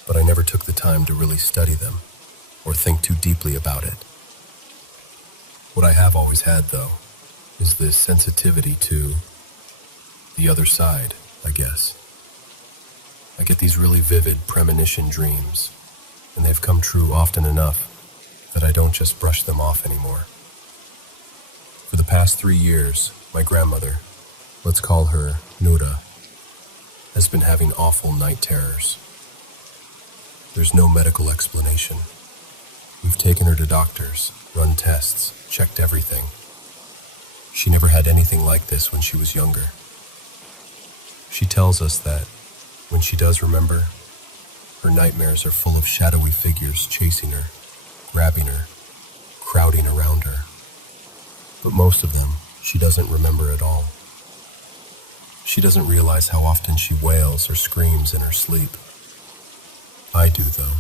but I never took the time to really study them or think too deeply about it. What I have always had, though, is this sensitivity to the other side, I guess. I get these really vivid premonition dreams, and they've come true often enough that I don't just brush them off anymore. For the past 3 years, my grandmother, let's call her Nuda, has been having awful night terrors. There's no medical explanation. We've taken her to doctors, run tests, checked everything. She never had anything like this when she was younger. She tells us that, when she does remember, her nightmares are full of shadowy figures chasing her, grabbing her, crowding around her. But most of them, she doesn't remember at all. She doesn't realize how often she wails or screams in her sleep. I do, though,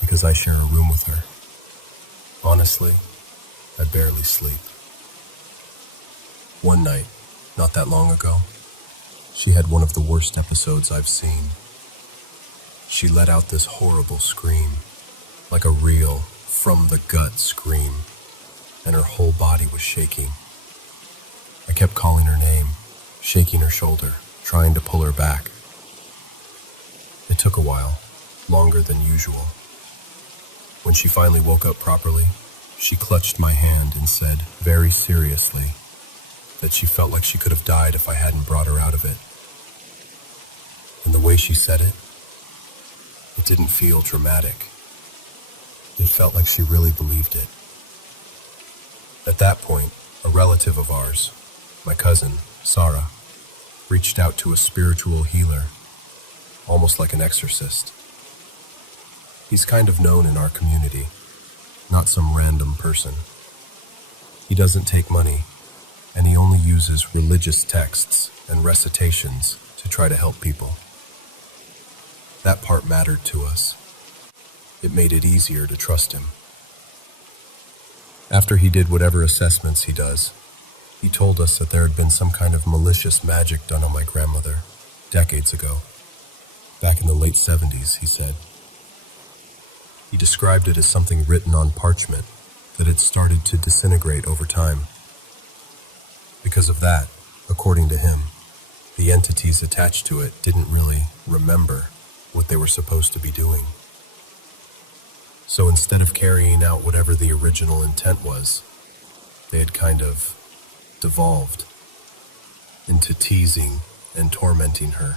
because I share a room with her. Honestly, I barely sleep. One night, not that long ago, she had one of the worst episodes I've seen. She let out this horrible scream, like a real, from-the-gut scream, and her whole body was shaking. I kept calling her name, shaking her shoulder, trying to pull her back. It took a while, longer than usual. When she finally woke up properly, she clutched my hand and said, very seriously, that she felt like she could have died if I hadn't brought her out of it. And the way she said it didn't feel dramatic. It felt like she really believed it. At that point, a relative of ours, my cousin, Sarah, reached out to a spiritual healer, almost like an exorcist. He's kind of known in our community, not some random person. He doesn't take money, and he only uses religious texts and recitations to try to help people. That part mattered to us. It made it easier to trust him. After he did whatever assessments he does, he told us that there had been some kind of malicious magic done on my grandmother decades ago. Back in the late 70s, he said. He described it as something written on parchment that had started to disintegrate over time. Because of that, according to him, the entities attached to it didn't really remember what they were supposed to be doing. So instead of carrying out whatever the original intent was, they had kind of devolved into teasing and tormenting her.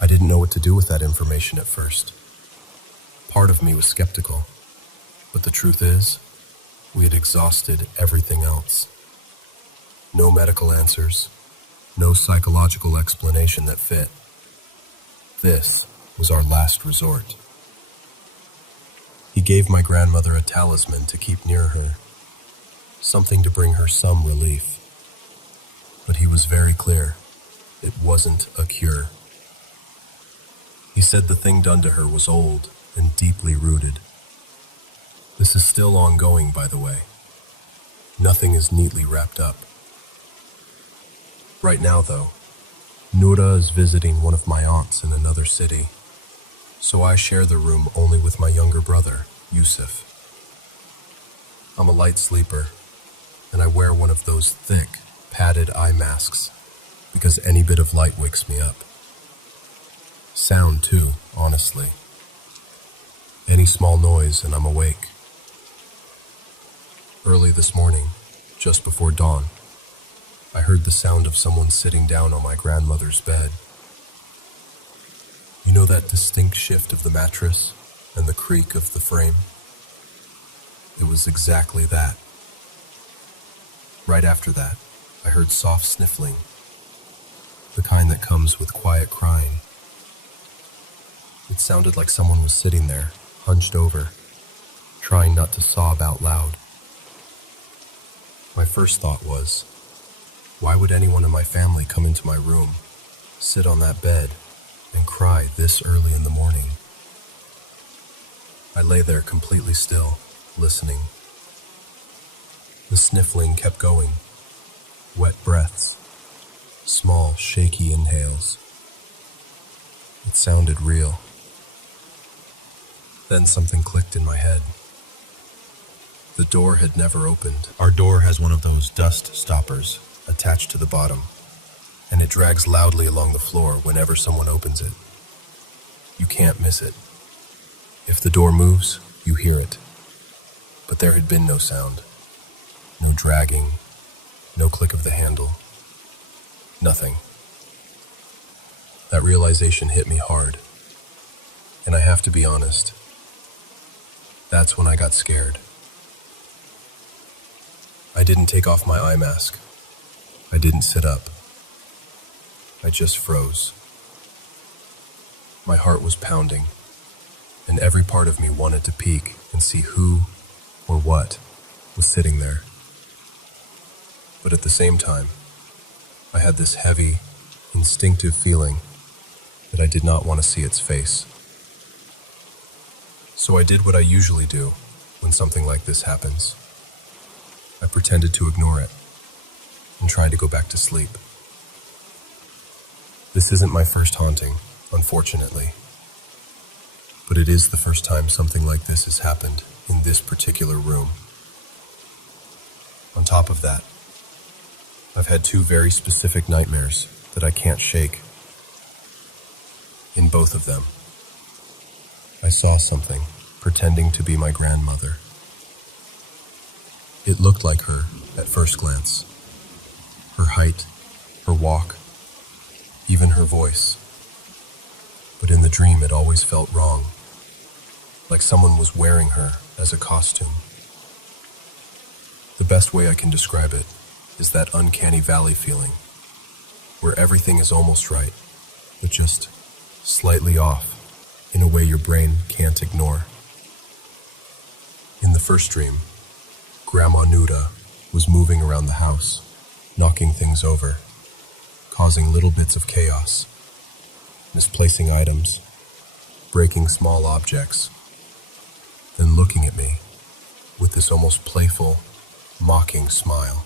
I didn't know what to do with that information at first. Part of me was skeptical, but the truth is, we had exhausted everything else. No medical answers, no psychological explanation that fit. This was our last resort. He gave my grandmother a talisman to keep near her, something to bring her some relief. But he was very clear, it wasn't a cure. He said the thing done to her was old and deeply rooted. This is still ongoing, by the way. Nothing is neatly wrapped up. Right now, though, Noura is visiting one of my aunts in another city, so I share the room only with my younger brother, Yusuf. I'm a light sleeper, and I wear one of those thick, padded eye masks because any bit of light wakes me up. Sound too, honestly. Any small noise and I'm awake. Early this morning, just before dawn, I heard the sound of someone sitting down on my grandmother's bed. You know that distinct shift of the mattress and the creak of the frame? It was exactly that. Right after that, I heard soft sniffling, the kind that comes with quiet crying. It sounded like someone was sitting there, hunched over, trying not to sob out loud. My first thought was, why would anyone in my family come into my room, sit on that bed, and cry this early in the morning? I lay there completely still, listening. The sniffling kept going. Wet breaths, small, shaky inhales. It sounded real. Then something clicked in my head. The door had never opened. Our door has one of those dust stoppers attached to the bottom, and it drags loudly along the floor whenever someone opens it. You can't miss it. If the door moves, you hear it. But there had been no sound. No dragging, no click of the handle. Nothing. That realization hit me hard. And I have to be honest, that's when I got scared. I didn't take off my eye mask. I didn't sit up. I just froze. My heart was pounding, and every part of me wanted to peek and see who or what was sitting there. But at the same time, I had this heavy, instinctive feeling that I did not want to see its face. So I did what I usually do when something like this happens. I pretended to ignore it and tried to go back to sleep. This isn't my first haunting, unfortunately, but it is the first time something like this has happened in this particular room. On top of that, I've had two very specific nightmares that I can't shake. In both of them, I saw something pretending to be my grandmother. It looked like her at first glance. Her height, her walk, even her voice. But in the dream it always felt wrong, like someone was wearing her as a costume. The best way I can describe it is that uncanny valley feeling, where everything is almost right, but just slightly off in a way your brain can't ignore. In the first dream, Grandma Nuda was moving around the house, knocking things over, causing little bits of chaos, misplacing items, breaking small objects, then looking at me with this almost playful, mocking smile.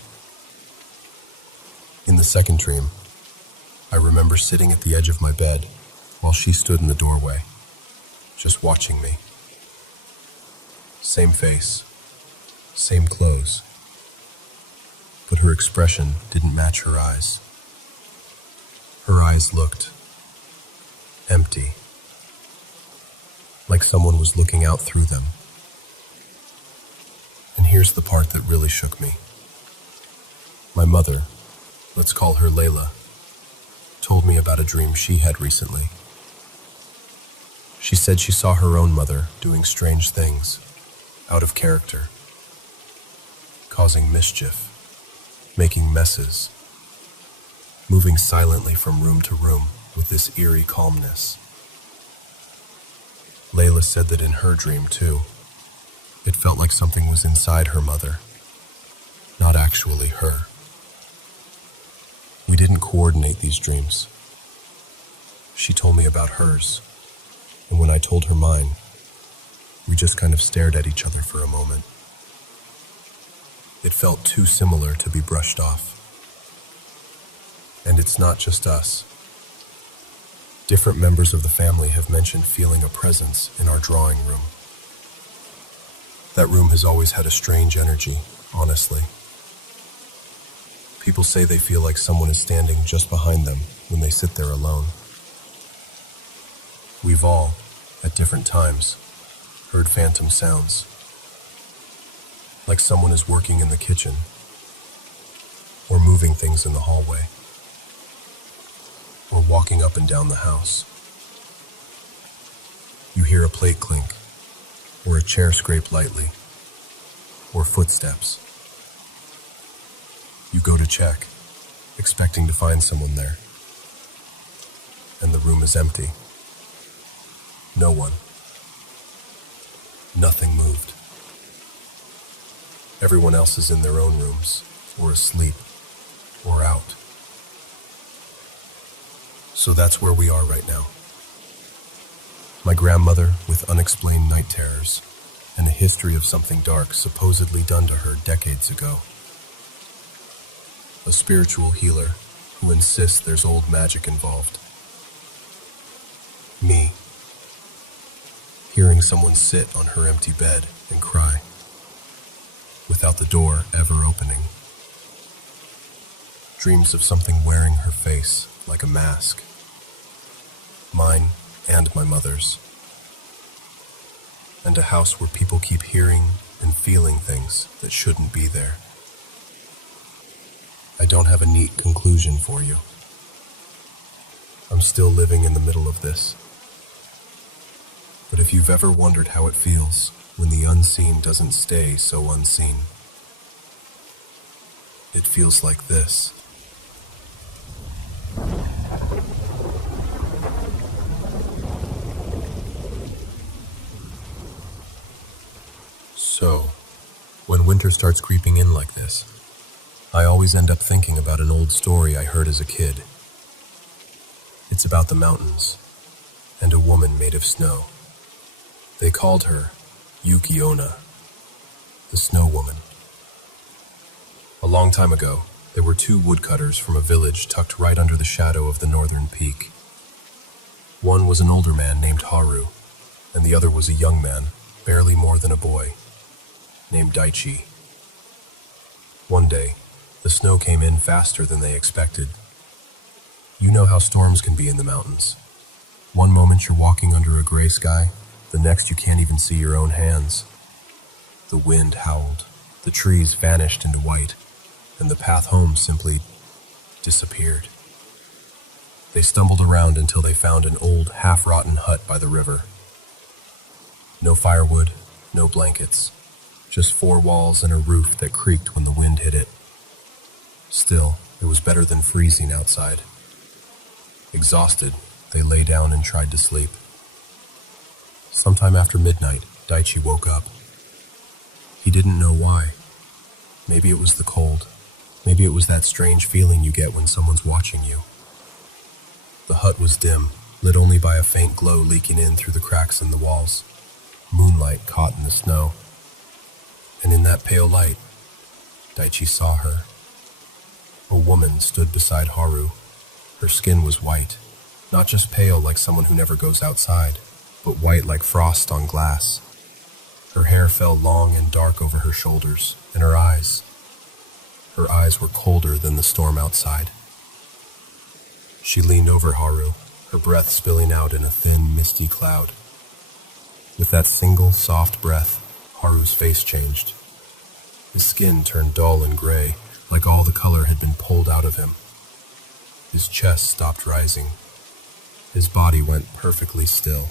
In the second dream, I remember sitting at the edge of my bed while she stood in the doorway, just watching me. Same face, same clothes, but her expression didn't match her eyes. Her eyes looked empty, like someone was looking out through them. And here's the part that really shook me. My mother, let's call her Layla, told me about a dream she had recently. She said she saw her own mother doing strange things, out of character, causing mischief, making messes, moving silently from room to room with this eerie calmness. Layla said that in her dream, too, it felt like something was inside her mother, not actually her. We didn't coordinate these dreams. She told me about hers, and when I told her mine, we just kind of stared at each other for a moment. It felt too similar to be brushed off. And it's not just us. Different members of the family have mentioned feeling a presence in our drawing room. That room has always had a strange energy, honestly. People say they feel like someone is standing just behind them when they sit there alone. We've all, at different times, heard phantom sounds. Like someone is working in the kitchen, or moving things in the hallway, or walking up and down the house. You hear a plate clink, or a chair scrape lightly, or footsteps. You go to check, expecting to find someone there, and the room is empty. No one. Nothing moved. Everyone else is in their own rooms, or asleep, or out. So that's where we are right now. My grandmother with unexplained night terrors, and a history of something dark supposedly done to her decades ago. A spiritual healer who insists there's old magic involved. Me, hearing someone sit on her empty bed and cry, without the door ever opening. Dreams of something wearing her face like a mask. Mine and my mother's. And a house where people keep hearing and feeling things that shouldn't be there. I don't have a neat conclusion for you. I'm still living in the middle of this. But if you've ever wondered how it feels when the unseen doesn't stay so unseen, it feels like this. So, when winter starts creeping in like this, I always end up thinking about an old story I heard as a kid. It's about the mountains and a woman made of snow. They called her Yuki-onna, the Snow Woman. A long time ago, there were two woodcutters from a village tucked right under the shadow of the northern peak. One was an older man named Haru, and the other was a young man, barely more than a boy, named Daichi. One day, the snow came in faster than they expected. You know how storms can be in the mountains. One moment you're walking under a gray sky, the next you can't even see your own hands. The wind howled, the trees vanished into white, and the path home simply disappeared. They stumbled around until they found an old, half-rotten hut by the river. No firewood, no blankets, just four walls and a roof that creaked when the wind hit it. Still, it was better than freezing outside. Exhausted, they lay down and tried to sleep. Sometime after midnight, Daichi woke up. He didn't know why. Maybe it was the cold. Maybe it was that strange feeling you get when someone's watching you. The hut was dim, lit only by a faint glow leaking in through the cracks in the walls. Moonlight caught in the snow. And in that pale light, Daichi saw her. A woman stood beside Haru. Her skin was white, not just pale like someone who never goes outside, but white like frost on glass. Her hair fell long and dark over her shoulders, and her eyes were colder than the storm outside. She leaned over Haru, her breath spilling out in a thin, misty cloud. With that single, soft breath, Haru's face changed. His skin turned dull and gray, like all the color had been pulled out of him. His chest stopped rising. His body went perfectly still.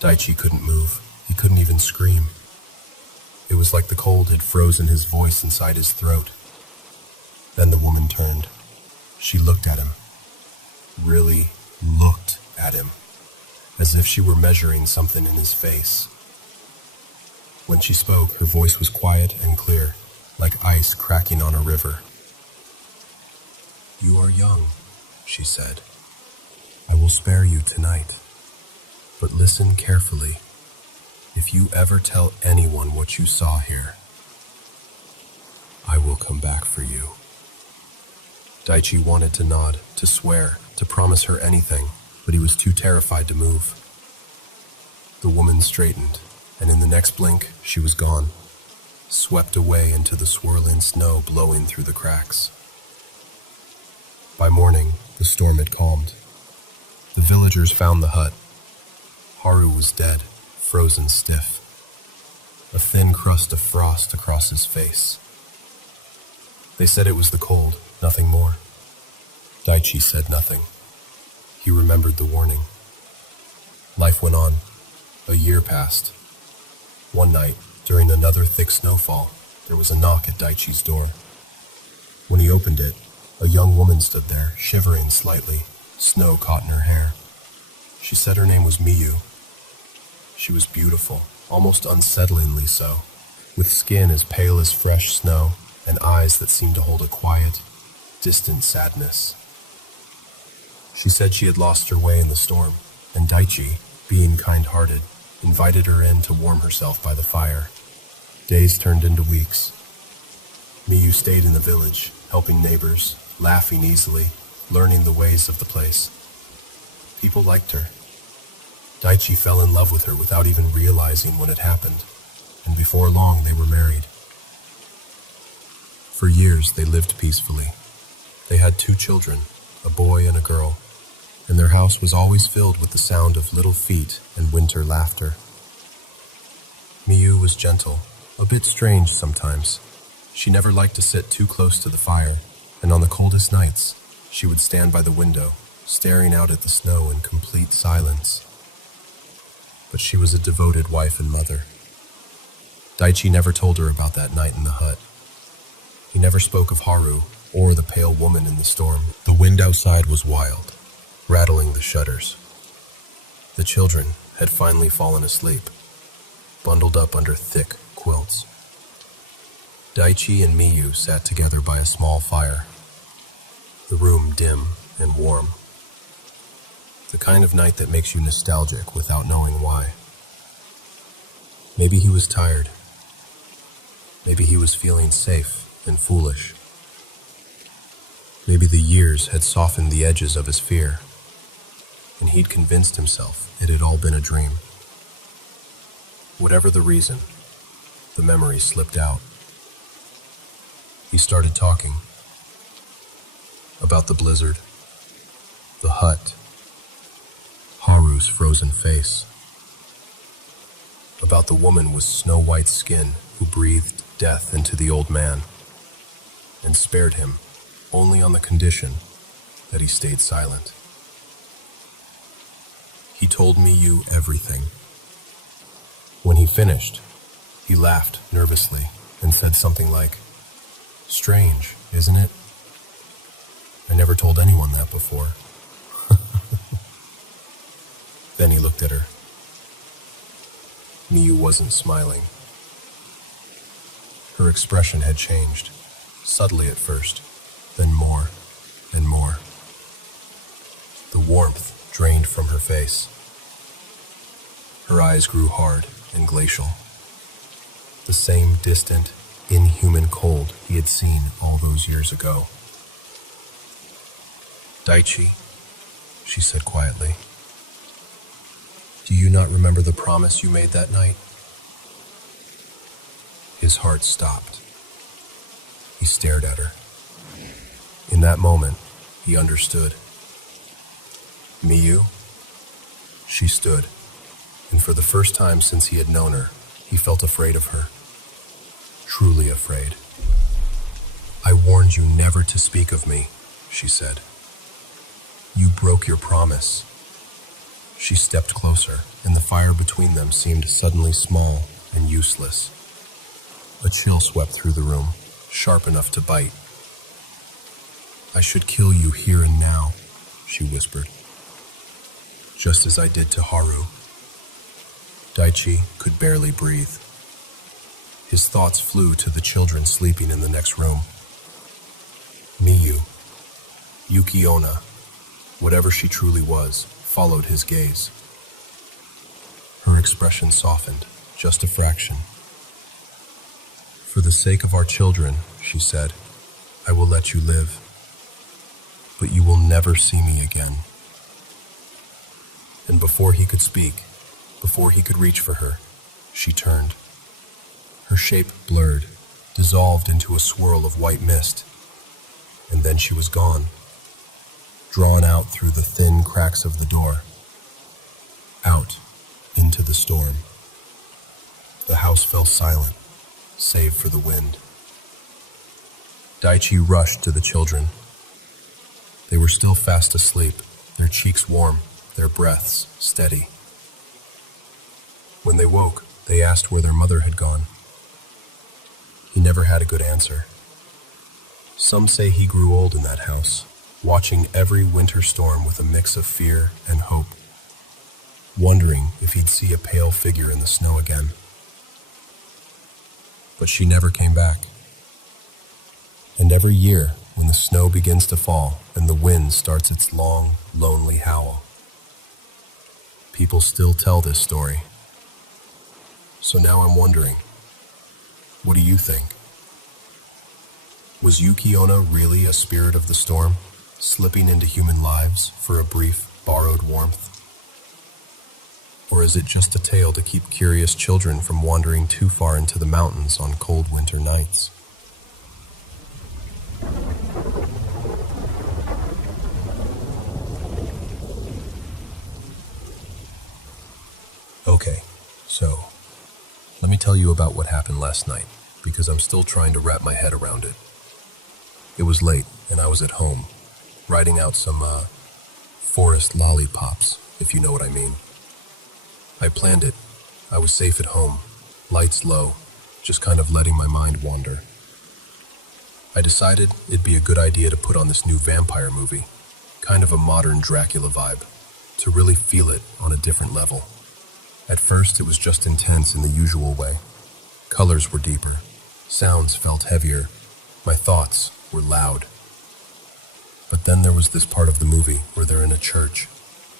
Daichi couldn't move. He couldn't even scream. It was like the cold had frozen his voice inside his throat. Then the woman turned. She looked at him. Really looked at him, as if she were measuring something in his face. When she spoke, her voice was quiet and clear, like ice cracking on a river. "You are young," she said. "I will spare you tonight. But listen carefully. If you ever tell anyone what you saw here, I will come back for you." Daichi wanted to nod, to swear, to promise her anything, but he was too terrified to move. The woman straightened, and in the next blink, she was gone, swept away into the swirling snow blowing through the cracks. By morning, the storm had calmed. The villagers found the hut. Haru was dead, frozen stiff, a thin crust of frost across his face. They said it was the cold, nothing more. Daichi said nothing. He remembered the warning. Life went on. A year passed. One night, during another thick snowfall, there was a knock at Daichi's door. When he opened it, a young woman stood there, shivering slightly, snow caught in her hair. She said her name was Miyu. She was beautiful, almost unsettlingly so, with skin as pale as fresh snow and eyes that seemed to hold a quiet, distant sadness. She said she had lost her way in the storm, and Daichi, being kind-hearted, invited her in to warm herself by the fire. Days turned into weeks. Miyu stayed in the village, helping neighbors, laughing easily, learning the ways of the place. People liked her. Daichi fell in love with her without even realizing what had happened, and before long they were married. For years they lived peacefully. They had 2 children, a boy and a girl, and their house was always filled with the sound of little feet and winter laughter. Miyu was gentle, a bit strange sometimes. She never liked to sit too close to the fire, and on the coldest nights, she would stand by the window, staring out at the snow in complete silence. But she was a devoted wife and mother. Daichi never told her about that night in the hut. He never spoke of Haru or the pale woman in the storm. The wind outside was wild, rattling the shutters. The children had finally fallen asleep, bundled up under thick quilts. Daichi and Miyu sat together by a small fire, the room dim and warm. The kind of night that makes you nostalgic without knowing why. Maybe he was tired. Maybe he was feeling safe and foolish. Maybe the years had softened the edges of his fear, and he'd convinced himself it had all been a dream. Whatever the reason, the memory slipped out. He started talking about the blizzard, the hut, Haru's frozen face, about the woman with snow-white skin who breathed death into the old man and spared him only on the condition that he stayed silent. He told Miyu everything. When he finished, he laughed nervously and said something like, "Strange, isn't it? I never told anyone that before." Then he looked at her. Miyu wasn't smiling. Her expression had changed, subtly at first, then more and more. The warmth drained from her face. Her eyes grew hard and glacial. The same distant, inhuman cold he had seen all those years ago. "Daichi," she said quietly, Do you not remember the promise you made that night? His heart stopped. He stared at her. In that moment, he understood. Miyu? She stood, and for the first time since he had known her, he felt afraid of her. Truly afraid. I warned you never to speak of me, she said. You broke your promise. She stepped closer, and the fire between them seemed suddenly small and useless. A chill swept through the room, sharp enough to bite. I should kill you here and now, she whispered. Just as I did to Haru. Daichi could barely breathe. His thoughts flew to the children sleeping in the next room. Miyu, Yuki Onna, whatever she truly was, followed his gaze. Her expression softened, just a fraction. For the sake of our children, she said, I will let you live. But you will never see me again. And before he could speak, before he could reach for her, she turned. Her shape blurred, dissolved into a swirl of white mist. And then she was gone, drawn out through the thin cracks of the door, out into the storm. The house fell silent, save for the wind. Daichi rushed to the children. They were still fast asleep, their cheeks warm, their breaths steady. When they woke, they asked where their mother had gone. He never had a good answer. Some say he grew old in that house, watching every winter storm with a mix of fear and hope, wondering if he'd see a pale figure in the snow again. But she never came back. And every year, when the snow begins to fall and the wind starts its long, lonely howl, people still tell this story. So now I'm wondering, what do you think? Was Yuki Onna really a spirit of the storm, slipping into human lives for a brief, borrowed warmth? Or is it just a tale to keep curious children from wandering too far into the mountains on cold winter nights? Okay, so let me tell you about what happened last night, because I'm still trying to wrap my head around it. It was late, and I was at home, writing out some, forest lollipops, if you know what I mean. I planned it. I was safe at home, lights low, just kind of letting my mind wander. I decided it'd be a good idea to put on this new vampire movie, kind of a modern Dracula vibe, to really feel it on a different level. At first, it was just intense in the usual way. Colors were deeper, sounds felt heavier, my thoughts were loud. But then there was this part of the movie where they're in a church,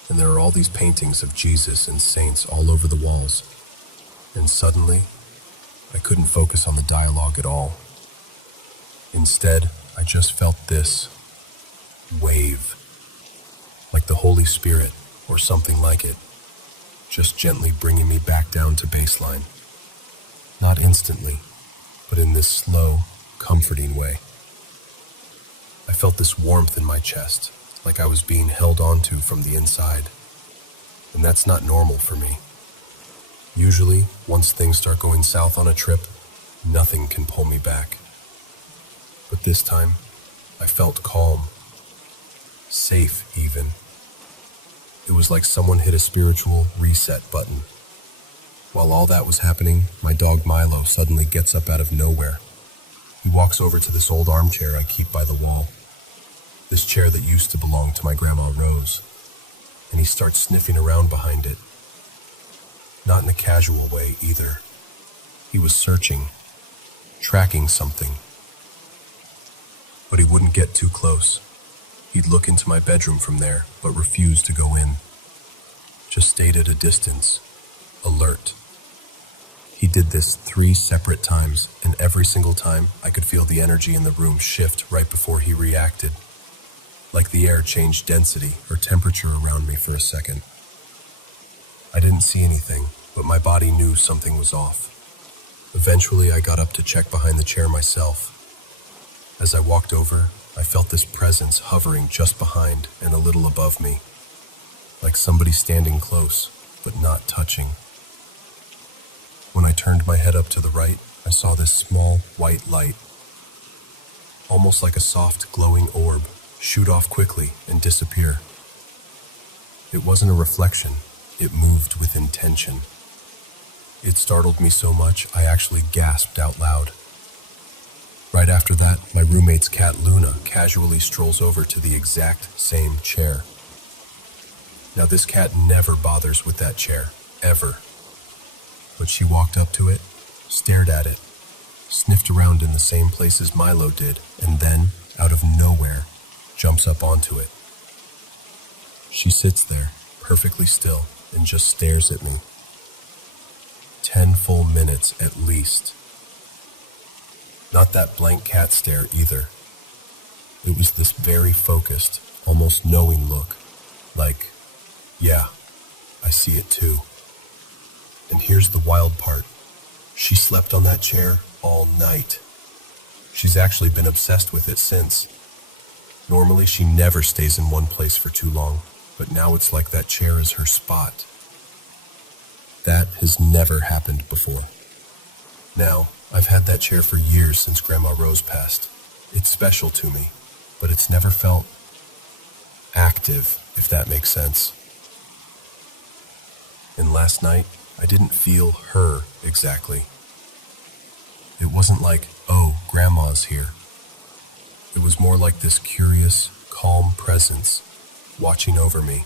and there are all these paintings of Jesus and saints all over the walls. And suddenly, I couldn't focus on the dialogue at all. Instead, I just felt this wave, like the Holy Spirit or something like it, just gently bringing me back down to baseline. Not instantly, but in this slow, comforting way. I felt this warmth in my chest, like I was being held onto from the inside. And that's not normal for me. Usually, once things start going south on a trip, nothing can pull me back. But this time, I felt calm. Safe, even. It was like someone hit a spiritual reset button. While all that was happening, my dog Milo suddenly gets up out of nowhere. He walks over to this old armchair I keep by the wall. This chair that used to belong to my Grandma Rose. And he starts sniffing around behind it. Not in a casual way, either. He was searching, tracking something. But he wouldn't get too close. He'd look into my bedroom from there, but refused to go in. Just stayed at a distance, alert. He did this 3 separate times, and every single time I could feel the energy in the room shift right before he reacted. Like the air changed density or temperature around me for a second. I didn't see anything, but my body knew something was off. Eventually, I got up to check behind the chair myself. As I walked over, I felt this presence hovering just behind and a little above me, like somebody standing close, but not touching. When I turned my head up to the right, I saw this small, white light, almost like a soft, glowing orb, shoot off quickly and disappear. It wasn't a reflection, it moved with intention. It startled me so much, I actually gasped out loud. Right after that, my roommate's cat Luna casually strolls over to the exact same chair. Now this cat never bothers with that chair, ever. But she walked up to it, stared at it, sniffed around in the same places Milo did, and then, out of nowhere, jumps up onto it. She sits there, perfectly still, and just stares at me. 10 full minutes at least. Not that blank cat stare either. It was this very focused, almost knowing look, like, yeah, I see it too. And here's the wild part. She slept on that chair all night. She's actually been obsessed with it since. Normally, she never stays in one place for too long, but now it's like that chair is her spot. That has never happened before. Now, I've had that chair for years since Grandma Rose passed. It's special to me, but it's never felt active, if that makes sense. And last night, I didn't feel her exactly. It wasn't like, oh, Grandma's here. It was more like this curious, calm presence watching over me.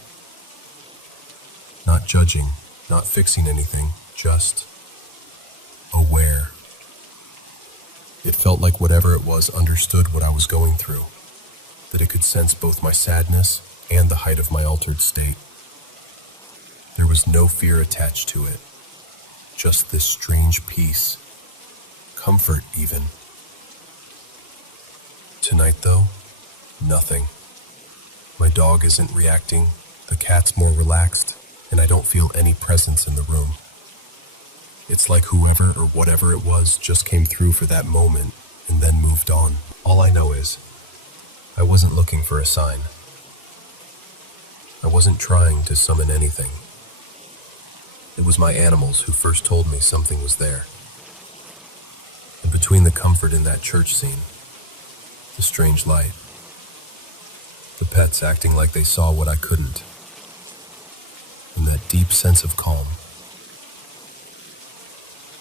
Not judging, not fixing anything, just aware. It felt like whatever it was understood what I was going through, that it could sense both my sadness and the height of my altered state. There was no fear attached to it, just this strange peace, comfort even. Tonight though, nothing. My dog isn't reacting, the cat's more relaxed, and I don't feel any presence in the room. It's like whoever or whatever it was just came through for that moment and then moved on. All I know is, I wasn't looking for a sign. I wasn't trying to summon anything. It was my animals who first told me something was there. And between the comfort in that church scene, the strange light, the pets acting like they saw what I couldn't, and that deep sense of calm,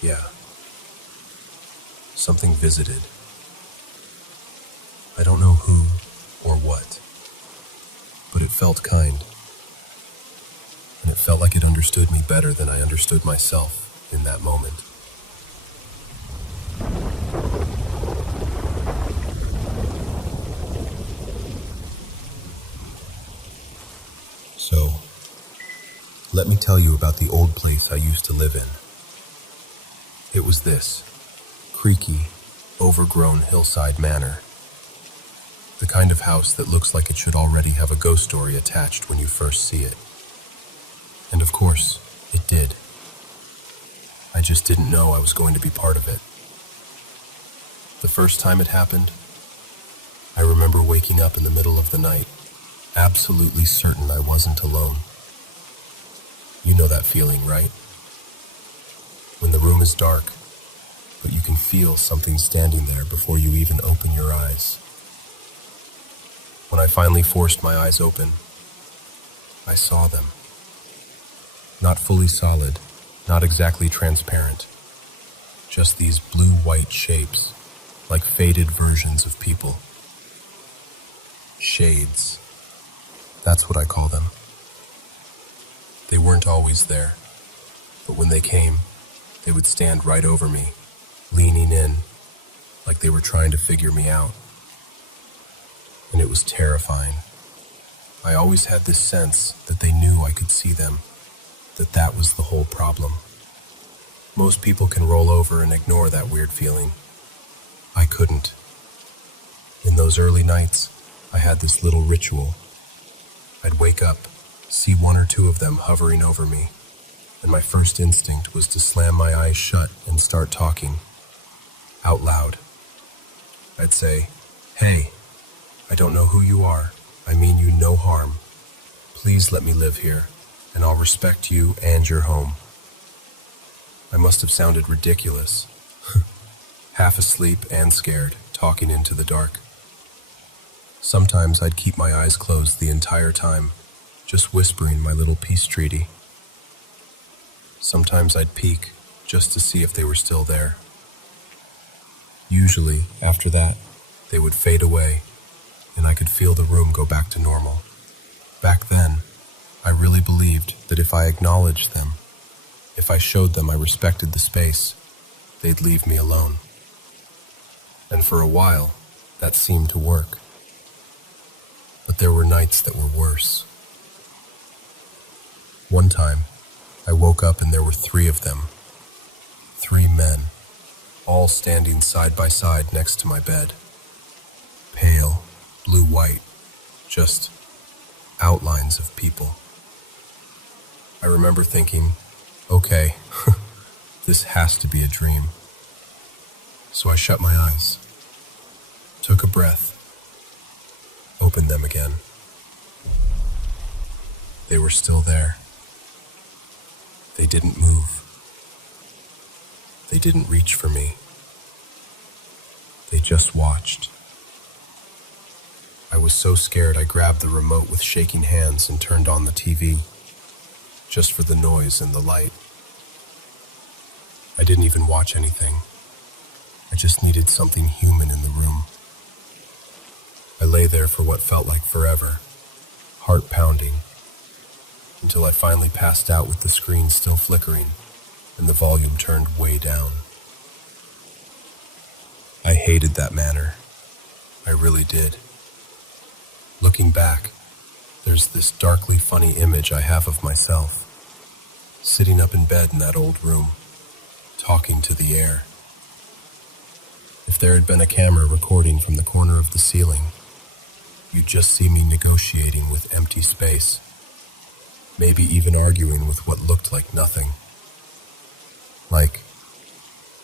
yeah, something visited. I don't know who or what, but it felt kind. And it felt like it understood me better than I understood myself in that moment. So, let me tell you about the old place I used to live in. It was this creaky, overgrown hillside manor. The kind of house that looks like it should already have a ghost story attached when you first see it. And of course, it did. I just didn't know I was going to be part of it. The first time it happened, I remember waking up in the middle of the night, absolutely certain I wasn't alone. You know that feeling, right? When the room is dark, but you can feel something standing there before you even open your eyes. When I finally forced my eyes open, I saw them. Not fully solid, not exactly transparent. Just these blue-white shapes, like faded versions of people. Shades. That's what I call them. They weren't always there, but when they came, they would stand right over me, leaning in, like they were trying to figure me out. And it was terrifying. I always had this sense that they knew I could see them, that was the whole problem. Most people can roll over and ignore that weird feeling. I couldn't. In those early nights, I had this little ritual. I'd wake up, see one or two of them hovering over me, and my first instinct was to slam my eyes shut and start talking out loud. I'd say, "Hey, I don't know who you are. I mean you no harm. Please let me live here, and I'll respect you and your home." I must have sounded ridiculous, half asleep and scared, talking into the dark. Sometimes I'd keep my eyes closed the entire time, just whispering my little peace treaty. Sometimes I'd peek, just to see if they were still there. Usually, after that, they would fade away, and I could feel the room go back to normal. Back then, I really believed that if I acknowledged them, if I showed them I respected the space, they'd leave me alone. And for a while, that seemed to work. But there were nights that were worse. One time, I woke up and there were 3 of them. 3 men, all standing side by side next to my bed. Pale, blue-white, just outlines of people. I remember thinking, okay, this has to be a dream. So I shut my eyes, took a breath, opened them again. They were still there. They didn't move. They didn't reach for me. They just watched. I was so scared I grabbed the remote with shaking hands and turned on the TV, just for the noise and the light. I didn't even watch anything. I just needed something human in the room. I lay there for what felt like forever, heart pounding, until I finally passed out with the screen still flickering and the volume turned way down. I hated that manner. I really did. Looking back, there's this darkly funny image I have of myself, sitting up in bed in that old room, talking to the air. If there had been a camera recording from the corner of the ceiling, you'd just see me negotiating with empty space, maybe even arguing with what looked like nothing. Like,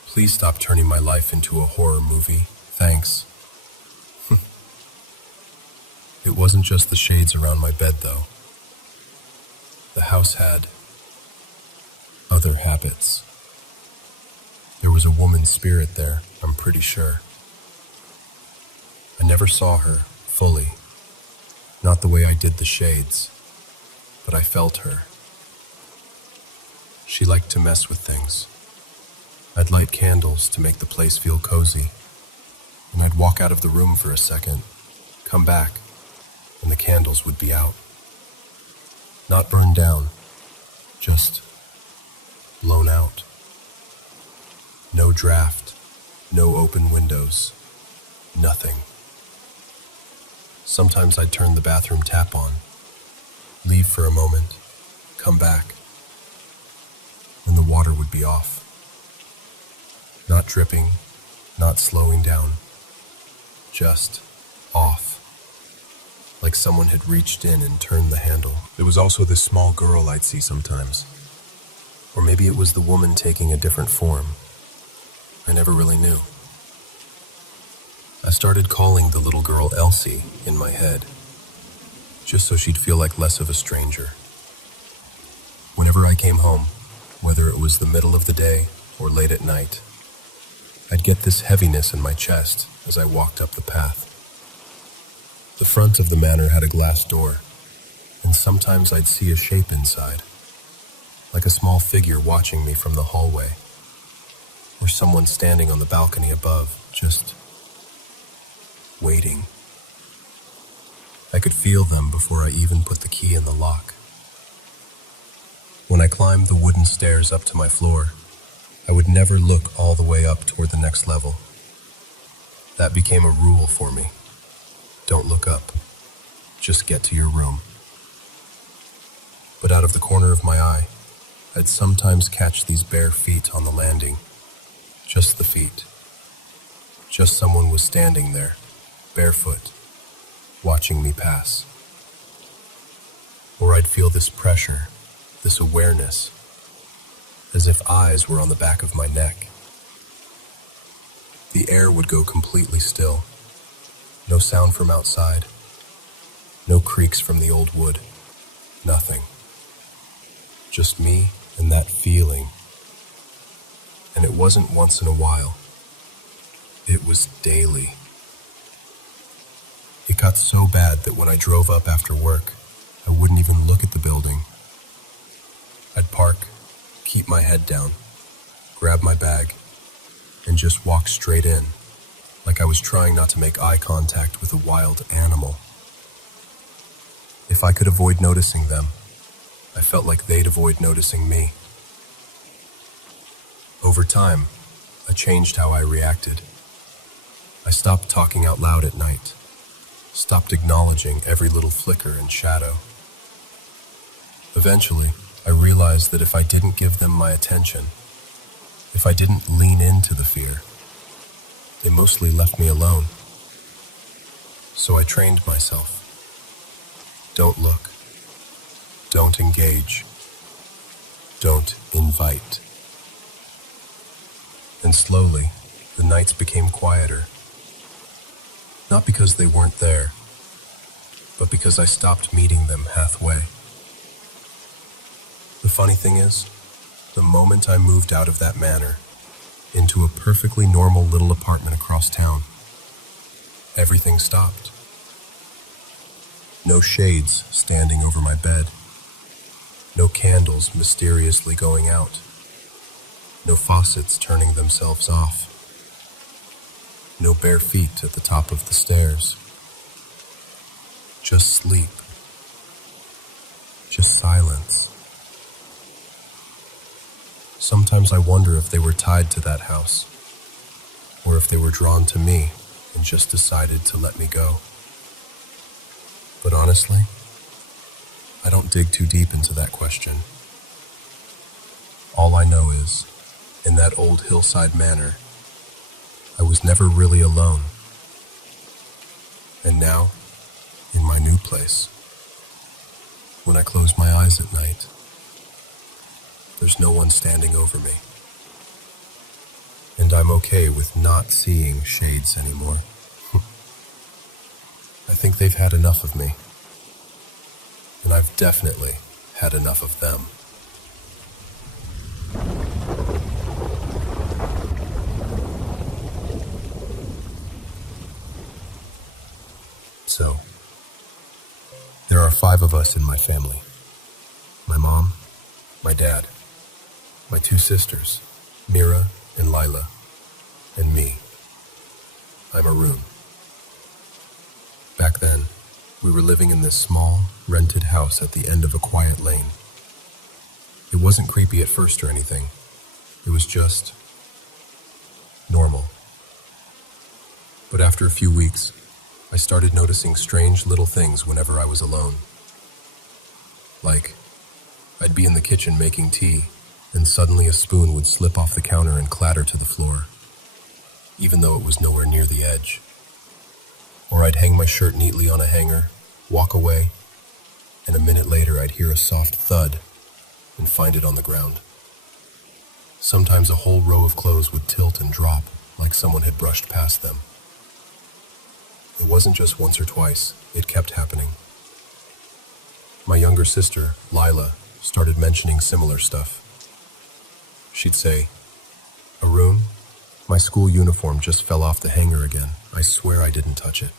"Please stop turning my life into a horror movie, thanks." It wasn't just the shades around my bed, though. The house had other habits. There was a woman's spirit there, I'm pretty sure. I never saw her fully, not the way I did the shades, but I felt her. She liked to mess with things. I'd light candles to make the place feel cozy, and I'd walk out of the room for a second, come back, and the candles would be out. Not burned down, just blown out. No draft, no open windows, nothing. Sometimes I'd turn the bathroom tap on, leave for a moment, come back, and the water would be off. Not dripping, not slowing down, just off. Like someone had reached in and turned the handle. There was also this small girl I'd see sometimes. Or maybe it was the woman taking a different form. I never really knew. I started calling the little girl Elsie in my head, just so she'd feel like less of a stranger. Whenever I came home, whether it was the middle of the day or late at night, I'd get this heaviness in my chest as I walked up the path. The front of the manor had a glass door, and sometimes I'd see a shape inside, like a small figure watching me from the hallway, or someone standing on the balcony above, just waiting. I could feel them before I even put the key in the lock. When I climbed the wooden stairs up to my floor, I would never look all the way up toward the next level. That became a rule for me. Don't look up. Just get to your room. But out of the corner of my eye, I'd sometimes catch these bare feet on the landing. Just the feet. Just someone was standing there, barefoot, watching me pass. Or I'd feel this pressure, this awareness, as if eyes were on the back of my neck. The air would go completely still. No sound from outside. No creaks from the old wood. Nothing. Just me and that feeling. And it wasn't once in a while. It was daily. It got so bad that when I drove up after work, I wouldn't even look at the building. I'd park, keep my head down, grab my bag, and just walk straight in, like I was trying not to make eye contact with a wild animal. If I could avoid noticing them, I felt like they'd avoid noticing me. Over time, I changed how I reacted. I stopped talking out loud at night, stopped acknowledging every little flicker and shadow. Eventually, I realized that if I didn't give them my attention, if I didn't lean into the fear, they mostly left me alone. So I trained myself. Don't look. Don't engage. Don't invite. And slowly, the nights became quieter. Not because they weren't there, but because I stopped meeting them halfway. The funny thing is, the moment I moved out of that manor, into a perfectly normal little apartment across town, everything stopped. No shades standing over my bed. No candles mysteriously going out. No faucets turning themselves off. No bare feet at the top of the stairs. Just sleep. Just silence. Sometimes I wonder if they were tied to that house, or if they were drawn to me and just decided to let me go. But honestly, I don't dig too deep into that question. All I know is, in that old hillside manor, I was never really alone. And now, in my new place, when I close my eyes at night, there's no one standing over me. And I'm okay with not seeing shades anymore. I think they've had enough of me. And I've definitely had enough of them. So, there are 5 of us in my family. My mom, my dad, my 2 sisters, Mira and Lila, and me. I'm Arun. Back then, we were living in this small, rented house at the end of a quiet lane. It wasn't creepy at first or anything. It was just normal. But after a few weeks, I started noticing strange little things whenever I was alone. Like, I'd be in the kitchen making tea, and suddenly a spoon would slip off the counter and clatter to the floor, even though it was nowhere near the edge. Or I'd hang my shirt neatly on a hanger, walk away, and a minute later I'd hear a soft thud and find it on the ground. Sometimes a whole row of clothes would tilt and drop, like someone had brushed past them. It wasn't just once or twice, it kept happening. My younger sister, Lila, started mentioning similar stuff. She'd say, "Arun, my school uniform just fell off the hanger again. I swear I didn't touch it."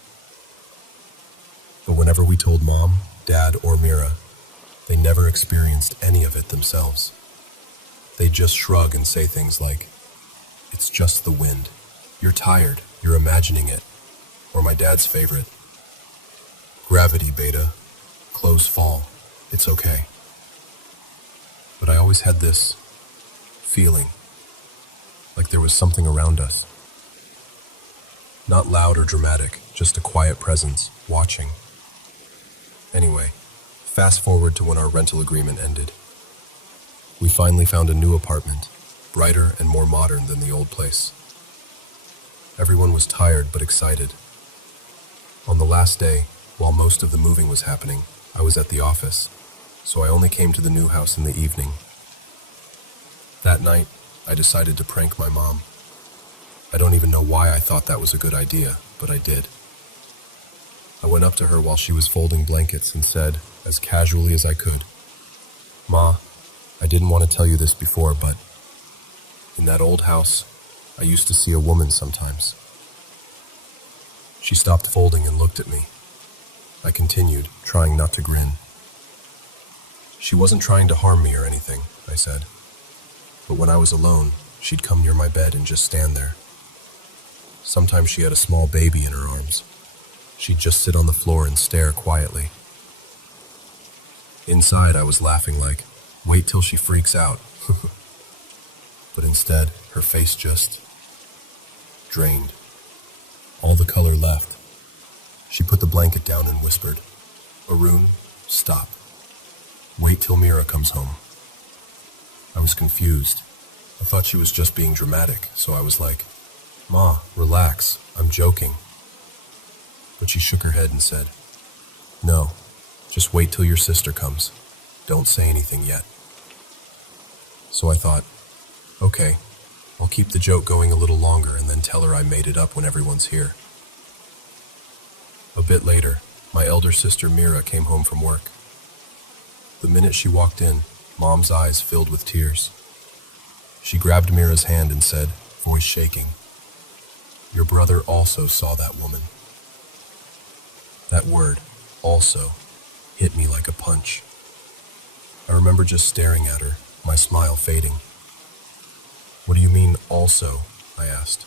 But whenever we told Mom, Dad, or Mira, they never experienced any of it themselves. They'd just shrug and say things like, "It's just the wind. You're tired. You're imagining it." Or my dad's favorite, "Gravity, beta. Clothes fall. It's okay." But I always had this feeling, like there was something around us. Not loud or dramatic, just a quiet presence, watching. Anyway, fast forward to when our rental agreement ended. We finally found a new apartment, brighter and more modern than the old place. Everyone was tired but excited. On the last day, while most of the moving was happening, I was at the office, so I only came to the new house in the evening. That night, I decided to prank my mom. I don't even know why I thought that was a good idea, but I did. I went up to her while she was folding blankets and said, as casually as I could, "Ma, I didn't want to tell you this before, but in that old house, I used to see a woman sometimes." She stopped folding and looked at me. I continued, trying not to grin. "She wasn't trying to harm me or anything," I said. "But when I was alone, she'd come near my bed and just stand there. Sometimes she had a small baby in her arms. She'd just sit on the floor and stare quietly." Inside, I was laughing like, wait till she freaks out. But instead, her face just drained. All the color left. She put the blanket down and whispered, "Arun, stop. Wait till Mira comes home." I was confused. I thought she was just being dramatic, so I was like, "Ma, relax, I'm joking." But she shook her head and said, "No, just wait till your sister comes. Don't say anything yet." So I thought, okay, I'll keep the joke going a little longer and then tell her I made it up when everyone's here. A bit later, my elder sister Mira came home from work. The minute she walked in, Mom's eyes filled with tears. She grabbed Mira's hand and said, voice shaking, "Your brother also saw that woman." That word, also, hit me like a punch. I remember just staring at her, my smile fading. "What do you mean, also?" I asked.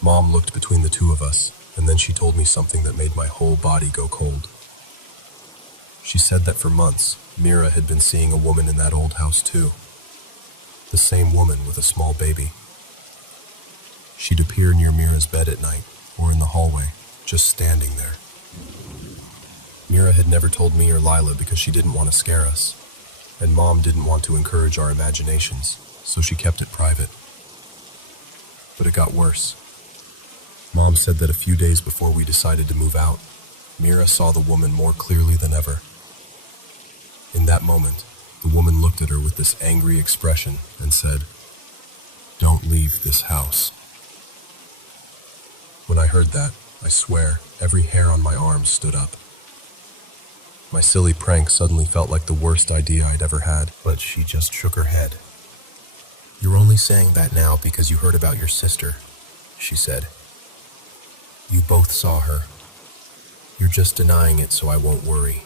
Mom looked between the two of us, and then she told me something that made my whole body go cold. She said that for months, Mira had been seeing a woman in that old house too. The same woman with a small baby. She'd appear near Mira's bed at night, or in the hallway, just standing there. Mira had never told me or Lila because she didn't want to scare us, and Mom didn't want to encourage our imaginations, so she kept it private. But it got worse. Mom said that a few days before we decided to move out, Mira saw the woman more clearly than ever. In that moment, the woman looked at her with this angry expression and said, "Don't leave this house." When I heard that, I swear, every hair on my arms stood up. My silly prank suddenly felt like the worst idea I'd ever had, but she just shook her head. "You're only saying that now because you heard about your sister," she said. "You both saw her. You're just denying it so I won't worry."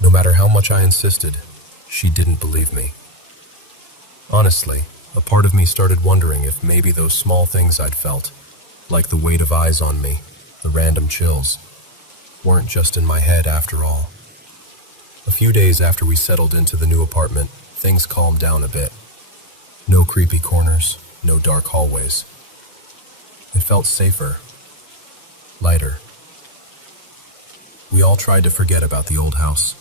No matter how much I insisted, she didn't believe me. Honestly, a part of me started wondering if maybe those small things I'd felt, like the weight of eyes on me, the random chills, weren't just in my head after all. A few days after we settled into the new apartment, things calmed down a bit. No creepy corners, no dark hallways. It felt safer, lighter. We all tried to forget about the old house.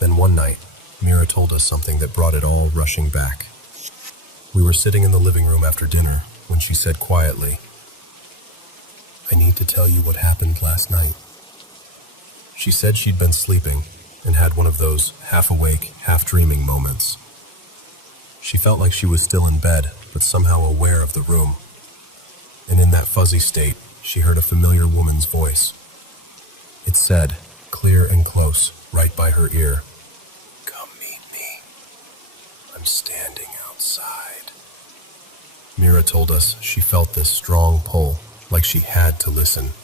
Then one night, Mira told us something that brought it all rushing back. We were sitting in the living room after dinner when she said quietly, "I need to tell you what happened last night." She said she'd been sleeping and had one of those half-awake, half-dreaming moments. She felt like she was still in bed, but somehow aware of the room. And in that fuzzy state, she heard a familiar woman's voice. It said, clear and close, right by her ear, "Come meet me. I'm standing outside." Mira told us she felt this strong pull, like she had to listen.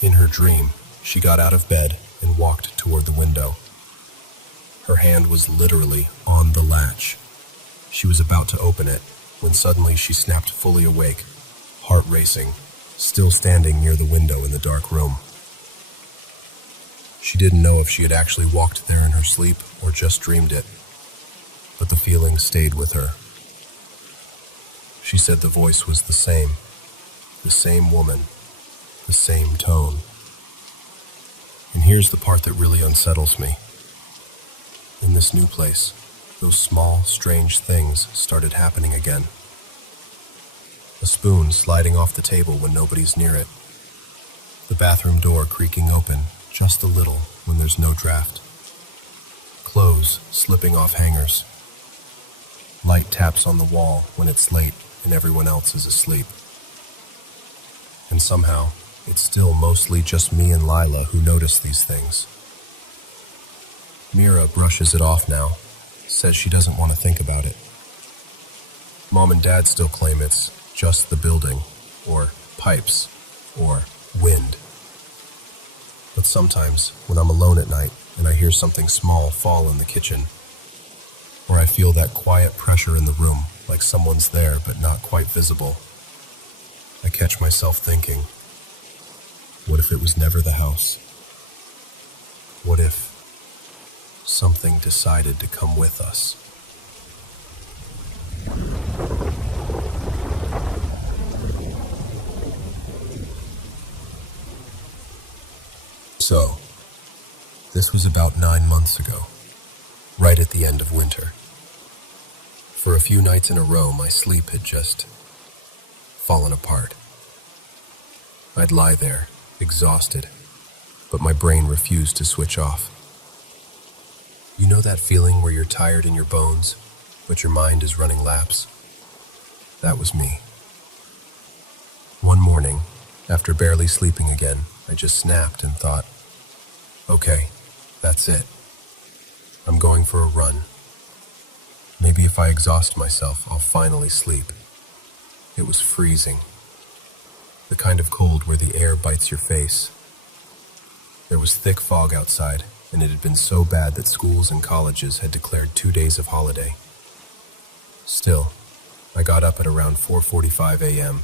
In her dream, she got out of bed and walked toward the window. Her hand was literally on the latch. She was about to open it when suddenly she snapped fully awake, heart racing, still standing near the window in the dark room. She didn't know if she had actually walked there in her sleep or just dreamed it, but the feeling stayed with her. She said the voice was the same woman, the same tone. And here's the part that really unsettles me. In this new place, those small, strange things started happening again. A spoon sliding off the table when nobody's near it. The bathroom door creaking open just a little when there's no draft. Clothes slipping off hangers. Light taps on the wall when it's late and everyone else is asleep. And somehow, it's still mostly just me and Lila who notice these things. Mira brushes it off now, says she doesn't want to think about it. Mom and Dad still claim it's just the building, or pipes, or wind. But sometimes, when I'm alone at night and I hear something small fall in the kitchen, or I feel that quiet pressure in the room, like someone's there but not quite visible, I catch myself thinking, what if it was never the house? What if something decided to come with us? So, this was about 9 months ago, right at the end of winter. For a few nights in a row, my sleep had just fallen apart. I'd lie there, exhausted, but my brain refused to switch off. You know that feeling where you're tired in your bones, but your mind is running laps? That was me. One morning, after barely sleeping again, I just snapped and thought, okay, that's it. I'm going for a run. Maybe if I exhaust myself, I'll finally sleep. It was freezing. The kind of cold where the air bites your face. There was thick fog outside, and it had been so bad that schools and colleges had declared 2 days of holiday. Still, I got up at around 4:45 a.m.,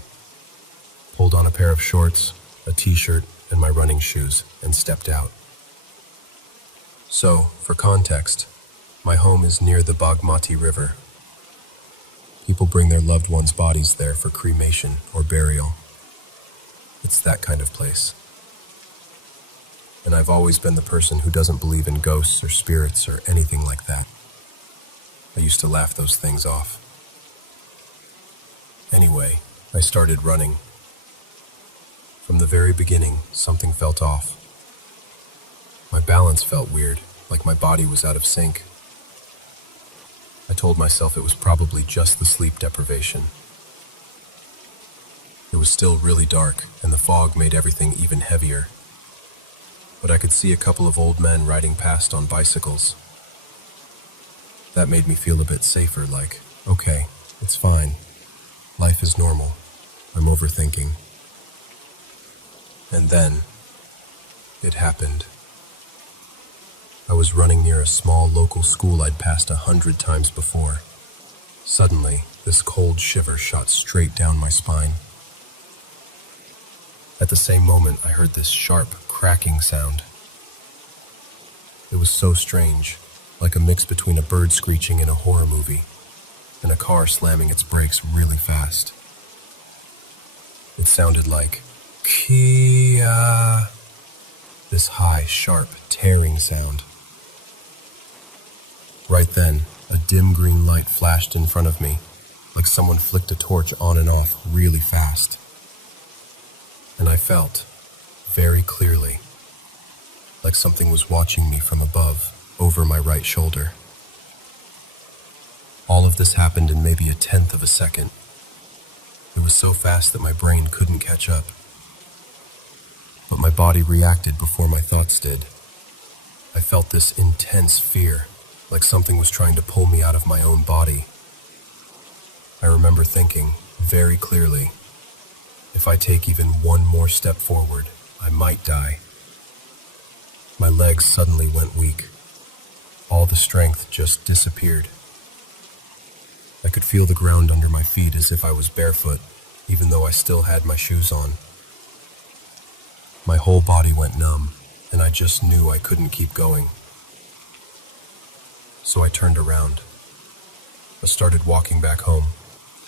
pulled on a pair of shorts, a t-shirt, and my running shoes, and stepped out. So, for context, my home is near the Bagmati River. People bring their loved ones' bodies there for cremation or burial. It's that kind of place. And I've always been the person who doesn't believe in ghosts or spirits or anything like that. I used to laugh those things off. Anyway, I started running. From the very beginning, something felt off. My balance felt weird, like my body was out of sync. I told myself it was probably just the sleep deprivation. It was still really dark, and the fog made everything even heavier. But I could see a couple of old men riding past on bicycles. That made me feel a bit safer, like, okay, it's fine. Life is normal. I'm overthinking. And then, it happened. I was running near a small local school I'd passed 100 times before. Suddenly, this cold shiver shot straight down my spine. At the same moment, I heard this sharp, cracking sound. It was so strange, like a mix between a bird screeching in a horror movie and a car slamming its brakes really fast. It sounded like, Kia, this high, sharp, tearing sound. Right then, a dim green light flashed in front of me, like someone flicked a torch on and off really fast. And I felt, very clearly, like something was watching me from above, over my right shoulder. All of this happened in maybe 1/10 of a second. It was so fast that my brain couldn't catch up. But my body reacted before my thoughts did. I felt this intense fear, like something was trying to pull me out of my own body. I remember thinking, very clearly, if I take even one more step forward, I might die. My legs suddenly went weak. All the strength just disappeared. I could feel the ground under my feet as if I was barefoot, even though I still had my shoes on. My whole body went numb, and I just knew I couldn't keep going. So I turned around. I started walking back home,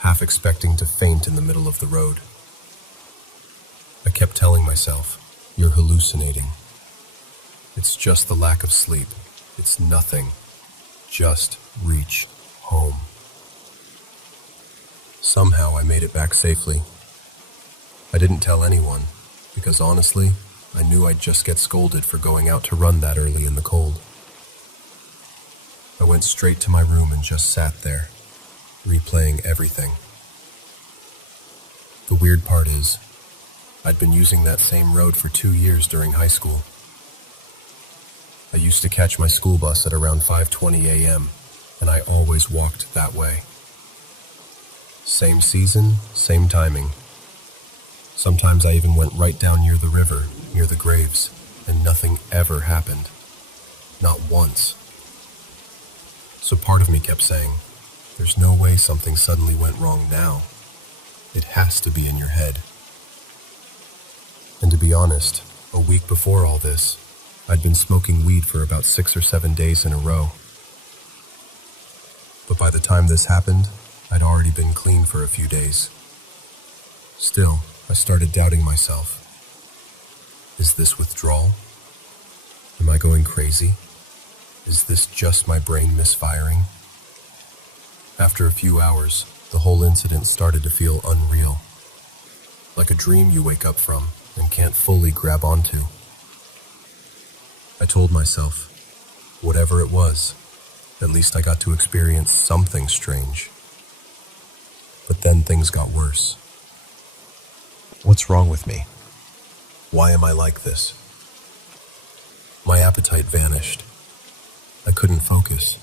half expecting to faint in the middle of the road. I kept telling myself, you're hallucinating. It's just the lack of sleep. It's nothing. Just reach home. Somehow I made it back safely. I didn't tell anyone, because honestly, I knew I'd just get scolded for going out to run that early in the cold. I went straight to my room and just sat there, replaying everything. The weird part is, I'd been using that same road for 2 years during high school. I used to catch my school bus at around 5:20 a.m., and I always walked that way. Same season, same timing. Sometimes I even went right down near the river, near the graves, and nothing ever happened. Not once. So part of me kept saying, there's no way something suddenly went wrong now. It has to be in your head. And to be honest, a week before all this, I'd been smoking weed for about 6 or 7 days in a row. But by the time this happened, I'd already been clean for a few days. Still, I started doubting myself. Is this withdrawal? Am I going crazy? Is this just my brain misfiring? After a few hours, the whole incident started to feel unreal. Like a dream you wake up from and can't fully grab onto. I told myself, whatever it was, at least I got to experience something strange. But then things got worse. What's wrong with me? Why am I like this? My appetite vanished. I couldn't focus.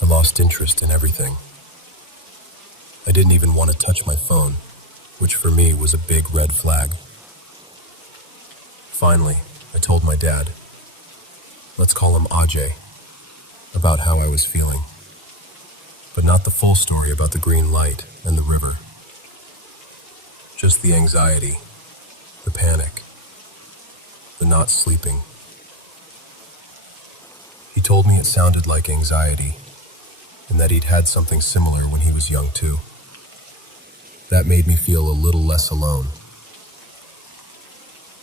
I lost interest in everything. I didn't even want to touch my phone, which for me was a big red flag. Finally, I told my dad, let's call him Ajay, about how I was feeling. But not the full story about the green light and the river. Just the anxiety, the panic, the not sleeping. He told me it sounded like anxiety, and that he'd had something similar when he was young too. That made me feel a little less alone.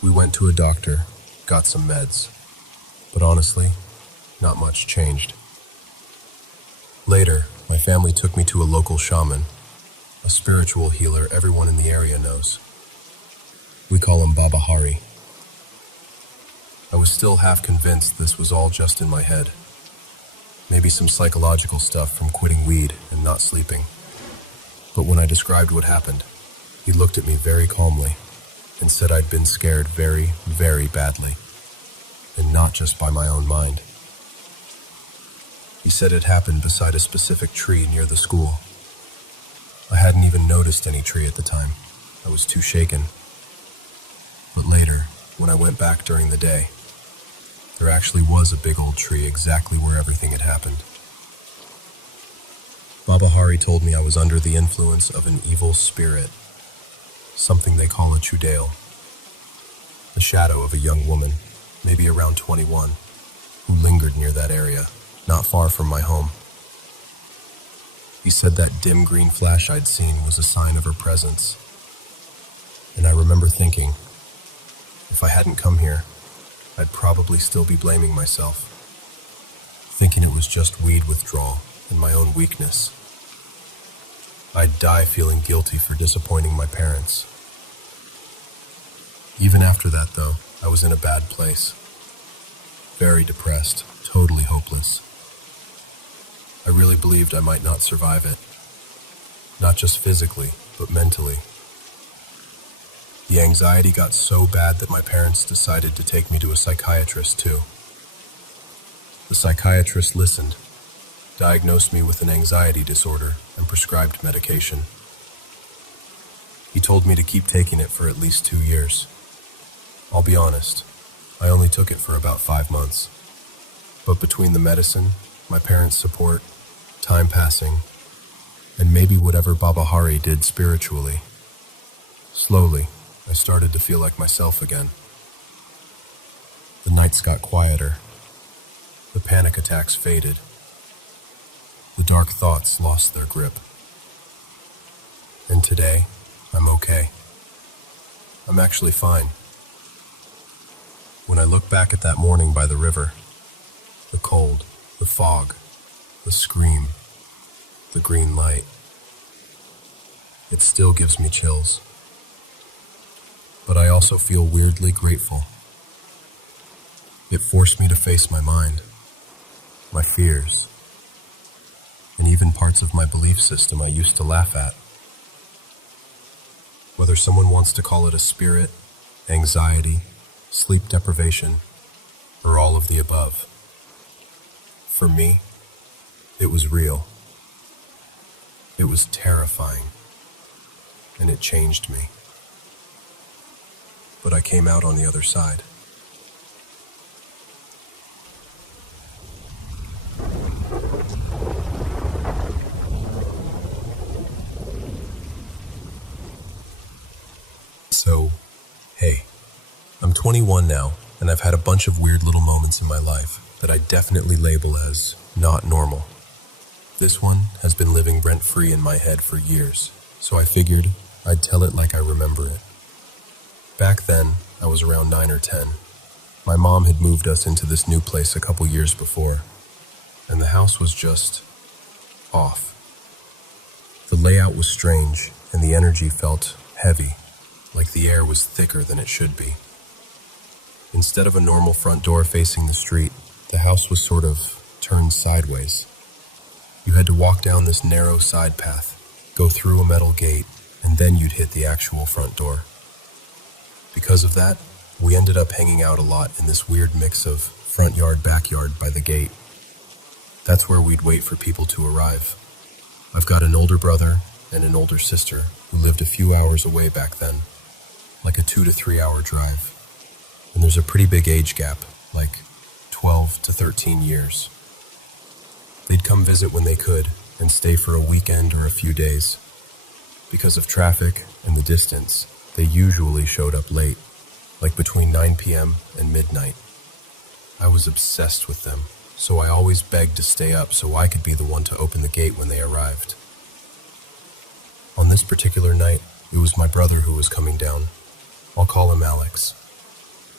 We went to a doctor, got some meds, but honestly, not much changed. Later, my family took me to a local shaman, a spiritual healer everyone in the area knows. We call him Baba Hari. I was still half convinced this was all just in my head. Maybe some psychological stuff from quitting weed and not sleeping. But when I described what happened, he looked at me very calmly and said I'd been scared very, very badly, and not just by my own mind. He said it happened beside a specific tree near the school. I hadn't even noticed any tree at the time. I was too shaken. But later, when I went back during the day, there actually was a big old tree exactly where everything had happened. Baba Hari told me I was under the influence of an evil spirit, something they call a chudale, a shadow of a young woman, maybe around 21, who lingered near that area, not far from my home. He said that dim green flash I'd seen was a sign of her presence. And I remember thinking, if I hadn't come here, I'd probably still be blaming myself, thinking it was just weed withdrawal and my own weakness. I'd die feeling guilty for disappointing my parents. Even after that, though, I was in a bad place. Very depressed, totally hopeless. I really believed I might not survive it. Not just physically, but mentally. The anxiety got so bad that my parents decided to take me to a psychiatrist too. The psychiatrist listened, diagnosed me with an anxiety disorder, and prescribed medication. He told me to keep taking it for at least 2 years. I'll be honest, I only took it for about 5 months. But between the medicine, my parents' support, time passing, and maybe whatever Baba Hari did spiritually, slowly, I started to feel like myself again. The nights got quieter. The panic attacks faded. The dark thoughts lost their grip. And today, I'm okay. I'm actually fine. When I look back at that morning by the river, the cold, the fog, the scream, the green light, it still gives me chills. But I also feel weirdly grateful. It forced me to face my mind, my fears, and even parts of my belief system I used to laugh at. Whether someone wants to call it a spirit, anxiety, sleep deprivation, or all of the above. For me, it was real. It was terrifying, and it changed me. But I came out on the other side. So, hey, I'm 21 now, and I've had a bunch of weird little moments in my life that I definitely label as not normal. This one has been living rent-free in my head for years, so I figured I'd tell it like I remember it. Back then, I was around 9 or 10. My mom had moved us into this new place a couple years before, and the house was just off. The layout was strange, and the energy felt heavy, like the air was thicker than it should be. Instead of a normal front door facing the street, the house was sort of turned sideways. You had to walk down this narrow side path, go through a metal gate, and then you'd hit the actual front door. Because of that, we ended up hanging out a lot in this weird mix of front yard, backyard by the gate. That's where we'd wait for people to arrive. I've got an older brother and an older sister who lived a few hours away back then, like a 2 to 3 hour drive. And there's a pretty big age gap, like 12 to 13 years. They'd come visit when they could and stay for a weekend or a few days. Because of traffic and the distance, they usually showed up late, like between 9 p.m. and midnight. I was obsessed with them, so I always begged to stay up so I could be the one to open the gate when they arrived. On this particular night, it was my brother who was coming down. I'll call him Alex.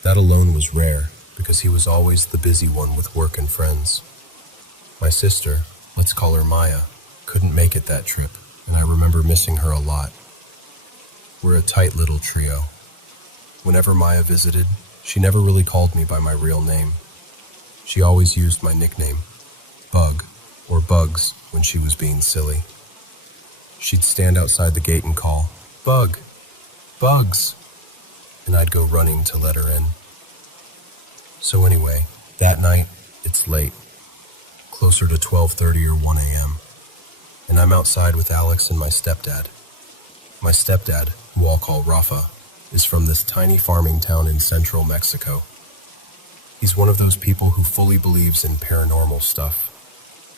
That alone was rare, because he was always the busy one with work and friends. My sister, let's call her Maya, couldn't make it that trip, and I remember missing her a lot. We're a tight little trio. Whenever Maya visited, she never really called me by my real name. She always used my nickname, Bug, or Bugs, when she was being silly. She'd stand outside the gate and call, "Bug! Bugs!" and I'd go running to let her in. So anyway, that night, it's late, closer to 12:30 or 1 a.m., and I'm outside with Alex and my stepdad. My stepdad, who I'll call Rafa, is from this tiny farming town in central Mexico. He's one of those people who fully believes in paranormal stuff.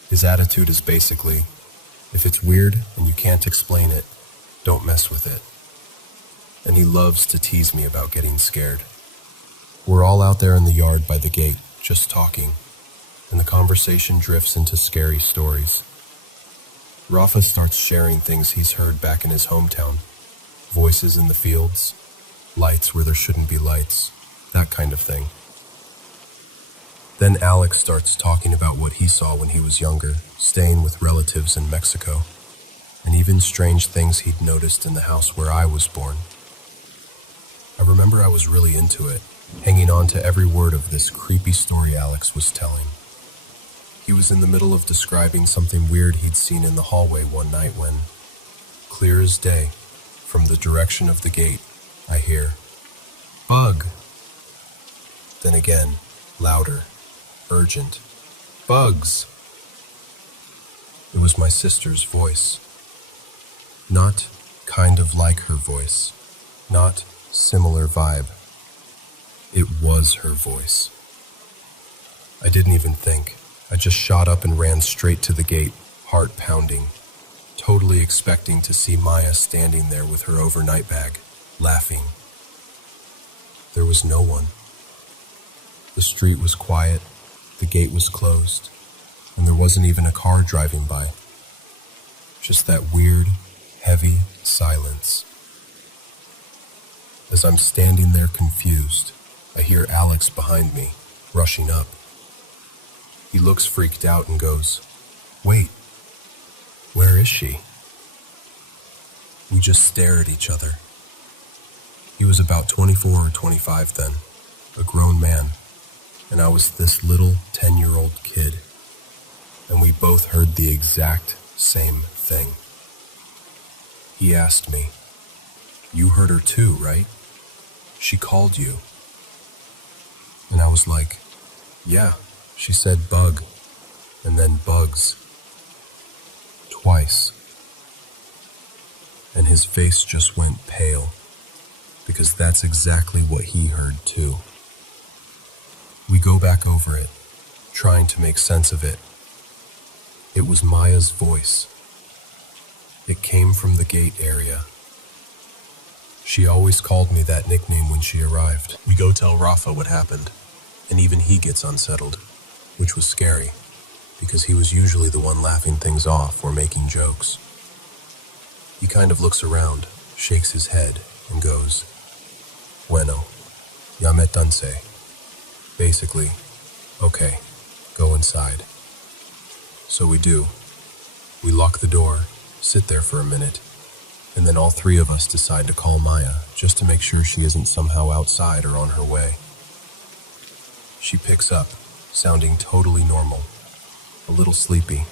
His attitude is basically, if it's weird and you can't explain it, don't mess with it. And he loves to tease me about getting scared. We're all out there in the yard by the gate, just talking, and the conversation drifts into scary stories. Rafa starts sharing things he's heard back in his hometown. Voices in the fields, lights where there shouldn't be lights, that kind of thing. Then Alex starts talking about what he saw when he was younger, staying with relatives in Mexico, and even strange things he'd noticed in the house where I was born. I remember I was really into it, hanging on to every word of this creepy story Alex was telling. He was in the middle of describing something weird he'd seen in the hallway one night when, clear as day, from the direction of the gate, I hear, "Bug!" Then again, louder, urgent, "Bugs!" It was my sister's voice. Not kind of like her voice, not similar vibe. It was her voice. I didn't even think. I just shot up and ran straight to the gate, heart pounding, totally expecting to see Maya standing there with her overnight bag, laughing. There was no one. The street was quiet, the gate was closed, and there wasn't even a car driving by. Just that weird, heavy silence. As I'm standing there confused, I hear Alex behind me, rushing up. He looks freaked out and goes, "Wait, where is she?" We just stare at each other. He was about 24 or 25 then, a grown man, and I was this little 10-year-old kid. and we both heard the exact same thing. He asked me, "You heard her too, right? She called you." And I was like, "Yeah." She said bug, and then bugs. Twice. And his face just went pale, because that's exactly what he heard too. We go back over it, trying to make sense of it. It was Maya's voice. It came from the gate area. She always called me that nickname when she arrived. We go tell Rafa what happened, and even he gets unsettled, which was scary, because he was usually the one laughing things off or making jokes. He kind of looks around, shakes his head, and goes, "Bueno, ya metanse." Basically, "Okay, go inside." So we do. We lock the door, sit there for a minute, and then all three of us decide to call Maya, just to make sure she isn't somehow outside or on her way. She picks up, sounding totally normal, a little sleepy.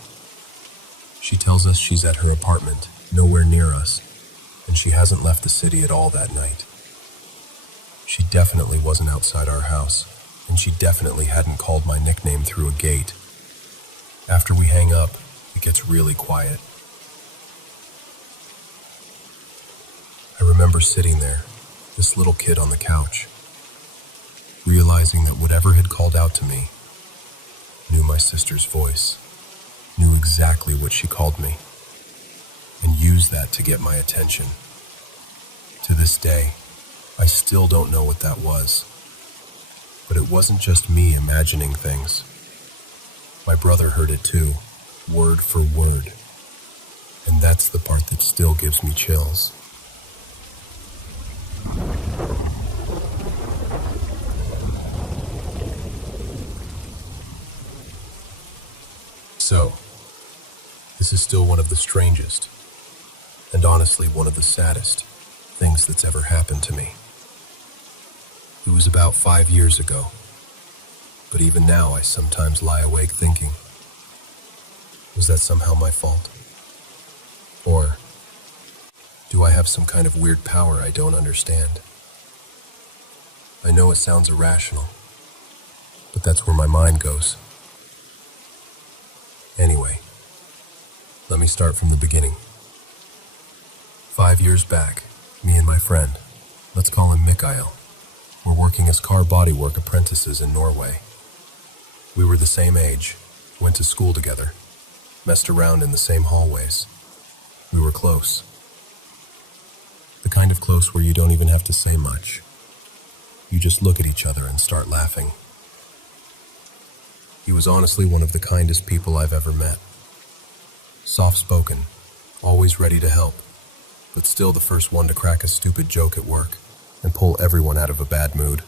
She tells us she's at her apartment, nowhere near us, and she hasn't left the city at all that night. She definitely wasn't outside our house, and she definitely hadn't called my nickname through a gate. After we hang up, it gets really quiet. I remember sitting there, this little kid on the couch, realizing that whatever had called out to me knew my sister's voice, knew exactly what she called me, and used that to get my attention. To this day, I still don't know what that was. But it wasn't just me imagining things. My brother heard it too, word for word. And that's the part that still gives me chills. So, this is still one of the strangest, and honestly one of the saddest, things that's ever happened to me. It was about 5 years ago, but even now I sometimes lie awake thinking, was that somehow my fault? Or do I have some kind of weird power I don't understand? I know it sounds irrational, but that's where my mind goes. Anyway, let me start from the beginning. 5 years back, me and my friend, let's call him Mikael, were working as car bodywork apprentices in Norway. We were the same age, went to school together, messed around in the same hallways. We were close. The kind of close where you don't even have to say much. You just look at each other and start laughing. He was honestly one of the kindest people I've ever met. Soft-spoken, always ready to help, but still the first one to crack a stupid joke at work and pull everyone out of a bad mood.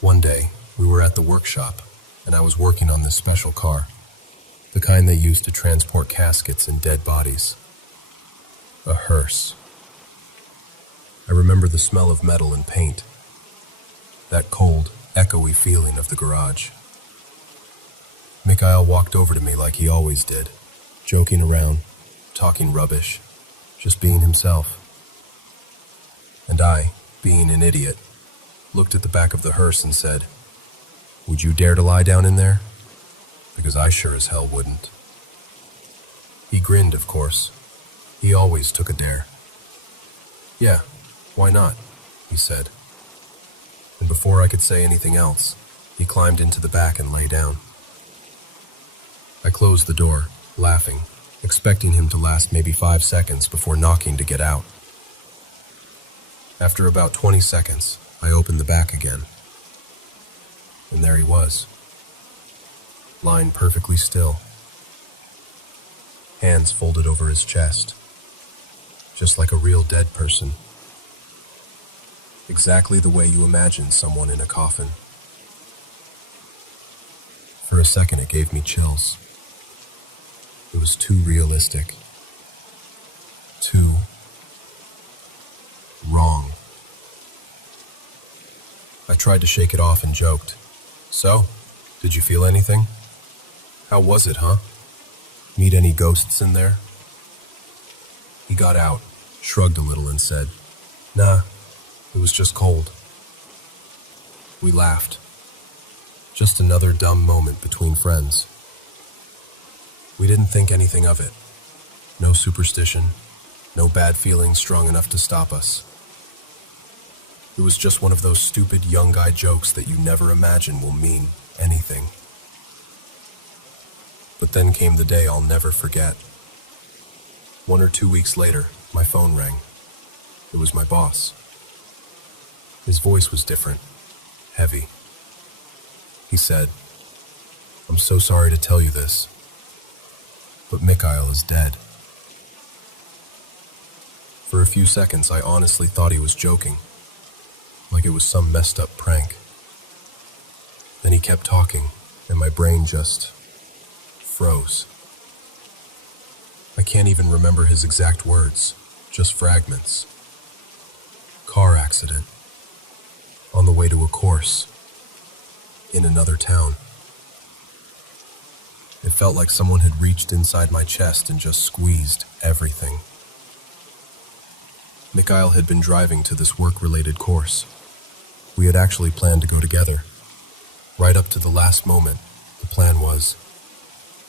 One day, we were at the workshop, and I was working on this special car, the kind they use to transport caskets and dead bodies. A hearse. I remember the smell of metal and paint, that cold, echoey feeling of the garage. Mikael walked over to me like he always did, joking around, talking rubbish, just being himself. And I, being an idiot, looked at the back of the hearse and said, "Would you dare to lie down in there? Because I sure as hell wouldn't." He grinned, of course. He always took a dare. "Yeah, why not?" he said. And before I could say anything else, he climbed into the back and lay down. I closed the door, laughing, expecting him to last maybe 5 seconds before knocking to get out. After about 20 seconds, I opened the back again. And there he was, lying perfectly still, hands folded over his chest, just like a real dead person. Exactly the way you imagine someone in a coffin. For a second, it gave me chills. It was too realistic. Too wrong. I tried to shake it off and joked, "So, did you feel anything? How was it, huh? Meet any ghosts in there? He got out, shrugged a little, and said, "Nah, it was just cold." We laughed. Just another dumb moment between friends. We didn't think anything of it. No superstition, no bad feelings strong enough to stop us. It was just one of those stupid young guy jokes that you never imagine will mean anything. But then came the day I'll never forget. 1 or 2 weeks later, my phone rang. It was my boss. His voice was different, heavy. He said, "I'm so sorry to tell you this, but Mikhail is dead." For a few seconds, I honestly thought he was joking, like it was some messed up prank. Then he kept talking, and my brain just froze. I can't even remember his exact words, just fragments. Car accident. On the way to a course. In another town. It felt like someone had reached inside my chest and just squeezed everything. Mikhail had been driving to this work-related course. We had actually planned to go together. Right up to the last moment, the plan was,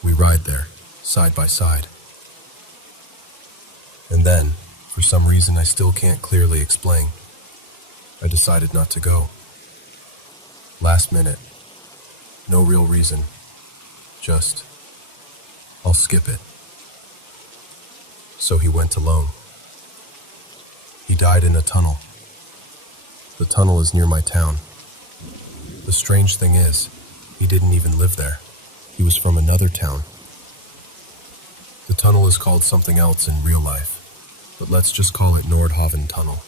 we ride there, side by side. And then, for some reason I still can't clearly explain, I decided not to go. Last minute. No real reason. Just, I'll skip it. So he went alone. He died in a tunnel. The tunnel is near my town. The strange thing is, he didn't even live there. He was from another town. The tunnel is called something else in real life, but let's just call it Nordhaven Tunnel.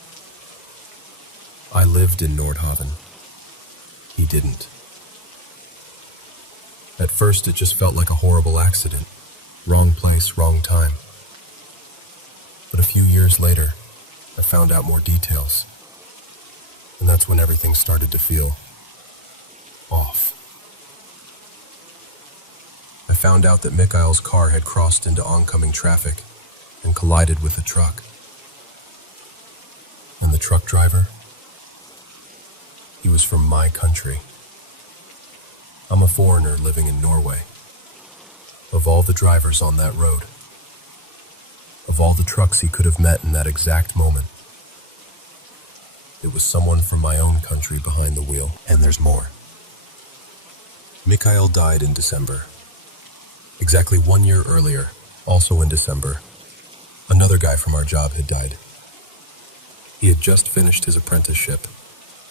I lived in Nordhaven. He didn't. At first, it just felt like a horrible accident. Wrong place, wrong time. But a few years later, I found out more details. And that's when everything started to feel off. I found out that Mikhail's car had crossed into oncoming traffic and collided with a truck. And the truck driver? He was from my country. I'm a foreigner living in Norway. Of all the drivers on that road, of all the trucks he could have met in that exact moment, it was someone from my own country behind the wheel. And there's more. Mikhail died in December. Exactly 1 year earlier, also in December, another guy from our job had died. He had just finished his apprenticeship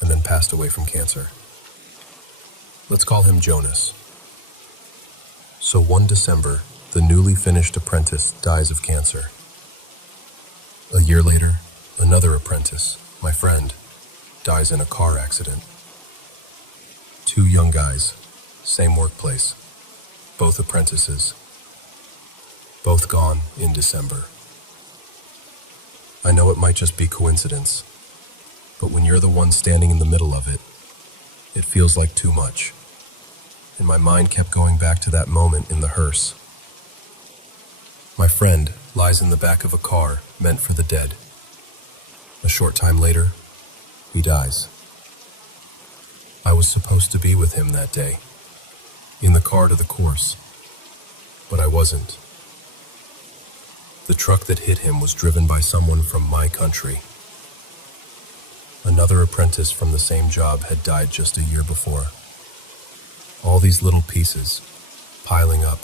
and then passed away from cancer. Let's call him Jonas. So 1 December, the newly finished apprentice dies of cancer. A year later, another apprentice, my friend, dies in a car accident. 2 young guys, same workplace, both apprentices, both gone in December. I know it might just be coincidence, but when you're the one standing in the middle of it, it feels like too much. And my mind kept going back to that moment in the hearse. My friend lies in the back of a car meant for the dead. A short time later, he dies. I was supposed to be with him that day, in the car to the course, but I wasn't. The truck that hit him was driven by someone from my country. Another apprentice from the same job had died just a year before. All these little pieces, piling up.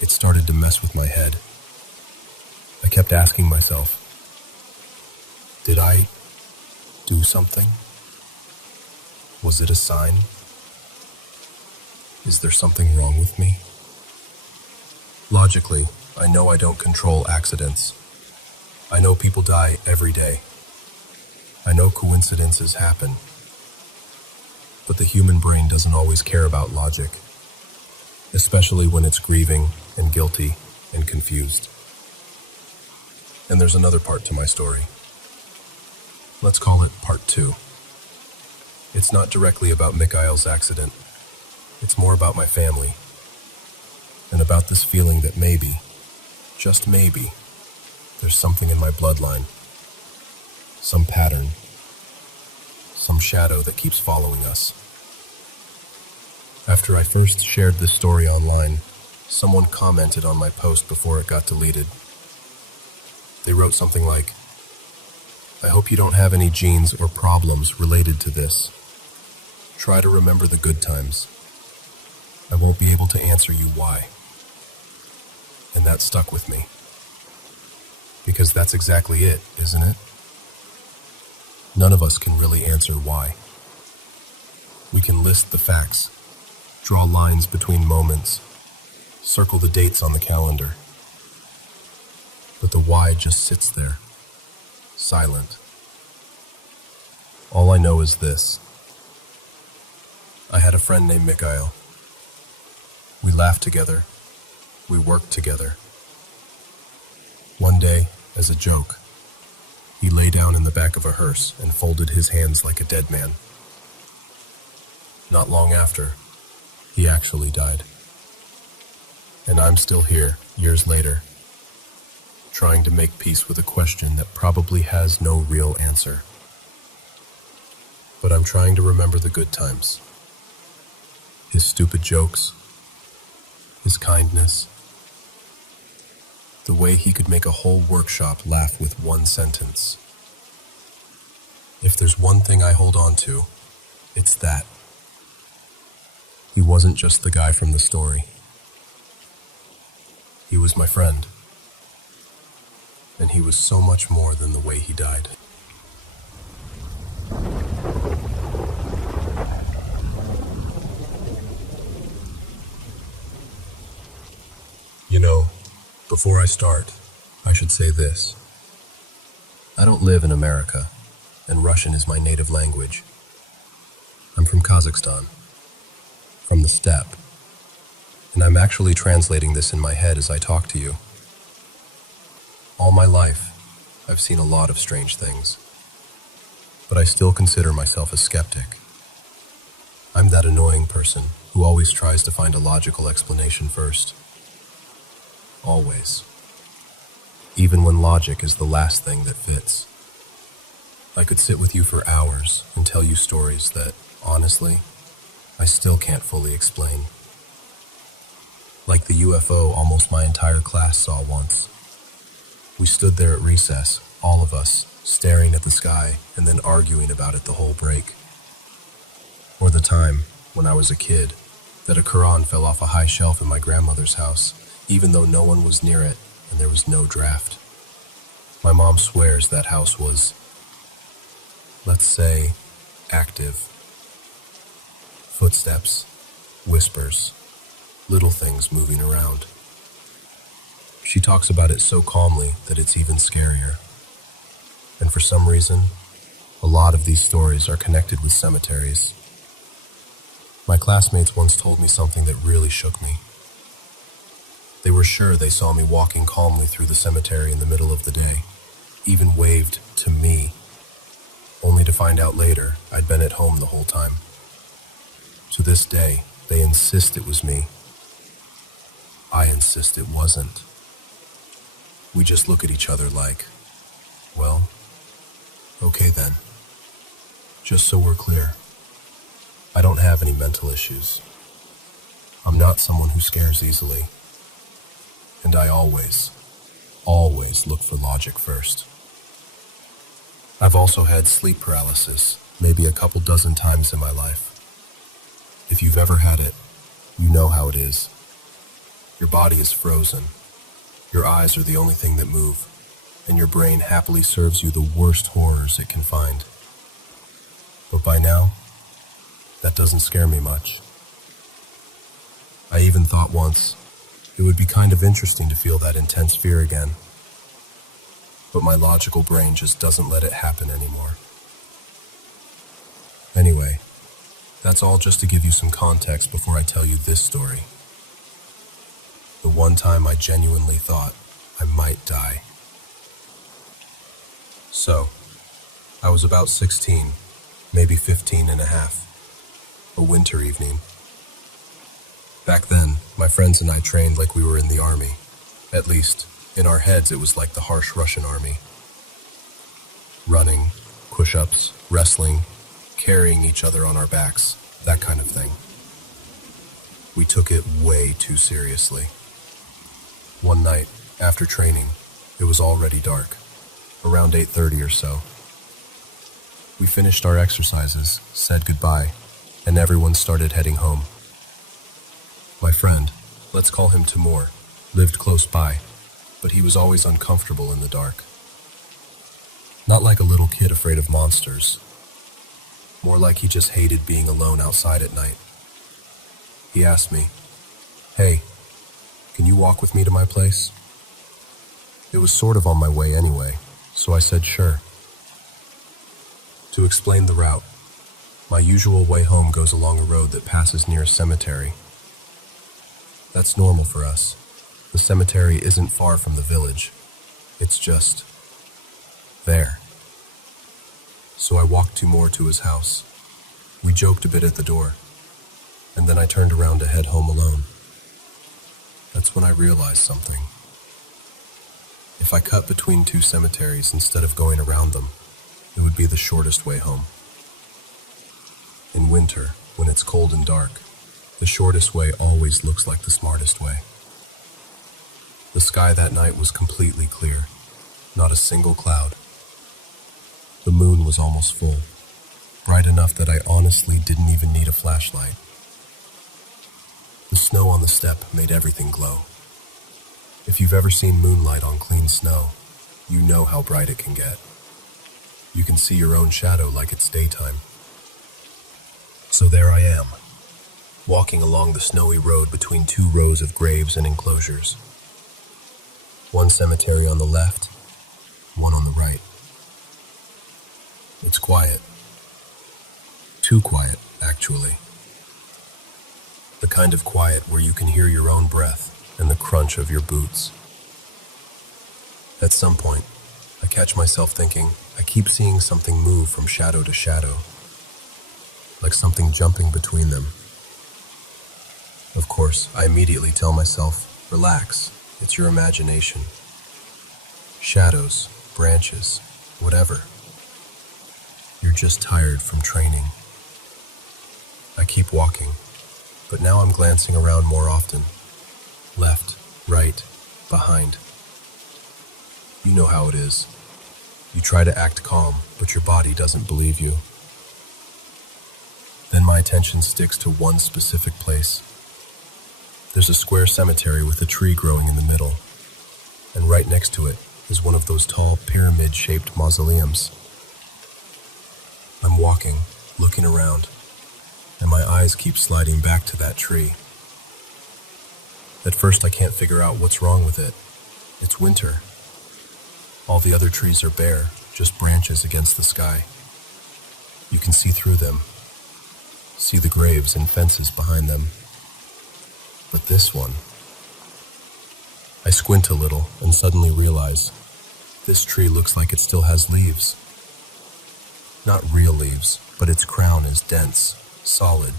It started to mess with my head. I kept asking myself, did I do something? Was it a sign? Is there something wrong with me? Logically, I know I don't control accidents. I know people die every day. I know coincidences happen. But the human brain doesn't always care about logic, especially when it's grieving and guilty and confused. And there's another part to my story. Let's call it part 2. It's not directly about Mikhail's accident. It's more about my family. and about this feeling that maybe, just maybe, there's something in my bloodline, some pattern, some shadow that keeps following us. After I first shared this story online, someone commented on my post before it got deleted. They wrote something like, "I hope you don't have any genes or problems related to this. Try to remember the good times. I won't be able to answer you why." And that stuck with me. Because that's exactly it, isn't it? None of us can really answer why. We can list the facts, draw lines between moments, circle the dates on the calendar. But the why just sits there, silent. All I know is this. I had a friend named Mikhail. We laughed together. We worked together. One day, as a joke, he lay down in the back of a hearse and folded his hands like a dead man. Not long after, he actually died. And I'm still here, years later, trying to make peace with a question that probably has no real answer. But I'm trying to remember the good times. His stupid jokes, his kindness, the way he could make a whole workshop laugh with one sentence. If there's one thing I hold on to, it's that. He wasn't just the guy from the story. He was my friend. And he was so much more than the way he died. You know, before I start, I should say this. I don't live in America, and Russian is my native language. I'm from Kazakhstan, from the steppe, and I'm actually translating this in my head as I talk to you. All my life, I've seen a lot of strange things, but I still consider myself a skeptic. I'm that annoying person who always tries to find a logical explanation first. Always. Even when logic is the last thing that fits. I could sit with you for hours and tell you stories that, honestly, I still can't fully explain. Like the UFO almost my entire class saw once. We stood there at recess, all of us, staring at the sky and then arguing about it the whole break. Or the time, when I was a kid, that a Quran fell off a high shelf in my grandmother's house, even though no one was near it and there was no draft. My mom swears that house was, let's say, active. Footsteps, whispers, little things moving around. She talks about it so calmly that it's even scarier. And for some reason, a lot of these stories are connected with cemeteries. My classmates once told me something that really shook me. They were sure they saw me walking calmly through the cemetery in the middle of the day, even waved to me, only to find out later I'd been at home the whole time. To this day, they insist it was me. I insist it wasn't. We just look at each other like, well, okay then. Just so we're clear, I don't have any mental issues. I'm not someone who scares easily. And I always look for logic first. I've also had sleep paralysis, maybe a couple dozen times in my life. If you've ever had it, you know how it is. Your body is frozen. Your eyes are the only thing that move, and your brain happily serves you the worst horrors it can find. But by now, that doesn't scare me much. I even thought once, it would be kind of interesting to feel that intense fear again. But my logical brain just doesn't let it happen anymore. Anyway, that's all just to give you some context before I tell you this story. The one time I genuinely thought I might die. So, I was about 16, maybe 15 and a half, a winter evening. Back then, My friends and I trained like we were in the army. At least, in our heads it was like the harsh Russian army. Running, push-ups, wrestling, carrying each other on our backs, that kind of thing. We took it way too seriously. One night, after training, it was already dark, around 8:30 or so. We finished our exercises, said goodbye, and everyone started heading home. My friend, let's call him Timur, lived close by, but he was always uncomfortable in the dark. Not like a little kid afraid of monsters. More like he just hated being alone outside at night. He asked me, "Hey, can you walk with me to my place?" It was sort of on my way anyway, so I said sure. To explain the route, my usual way home goes along a road that passes near a cemetery. That's normal for us. The cemetery isn't far from the village. It's just there. So I walked Timur to his house. We joked a bit at the door, and then I turned around to head home alone. That's when I realized something. If I cut between two cemeteries instead of going around them, it would be the shortest way home. In winter, when it's cold and dark, the shortest way always looks like the smartest way. The sky that night was completely clear, not a single cloud. The moon was almost full, bright enough that I honestly didn't even need a flashlight. The snow on the step made everything glow. If you've ever seen moonlight on clean snow, you know how bright it can get. You can see your own shadow like it's daytime. So there I am, walking along the snowy road between two rows of graves and enclosures. One cemetery on the left, one on the right. It's quiet. Too quiet, actually. The kind of quiet where you can hear your own breath and the crunch of your boots. At some point, I catch myself thinking, I keep seeing something move from shadow to shadow, like something jumping between them. Of course, I immediately tell myself, relax, it's your imagination. Shadows, branches, whatever. You're just tired from training. I keep walking, but now I'm glancing around more often. Left, right, behind. You know how it is. You try to act calm, but your body doesn't believe you. Then my attention sticks to one specific place. There's a square cemetery with a tree growing in the middle, and right next to it is one of those tall pyramid-shaped mausoleums. I'm walking, looking around, and my eyes keep sliding back to that tree. At first I can't figure out what's wrong with it. It's winter. All the other trees are bare, just branches against the sky. You can see through them, see the graves and fences behind them. But this one... I squint a little and suddenly realize this tree looks like it still has leaves. Not real leaves, but its crown is dense, solid,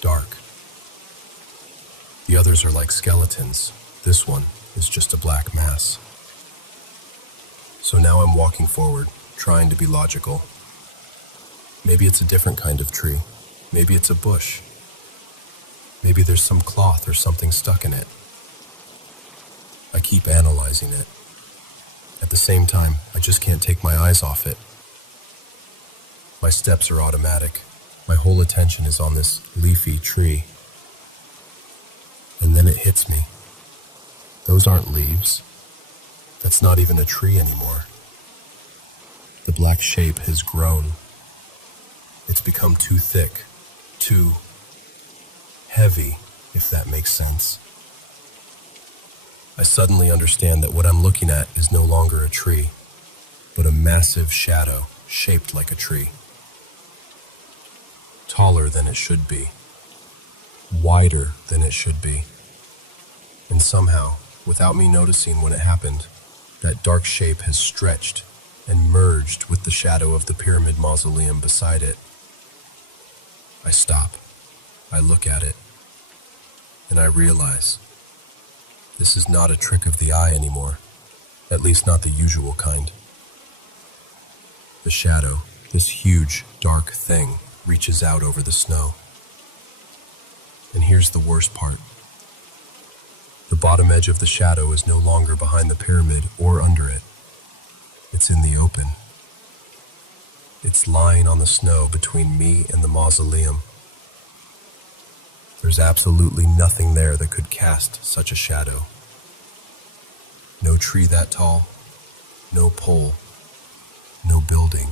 dark. The others are like skeletons. This one is just a black mass. So now I'm walking forward, trying to be logical. Maybe it's a different kind of tree. Maybe it's a bush. Maybe there's some cloth or something stuck in it. I keep analyzing it. At the same time, I just can't take my eyes off it. My steps are automatic. My whole attention is on this leafy tree. And then it hits me. Those aren't leaves. That's not even a tree anymore. The black shape has grown. It's become too thick, too heavy, if that makes sense. I suddenly understand that what I'm looking at is no longer a tree, but a massive shadow shaped like a tree. Taller than it should be. Wider than it should be. And somehow, without me noticing when it happened, that dark shape has stretched and merged with the shadow of the pyramid mausoleum beside it. I stop. I look at it. and I realize this is not a trick of the eye anymore, at least not the usual kind. The shadow, this huge, dark thing, reaches out over the snow. And here's the worst part. The bottom edge of the shadow is no longer behind the pyramid or under it. It's in the open. It's lying on the snow between me and the mausoleum. There's absolutely nothing there that could cast such a shadow. No tree that tall, no pole, no building.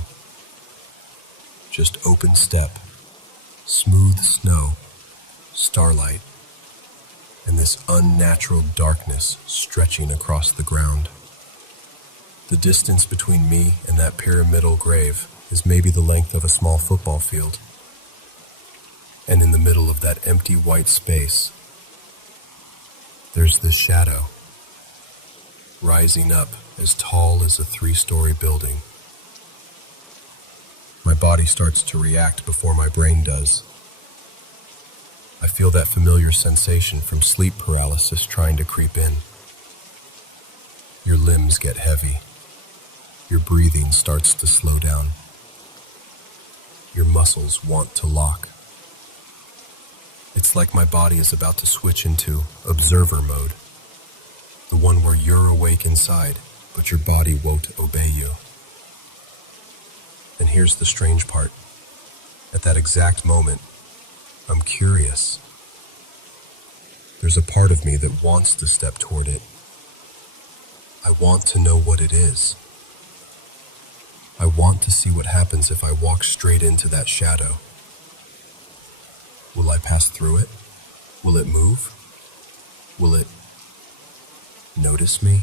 Just open steppe, smooth snow, starlight, and this unnatural darkness stretching across the ground. The distance between me and that pyramidal grave is maybe the length of a small football field. And in the middle of that empty white space, there's this shadow, rising up as tall as a 3-story building. My body starts to react before my brain does. I feel that familiar sensation from sleep paralysis trying to creep in. Your limbs get heavy. Your breathing starts to slow down. Your muscles want to lock. It's like my body is about to switch into observer mode, the one where you're awake inside, but your body won't obey you. And here's the strange part. At that exact moment, I'm curious. There's a part of me that wants to step toward it. I want to know what it is. I want to see what happens if I walk straight into that shadow. Will I pass through it? Will it move? Will it notice me?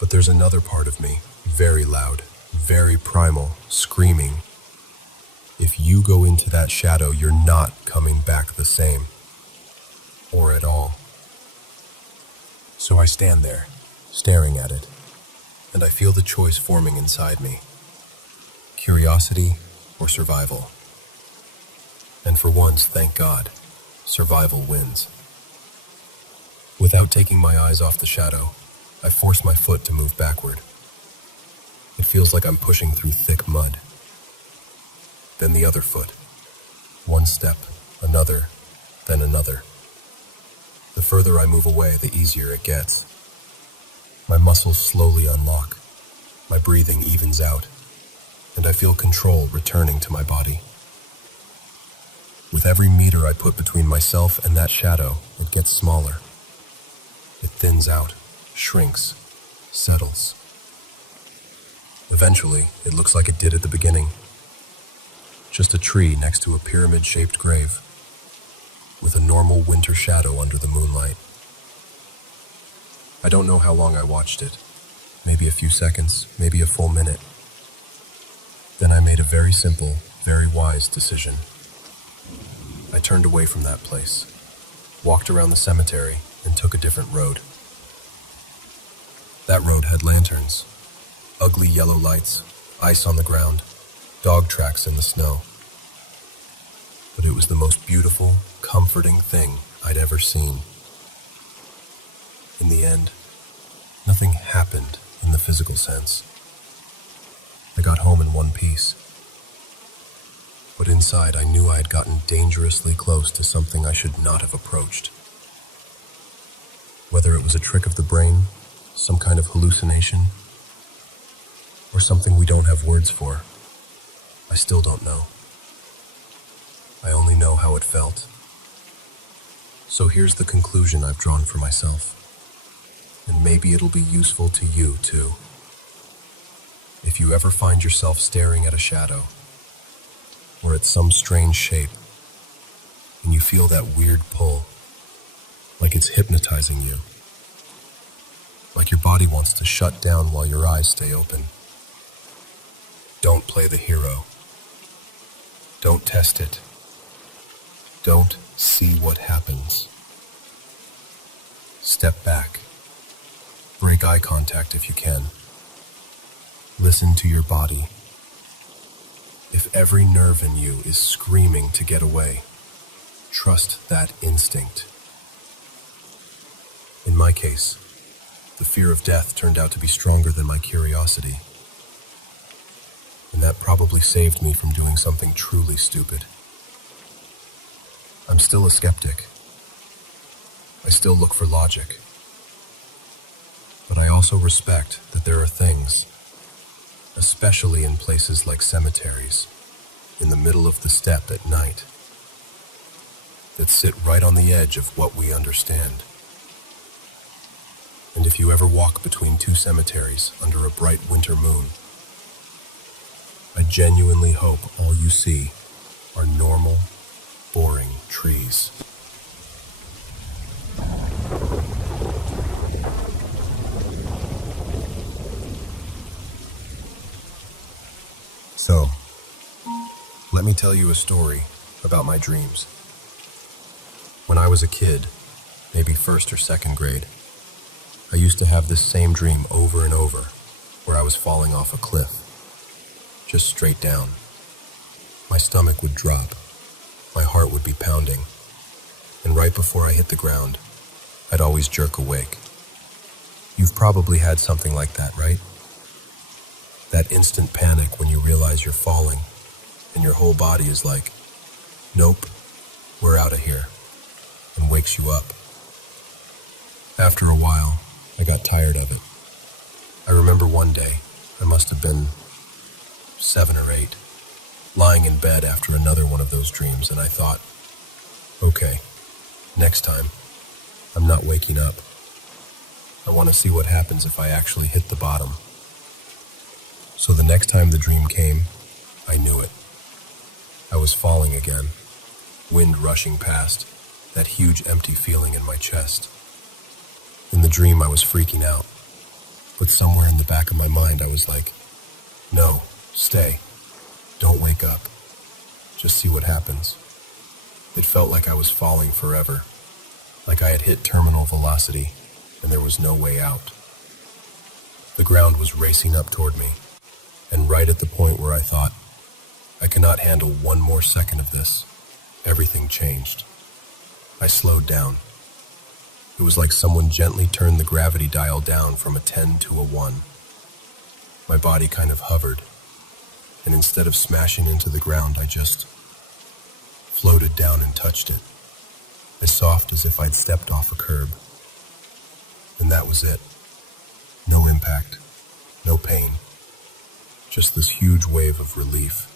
But there's another part of me, very loud, very primal, screaming. If you go into that shadow, you're not coming back the same. Or at all. So I stand there, staring at it, and I feel the choice forming inside me. Curiosity or survival. And for once, thank God, survival wins. Without taking my eyes off the shadow, I force my foot to move backward. It feels like I'm pushing through thick mud. Then the other foot. One step, another, then another. The further I move away, the easier it gets. My muscles slowly unlock. My breathing evens out, and I feel control returning to my body. With every meter I put between myself and that shadow, it gets smaller. It thins out, shrinks, settles. Eventually, it looks like it did at the beginning. Just a tree next to a pyramid-shaped grave, with a normal winter shadow under the moonlight. I don't know how long I watched it. Maybe a few seconds, maybe a full minute. Then I made a very simple, very wise decision. I turned away from that place, walked around the cemetery, and took a different road. That road had lanterns, ugly yellow lights, ice on the ground, dog tracks in the snow. But it was the most beautiful, comforting thing I'd ever seen. In the end, nothing happened in the physical sense. I got home in one piece. But inside, I knew I had gotten dangerously close to something I should not have approached. Whether it was a trick of the brain, some kind of hallucination, or something we don't have words for, I still don't know. I only know how it felt. So here's the conclusion I've drawn for myself, and maybe it'll be useful to you too. If you ever find yourself staring at a shadow, or at some strange shape, and you feel that weird pull, like it's hypnotizing you, like your body wants to shut down while your eyes stay open, don't play the hero. Don't test it. Don't see what happens. Step back. Break eye contact if you can. Listen to your body. If every nerve in you is screaming to get away, Trust that instinct. In my case, the fear of death turned out to be stronger than my curiosity. And that probably saved me from doing something truly stupid. I'm still a skeptic. I still look for logic. But I also respect that there are things, especially in places like cemeteries, in the middle of the steppe at night, that sit right on the edge of what we understand. And if you ever walk between two cemeteries under a bright winter moon, I genuinely hope all you see are normal, boring trees. So, let me tell you a story about my dreams. When I was a kid, maybe first or second grade, I used to have this same dream over and over, where I was falling off a cliff, just straight down. My stomach would drop, my heart would be pounding, and right before I hit the ground, I'd always jerk awake. You've probably had something like that, right? That instant panic when you realize you're falling, and your whole body is like, nope, we're out of here, and wakes you up. After a while, I got tired of it. I remember one day, I must have been 7 or 8, lying in bed after another one of those dreams, and I thought, okay, next time, I'm not waking up. I want to see what happens if I actually hit the bottom. So the next time the dream came, I knew it. I was falling again, wind rushing past, that huge empty feeling in my chest. In the dream, I was freaking out, but somewhere in the back of my mind, I was like, no, stay. Don't wake up. Just see what happens. It felt like I was falling forever, like I had hit terminal velocity, and there was no way out. The ground was racing up toward me, and right at the point where I thought, I cannot handle one more second of this, everything changed. I slowed down. It was like someone gently turned the gravity dial down from a 10 to a 1. My body kind of hovered, and instead of smashing into the ground, I just floated down and touched it, as soft as if I'd stepped off a curb. And that was it. No impact, no pain, just this huge wave of relief.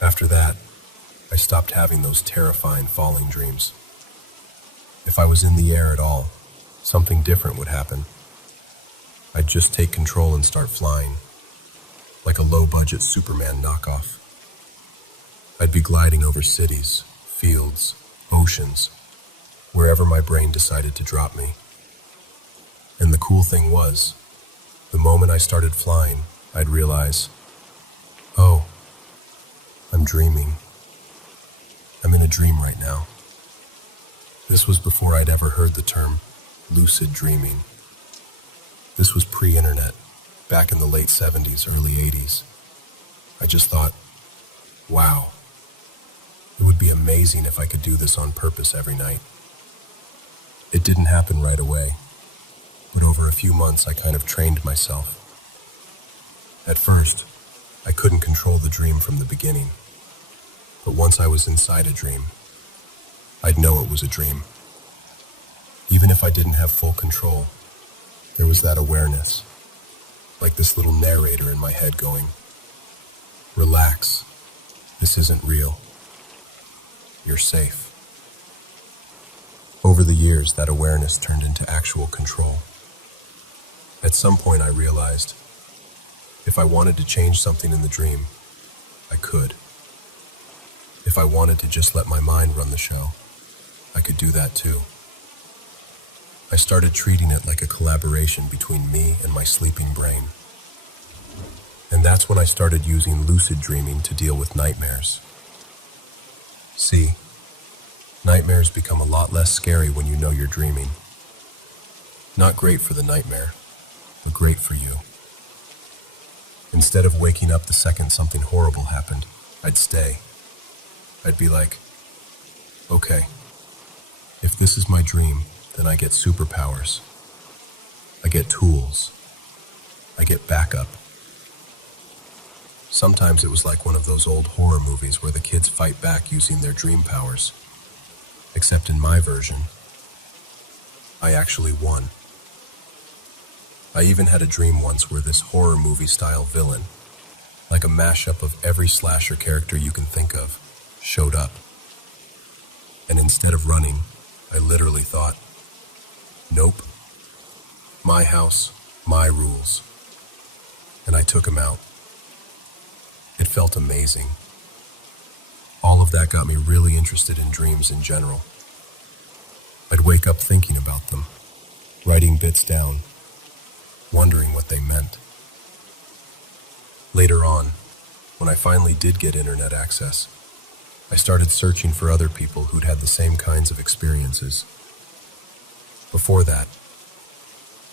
After that, I stopped having those terrifying falling dreams. If I was in the air at all, something different would happen. I'd just take control and start flying, like a low-budget Superman knockoff. I'd be gliding over cities, fields, oceans, wherever my brain decided to drop me. And the cool thing was, the moment I started flying, I'd realize, oh, I'm dreaming. I'm in a dream right now. This was before I'd ever heard the term lucid dreaming. This was pre-internet, back in the late 70s, early 80s. I just thought, wow, it would be amazing if I could do this on purpose every night. It didn't happen right away, but over a few months I kind of trained myself. At first, I couldn't control the dream from the beginning, but once I was inside a dream, I'd know it was a dream. Even if I didn't have full control, there was that awareness, like this little narrator in my head going, relax, this isn't real. You're safe. Over the years, that awareness turned into actual control. At some point I realized, if I wanted to change something in the dream, I could. If I wanted to just let my mind run the show, I could do that too. I started treating it like a collaboration between me and my sleeping brain. And that's when I started using lucid dreaming to deal with nightmares. See, nightmares become a lot less scary when you know you're dreaming. Not great for the nightmare, but great for you. Instead of waking up the second something horrible happened, I'd stay. I'd be like, Okay, if this is my dream, then I get superpowers. I get tools. I get backup. Sometimes it was like one of those old horror movies where the kids fight back using their dream powers. Except in my version, I actually won. I even had a dream once where this horror movie-style villain, like a mashup of every slasher character you can think of, showed up. And instead of running, I literally thought, nope, my house, my rules. And I took him out. It felt amazing. All of that got me really interested in dreams in general. I'd wake up thinking about them, writing bits down, wondering what they meant. Later on, when I finally did get internet access, I started searching for other people who'd had the same kinds of experiences. Before that,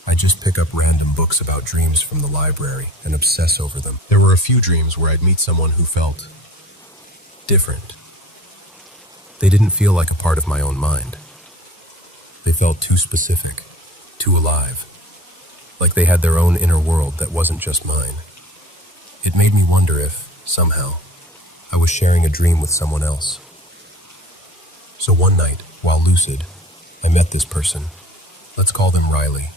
I'd just pick up random books about dreams from the library and obsess over them. There were a few dreams where I'd meet someone who felt different. They didn't feel like a part of my own mind. They felt too specific, too alive, like they had their own inner world that wasn't just mine. It made me wonder if, somehow, I was sharing a dream with someone else. So one night, while lucid, I met this person. Let's call them Riley.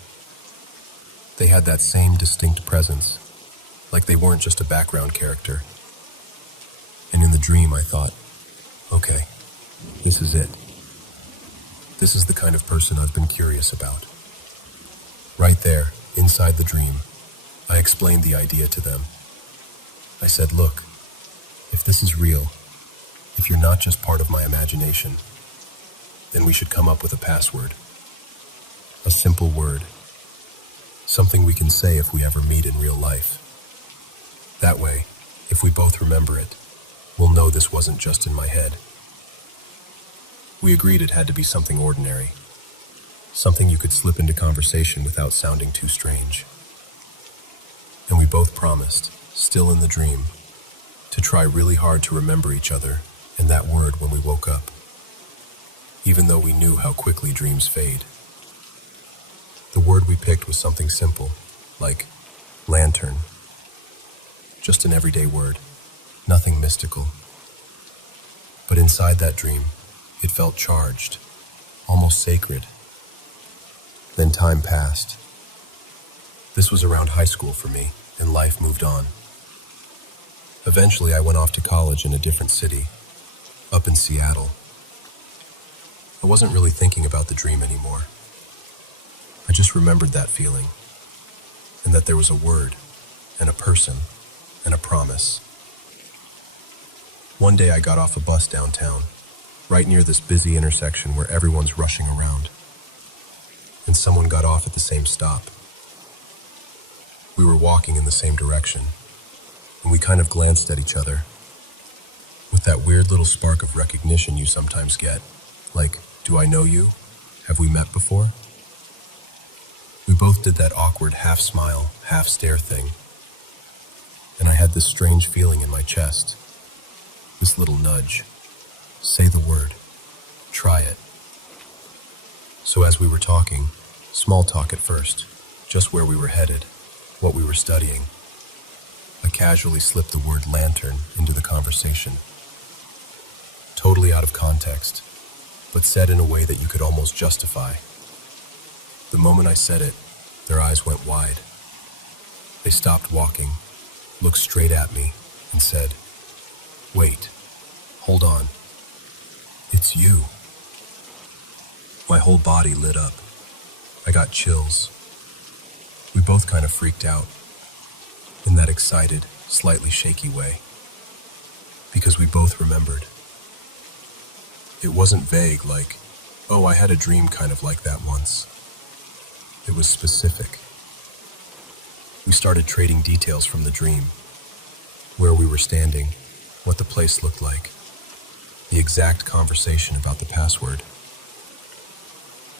They had that same distinct presence, like they weren't just a background character. And in the dream I thought, okay, this is it. This is the kind of person I've been curious about. Right there, inside the dream, I explained the idea to them. I said, look, if this is real, if you're not just part of my imagination, then we should come up with a password. A simple word. Something we can say if we ever meet in real life. That way, if we both remember it, we'll know this wasn't just in my head. We agreed it had to be something ordinary. Something you could slip into conversation without sounding too strange. And we both promised, still in the dream, to try really hard to remember each other and that word when we woke up, even though we knew how quickly dreams fade. The word we picked was something simple, like lantern. Just an everyday word, nothing mystical. But inside that dream, it felt charged, almost sacred. Then time passed. This was around high school for me, and life moved on. Eventually, I went off to college in a different city, up in Seattle. I wasn't really thinking about the dream anymore. I just remembered that feeling, and that there was a word, and a person, and a promise. One day I got off a bus downtown, right near this busy intersection where everyone's rushing around, and someone got off at the same stop. We were walking in the same direction, and we kind of glanced at each other, with that weird little spark of recognition you sometimes get, like, do I know you? Have we met before? We both did that awkward half-smile, half-stare thing, and I had this strange feeling in my chest, this little nudge. Say the word. Try it. So as we were talking, small talk at first, just where we were headed, what we were studying, I casually slipped the word lantern into the conversation. Totally out of context, but said in a way that you could almost justify. The moment I said it, their eyes went wide. They stopped walking, looked straight at me, and said, "Wait, hold on. It's you." My whole body lit up. I got chills. We both kind of freaked out, in that excited, slightly shaky way, because we both remembered. It wasn't vague like, oh, I had a dream kind of like that once. It was specific. We started trading details from the dream, where we were standing, what the place looked like, the exact conversation about the password.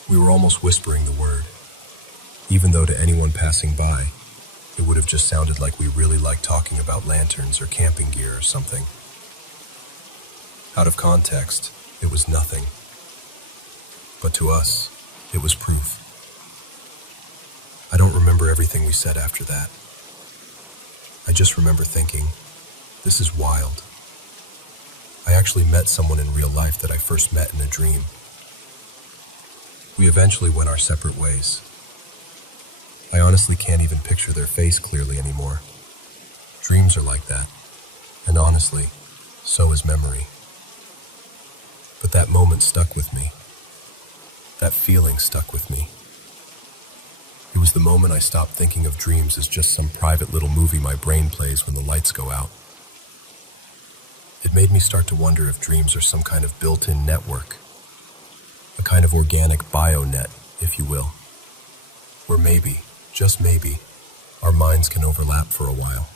We were almost whispering the word, even though to anyone passing by, it would have just sounded like we really liked talking about lanterns or camping gear or something. Out of context, it was nothing. But to us, it was proof. I don't remember everything we said after that. I just remember thinking, this is wild. I actually met someone in real life that I first met in a dream. We eventually went our separate ways. I honestly can't even picture their face clearly anymore. Dreams are like that, and honestly, so is memory. But that moment stuck with me. That feeling stuck with me. It was the moment I stopped thinking of dreams as just some private little movie my brain plays when the lights go out. It made me start to wonder if dreams are some kind of built-in network, a kind of organic bio-net, if you will, where maybe, just maybe, our minds can overlap for a while.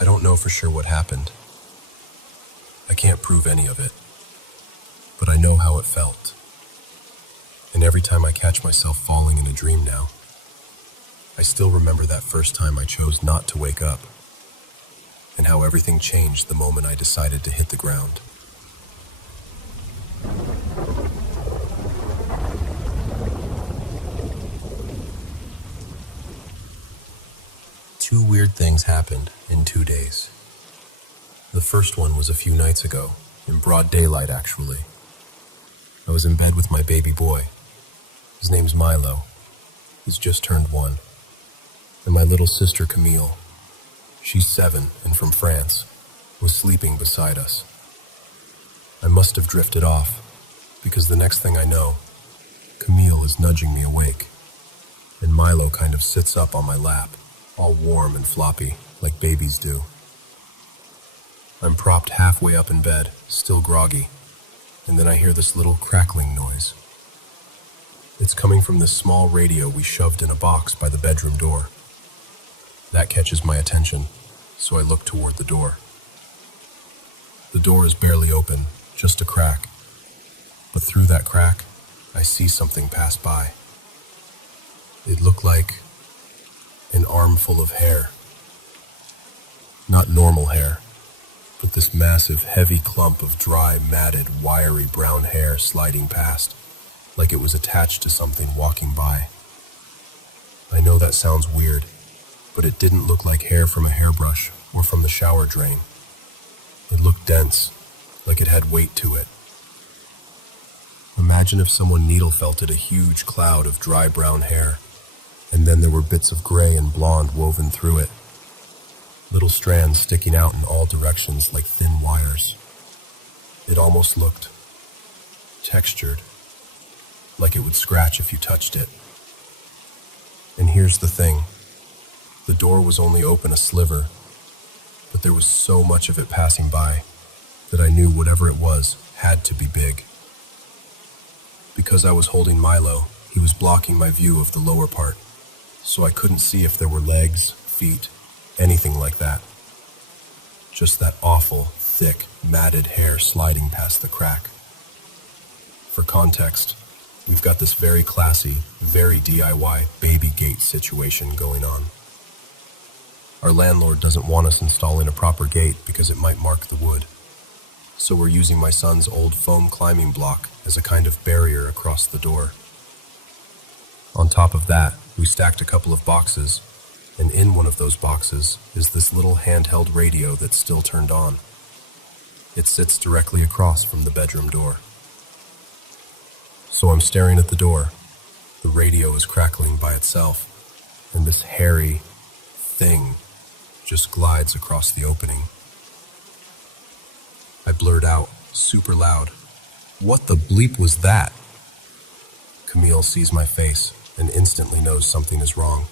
I don't know for sure what happened. I can't prove any of it, but I know how it felt. And every time I catch myself falling in a dream now, I still remember that first time I chose not to wake up, and how everything changed the moment I decided to hit the ground. Two weird things happened in 2 days. The first one was a few nights ago, in broad daylight actually. I was in bed with my baby boy. His name's Milo. He's just turned 1. And my little sister Camille, she's 7 and from France, was sleeping beside us. I must have drifted off, because the next thing I know, Camille is nudging me awake, and Milo kind of sits up on my lap, all warm and floppy, like babies do. I'm propped halfway up in bed, still groggy, and then I hear this little crackling noise. It's coming from this small radio we shoved in a box by the bedroom door. That catches my attention, so I look toward the door. The door is barely open, just a crack. But through that crack, I see something pass by. It looked like an armful of hair. Not normal hair, but this massive, heavy clump of dry, matted, wiry brown hair sliding past, like it was attached to something walking by. I know that sounds weird, but it didn't look like hair from a hairbrush or from the shower drain. It looked dense, like it had weight to it. Imagine if someone needle felted a huge cloud of dry brown hair, and then there were bits of gray and blonde woven through it, little strands sticking out in all directions like thin wires. It almost looked textured, like it would scratch if you touched it. And here's the thing. The door was only open a sliver, but there was so much of it passing by that I knew whatever it was had to be big. Because I was holding Milo, he was blocking my view of the lower part, so I couldn't see if there were legs, feet, anything like that. Just that awful, thick, matted hair sliding past the crack. For context, we've got this very classy, very DIY baby gate situation going on. Our landlord doesn't want us installing a proper gate because it might mark the wood. So we're using my son's old foam climbing block as a kind of barrier across the door. On top of that, we stacked a couple of boxes, and in one of those boxes is this little handheld radio that's still turned on. It sits directly across from the bedroom door. So I'm staring at the door. The radio is crackling by itself, and this hairy thing just glides across the opening. I blurt out, super loud, "What the bleep was that?" Camille sees my face and instantly knows something is wrong.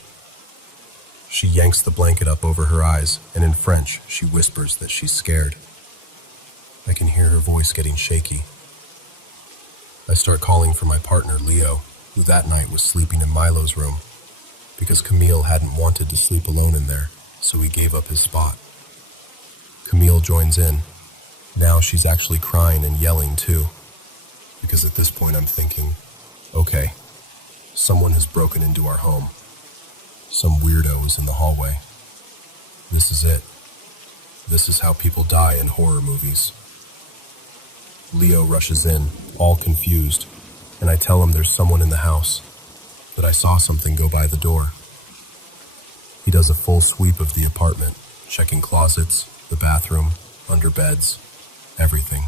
She yanks the blanket up over her eyes, and in French, she whispers that she's scared. I can hear her voice getting shaky. I start calling for my partner, Leo, who that night was sleeping in Milo's room, because Camille hadn't wanted to sleep alone in there, so he gave up his spot. Camille joins in. Now she's actually crying and yelling too, because at this point I'm thinking, okay, someone has broken into our home. Some weirdo is in the hallway. This is it. This is how people die in horror movies. Leo rushes in, all confused, and I tell him there's someone in the house, that I saw something go by the door. He does a full sweep of the apartment, checking closets, the bathroom, under beds, everything.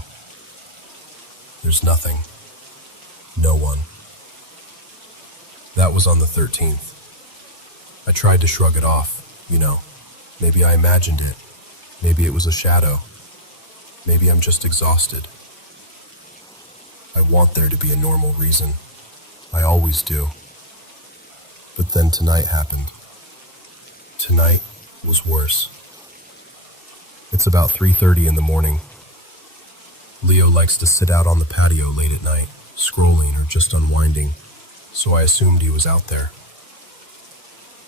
There's nothing. No one. That was on the 13th. I tried to shrug it off, Maybe I imagined it. Maybe it was a shadow. Maybe I'm just exhausted. I want there to be a normal reason. I always do. But then tonight happened. Tonight was worse. It's about 3:30 in the morning. Leo likes to sit out on the patio late at night, scrolling or just unwinding, so I assumed he was out there.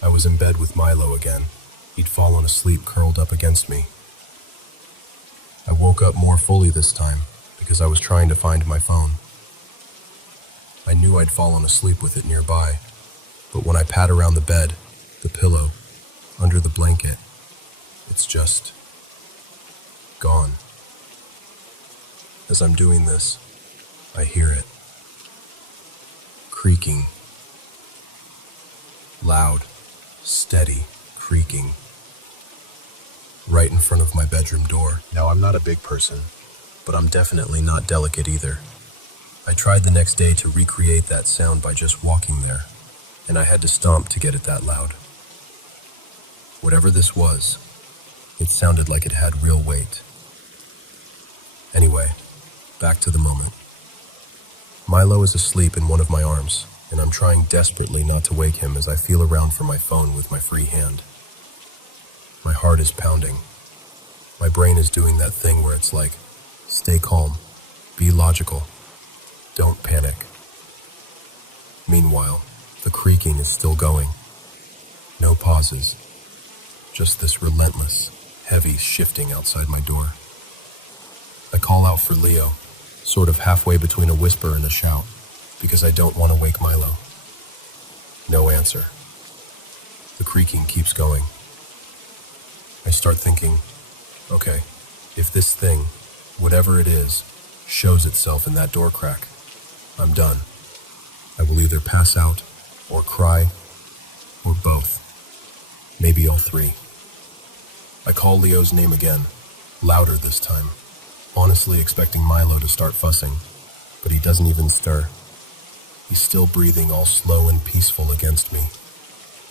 I was in bed with Milo again. He'd fallen asleep curled up against me. I woke up more fully this time because I was trying to find my phone. I knew I'd fallen asleep with it nearby, but when I pat around the bed, the pillow, under the blanket, it's just gone. As I'm doing this, I hear it. Creaking. Loud, steady creaking. Right in front of my bedroom door. Now, I'm not a big person, but I'm definitely not delicate either. I tried the next day to recreate that sound by just walking there, and I had to stomp to get it that loud. Whatever this was, it sounded like it had real weight. Anyway, back to the moment. Milo is asleep in one of my arms, and I'm trying desperately not to wake him as I feel around for my phone with my free hand. My heart is pounding. My brain is doing that thing where it's like, stay calm, be logical, don't panic. Meanwhile, the creaking is still going. No pauses, just this relentless, heavy shifting outside my door. I call out for Leo, sort of halfway between a whisper and a shout, because I don't want to wake Milo. No answer. The creaking keeps going. I start thinking, okay, if this thing, whatever it is, shows itself in that door crack, I'm done. I will either pass out, or cry, or both. Maybe all three. I call Leo's name again, louder this time, honestly expecting Milo to start fussing, but he doesn't even stir. He's still breathing all slow and peaceful against me,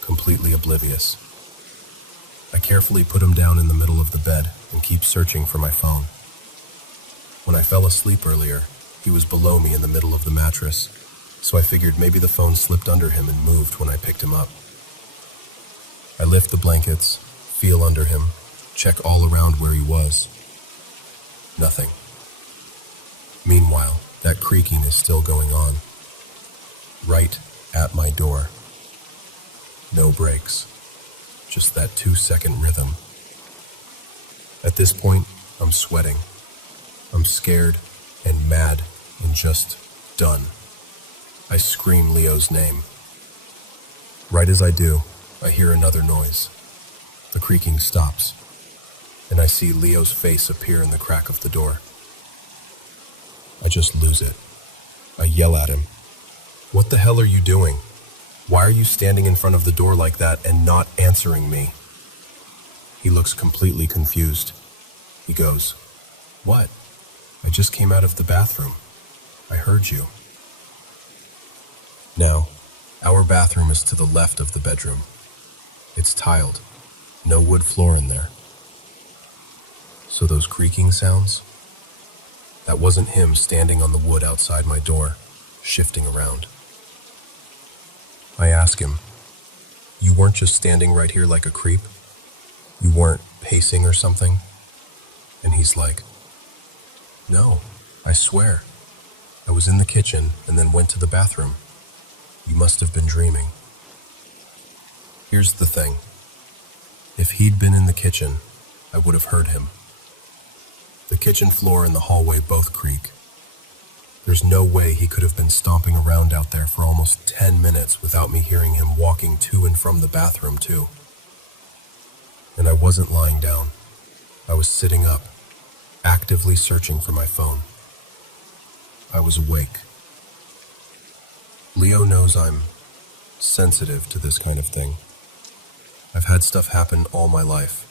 completely oblivious. I carefully put him down in the middle of the bed and keep searching for my phone. When I fell asleep earlier, he was below me in the middle of the mattress, so I figured maybe the phone slipped under him and moved when I picked him up. I lift the blankets, feel under him, check all around where he was. Nothing. Meanwhile, that creaking is still going on. Right at my door. No breaks. Just that 2-second rhythm. At this point, I'm sweating. I'm scared and mad and just done. I scream Leo's name. Right as I do, I hear another noise. The creaking stops, and I see Leo's face appear in the crack of the door. I just lose it. I yell at him. What the hell are you doing? Why are you standing in front of the door like that and not answering me? He looks completely confused. He goes, What? I just came out of the bathroom. I heard you. Now, our bathroom is to the left of the bedroom. It's tiled. No wood floor in there. So those creaking sounds? That wasn't him standing on the wood outside my door, shifting around. I ask him, You weren't just standing right here like a creep? You weren't pacing or something? And he's like, No, I swear. I was in the kitchen and then went to the bathroom. You must have been dreaming. Here's the thing. If he'd been in the kitchen, I would have heard him. The kitchen floor and the hallway both creak. There's no way he could have been stomping around out there for almost 10 minutes without me hearing him walking to and from the bathroom too. And I wasn't lying down. I was sitting up, actively searching for my phone. I was awake. Leo knows I'm sensitive to this kind of thing. I've had stuff happen all my life.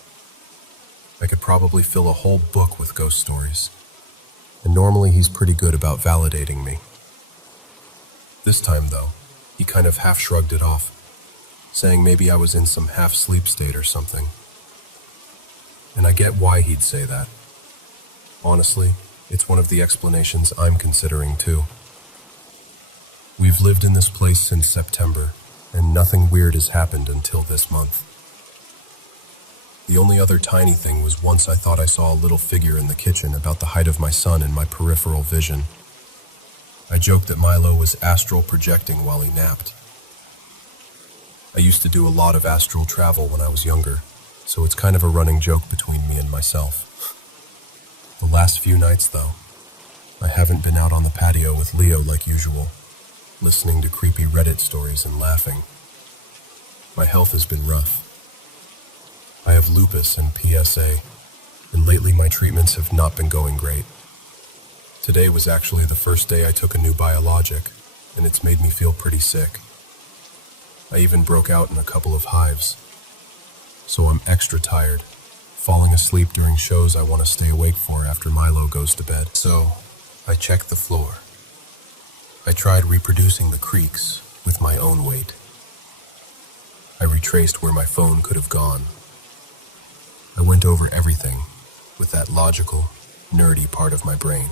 I could probably fill a whole book with ghost stories. And normally he's pretty good about validating me. This time, though, he kind of half shrugged it off, saying maybe I was in some half-sleep state or something. And I get why he'd say that. Honestly, it's one of the explanations I'm considering too. We've lived in this place since September, and nothing weird has happened until this month. The only other tiny thing was once I thought I saw a little figure in the kitchen about the height of my son in my peripheral vision. I joked that Milo was astral projecting while he napped. I used to do a lot of astral travel when I was younger, so it's kind of a running joke between me and myself. The last few nights, though, I haven't been out on the patio with Leo like usual, listening to creepy Reddit stories and laughing. My health has been rough. I have lupus and PSA, and lately my treatments have not been going great. Today was actually the first day I took a new biologic, and it's made me feel pretty sick. I even broke out in a couple of hives. So I'm extra tired, falling asleep during shows I want to stay awake for after Milo goes to bed. So I checked the floor. I tried reproducing the creaks with my own weight. I retraced where my phone could have gone. I went over everything with that logical, nerdy part of my brain.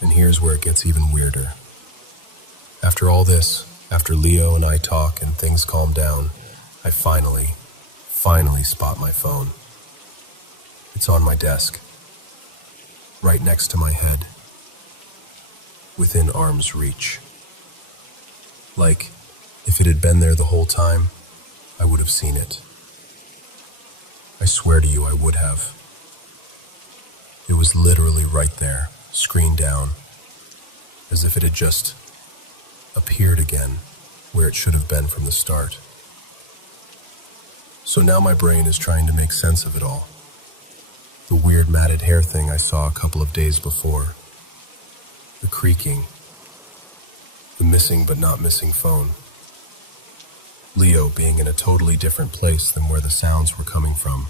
And here's where it gets even weirder. After all this, after Leo and I talk and things calm down, I finally spot my phone. It's on my desk, right next to my head, within arm's reach. Like, if it had been there the whole time, I would have seen it. I swear to you I would have. It was literally right there, screen down, as if it had just appeared again where it should have been from the start. So now my brain is trying to make sense of it all. The weird matted hair thing I saw a couple of days before. The creaking. The missing but not missing phone. Leo being in a totally different place than where the sounds were coming from.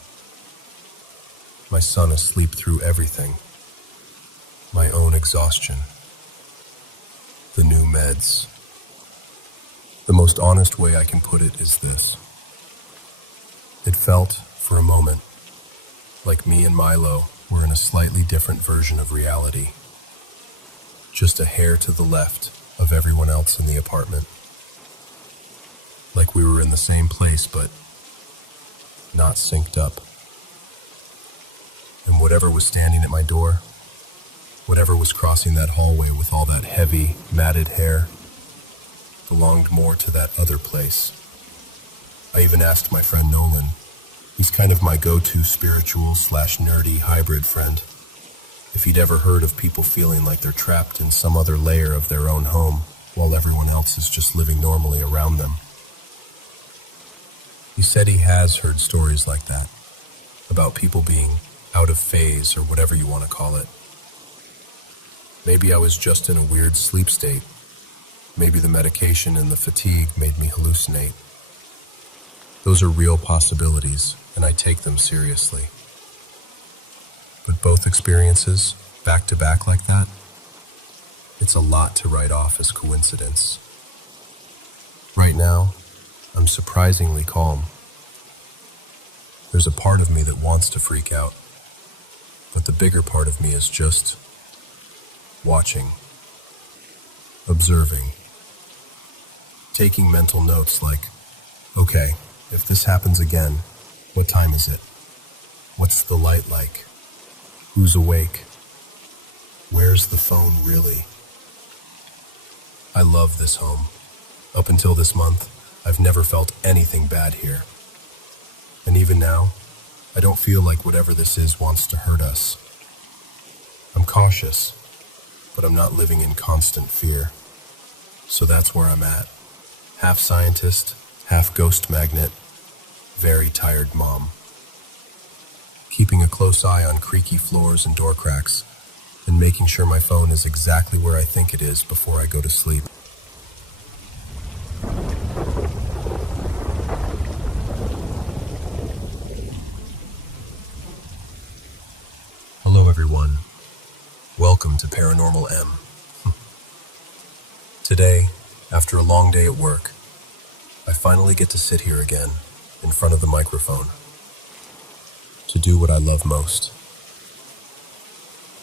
My son asleep through everything. My own exhaustion. The new meds. The most honest way I can put it is this. It felt, for a moment, like me and Milo were in a slightly different version of reality. Just a hair to the left of everyone else in the apartment. Like we were in the same place, but not synced up. And whatever was standing at my door, whatever was crossing that hallway with all that heavy, matted hair, belonged more to that other place. I even asked my friend Nolan, he's kind of my go-to spiritual/nerdy hybrid friend, if he'd ever heard of people feeling like they're trapped in some other layer of their own home while everyone else is just living normally around them. He said he has heard stories like that, about people being out of phase or whatever you want to call it. Maybe I was just in a weird sleep state. Maybe the medication and the fatigue made me hallucinate. Those are real possibilities, and I take them seriously. But both experiences, back to back like that, it's a lot to write off as coincidence. Right now, I'm surprisingly calm. There's a part of me that wants to freak out, but the bigger part of me is just watching, observing, taking mental notes like, okay, if this happens again, what time is it? What's the light like? Who's awake? Where's the phone really? I love this home. Up until this month, I've never felt anything bad here. And even now, I don't feel like whatever this is wants to hurt us. I'm cautious, but I'm not living in constant fear. So that's where I'm at. Half scientist, half ghost magnet, very tired mom. Keeping a close eye on creaky floors and door cracks, and making sure my phone is exactly where I think it is before I go to sleep. Hello everyone. Welcome to Paranormal M. Today, after a long day at work, I finally get to sit here again, in front of the microphone, to do what I love most.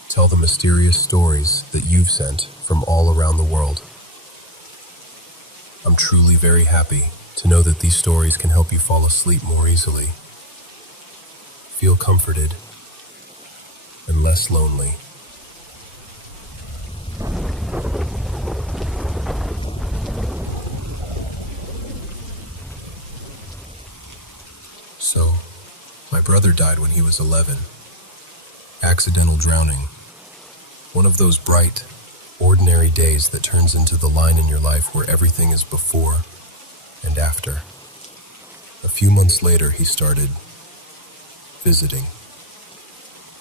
Tell the mysterious stories that you've sent from all around the world. I'm truly very happy to know that these stories can help you fall asleep more easily, feel comforted, and less lonely. So, my brother died when he was 11. Accidental drowning. One of those bright, ordinary days that turns into the line in your life where everything is before and after. A few months later, he started visiting.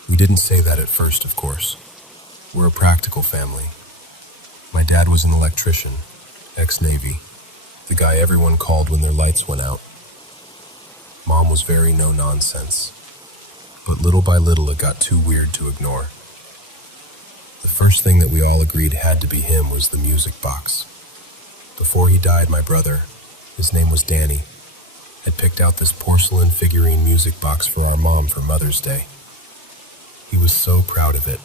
We didn't say that at first, of course. We're a practical family. My dad was an electrician, ex-Navy, the guy everyone called when their lights went out. Mom was very no-nonsense, but little by little it got too weird to ignore. The first thing that we all agreed had to be him was the music box. Before he died, my brother, his name was Danny, had picked out this porcelain figurine music box for our mom for Mother's Day. He was so proud of it.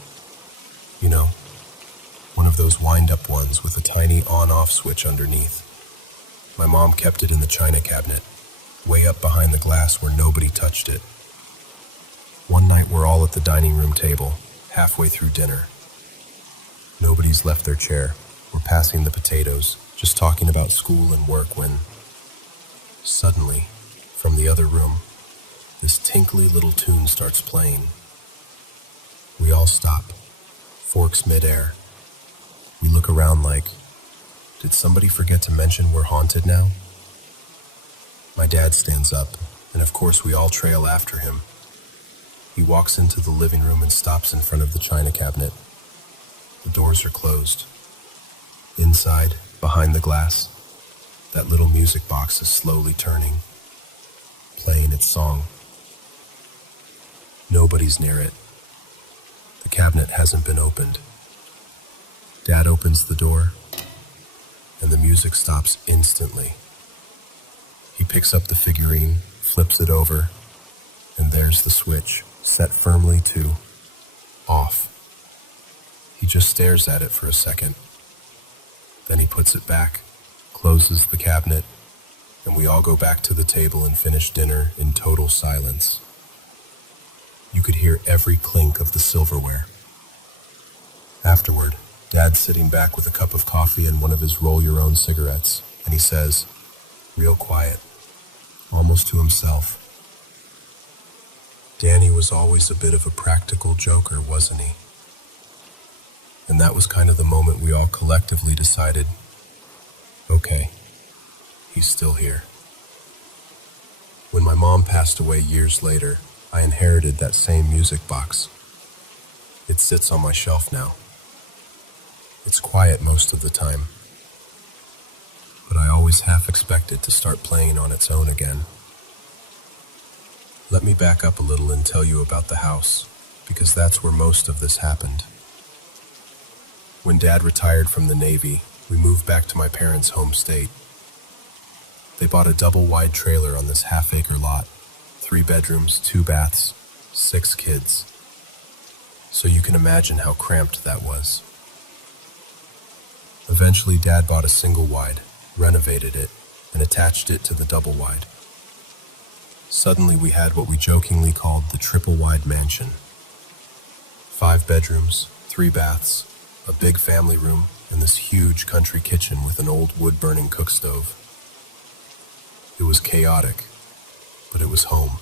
You know, one of those wind-up ones with a tiny on-off switch underneath. My mom kept it in the china cabinet, way up behind the glass where nobody touched it. One night we're all at the dining room table, halfway through dinner. Nobody's left their chair. We're passing the potatoes, just talking about school and work when, suddenly, from the other room, this tinkly little tune starts playing. We all stop, forks midair. We look around like, did somebody forget to mention we're haunted now? My dad stands up, and of course we all trail after him. He walks into the living room and stops in front of the china cabinet. The doors are closed. Inside, behind the glass, that little music box is slowly turning, playing its song. Nobody's near it. The cabinet hasn't been opened. Dad opens the door, and the music stops instantly. He picks up the figurine, flips it over, and there's the switch, set firmly to off. He just stares at it for a second. Then he puts it back, closes the cabinet, and we all go back to the table and finish dinner in total silence. You could hear every clink of the silverware. Afterward, Dad's sitting back with a cup of coffee and one of his roll-your-own cigarettes, and he says, real quiet, almost to himself, Danny was always a bit of a practical joker, wasn't he? And that was kind of the moment we all collectively decided, okay, he's still here. When my mom passed away years later, I inherited that same music box. It sits on my shelf now. It's quiet most of the time, but I always half expect it to start playing on its own again. Let me back up a little and tell you about the house, because that's where most of this happened. When Dad retired from the Navy, we moved back to my parents' home state. They bought a double-wide trailer on this half-acre lot, 3 bedrooms, 2 baths, 6 kids. So you can imagine how cramped that was. Eventually, Dad bought a single-wide, renovated it, and attached it to the double-wide. Suddenly, we had what we jokingly called the triple-wide mansion. 5 bedrooms, 3 baths, a big family room, and this huge country kitchen with an old wood-burning cook stove. It was chaotic, but it was home.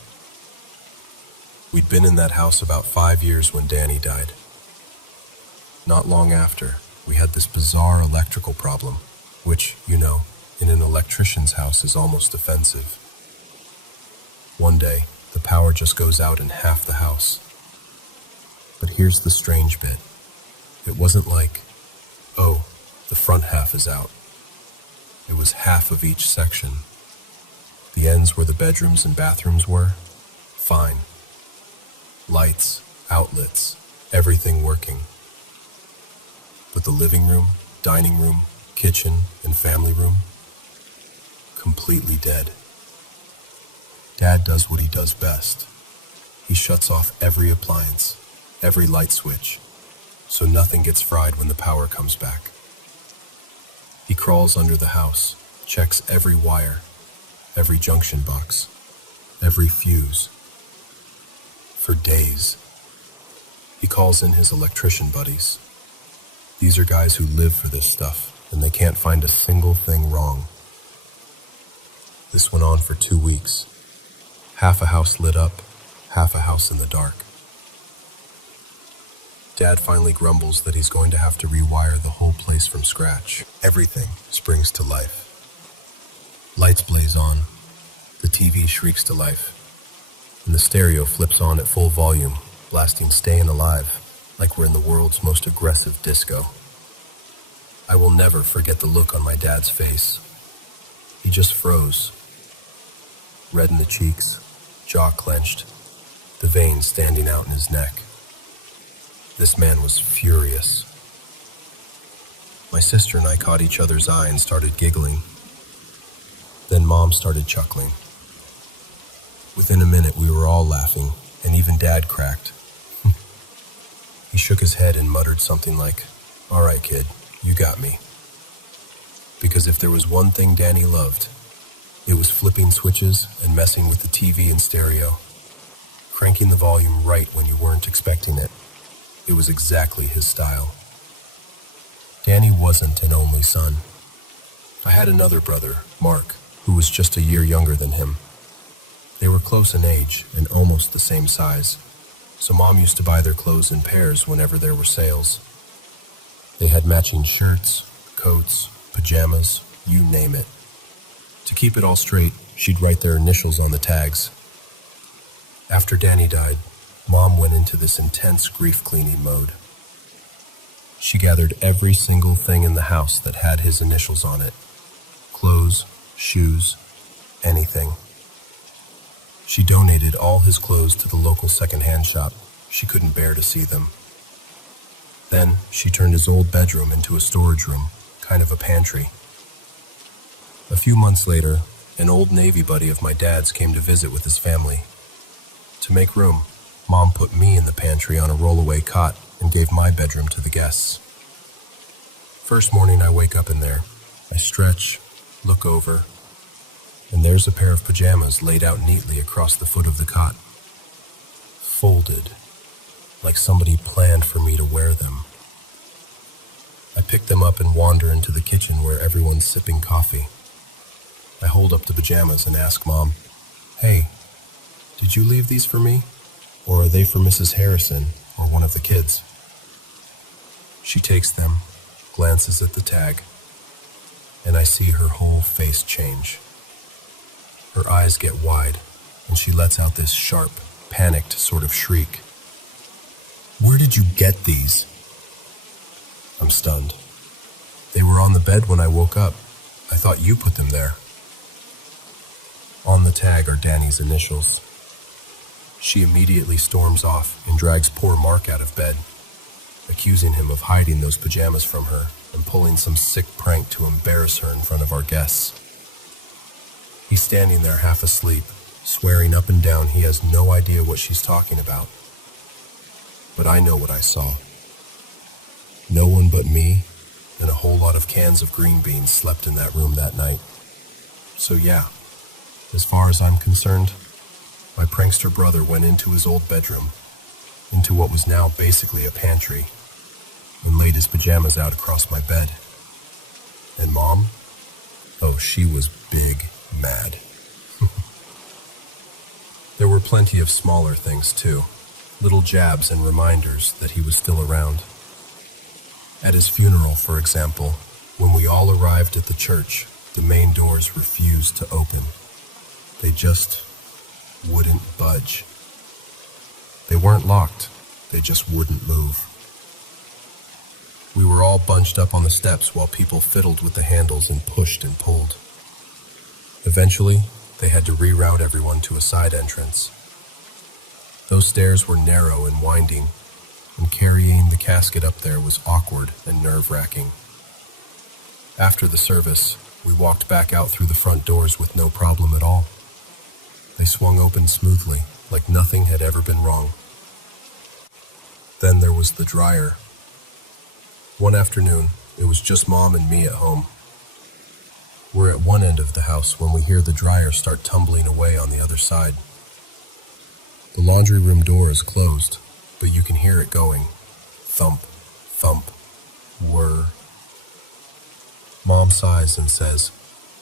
We'd been in that house about 5 years when Danny died. Not long after, we had this bizarre electrical problem, which, you know, in an electrician's house is almost offensive. One day, the power just goes out in half the house. But here's the strange bit. It wasn't like, oh, the front half is out. It was half of each section. The ends where the bedrooms and bathrooms were, fine. Lights, outlets, everything working. But the living room, dining room, kitchen, and family room, completely dead. Dad does what he does best. He shuts off every appliance, every light switch, so nothing gets fried when the power comes back. He crawls under the house, checks every wire, every junction box, every fuse. For days. He calls in his electrician buddies. These are guys who live for this stuff, and they can't find a single thing wrong. This went on for 2 weeks. Half a house lit up, half a house in the dark. Dad finally grumbles that he's going to have to rewire the whole place from scratch. Everything springs to life. Lights blaze on, the TV shrieks to life, and the stereo flips on at full volume, blasting Stayin' Alive like we're in the world's most aggressive disco. I will never forget the look on my dad's face. He just froze. Red in the cheeks, jaw clenched, the veins standing out in his neck. This man was furious. My sister and I caught each other's eye and started giggling. Then Mom started chuckling. Within a minute, we were all laughing, and even Dad cracked. He shook his head and muttered something like, "All right, kid, you got me." Because if there was one thing Danny loved, it was flipping switches and messing with the TV and stereo, cranking the volume right when you weren't expecting it. It was exactly his style. Danny wasn't an only son. I had another brother, Mark, who was just a year younger than him. They were close in age and almost the same size, so Mom used to buy their clothes in pairs whenever there were sales. They had matching shirts, coats, pajamas, you name it. To keep it all straight, she'd write their initials on the tags. After Danny died, Mom went into this intense grief-cleaning mode. She gathered every single thing in the house that had his initials on it. Clothes, shoes, anything. She donated all his clothes to the local second-hand shop. She couldn't bear to see them. Then she turned his old bedroom into a storage room, kind of a pantry. A few months later, an old Navy buddy of my dad's came to visit with his family. To make room, Mom put me in the pantry on a roll-away cot and gave my bedroom to the guests. First morning I wake up in there. I stretch, look over, and there's a pair of pajamas laid out neatly across the foot of the cot. Folded, like somebody planned for me to wear them. I pick them up and wander into the kitchen where everyone's sipping coffee. I hold up the pajamas and ask Mom, "Hey, did you leave these for me? Or are they for Mrs. Harrison or one of the kids?" She takes them, glances at the tag, and I see her whole face change. Her eyes get wide, and she lets out this sharp, panicked sort of shriek. "Where did you get these?" I'm stunned. "They were on the bed when I woke up. I thought you put them there." On the tag are Danny's initials. She immediately storms off and drags poor Mark out of bed, accusing him of hiding those pajamas from her and pulling some sick prank to embarrass her in front of our guests. He's standing there half asleep, swearing up and down he has no idea what she's talking about. But I know what I saw. No one but me and a whole lot of cans of green beans slept in that room that night. So yeah, as far as I'm concerned, my prankster brother went into his old bedroom, into what was now basically a pantry, and laid his pajamas out across my bed. And Mom? Oh, she was big mad. There were plenty of smaller things too, little jabs and reminders that he was still around. At his funeral, for example, when we all arrived at the church, the main doors refused to open. They just wouldn't budge. They weren't locked, they just wouldn't move. We were all bunched up on the steps while people fiddled with the handles and pushed and pulled. Eventually, they had to reroute everyone to a side entrance. Those stairs were narrow and winding, and carrying the casket up there was awkward and nerve-wracking. After the service, we walked back out through the front doors with no problem at all. They swung open smoothly, like nothing had ever been wrong. Then there was the dryer. One afternoon, it was just Mom and me at home. We're at one end of the house when we hear the dryer start tumbling away on the other side. The laundry room door is closed, but you can hear it going. Thump, thump, whir. Mom sighs and says,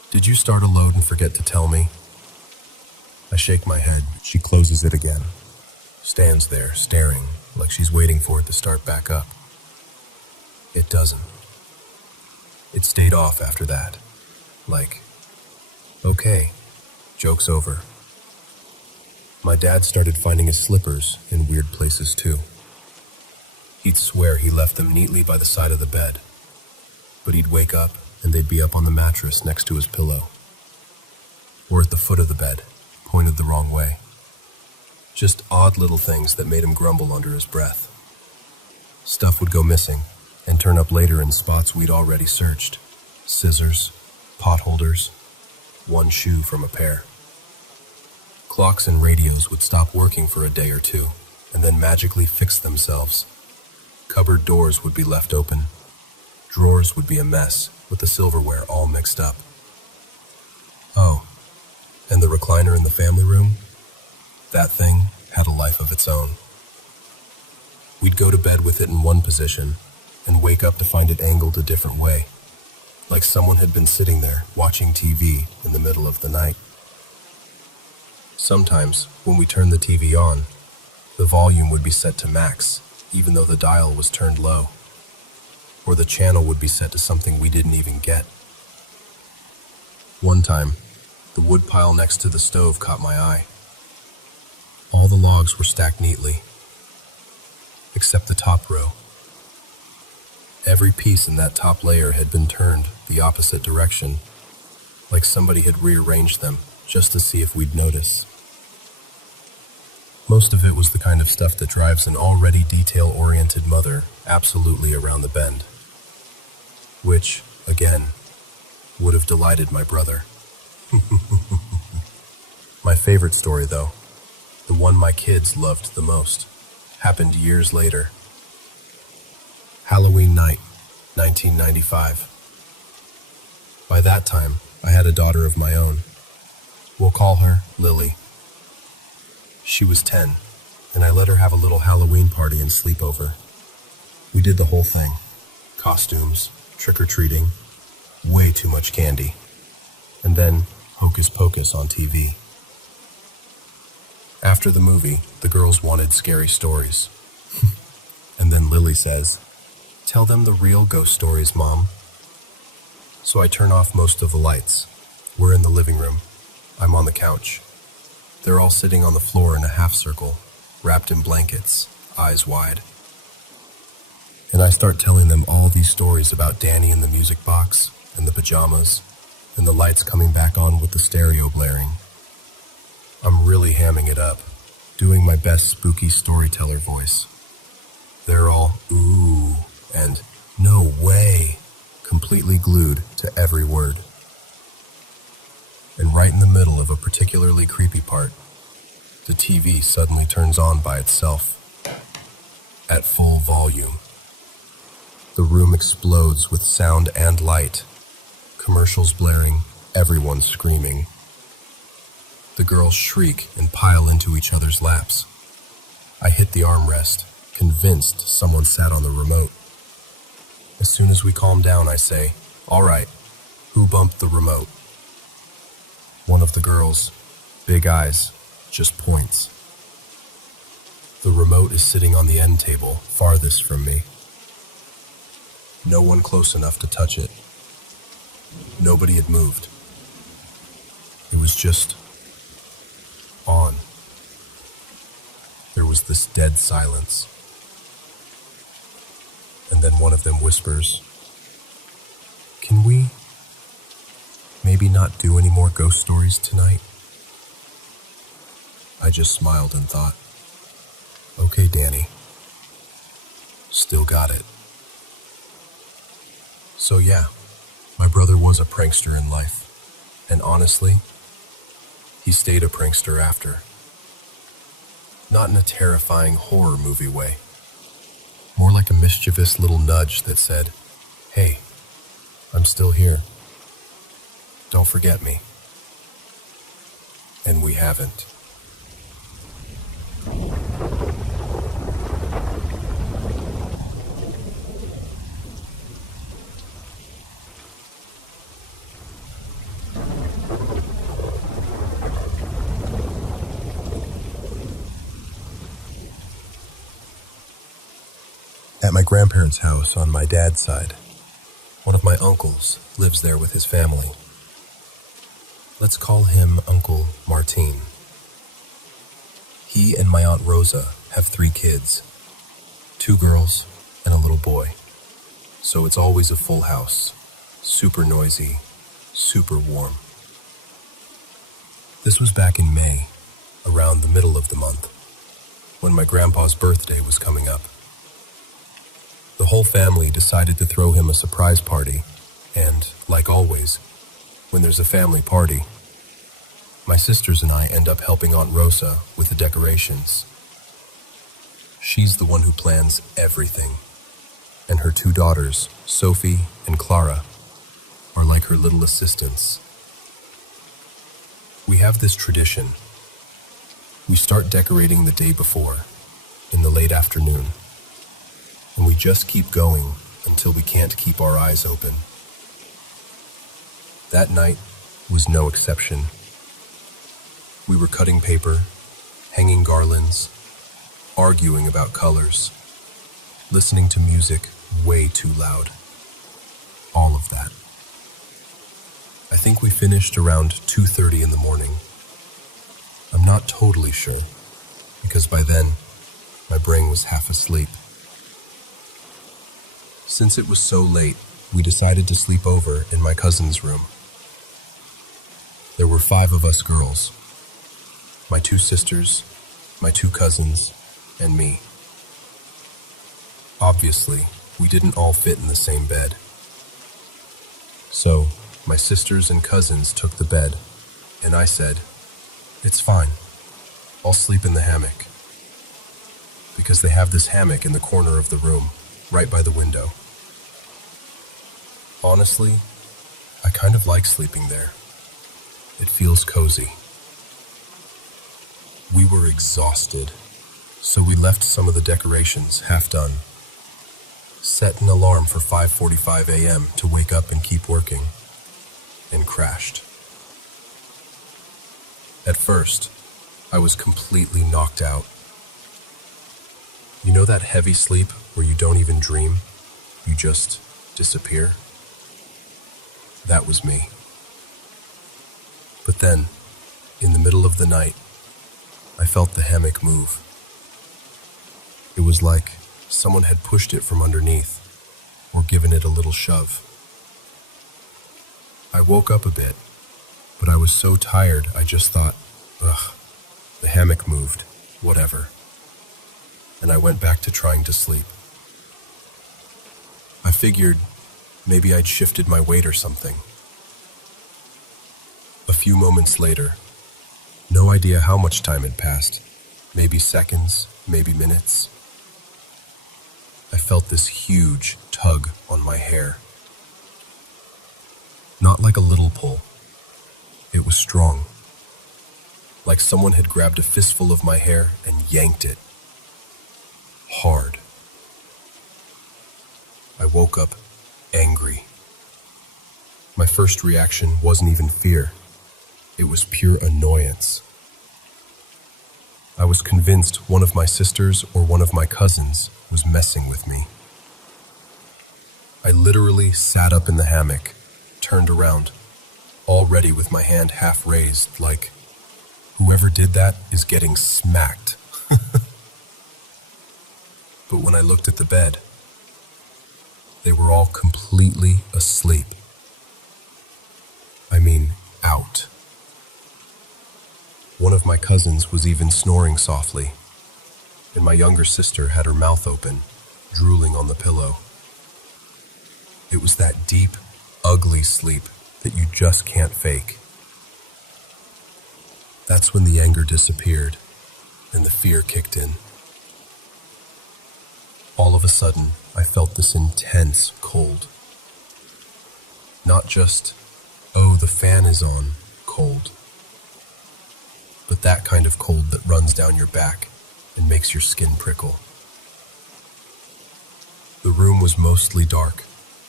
"Did you start a load and forget to tell me?" I shake my head. She closes it again. Stands there, staring, like she's waiting for it to start back up. It doesn't. It stayed off after that. Like, okay, joke's over. My dad started finding his slippers in weird places too. He'd swear he left them neatly by the side of the bed, but he'd wake up and they'd be up on the mattress next to his pillow, or at the foot of the bed, pointed the wrong way. Just odd little things that made him grumble under his breath. Stuff would go missing and turn up later in spots we'd already searched. Scissors, pot holders, one shoe from a pair. Clocks and radios would stop working for a day or two and then magically fix themselves. Cupboard doors would be left open. Drawers would be a mess with the silverware all mixed up. Oh, and the recliner in the family room? That thing had a life of its own. We'd go to bed with it in one position and wake up to find it angled a different way, like someone had been sitting there watching TV in the middle of the night. Sometimes, when we turned the TV on, the volume would be set to max, even though the dial was turned low, or the channel would be set to something we didn't even get. One time, the wood pile next to the stove caught my eye. All the logs were stacked neatly, except the top row. Every piece in that top layer had been turned the opposite direction, like somebody had rearranged them just to see if we'd notice. Most of it was the kind of stuff that drives an already detail-oriented mother absolutely around the bend, which, again, would have delighted my brother. My favorite story, though, the one my kids loved the most, happened years later. Halloween night, 1995. By that time, I had a daughter of my own. We'll call her Lily. She was 10, and I let her have a little Halloween party and sleepover. We did the whole thing. Costumes, trick-or-treating, way too much candy, and then Hocus Pocus on TV. After the movie, the girls wanted scary stories. And then Lily says, "Tell them the real ghost stories, Mom." So I turn off most of the lights. We're in the living room. I'm on the couch. They're all sitting on the floor in a half circle, wrapped in blankets, eyes wide. And I start telling them all these stories about Danny in the music box, and the pajamas, and the lights coming back on with the stereo blaring. I'm really hamming it up, doing my best spooky storyteller voice. They're all ooh and no way, completely glued to every word. And right in the middle of a particularly creepy part, the TV suddenly turns on by itself, at full volume. The room explodes with sound and light, commercials blaring, everyone screaming. The girls shriek and pile into each other's laps. I hit the armrest, convinced someone sat on the remote. As soon as we calm down, I say, "All right, who bumped the remote?" One of the girls, big eyes, just points. The remote is sitting on the end table, farthest from me. No one close enough to touch it. Nobody had moved. It was just on. There was this dead silence. And then one of them whispers, "Can we maybe not do any more ghost stories tonight?" I just smiled and thought, "Okay, Danny. Still got it." So yeah, my brother was a prankster in life. And honestly, he stayed a prankster after. Not in a terrifying horror movie way. More like a mischievous little nudge that said, "Hey, I'm still here. Don't forget me." And we haven't. At my grandparents' house on my dad's side, one of my uncles lives there with his family. Let's call him Uncle Martin. He and my Aunt Rosa have 3 kids, 2 girls and a little boy. So it's always a full house, super noisy, super warm. This was back in May, around the middle of the month, when my grandpa's birthday was coming up. The whole family decided to throw him a surprise party, and, like always, when there's a family party, my sisters and I end up helping Aunt Rosa with the decorations. She's the one who plans everything, and her 2 daughters, Sophie and Clara, are like her little assistants. We have this tradition. We start decorating the day before, in the late afternoon, and we just keep going until we can't keep our eyes open. That night was no exception. We were cutting paper, hanging garlands, arguing about colors, listening to music way too loud. All of that. I think we finished around 2:30 in the morning. I'm not totally sure, because by then, my brain was half asleep. Since it was so late, we decided to sleep over in my cousin's room. There were 5 of us girls. My 2 sisters, my 2 cousins, and me. Obviously, we didn't all fit in the same bed. So, my sisters and cousins took the bed, and I said, "It's fine. I'll sleep in the hammock." Because they have this hammock in the corner of the room, right by the window. Honestly, I kind of like sleeping there. It feels cozy. We were exhausted, so we left some of the decorations half done. Set an alarm for 5:45 a.m. to wake up and keep working, and crashed. At first, I was completely knocked out. You know that heavy sleep where you don't even dream, you just disappear? That was me. But then, in the middle of the night, I felt the hammock move. It was like someone had pushed it from underneath, or given it a little shove. I woke up a bit, but I was so tired I just thought, ugh, the hammock moved, whatever. And I went back to trying to sleep. I figured maybe I'd shifted my weight or something. A few moments later, no idea how much time had passed, maybe seconds, maybe minutes, I felt this huge tug on my hair. Not like a little pull. It was strong. Like someone had grabbed a fistful of my hair and yanked it. Hard. I woke up angry. My first reaction wasn't even fear. It was pure annoyance. I was convinced one of my sisters or one of my cousins was messing with me. I literally sat up in the hammock, turned around, already with my hand half raised, like, whoever did that is getting smacked. But when I looked at the bed, They were all completely asleep. I mean, out. One of my cousins was even snoring softly, and my younger sister had her mouth open, drooling on the pillow. It was that deep, ugly sleep that you just can't fake. That's when the anger disappeared and the fear kicked in. All of a sudden, I felt this intense cold. Not just, oh, the fan is on, cold, but that kind of cold that runs down your back and makes your skin prickle. The room was mostly dark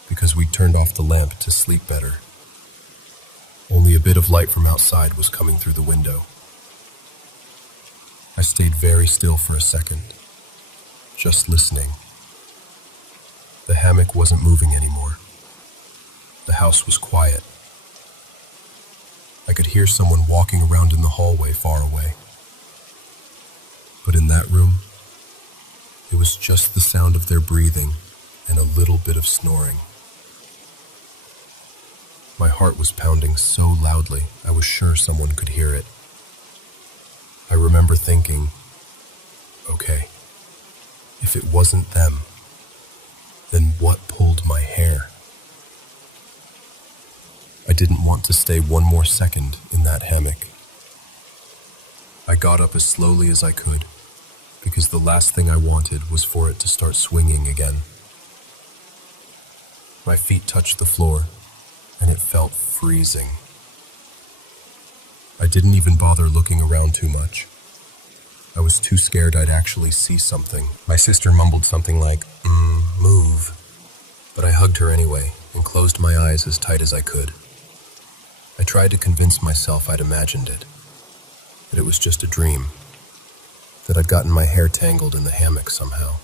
because we turned off the lamp to sleep better. Only a bit of light from outside was coming through the window. I stayed very still for a second, just listening. The hammock wasn't moving anymore. The house was quiet. I could hear someone walking around in the hallway far away. But in that room, it was just the sound of their breathing and a little bit of snoring. My heart was pounding so loudly, I was sure someone could hear it. I remember thinking, okay, if it wasn't them, then what pulled my hair? I didn't want to stay one more second in that hammock. I got up as slowly as I could, because the last thing I wanted was for it to start swinging again. My feet touched the floor, and it felt freezing. I didn't even bother looking around too much. I was too scared I'd actually see something. My sister mumbled something like, move. But I hugged her anyway and closed my eyes as tight as I could. I tried to convince myself I'd imagined it, that it was just a dream, that I'd gotten my hair tangled in the hammock somehow.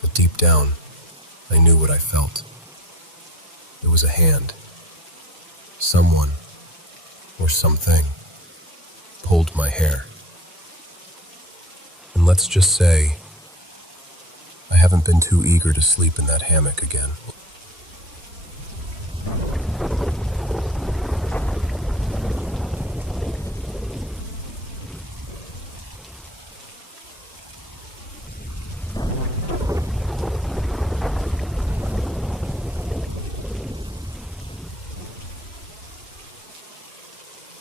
But deep down, I knew what I felt. It was a hand. Someone, or something, pulled my hair. And let's just say, I haven't been too eager to sleep in that hammock again.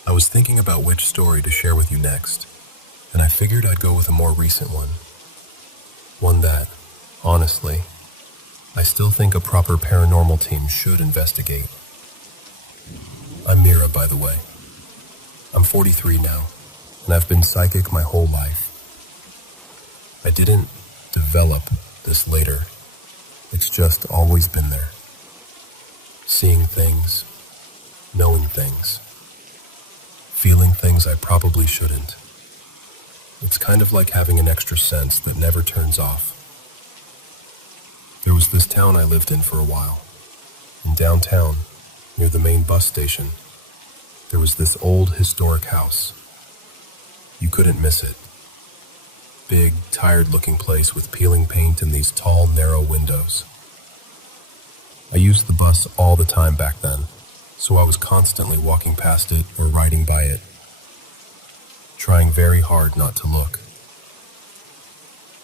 I was thinking about which story to share with you next, and I figured I'd go with a more recent one. One that, honestly, I still think a proper paranormal team should investigate. I'm Mira, by the way. I'm 43 now, and I've been psychic my whole life. I didn't develop this later. It's just always been there. Seeing things, knowing things, feeling things I probably shouldn't. It's kind of like having an extra sense that never turns off. There was this town I lived in for a while. In downtown, near the main bus station, there was this old historic house. You couldn't miss it. Big, tired-looking place with peeling paint and these tall, narrow windows. I used the bus all the time back then, so I was constantly walking past it or riding by it, trying very hard not to look.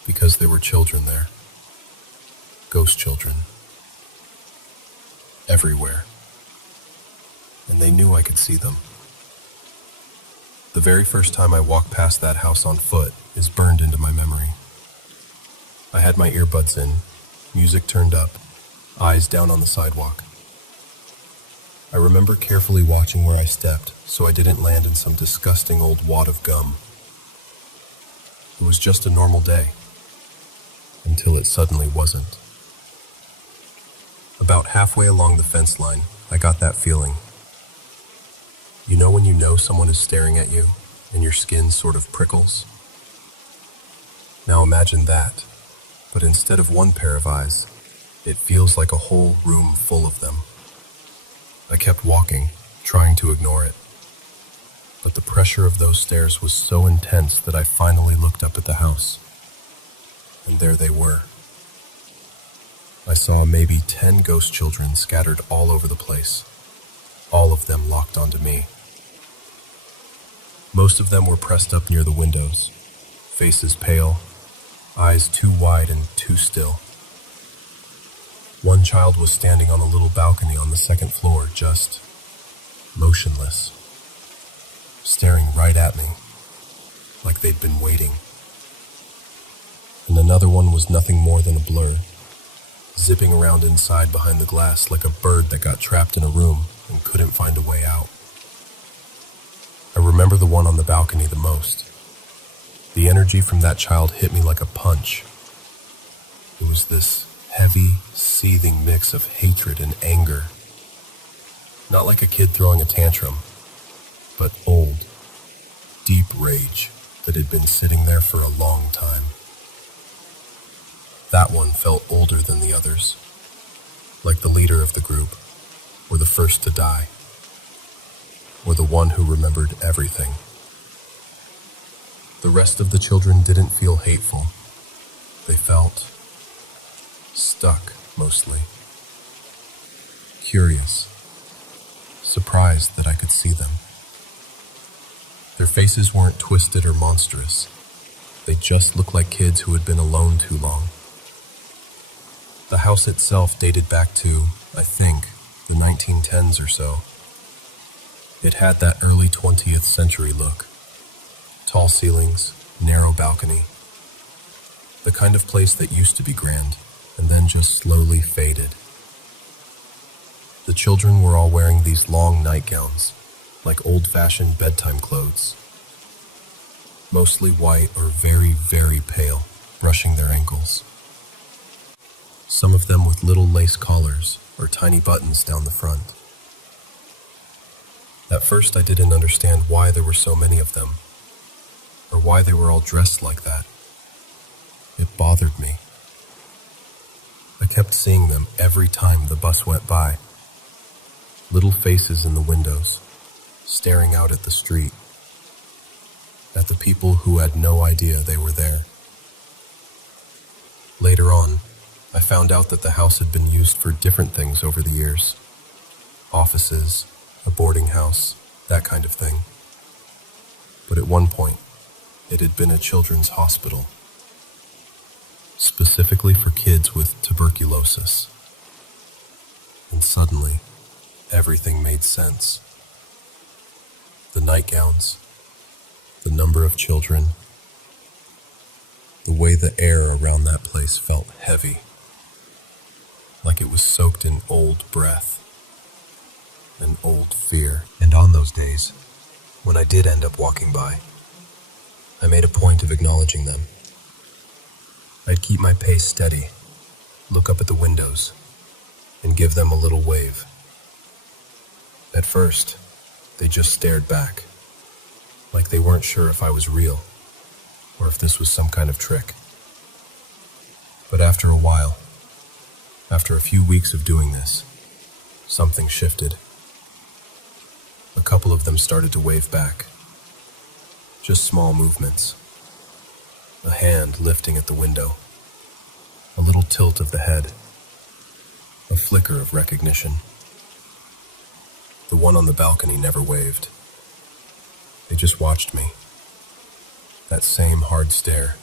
Because there were children there. Ghost children. Everywhere. And they knew I could see them. The very first time I walked past that house on foot is burned into my memory. I had my earbuds in, music turned up, eyes down on the sidewalk. I remember carefully watching where I stepped so I didn't land in some disgusting old wad of gum. It was just a normal day, until it suddenly wasn't. About halfway along the fence line, I got that feeling. You know when you know someone is staring at you, and your skin sort of prickles? Now imagine that, but instead of one pair of eyes, it feels like a whole room full of them. I kept walking, trying to ignore it. But the pressure of those stairs was so intense that I finally looked up at the house. And there they were. I saw maybe 10 ghost children scattered all over the place, all of them locked onto me. Most of them were pressed up near the windows, faces pale, eyes too wide and too still. One child was standing on a little balcony on the second floor, just motionless, staring right at me, like they'd been waiting. And another one was nothing more than a blur, zipping around inside behind the glass like a bird that got trapped in a room and couldn't find a way out. I remember the one on the balcony the most. The energy from that child hit me like a punch. It was this heavy, seething mix of hatred and anger. Not like a kid throwing a tantrum, but old, deep rage that had been sitting there for a long time. That one felt older than the others, like the leader of the group, or the first to die, or the one who remembered everything. The rest of the children didn't feel hateful. They felt stuck, mostly. Curious, surprised that I could see them. Their faces weren't twisted or monstrous. They just looked like kids who had been alone too long. The house itself dated back to, I think, the 1910s or so. It had that early 20th century look. Tall ceilings, narrow balcony. The kind of place that used to be grand, and then just slowly faded. The children were all wearing these long nightgowns, like old-fashioned bedtime clothes. Mostly white or very, very pale, brushing their ankles. Some of them with little lace collars or tiny buttons down the front. At first I didn't understand why there were so many of them, or why they were all dressed like that. It bothered me. I kept seeing them every time the bus went by. Little faces in the windows, staring out at the street, at the people who had no idea they were there. Later on, I found out that the house had been used for different things over the years. Offices, a boarding house, that kind of thing. But at one point, it had been a children's hospital, specifically for kids with tuberculosis. And suddenly, everything made sense. The nightgowns, the number of children, the way the air around that place felt heavy, like it was soaked in old breath and old fear. And on those days, when I did end up walking by, I made a point of acknowledging them. I'd keep my pace steady, look up at the windows, and give them a little wave. At first, they just stared back, like they weren't sure if I was real, or if this was some kind of trick. But after a while, after a few weeks of doing this, something shifted. A couple of them started to wave back. Just small movements. A hand lifting at the window. A little tilt of the head. A flicker of recognition. The one on the balcony never waved. They just watched me. That same hard stare.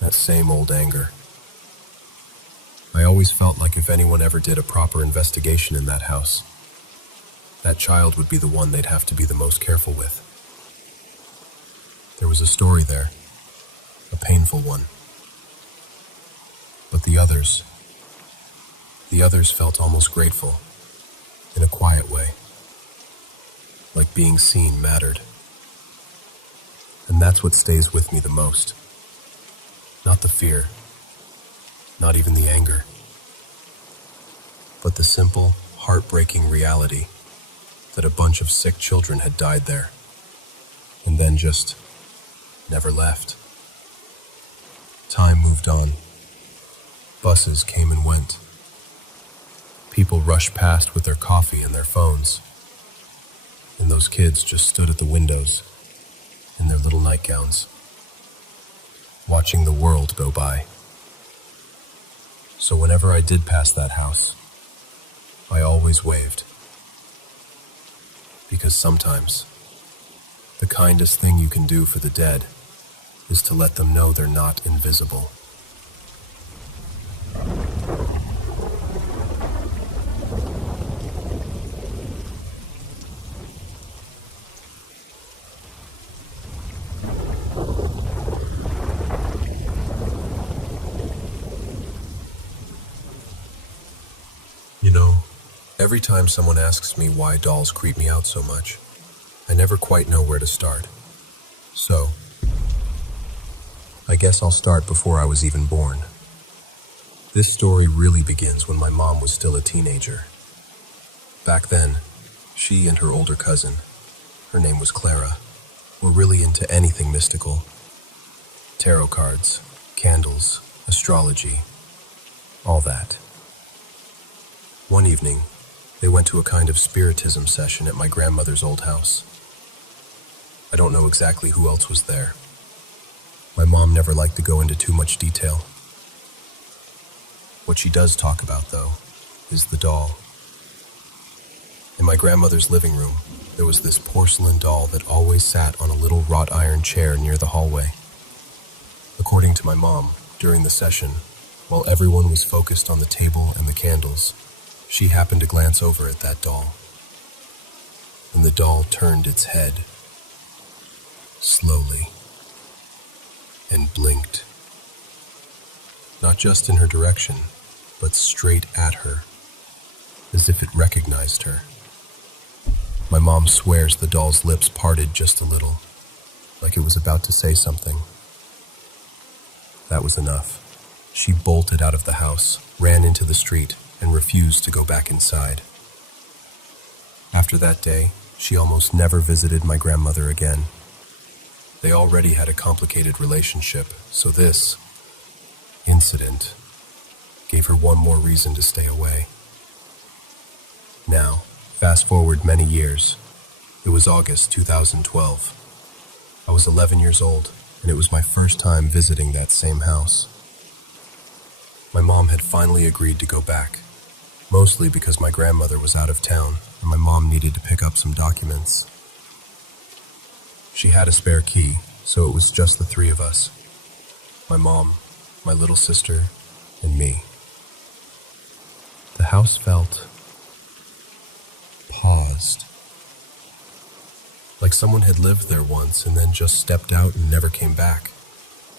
That same old anger. I always felt like if anyone ever did a proper investigation in that house, that child would be the one they'd have to be the most careful with. There was a story there, a painful one. But the others felt almost grateful, in a quiet way, like being seen mattered. And that's what stays with me the most. Not the fear, not even the anger, but the simple, heartbreaking reality that a bunch of sick children had died there, and then just never left. Time moved on. Buses came and went. People rushed past with their coffee and their phones, and those kids just stood at the windows in their little nightgowns, watching the world go by. So whenever I did pass that house, I always waved. Because sometimes, the kindest thing you can do for the dead is to let them know they're not invisible. You know, every time someone asks me why dolls creep me out so much, I never quite know where to start. So, I guess I'll start before I was even born. This story really begins when my mom was still a teenager. Back then, she and her older cousin, her name was Clara, were really into anything mystical. Tarot cards, candles, astrology, all that. One evening, they went to a kind of spiritism session at my grandmother's old house. I don't know exactly who else was there. My mom never liked to go into too much detail. What she does talk about, though, is the doll. In my grandmother's living room, there was this porcelain doll that always sat on a little wrought iron chair near the hallway. According to my mom, during the session, while everyone was focused on the table and the candles, she happened to glance over at that doll. And the doll turned its head, slowly, and blinked. Not just in her direction, but straight at her, as if it recognized her. My mom swears the doll's lips parted just a little, like it was about to say something. That was enough. She bolted out of the house, ran into the street, and refused to go back inside. After that day, she almost never visited my grandmother again. They already had a complicated relationship, so this incident gave her one more reason to stay away. Now, fast forward many years. It was August 2012. I was 11 years old, and it was my first time visiting that same house. My mom had finally agreed to go back, mostly because my grandmother was out of town and my mom needed to pick up some documents. She had a spare key, so it was just the three of us. My mom, my little sister, and me. The house felt paused. Like someone had lived there once and then just stepped out and never came back.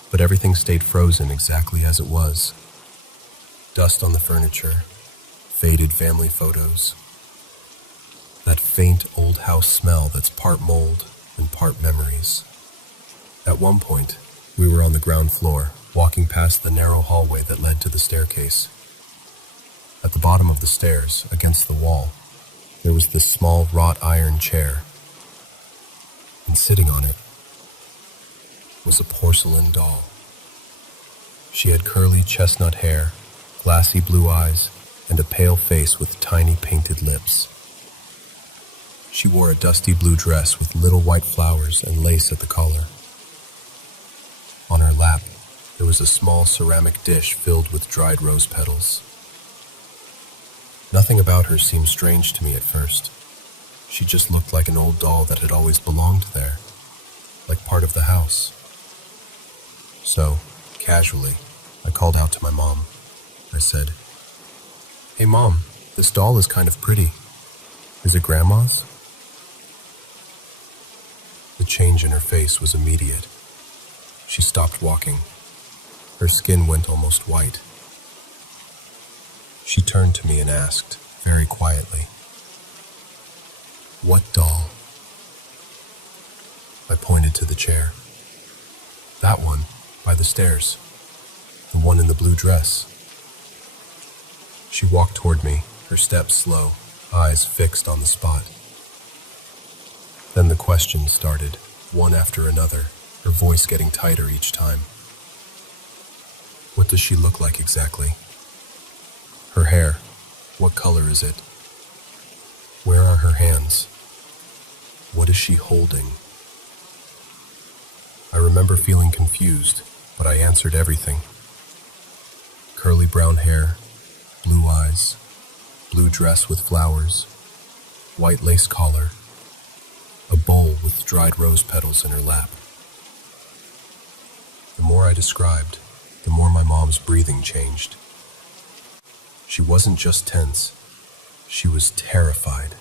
But everything stayed frozen exactly as it was. Dust on the furniture, faded family photos. That faint old house smell that's part mold and part memories. At one point, we were on the ground floor, walking past the narrow hallway that led to the staircase. At the bottom of the stairs, against the wall, there was this small wrought iron chair. And sitting on it was a porcelain doll. She had curly chestnut hair, glassy blue eyes, and a pale face with tiny painted lips. She wore a dusty blue dress with little white flowers and lace at the collar. On her lap, there was a small ceramic dish filled with dried rose petals. Nothing about her seemed strange to me at first. She just looked like an old doll that had always belonged there, like part of the house. So, casually, I called out to my mom. I said, "Hey Mom, this doll is kind of pretty. Is it Grandma's?" The change in her face was immediate. She stopped walking. Her skin went almost white. She turned to me and asked, very quietly, "What doll?" I pointed to the chair. "That one, by the stairs. The one in the blue dress." She walked toward me, her steps slow, eyes fixed on the spot. Then the questions started, one after another, her voice getting tighter each time. "What does she look like exactly? Her hair, what color is it? Where are her hands? What is she holding?" I remember feeling confused, but I answered everything. Curly brown hair, blue eyes, blue dress with flowers, white lace collar, a bowl with dried rose petals in her lap. The more I described, the more my mom's breathing changed. She wasn't just tense, she was terrified.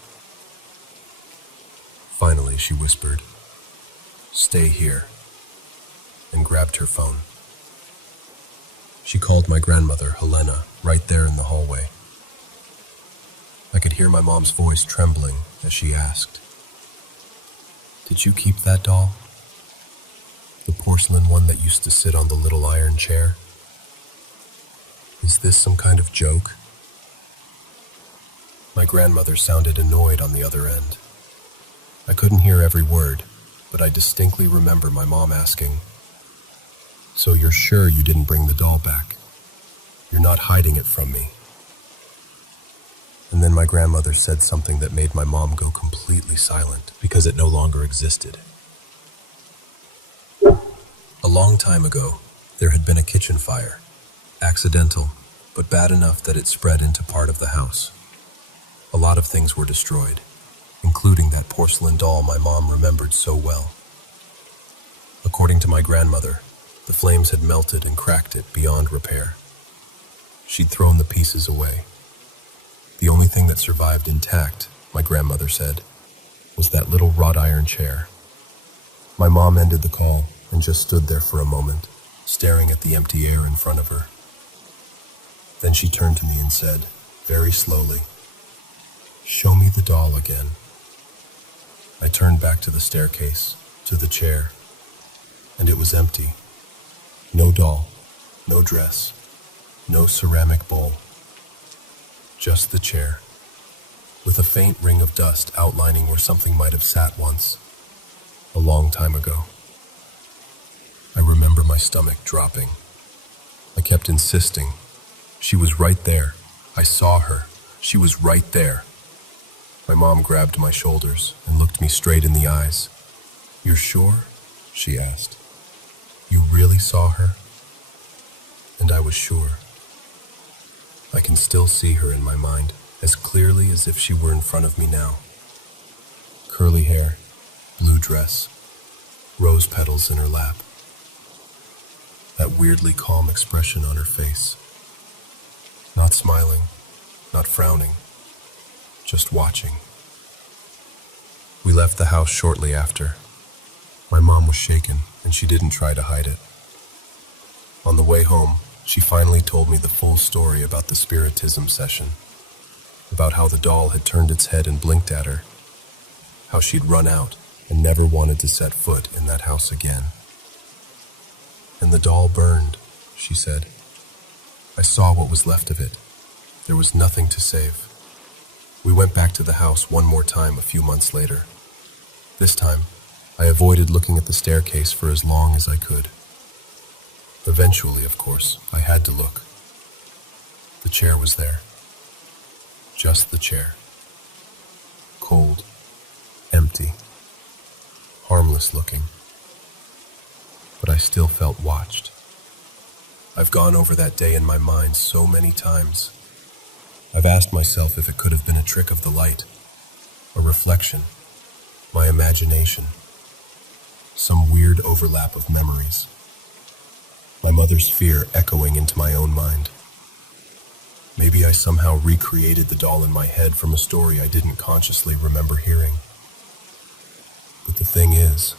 Finally, she whispered, "Stay here," and grabbed her phone. She called my grandmother, Helena, right there in the hallway. I could hear my mom's voice trembling as she asked, "Did you keep that doll? The porcelain one that used to sit on the little iron chair? Is this some kind of joke?" My grandmother sounded annoyed on the other end. I couldn't hear every word, but I distinctly remember my mom asking, "So you're sure you didn't bring the doll back? You're not hiding it from me?" And then my grandmother said something that made my mom go completely silent because it no longer existed. A long time ago, there had been a kitchen fire. Accidental, but bad enough that it spread into part of the house. A lot of things were destroyed, including that porcelain doll my mom remembered so well. According to my grandmother, the flames had melted and cracked it beyond repair. She'd thrown the pieces away. The only thing that survived intact, my grandmother said, was that little wrought iron chair. My mom ended the call and just stood there for a moment, staring at the empty air in front of her. Then she turned to me and said, very slowly, "Show me the doll again." I turned back to the staircase, to the chair, and it was empty. No doll, no dress, no ceramic bowl. Just the chair, with a faint ring of dust outlining where something might have sat once, a long time ago. I remember my stomach dropping. I kept insisting. She was right there. I saw her. She was right there. My mom grabbed my shoulders and looked me straight in the eyes. "You're sure?" she asked. "You really saw her?" And I was sure. I can still see her in my mind, as clearly as if she were in front of me now. Curly hair, blue dress, rose petals in her lap. That weirdly calm expression on her face. Not smiling, not frowning, just watching. We left the house shortly after. My mom was shaken, and she didn't try to hide it. On the way home, she finally told me the full story about the spiritism session, about how the doll had turned its head and blinked at her, how she'd run out and never wanted to set foot in that house again. "And the doll burned," she said. "I saw what was left of it. There was nothing to save." We went back to the house one more time a few months later. This time, I avoided looking at the staircase for as long as I could. Eventually, of course, I had to look. The chair was there. Just the chair. Cold, empty, harmless looking. But I still felt watched. I've gone over that day in my mind so many times. I've asked myself if it could have been a trick of the light, a reflection, my imagination, some weird overlap of memories. My mother's fear echoing into my own mind. Maybe I somehow recreated the doll in my head from a story I didn't consciously remember hearing. But the thing is,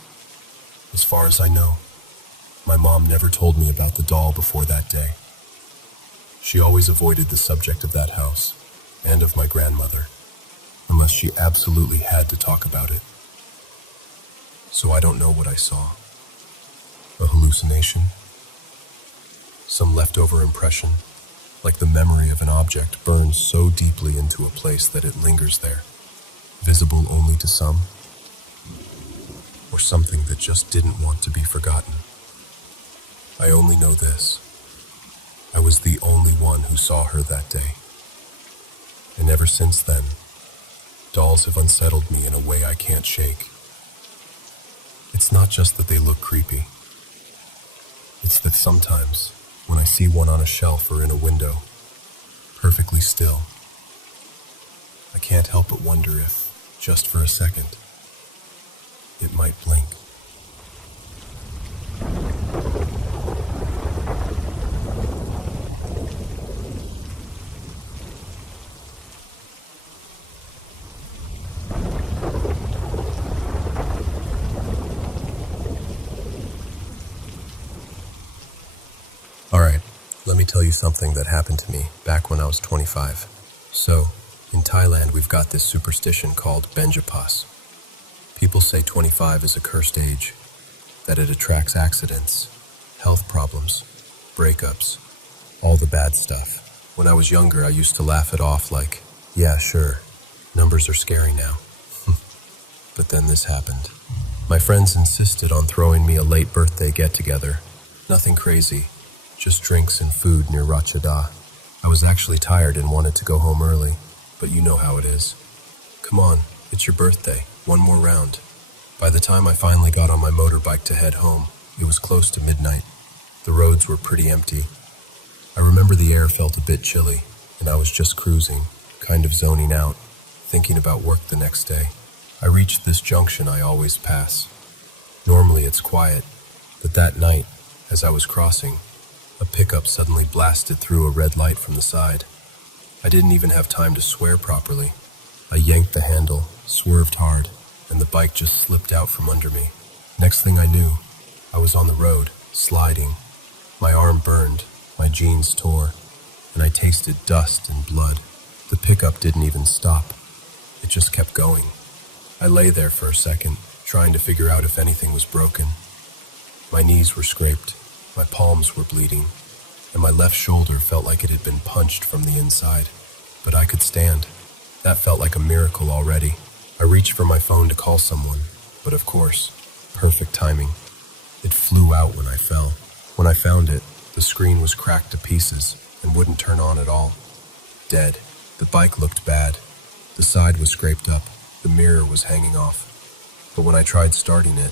as far as I know, my mom never told me about the doll before that day. She always avoided the subject of that house and of my grandmother, unless she absolutely had to talk about it. So I don't know what I saw. A hallucination? Some leftover impression, like the memory of an object burns so deeply into a place that it lingers there, visible only to some, or something that just didn't want to be forgotten. I only know this. I was the only one who saw her that day. And ever since then, dolls have unsettled me in a way I can't shake. It's not just that they look creepy. It's that sometimes when I see one on a shelf or in a window, perfectly still, I can't help but wonder if, just for a second, it might blink. Alright, let me tell you something that happened to me back when I was 25. So, in Thailand we've got this superstition called Benjapas. People say 25 is a cursed age, that it attracts accidents, health problems, breakups, all the bad stuff. When I was younger, I used to laugh it off like, yeah, sure, numbers are scary now. But then this happened. My friends insisted on throwing me a late birthday get-together. Nothing crazy, just drinks and food near Ratchada. I was actually tired and wanted to go home early, but you know how it is. Come on, it's your birthday, one more round. By the time I finally got on my motorbike to head home, it was close to midnight. The roads were pretty empty. I remember the air felt a bit chilly, and I was just cruising, kind of zoning out, thinking about work the next day. I reached this junction I always pass. Normally it's quiet, but that night, as I was crossing, a pickup suddenly blasted through a red light from the side. I didn't even have time to swear properly. I yanked the handle, swerved hard, and the bike just slipped out from under me. Next thing I knew, I was on the road, sliding. My arm burned, my jeans tore, and I tasted dust and blood. The pickup didn't even stop. It just kept going. I lay there for a second, trying to figure out if anything was broken. My knees were scraped, my palms were bleeding, and my left shoulder felt like it had been punched from the inside. But I could stand. That felt like a miracle already. I reached for my phone to call someone, but of course, perfect timing. It flew out when I fell. When I found it, the screen was cracked to pieces and wouldn't turn on at all. Dead. The bike looked bad. The side was scraped up. The mirror was hanging off. But when I tried starting it,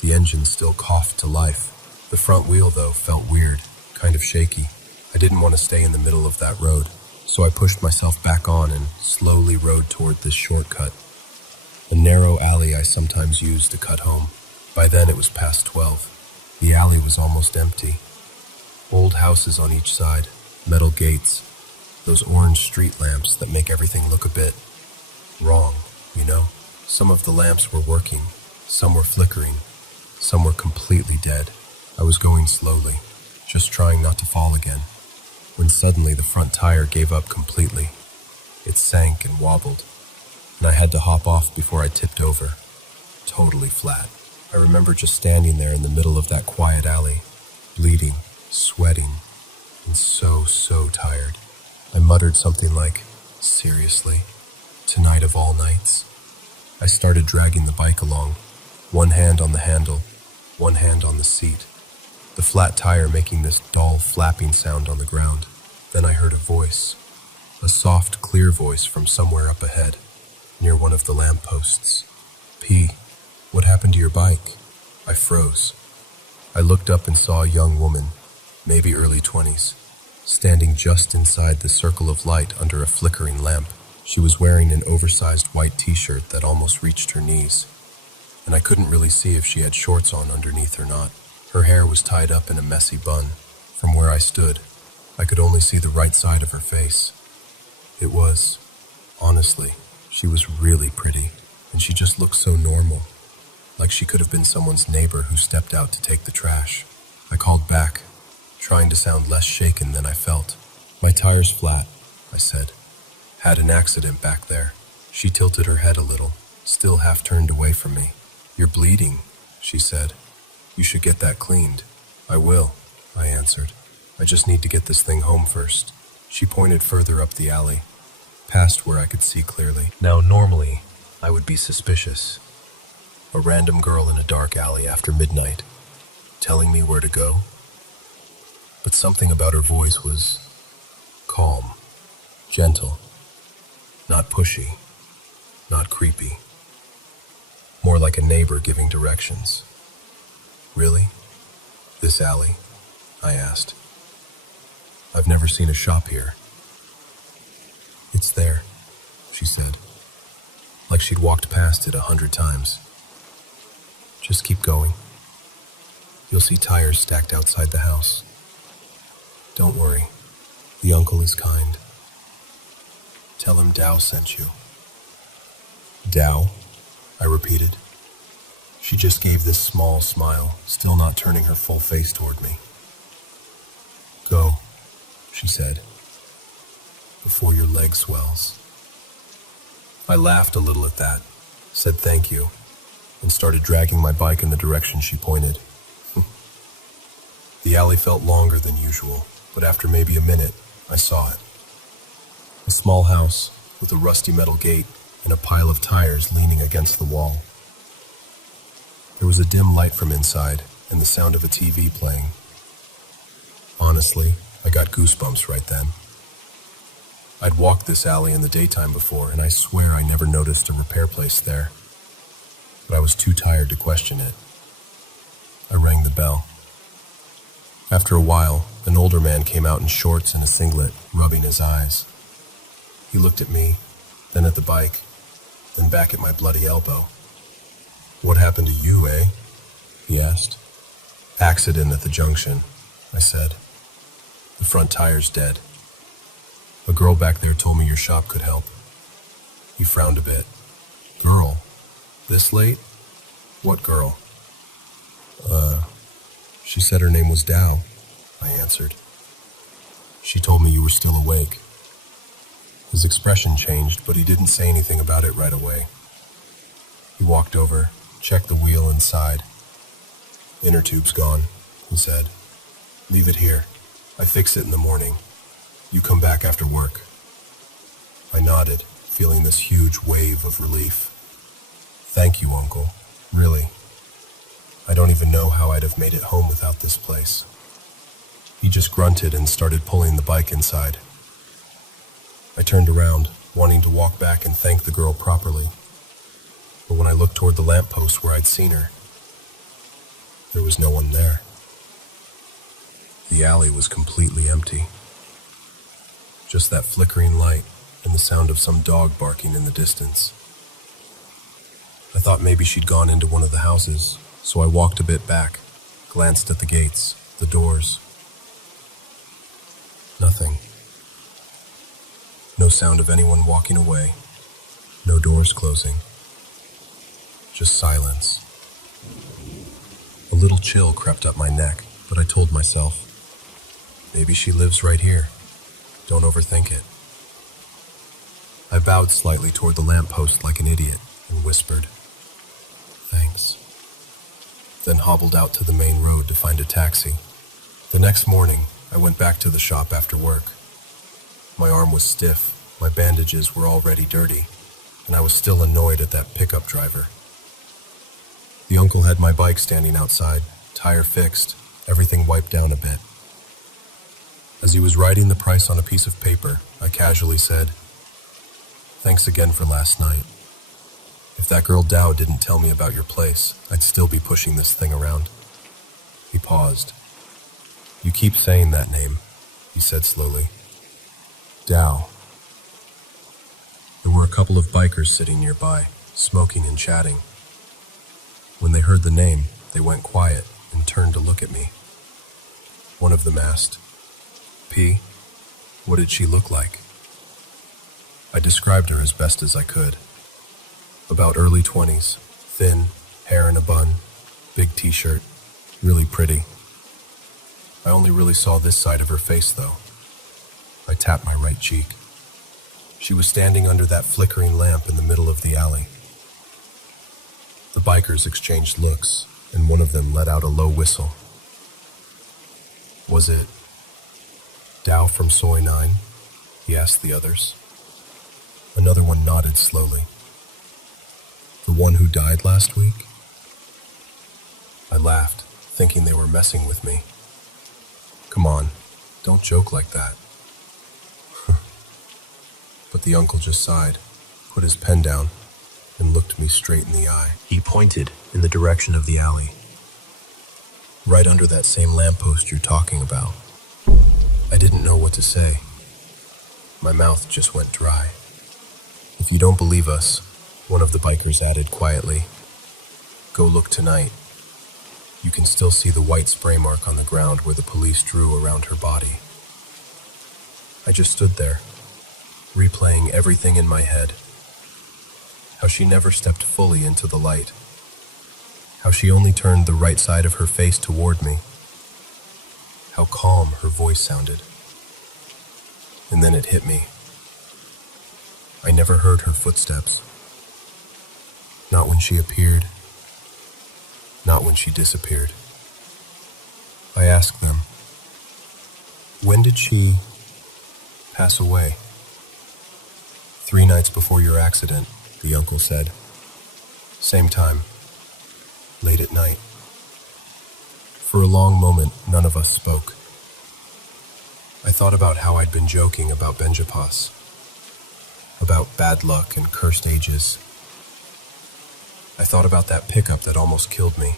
the engine still coughed to life. The front wheel, though, felt weird, kind of shaky. I didn't want to stay in the middle of that road, so I pushed myself back on and slowly rode toward this shortcut. A narrow alley I sometimes used to cut home. By then it was past 12. The alley was almost empty. Old houses on each side, metal gates, those orange street lamps that make everything look a bit wrong, you know? Some of the lamps were working, some were flickering, some were completely dead. I was going slowly, just trying not to fall again, when suddenly the front tire gave up completely. It sank and wobbled, and I had to hop off before I tipped over, totally flat. I remember just standing there in the middle of that quiet alley, bleeding, sweating, and so tired. I muttered something like, seriously, tonight of all nights? I started dragging the bike along, one hand on the handle, one hand on the seat, the flat tire making this dull flapping sound on the ground. Then I heard a voice, a soft, clear voice from somewhere up ahead, near one of the lampposts. P, what happened to your bike? I froze. I looked up and saw a young woman, maybe early 20s, standing just inside the circle of light under a flickering lamp. She was wearing an oversized white t-shirt that almost reached her knees, and I couldn't really see if she had shorts on underneath or not. Her hair was tied up in a messy bun. From where I stood, I could only see the right side of her face. It was, honestly, she was really pretty, and she just looked so normal, like she could have been someone's neighbor who stepped out to take the trash. I called back, trying to sound less shaken than I felt. My tire's flat, I said. Had an accident back there. She tilted her head a little, still half turned away from me. You're bleeding, she said. You should get that cleaned. I will, I answered. I just need to get this thing home first. She pointed further up the alley, past where I could see clearly. Now, normally, I would be suspicious. A random girl in a dark alley after midnight, telling me where to go. But something about her voice was calm, gentle, not pushy, not creepy. More like a neighbor giving directions. Really? This alley? I asked. I've never seen a shop here. It's there, she said, like she'd walked past it 100 times. Just keep going. You'll see tires stacked outside the house. Don't worry, the uncle is kind. Tell him Tao sent you. Tao? I repeated. She just gave this small smile, still not turning her full face toward me. Go, she said, before your leg swells. I laughed a little at that, said thank you, and started dragging my bike in the direction she pointed. The alley felt longer than usual, but after maybe a minute, I saw it. A small house with a rusty metal gate and a pile of tires leaning against the wall. There was a dim light from inside and the sound of a TV playing. Honestly, I got goosebumps right then. I'd walked this alley in the daytime before, and I swear I never noticed a repair place there. But I was too tired to question it. I rang the bell. After a while, an older man came out in shorts and a singlet, rubbing his eyes. He looked at me, then at the bike, then back at my bloody elbow. What happened to you, eh? He asked. Accident at the junction, I said. The front tire's dead. A girl back there told me your shop could help. He frowned a bit. Girl? This late? What girl? She said her name was Tao, I answered. She told me you were still awake. His expression changed, but he didn't say anything about it right away. He walked over, checked the wheel inside. Inner tube's gone, he said. Leave it here. I fix it in the morning. You come back after work. I nodded, feeling this huge wave of relief. Thank you, Uncle. Really. I don't even know how I'd have made it home without this place. He just grunted and started pulling the bike inside. I turned around, wanting to walk back and thank the girl properly. But when I looked toward the lamppost where I'd seen her, there was no one there. The alley was completely empty. Just that flickering light and the sound of some dog barking in the distance. I thought maybe she'd gone into one of the houses, so I walked a bit back, glanced at the gates, the doors. Nothing. No sound of anyone walking away. No doors closing. Just silence. A little chill crept up my neck, but I told myself, maybe she lives right here. Don't overthink it. I bowed slightly toward the lamppost like an idiot and whispered, thanks. Then hobbled out to the main road to find a taxi. The next morning, I went back to the shop after work. My arm was stiff, my bandages were already dirty, and I was still annoyed at that pickup driver. The uncle had my bike standing outside, tire fixed, everything wiped down a bit. As he was writing the price on a piece of paper, I casually said, thanks again for last night. If that girl Tao didn't tell me about your place, I'd still be pushing this thing around. He paused. You keep saying that name, he said slowly. Tao. There were a couple of bikers sitting nearby, smoking and chatting. When they heard the name, they went quiet and turned to look at me. One of them asked, P, what did she look like? I described her as best as I could. About early 20s, thin, hair in a bun, big t-shirt, really pretty. I only really saw this side of her face, though. I tapped my right cheek. She was standing under that flickering lamp in the middle of the alley. The bikers exchanged looks, and one of them let out a low whistle. Was it Tao from Soy 9? He asked the others. Another one nodded slowly. The one who died last week? I laughed, thinking they were messing with me. Come on, don't joke like that. But the uncle just sighed, put his pen down, and looked me straight in the eye. He pointed in the direction of the alley. Right under that same lamppost you're talking about. I didn't know what to say. My mouth just went dry. If you don't believe us, one of the bikers added quietly, go look tonight. You can still see the white spray mark on the ground where the police drew around her body. I just stood there, replaying everything in my head. How she never stepped fully into the light. How she only turned the right side of her face toward me. How calm her voice sounded. And then it hit me. I never heard her footsteps. Not when she appeared. Not when she disappeared. I asked them, when did she pass away? 3 nights before your accident, the uncle said. Same time, late at night. For a long moment, none of us spoke. I thought about how I'd been joking about Benjapas, about bad luck and cursed ages. I thought about that pickup that almost killed me,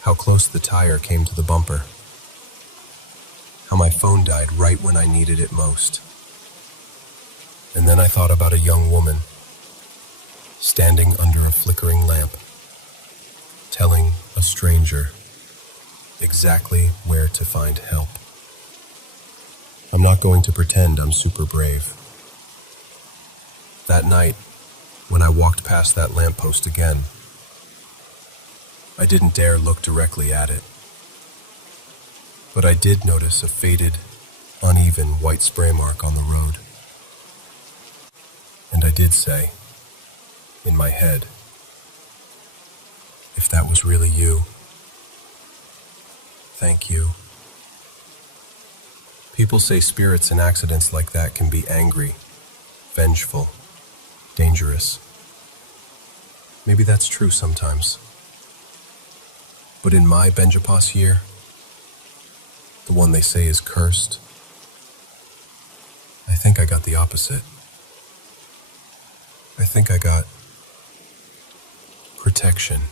how close the tire came to the bumper, how my phone died right when I needed it most. And then I thought about a young woman, standing under a flickering lamp, telling a stranger exactly where to find help. I'm not going to pretend I'm super brave. That night, when I walked past that lamppost again, I didn't dare look directly at it. But I did notice a faded, uneven white spray mark on the road. And I did say, in my head, if that was really you, thank you. People say spirits in accidents like that can be angry, vengeful, dangerous. Maybe that's true sometimes. But in my Benjapas year, the one they say is cursed, I think I got the opposite. I think I got protection.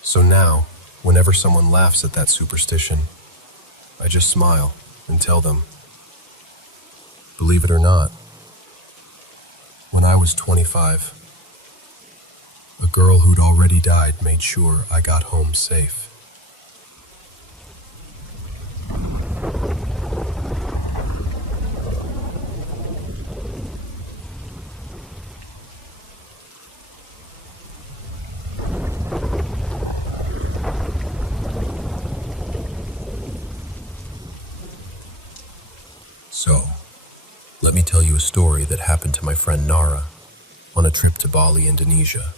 So now, whenever someone laughs at that superstition, I just smile and tell them, believe it or not, when I was 25, a girl who'd already died made sure I got home safe. So, let me tell you a story that happened to my friend Nara on a trip to Bali, Indonesia,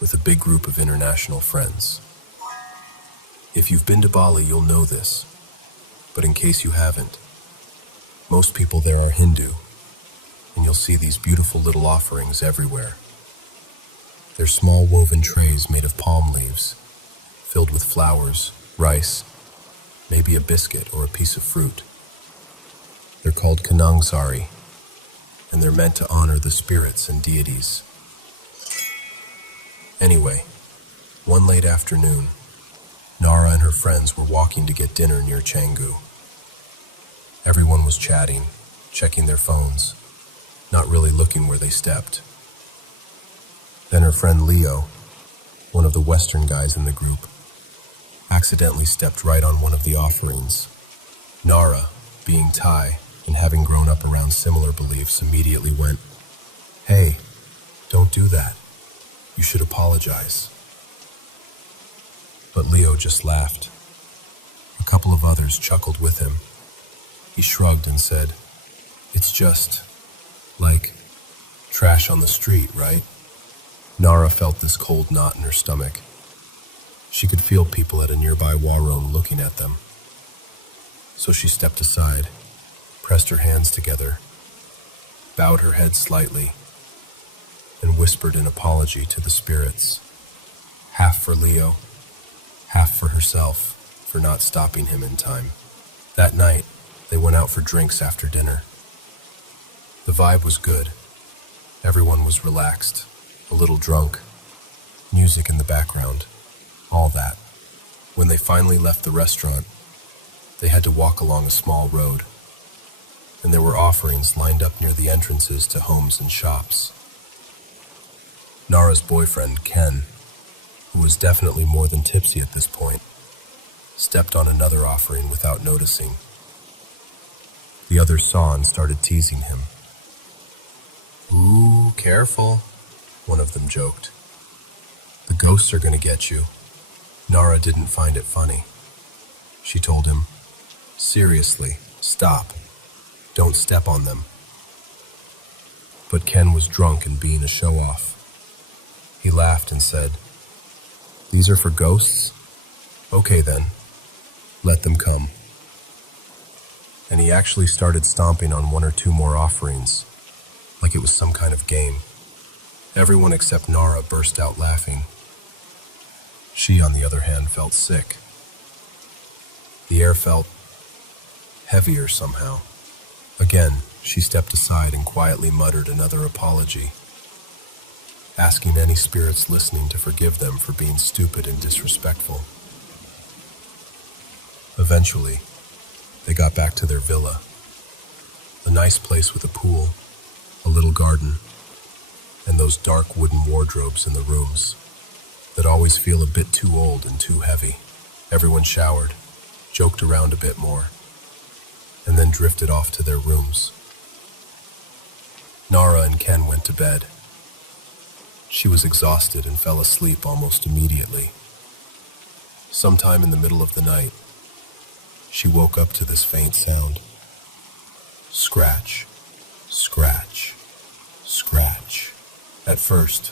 with a big group of international friends. If you've been to Bali, you'll know this, but in case you haven't, most people there are Hindu, and you'll see these beautiful little offerings everywhere. They're small woven trays made of palm leaves, filled with flowers, rice, maybe a biscuit or a piece of fruit. They're called kanang sari, and they're meant to honor the spirits and deities. Anyway, one late afternoon, Nara and her friends were walking to get dinner near Canggu. Everyone was chatting, checking their phones, not really looking where they stepped. Then her friend Leo, one of the Western guys in the group, accidentally stepped right on one of the offerings. Nara, being Thai and having grown up around similar beliefs, immediately went, "Hey, don't do that. You should apologize." But Leo just laughed. A couple of others chuckled with him. He shrugged and said, "It's just, like, trash on the street, right?" Nara felt this cold knot in her stomach. She could feel people at a nearby war room looking at them. So she stepped aside, pressed her hands together, bowed her head slightly, and whispered an apology to the spirits, half for Leo, half for herself for not stopping him in time. That night, they went out for drinks after dinner. The vibe was good. Everyone was relaxed, a little drunk, music in the background, all that. When they finally left the restaurant, They had to walk along a small road, and there were offerings lined up near the entrances to homes and shops. Nara's boyfriend, Ken, who was definitely more than tipsy at this point, stepped on another offering without noticing. The others saw and started teasing him. "Ooh, careful," one of them joked. "The ghosts are gonna get you." Nara didn't find it funny. She told him, "Seriously, stop. Don't step on them." But Ken was drunk and being a show-off. He laughed and said, "These are for ghosts? Okay then, let them come." And he actually started stomping on one or two more offerings, like it was some kind of game. Everyone except Nara burst out laughing. She, on the other hand, felt sick. The air felt heavier somehow. Again, she stepped aside and quietly muttered another apology, asking any spirits listening to forgive them for being stupid and disrespectful. Eventually, they got back to their villa, a nice place with a pool, a little garden, and those dark wooden wardrobes in the rooms that always feel a bit too old and too heavy. Everyone showered, joked around a bit more, and then drifted off to their rooms. Nara and Ken went to bed. She was exhausted and fell asleep almost immediately. Sometime in the middle of the night, she woke up to this faint sound. Scratch, scratch, scratch. At first,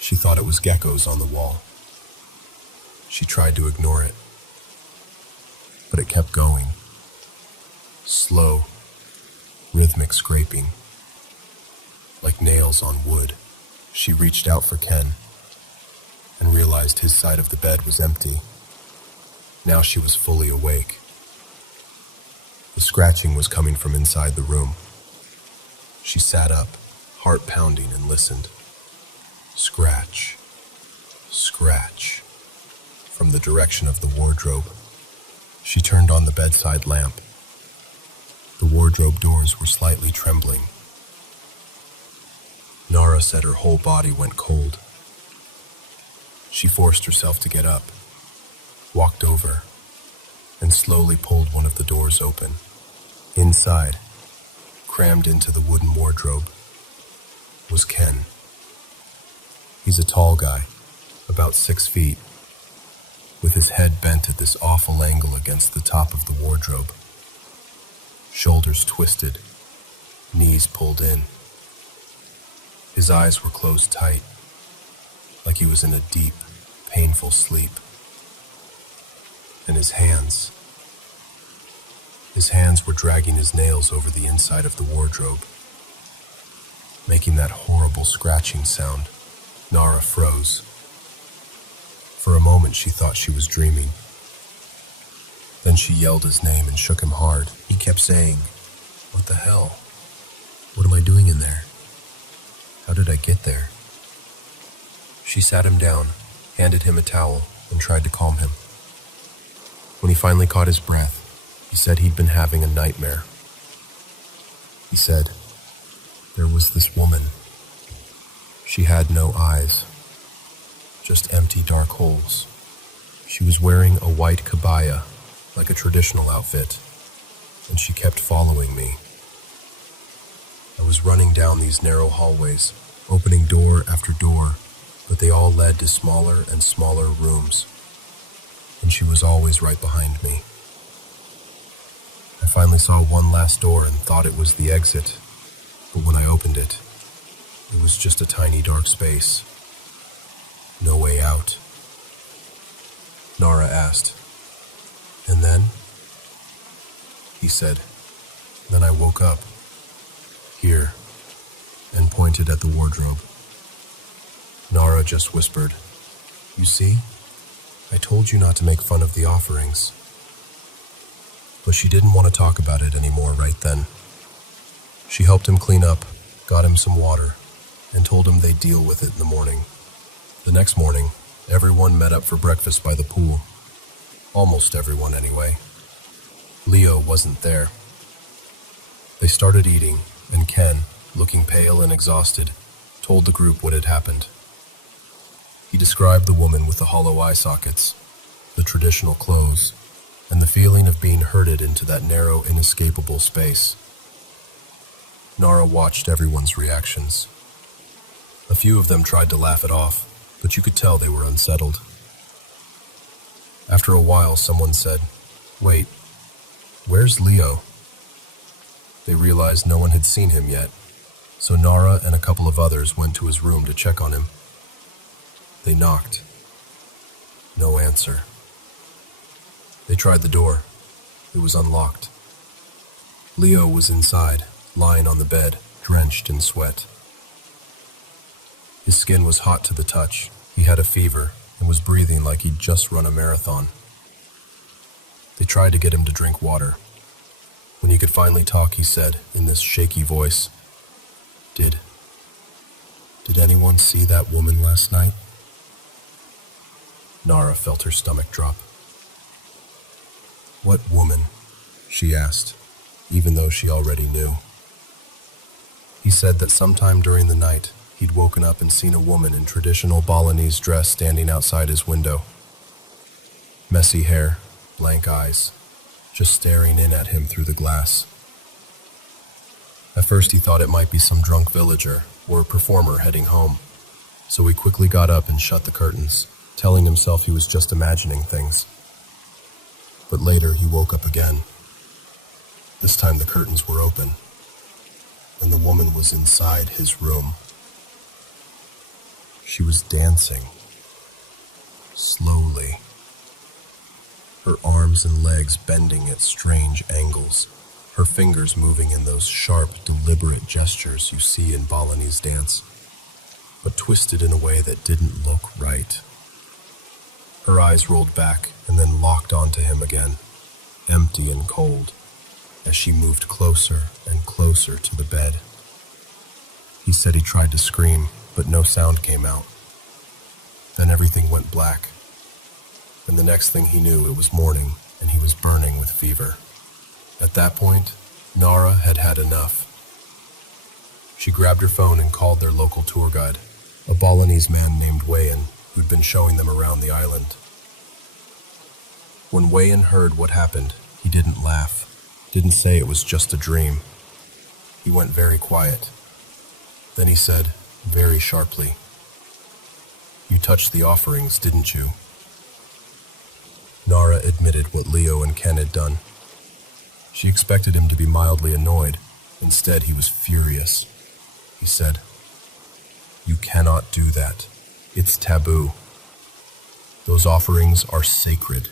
she thought it was geckos on the wall. She tried to ignore it, but it kept going. Slow, rhythmic scraping, like nails on wood. She reached out for Ken and realized his side of the bed was empty. Now she was fully awake. The scratching was coming from inside the room. She sat up, heart pounding, and listened. Scratch, scratch, from the direction of the wardrobe. She turned on the bedside lamp. The wardrobe doors were slightly trembling. Nara said her whole body went cold. She forced herself to get up, walked over, and slowly pulled one of the doors open. Inside, crammed into the wooden wardrobe, was Ken. He's a tall guy, about 6 feet, with his head bent at this awful angle against the top of the wardrobe. Shoulders twisted, knees pulled in. His eyes were closed tight, like he was in a deep, painful sleep. And his hands were dragging his nails over the inside of the wardrobe, making that horrible scratching sound. Nara froze. For a moment, she thought she was dreaming. Then she yelled his name and shook him hard. He kept saying, "What the hell? What am I doing in there? How did I get there?" She sat him down, handed him a towel, and tried to calm him. When he finally caught his breath, he said he'd been having a nightmare. He said, "There was this woman. She had no eyes, just empty dark holes. She was wearing a white kabaya, like a traditional outfit, and she kept following me. I was running down these narrow hallways, opening door after door, but they all led to smaller and smaller rooms, and she was always right behind me. I finally saw one last door and thought it was the exit, but when I opened it, it was just a tiny dark space. No way out." Nara asked, "And then?" He said, "Then I woke up, here," and pointed at the wardrobe. Nara just whispered, "You see? I told you not to make fun of the offerings." But she didn't want to talk about it anymore right then. She helped him clean up, got him some water, and told him they'd deal with it in the morning. The next morning, everyone met up for breakfast by the pool. Almost everyone, anyway. Leo wasn't there. They started eating, and Ken, looking pale and exhausted, told the group what had happened. He described the woman with the hollow eye sockets, the traditional clothes, and the feeling of being herded into that narrow, inescapable space. Nara watched everyone's reactions. A few of them tried to laugh it off, but you could tell they were unsettled. After a while, someone said, "Wait, where's Leo?" They realized no one had seen him yet, so Nara and a couple of others went to his room to check on him. They knocked. No answer. They tried the door. It was unlocked. Leo was inside, lying on the bed, drenched in sweat. His skin was hot to the touch. He had a fever and was breathing like he'd just run a marathon. They tried to get him to drink water. When he could finally talk, he said, in this shaky voice, Did anyone see that woman last night?" Nara felt her stomach drop. "What woman?" she asked, even though she already knew. He said that sometime during the night, he'd woken up and seen a woman in traditional Balinese dress standing outside his window. Messy hair, blank eyes, just staring in at him through the glass. At first he thought it might be some drunk villager or a performer heading home, so he quickly got up and shut the curtains, telling himself he was just imagining things. But later he woke up again. This time the curtains were open, and the woman was inside his room. She was dancing, slowly, her arms and legs bending at strange angles, her fingers moving in those sharp, deliberate gestures you see in Balinese dance, but twisted in a way that didn't look right. Her eyes rolled back and then locked onto him again, empty and cold, as she moved closer and closer to the bed. He said he tried to scream, but no sound came out. Then everything went black. And the next thing he knew, it was morning, and he was burning with fever. At that point, Nara had had enough. She grabbed her phone and called their local tour guide, a Balinese man named Wayan, who'd been showing them around the island. When Wayan heard what happened, he didn't laugh, didn't say it was just a dream. He went very quiet. Then he said, very sharply, "You touched the offerings, didn't you?" Nara admitted what Leo and Ken had done. She expected him to be mildly annoyed. Instead, he was furious. He said, "You cannot do that. It's taboo. Those offerings are sacred.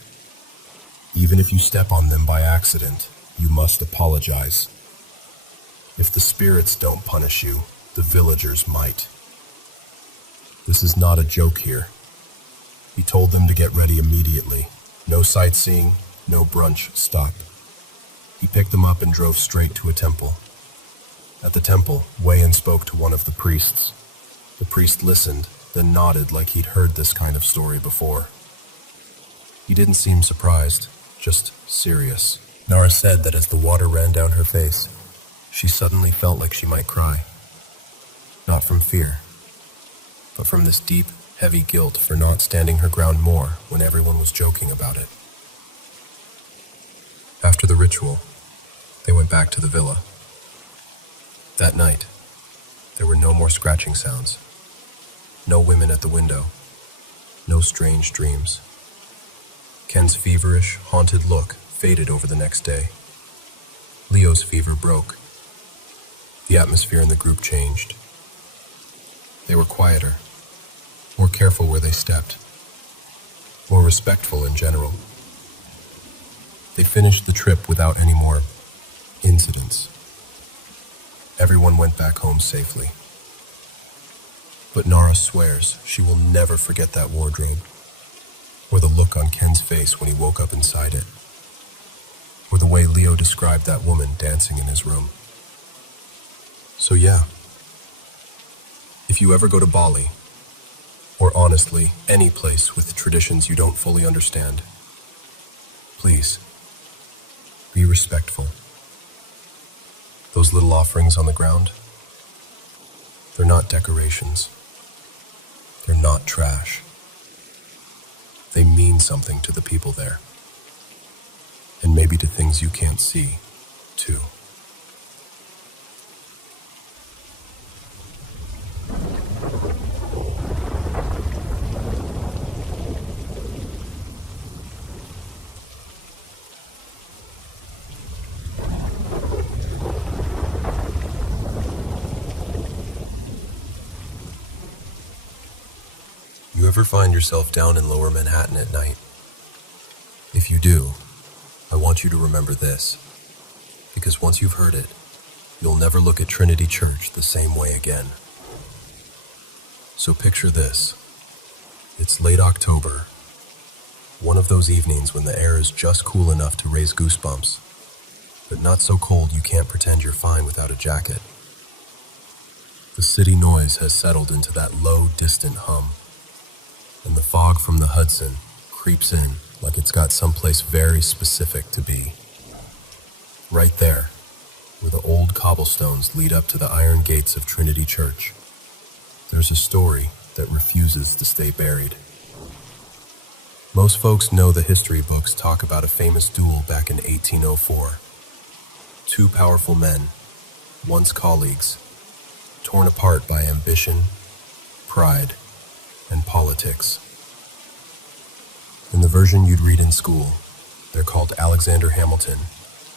Even if you step on them by accident, you must apologize. If the spirits don't punish you, the villagers might. This is not a joke here." He told them to get ready immediately. No sightseeing, no brunch stop. He picked them up and drove straight to a temple. At the temple, Wayan spoke to one of the priests. The priest listened, then nodded like he'd heard this kind of story before. He didn't seem surprised, just serious. Nara said that as the water ran down her face, she suddenly felt like she might cry. Not from fear, but from this deep, heavy guilt for not standing her ground more when everyone was joking about it. After the ritual, they went back to the villa. That night, there were no more scratching sounds, no women at the window, no strange dreams. Ken's feverish, haunted look faded over the next day. Leo's fever broke. The atmosphere in the group changed. They were quieter, more careful where they stepped, more respectful in general. They finished the trip without any more incidents. Everyone went back home safely. But Nara swears she will never forget that wardrobe, or the look on Ken's face when he woke up inside it, or the way Leo described that woman dancing in his room. So yeah, if you ever go to Bali, or honestly, any place with traditions you don't fully understand, please, Be respectful. Those little offerings on the ground, they're not decorations. They're not trash. They mean something to the people there. And maybe to things you can't see, too. You ever find yourself down in Lower Manhattan at night? If you do, I want you to remember this, because once you've heard it, you'll never look at Trinity Church the same way again. So picture this. It's late October, one of those evenings when the air is just cool enough to raise goosebumps, but not so cold you can't pretend you're fine without a jacket. The city noise has settled into that low, distant hum, and the fog from the Hudson creeps in like it's got someplace very specific to be. Right there, where the old cobblestones lead up to the iron gates of Trinity Church, there's a story that refuses to stay buried. Most folks know the history books talk about a famous duel back in 1804. Two powerful men, once colleagues, torn apart by ambition, pride, and politics. In the version you'd read in school, they're called Alexander Hamilton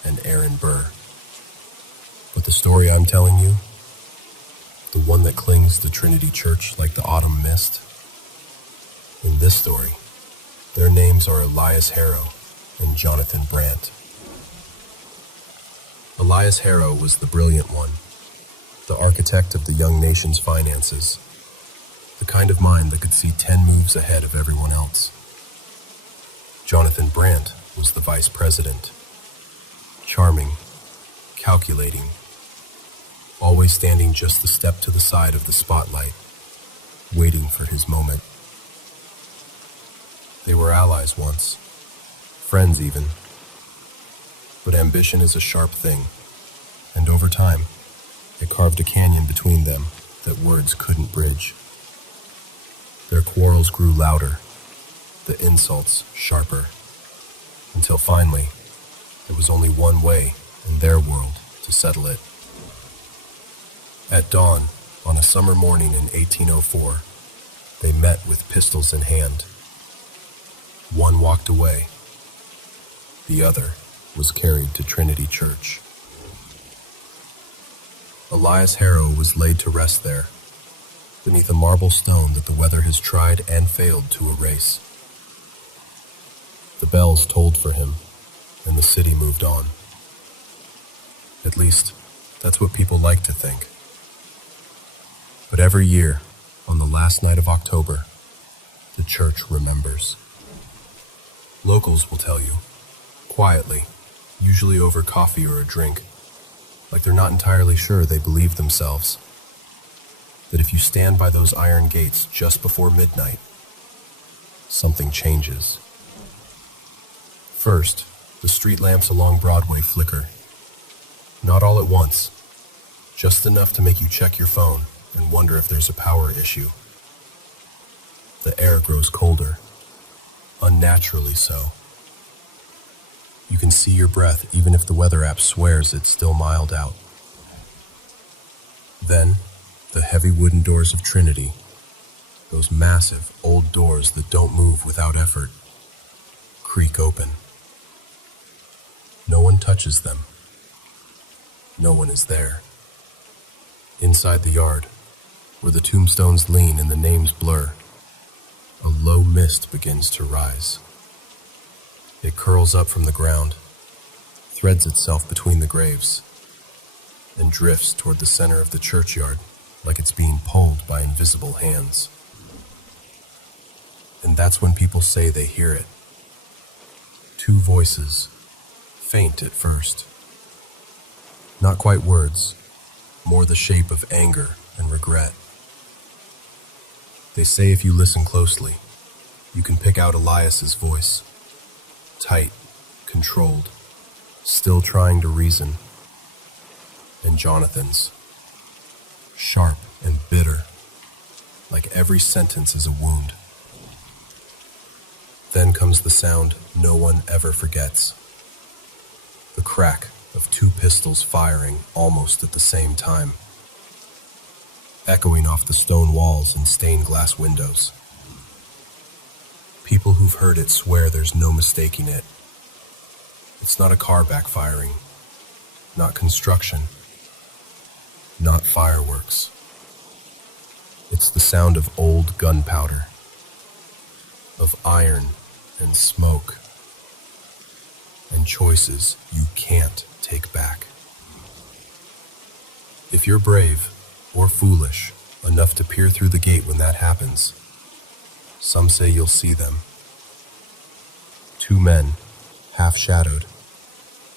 and Aaron Burr. But the story I'm telling you, the one that clings to Trinity Church like the autumn mist, in this story, their names are Elias Harrow and Jonathan Brandt. Elias Harrow was the brilliant one, the architect of the young nation's finances, the kind of mind that could see 10 moves ahead of everyone else. Jonathan Brandt was the vice president, charming, calculating, always standing just a step to the side of the spotlight, waiting for his moment. They were allies once, friends even. But ambition is a sharp thing, and over time, it carved a canyon between them that words couldn't bridge. Their quarrels grew louder, the insults sharper, until finally, there was only one way in their world to settle it. At dawn, on a summer morning in 1804, they met with pistols in hand. One walked away. The other was carried to Trinity Church. Elias Harrow was laid to rest there, beneath a marble stone that the weather has tried and failed to erase. The bells tolled for him, and the city moved on. At least, that's what people like to think. But every year, on the last night of October, the church remembers. Locals will tell you, quietly, usually over coffee or a drink, like they're not entirely sure they believe themselves, that if you stand by those iron gates just before midnight, something changes. First, the street lamps along Broadway flicker. Not all at once, just enough to make you check your phone and wonder if there's a power issue. The air grows colder, unnaturally so. You can see your breath even if the weather app swears it's still mild out. Then, the heavy wooden doors of Trinity, those massive old doors that don't move without effort, creak open. No one touches them. No one is there. Inside the yard, where the tombstones lean and the names blur, a low mist begins to rise. It curls up from the ground, threads itself between the graves, and drifts toward the center of the churchyard like it's being pulled by invisible hands. And that's when people say they hear it. Two voices, faint at first. Not quite words, more the shape of anger and regret. They say if you listen closely, you can pick out Elias's voice. Tight, controlled, still trying to reason, and Jonathan's, sharp and bitter, like every sentence is a wound. Then comes the sound no one ever forgets. The crack of 2 pistols firing almost at the same time, echoing off the stone walls and stained glass windows. People who've heard it swear there's no mistaking it. It's not a car backfiring, not construction, not fireworks. It's the sound of old gunpowder, of iron and smoke, and choices you can't take back. If you're brave or foolish enough to peer through the gate when that happens, some say you'll see them. 2 men, half-shadowed,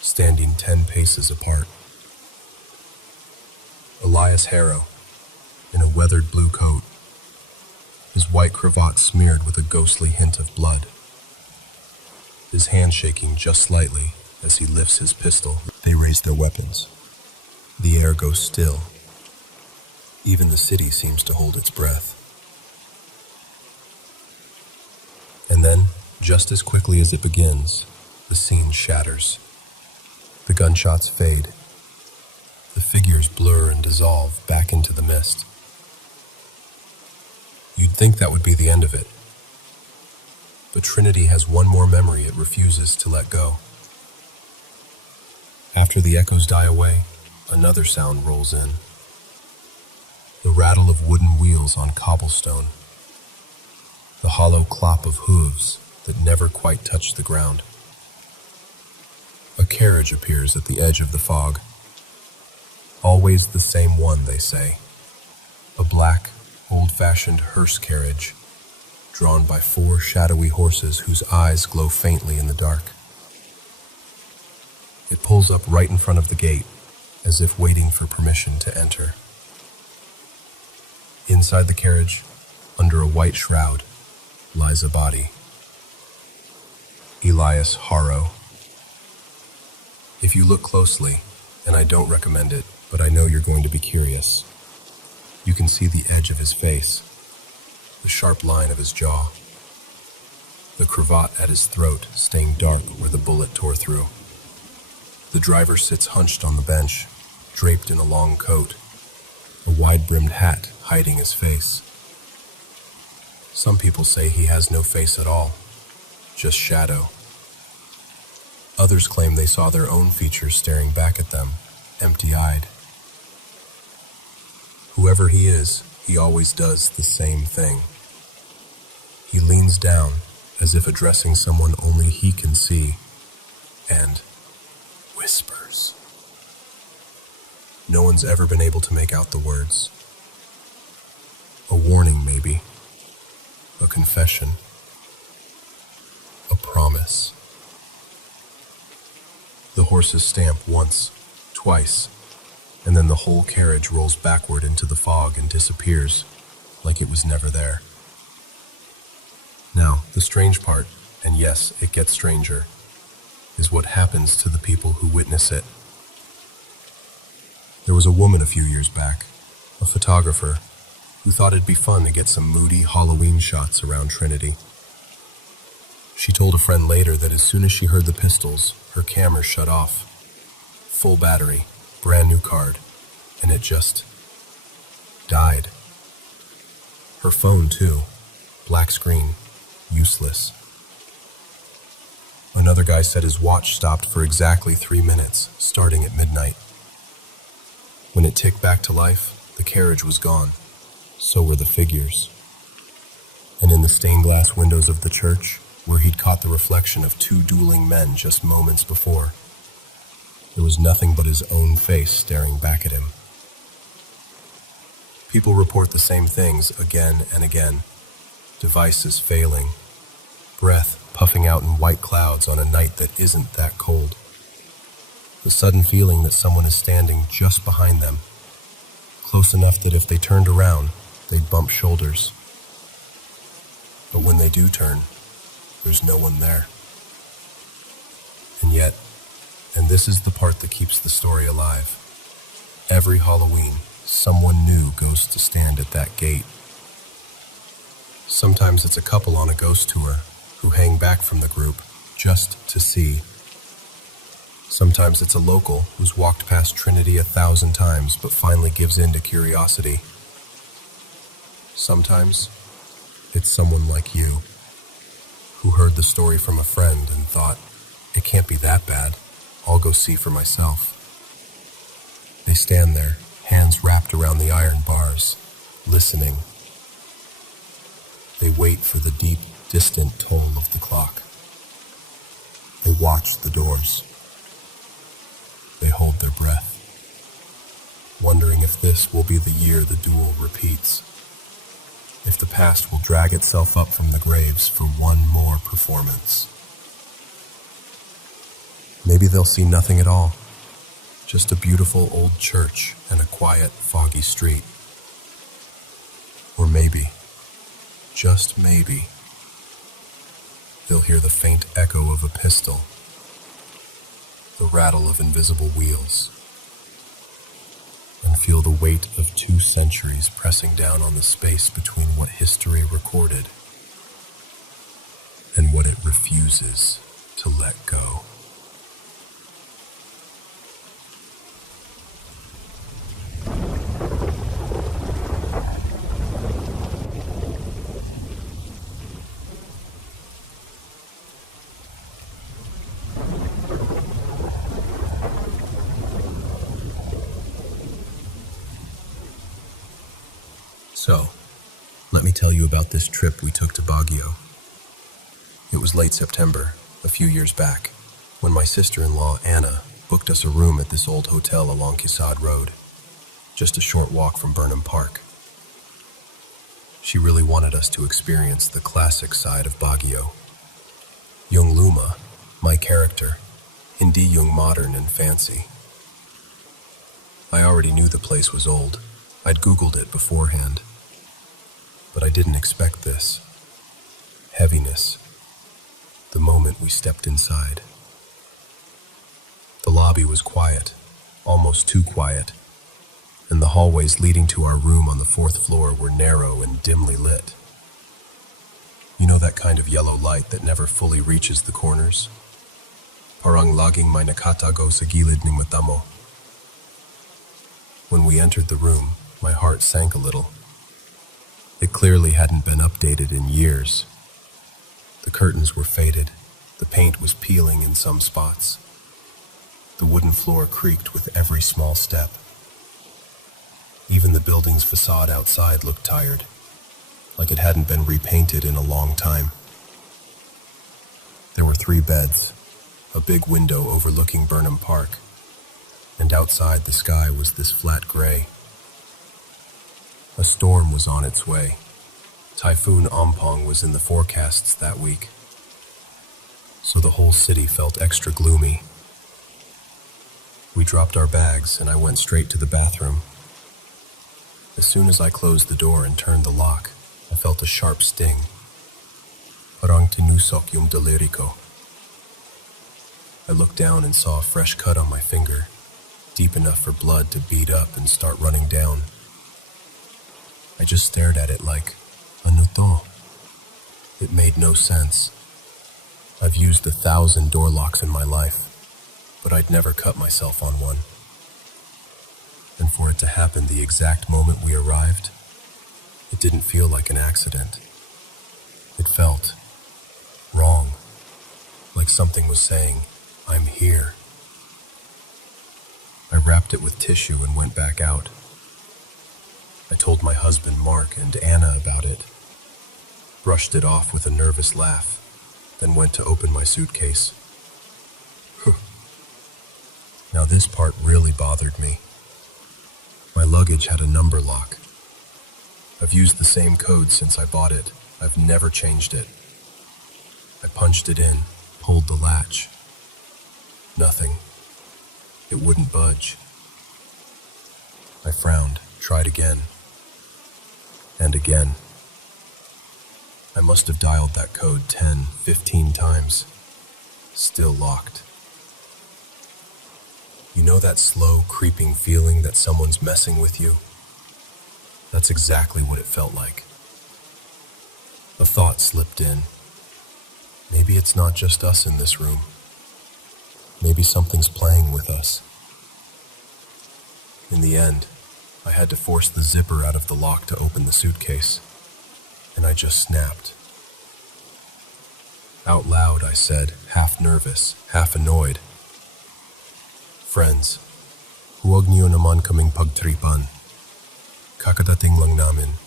standing 10 paces apart. Elias Harrow, in a weathered blue coat, his white cravat smeared with a ghostly hint of blood. His hand shaking just slightly as he lifts his pistol. They raise their weapons. The air goes still. Even the city seems to hold its breath. And then, just as quickly as it begins, the scene shatters. The gunshots fade. The figures blur and dissolve back into the mist. You'd think that would be the end of it. But Trinity has one more memory it refuses to let go. After the echoes die away, another sound rolls in. The rattle of wooden wheels on cobblestone. The hollow clop of hooves that never quite touch the ground. A carriage appears at the edge of the fog. Always the same one, they say. A black, old-fashioned hearse carriage, drawn by 4 shadowy horses whose eyes glow faintly in the dark. It pulls up right in front of the gate, as if waiting for permission to enter. Inside the carriage, under a white shroud, lies a body. Elias Harrow. If you look closely, and I don't recommend it, but I know you're going to be curious, you can see the edge of his face, the sharp line of his jaw, the cravat at his throat staying dark where the bullet tore through. The driver sits hunched on the bench, draped in a long coat, a wide-brimmed hat hiding his face. Some people say he has no face at all, just shadow. Others claim they saw their own features staring back at them, empty-eyed. Whoever he is, he always does the same thing. He leans down, as if addressing someone only he can see, and whispers. No one's ever been able to make out the words. A warning, maybe. A confession. A promise. The horses stamp once, twice, and then the whole carriage rolls backward into the fog and disappears, like it was never there. Now, the strange part, and yes, it gets stranger, is what happens to the people who witness it. There was a woman a few years back, a photographer, who thought it'd be fun to get some moody Halloween shots around Trinity. She told a friend later that as soon as she heard the pistols, her camera shut off. Full battery, brand new card, and it just died. Her phone too, black screen, useless. Another guy said his watch stopped for exactly 3 minutes, starting at midnight. When it ticked back to life, the carriage was gone. So were the figures. And in the stained glass windows of the church, where he'd caught the reflection of 2 dueling men just moments before, there was nothing but his own face staring back at him. People report the same things again and again. Devices failing, breath puffing out in white clouds on a night that isn't that cold. The sudden feeling that someone is standing just behind them, close enough that if they turned around, they'd bump shoulders. But when they do turn, there's no one there. And yet, And this is the part that keeps the story alive. Every Halloween, someone new goes to stand at that gate. Sometimes it's a couple on a ghost tour who hang back from the group just to see. Sometimes it's a local who's walked past Trinity 1,000 times but finally gives in to curiosity. Sometimes it's someone like you who heard the story from a friend and thought, it can't be that bad, I'll go see for myself. They stand there, hands wrapped around the iron bars, listening. They wait for the deep, distant toll of the clock. They watch the doors. They hold their breath, wondering if this will be the year the duel repeats, if the past will drag itself up from the graves for one more performance. Maybe they'll see nothing at all, just a beautiful old church and a quiet, foggy street. Or maybe, just maybe, they'll hear the faint echo of a pistol, the rattle of invisible wheels, and feel the weight of 2 centuries pressing down on the space between what history recorded and what it refuses to let go. So, let me tell you about this trip we took to Baguio. It was late September, a few years back, when my sister-in-law, Anna, booked us a room at this old hotel along Quezada Road, just a short walk from Burnham Park. She really wanted us to experience the classic side of Baguio. Yung Luma, my character, hindi yung modern and fancy. I already knew the place was old. I'd Googled it beforehand. But I didn't expect this. Heaviness. The moment we stepped inside. The lobby was quiet, almost too quiet, and the hallways leading to our room on the 4th floor were narrow and dimly lit. You know that kind of yellow light that never fully reaches the corners? Parang laging may nakatago sa gilid ng mata mo. When we entered the room, my heart sank a little. It clearly hadn't been updated in years. The curtains were faded, the paint was peeling in some spots. The wooden floor creaked with every small step. Even the building's facade outside looked tired, like it hadn't been repainted in a long time. There were 3 beds, a big window overlooking Burnham Park, and outside the sky was this flat gray. A storm was on its way. Typhoon Ompong was in the forecasts that week, so the whole city felt extra gloomy. We dropped our bags and I went straight to the bathroom. As soon as I closed the door and turned the lock, I felt a sharp sting. Parang tinusok yung daliri ko. I looked down and saw a fresh cut on my finger, deep enough for blood to bead up and start running down. I just stared at it like, ano to? It made no sense. I've used 1,000 door locks in my life, but I'd never cut myself on one. And for it to happen the exact moment we arrived, it didn't feel like an accident. It felt wrong, like something was saying, I'm here. I wrapped it with tissue and went back out. I told my husband Mark and Anna about it, brushed it off with a nervous laugh, then went to open my suitcase. Now this part really bothered me. My luggage had a number lock. I've used the same code since I bought it. I've never changed it. I punched it in, pulled the latch. Nothing. It wouldn't budge. I frowned, tried again. And again. I must have dialed that code 10, 15 times. Still locked. You know that slow, creeping feeling that someone's messing with you? That's exactly what it felt like. A thought slipped in. Maybe it's not just us in this room. Maybe something's playing with us. In the end, I had to force the zipper out of the lock to open the suitcase, and I just snapped. Out loud, I said, half nervous, half annoyed, "Friends, huwag niyo naman kaming pagtripan. Kakadating lang namin."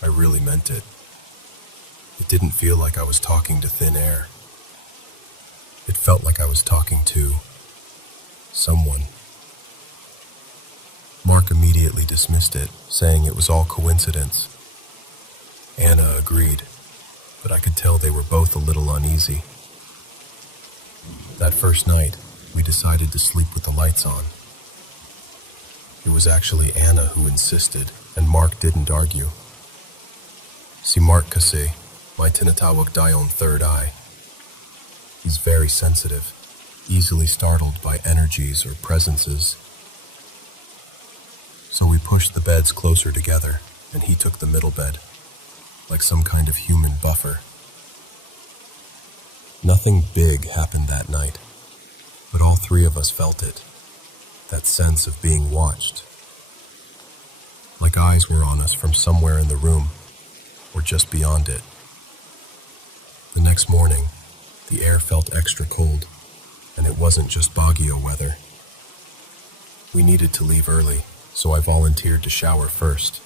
I really meant it. It didn't feel like I was talking to thin air. It felt like I was talking to someone. Mark immediately dismissed it, saying it was all coincidence. Anna agreed, but I could tell they were both a little uneasy. That first night, we decided to sleep with the lights on. It was actually Anna who insisted, and Mark didn't argue. Si Mark kasi, may tinatawag tayong third eye. He's very sensitive, easily startled by energies or presences. So we pushed the beds closer together, and he took the middle bed, like some kind of human buffer. Nothing big happened that night, but all three of us felt it, that sense of being watched. Like eyes were on us from somewhere in the room, or just beyond it. The next morning, the air felt extra cold, and it wasn't just Baguio weather. We needed to leave early, so I volunteered to shower first.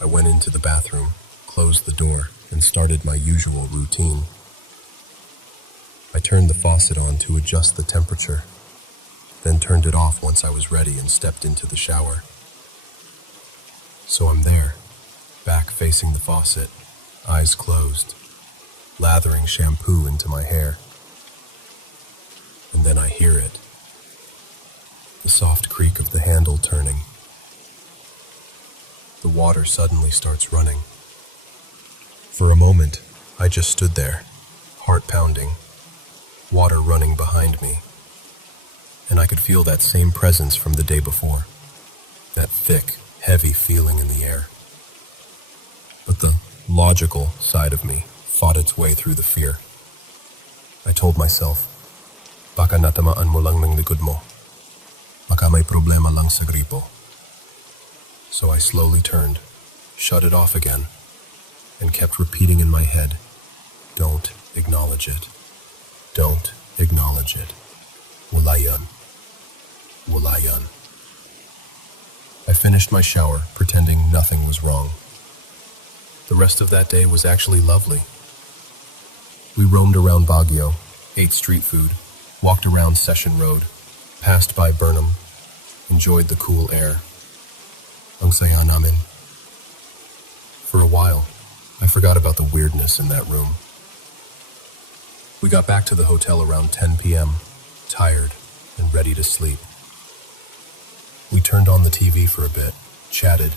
I went into the bathroom, closed the door, and started my usual routine. I turned the faucet on to adjust the temperature, then turned it off once I was ready and stepped into the shower. So I'm there, back facing the faucet, eyes closed, lathering shampoo into my hair. And then I hear it, the soft creak of the handle turning. The water suddenly starts running. For a moment, I just stood there, heart pounding, water running behind me. And I could feel that same presence from the day before, that thick, heavy feeling in the air. But the logical side of me fought its way through the fear. I told myself, "Baka natamaan mo lang ng likod mo. Baka may problema lang sa gripo." So I slowly turned, shut it off again, and kept repeating in my head, "Don't acknowledge it. Don't acknowledge it. Wala yan. Wala yan." I finished my shower, pretending nothing was wrong. The rest of that day was actually lovely. We roamed around Baguio, ate street food, walked around Session Road, passed by Burnham, enjoyed the cool air. Ang saya namin. For a while, I forgot about the weirdness in that room. We got back to the hotel around 10 p.m., tired and ready to sleep. We turned on the TV for a bit, chatted,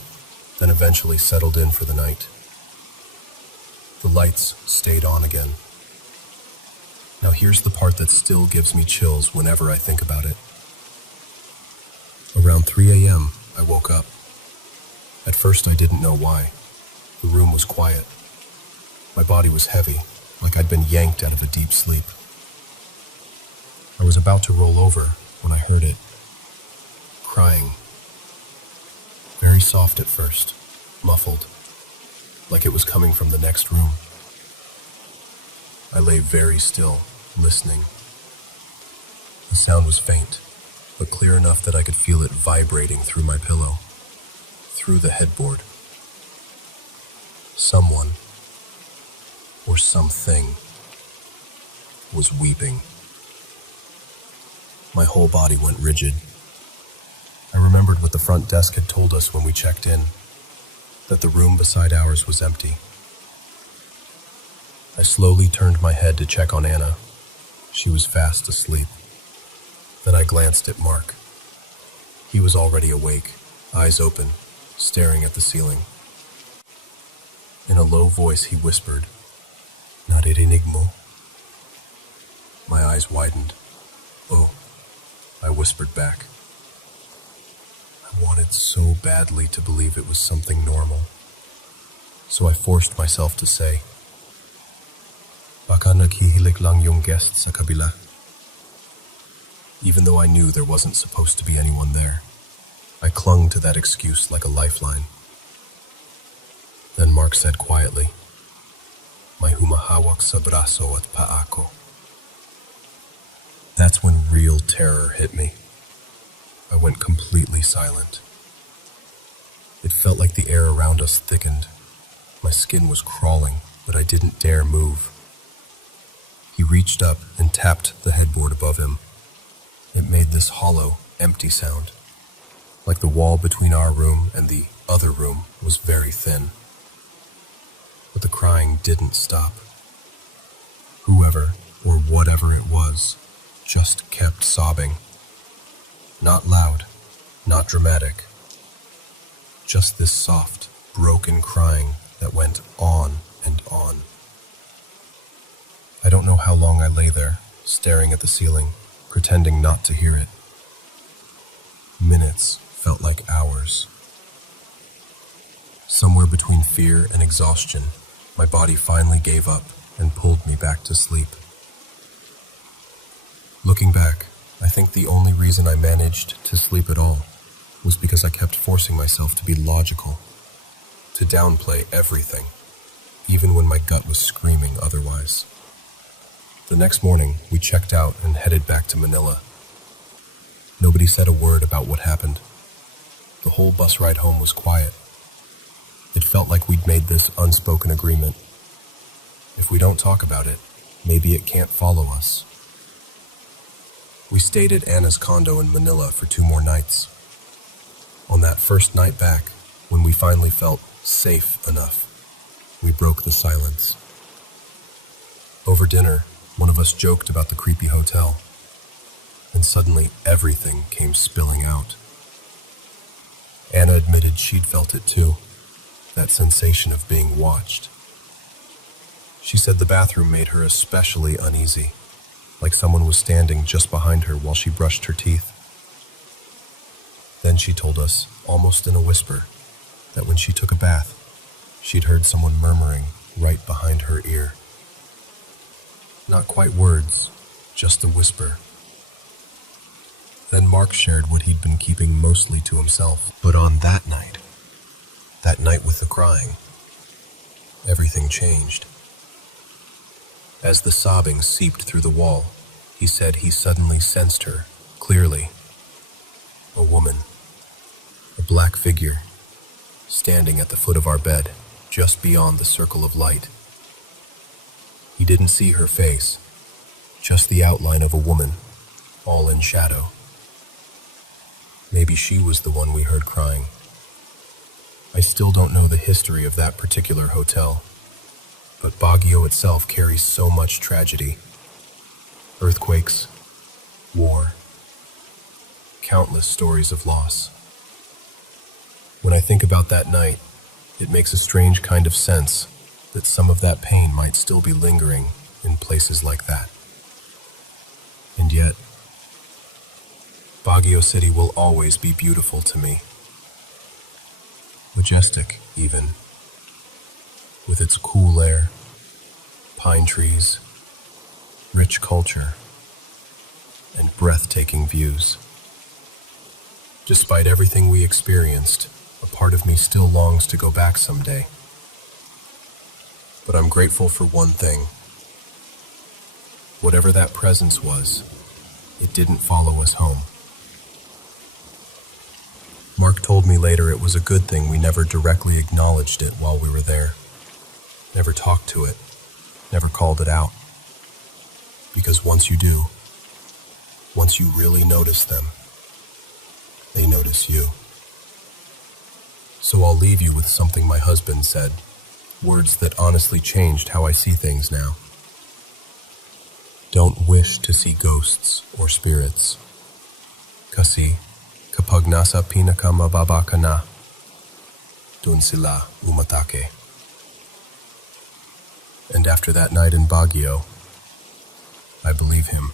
then eventually settled in for the night. The lights stayed on again. Now here's the part that still gives me chills whenever I think about it. Around 3 a.m., I woke up. At first I didn't know why. The room was quiet. My body was heavy, like I'd been yanked out of a deep sleep. I was about to roll over when I heard it. Crying. Very soft at first, muffled, like it was coming from the next room. I lay very still, listening. The sound was faint, but clear enough that I could feel it vibrating through my pillow, through the headboard. Someone, or something, was weeping. My whole body went rigid. I remembered what the front desk had told us when we checked in, that the room beside ours was empty. I slowly turned my head to check on Anna. She was fast asleep. Then I glanced at Mark. He was already awake, eyes open, staring at the ceiling. In a low voice he whispered, "Naririnig mo?" My eyes widened, "Oh," I whispered back. I wanted so badly to believe it was something normal, so I forced myself to say, "Baka naghihilik lang yung guest sa kabila," even though I knew there wasn't supposed to be anyone there. I clung to that excuse like a lifeline. Then Mark said quietly, "May humahawak sa braso at paa ko." That's when real terror hit me. I went completely silent. It felt like the air around us thickened. My skin was crawling, but I didn't dare move. He reached up and tapped the headboard above him. It made this hollow, empty sound, like the wall between our room and the other room was very thin. But the crying didn't stop. Whoever or whatever it was just kept sobbing. Not loud, not dramatic. Just this soft, broken crying that went on and on. I don't know how long I lay there, staring at the ceiling, pretending not to hear it. Minutes felt like hours. Somewhere between fear and exhaustion, my body finally gave up and pulled me back to sleep. Looking back, I think the only reason I managed to sleep at all was because I kept forcing myself to be logical, to downplay everything, even when my gut was screaming otherwise. The next morning, we checked out and headed back to Manila. Nobody said a word about what happened. The whole bus ride home was quiet. It felt like we'd made this unspoken agreement. If we don't talk about it, maybe it can't follow us. We stayed at Anna's condo in Manila for 2 more nights. On that first night back, when we finally felt safe enough, we broke the silence. Over dinner, one of us joked about the creepy hotel, and suddenly everything came spilling out. Anna admitted she'd felt it too, that sensation of being watched. She said the bathroom made her especially uneasy, like someone was standing just behind her while she brushed her teeth. Then she told us, almost in a whisper, that when she took a bath, she'd heard someone murmuring right behind her ear. Not quite words, just a whisper. Then Mark shared what he'd been keeping mostly to himself. But on that night with the crying, everything changed. As the sobbing seeped through the wall, he said he suddenly sensed her, clearly. A woman, a black figure, standing at the foot of our bed, just beyond the circle of light. He didn't see her face, just the outline of a woman, all in shadow. Maybe she was the one we heard crying. I still don't know the history of that particular hotel, but Baguio itself carries so much tragedy. Earthquakes, war, countless stories of loss. When I think about that night, it makes a strange kind of sense that some of that pain might still be lingering in places like that. And yet, Baguio City will always be beautiful to me. Majestic, even, with its cool air, pine trees, rich culture, and breathtaking views. Despite everything we experienced, a part of me still longs to go back someday. But I'm grateful for one thing. Whatever that presence was, it didn't follow us home. Mark told me later it was a good thing we never directly acknowledged it while we were there. Never talked to it, never called it out. Because once you do, once you really notice them, they notice you. So I'll leave you with something my husband said, words that honestly changed how I see things now. Don't wish to see ghosts or spirits. Kasi kapag nasa pinakamababa ka na, dun sila umatake. And after that night in Baguio, I believe him.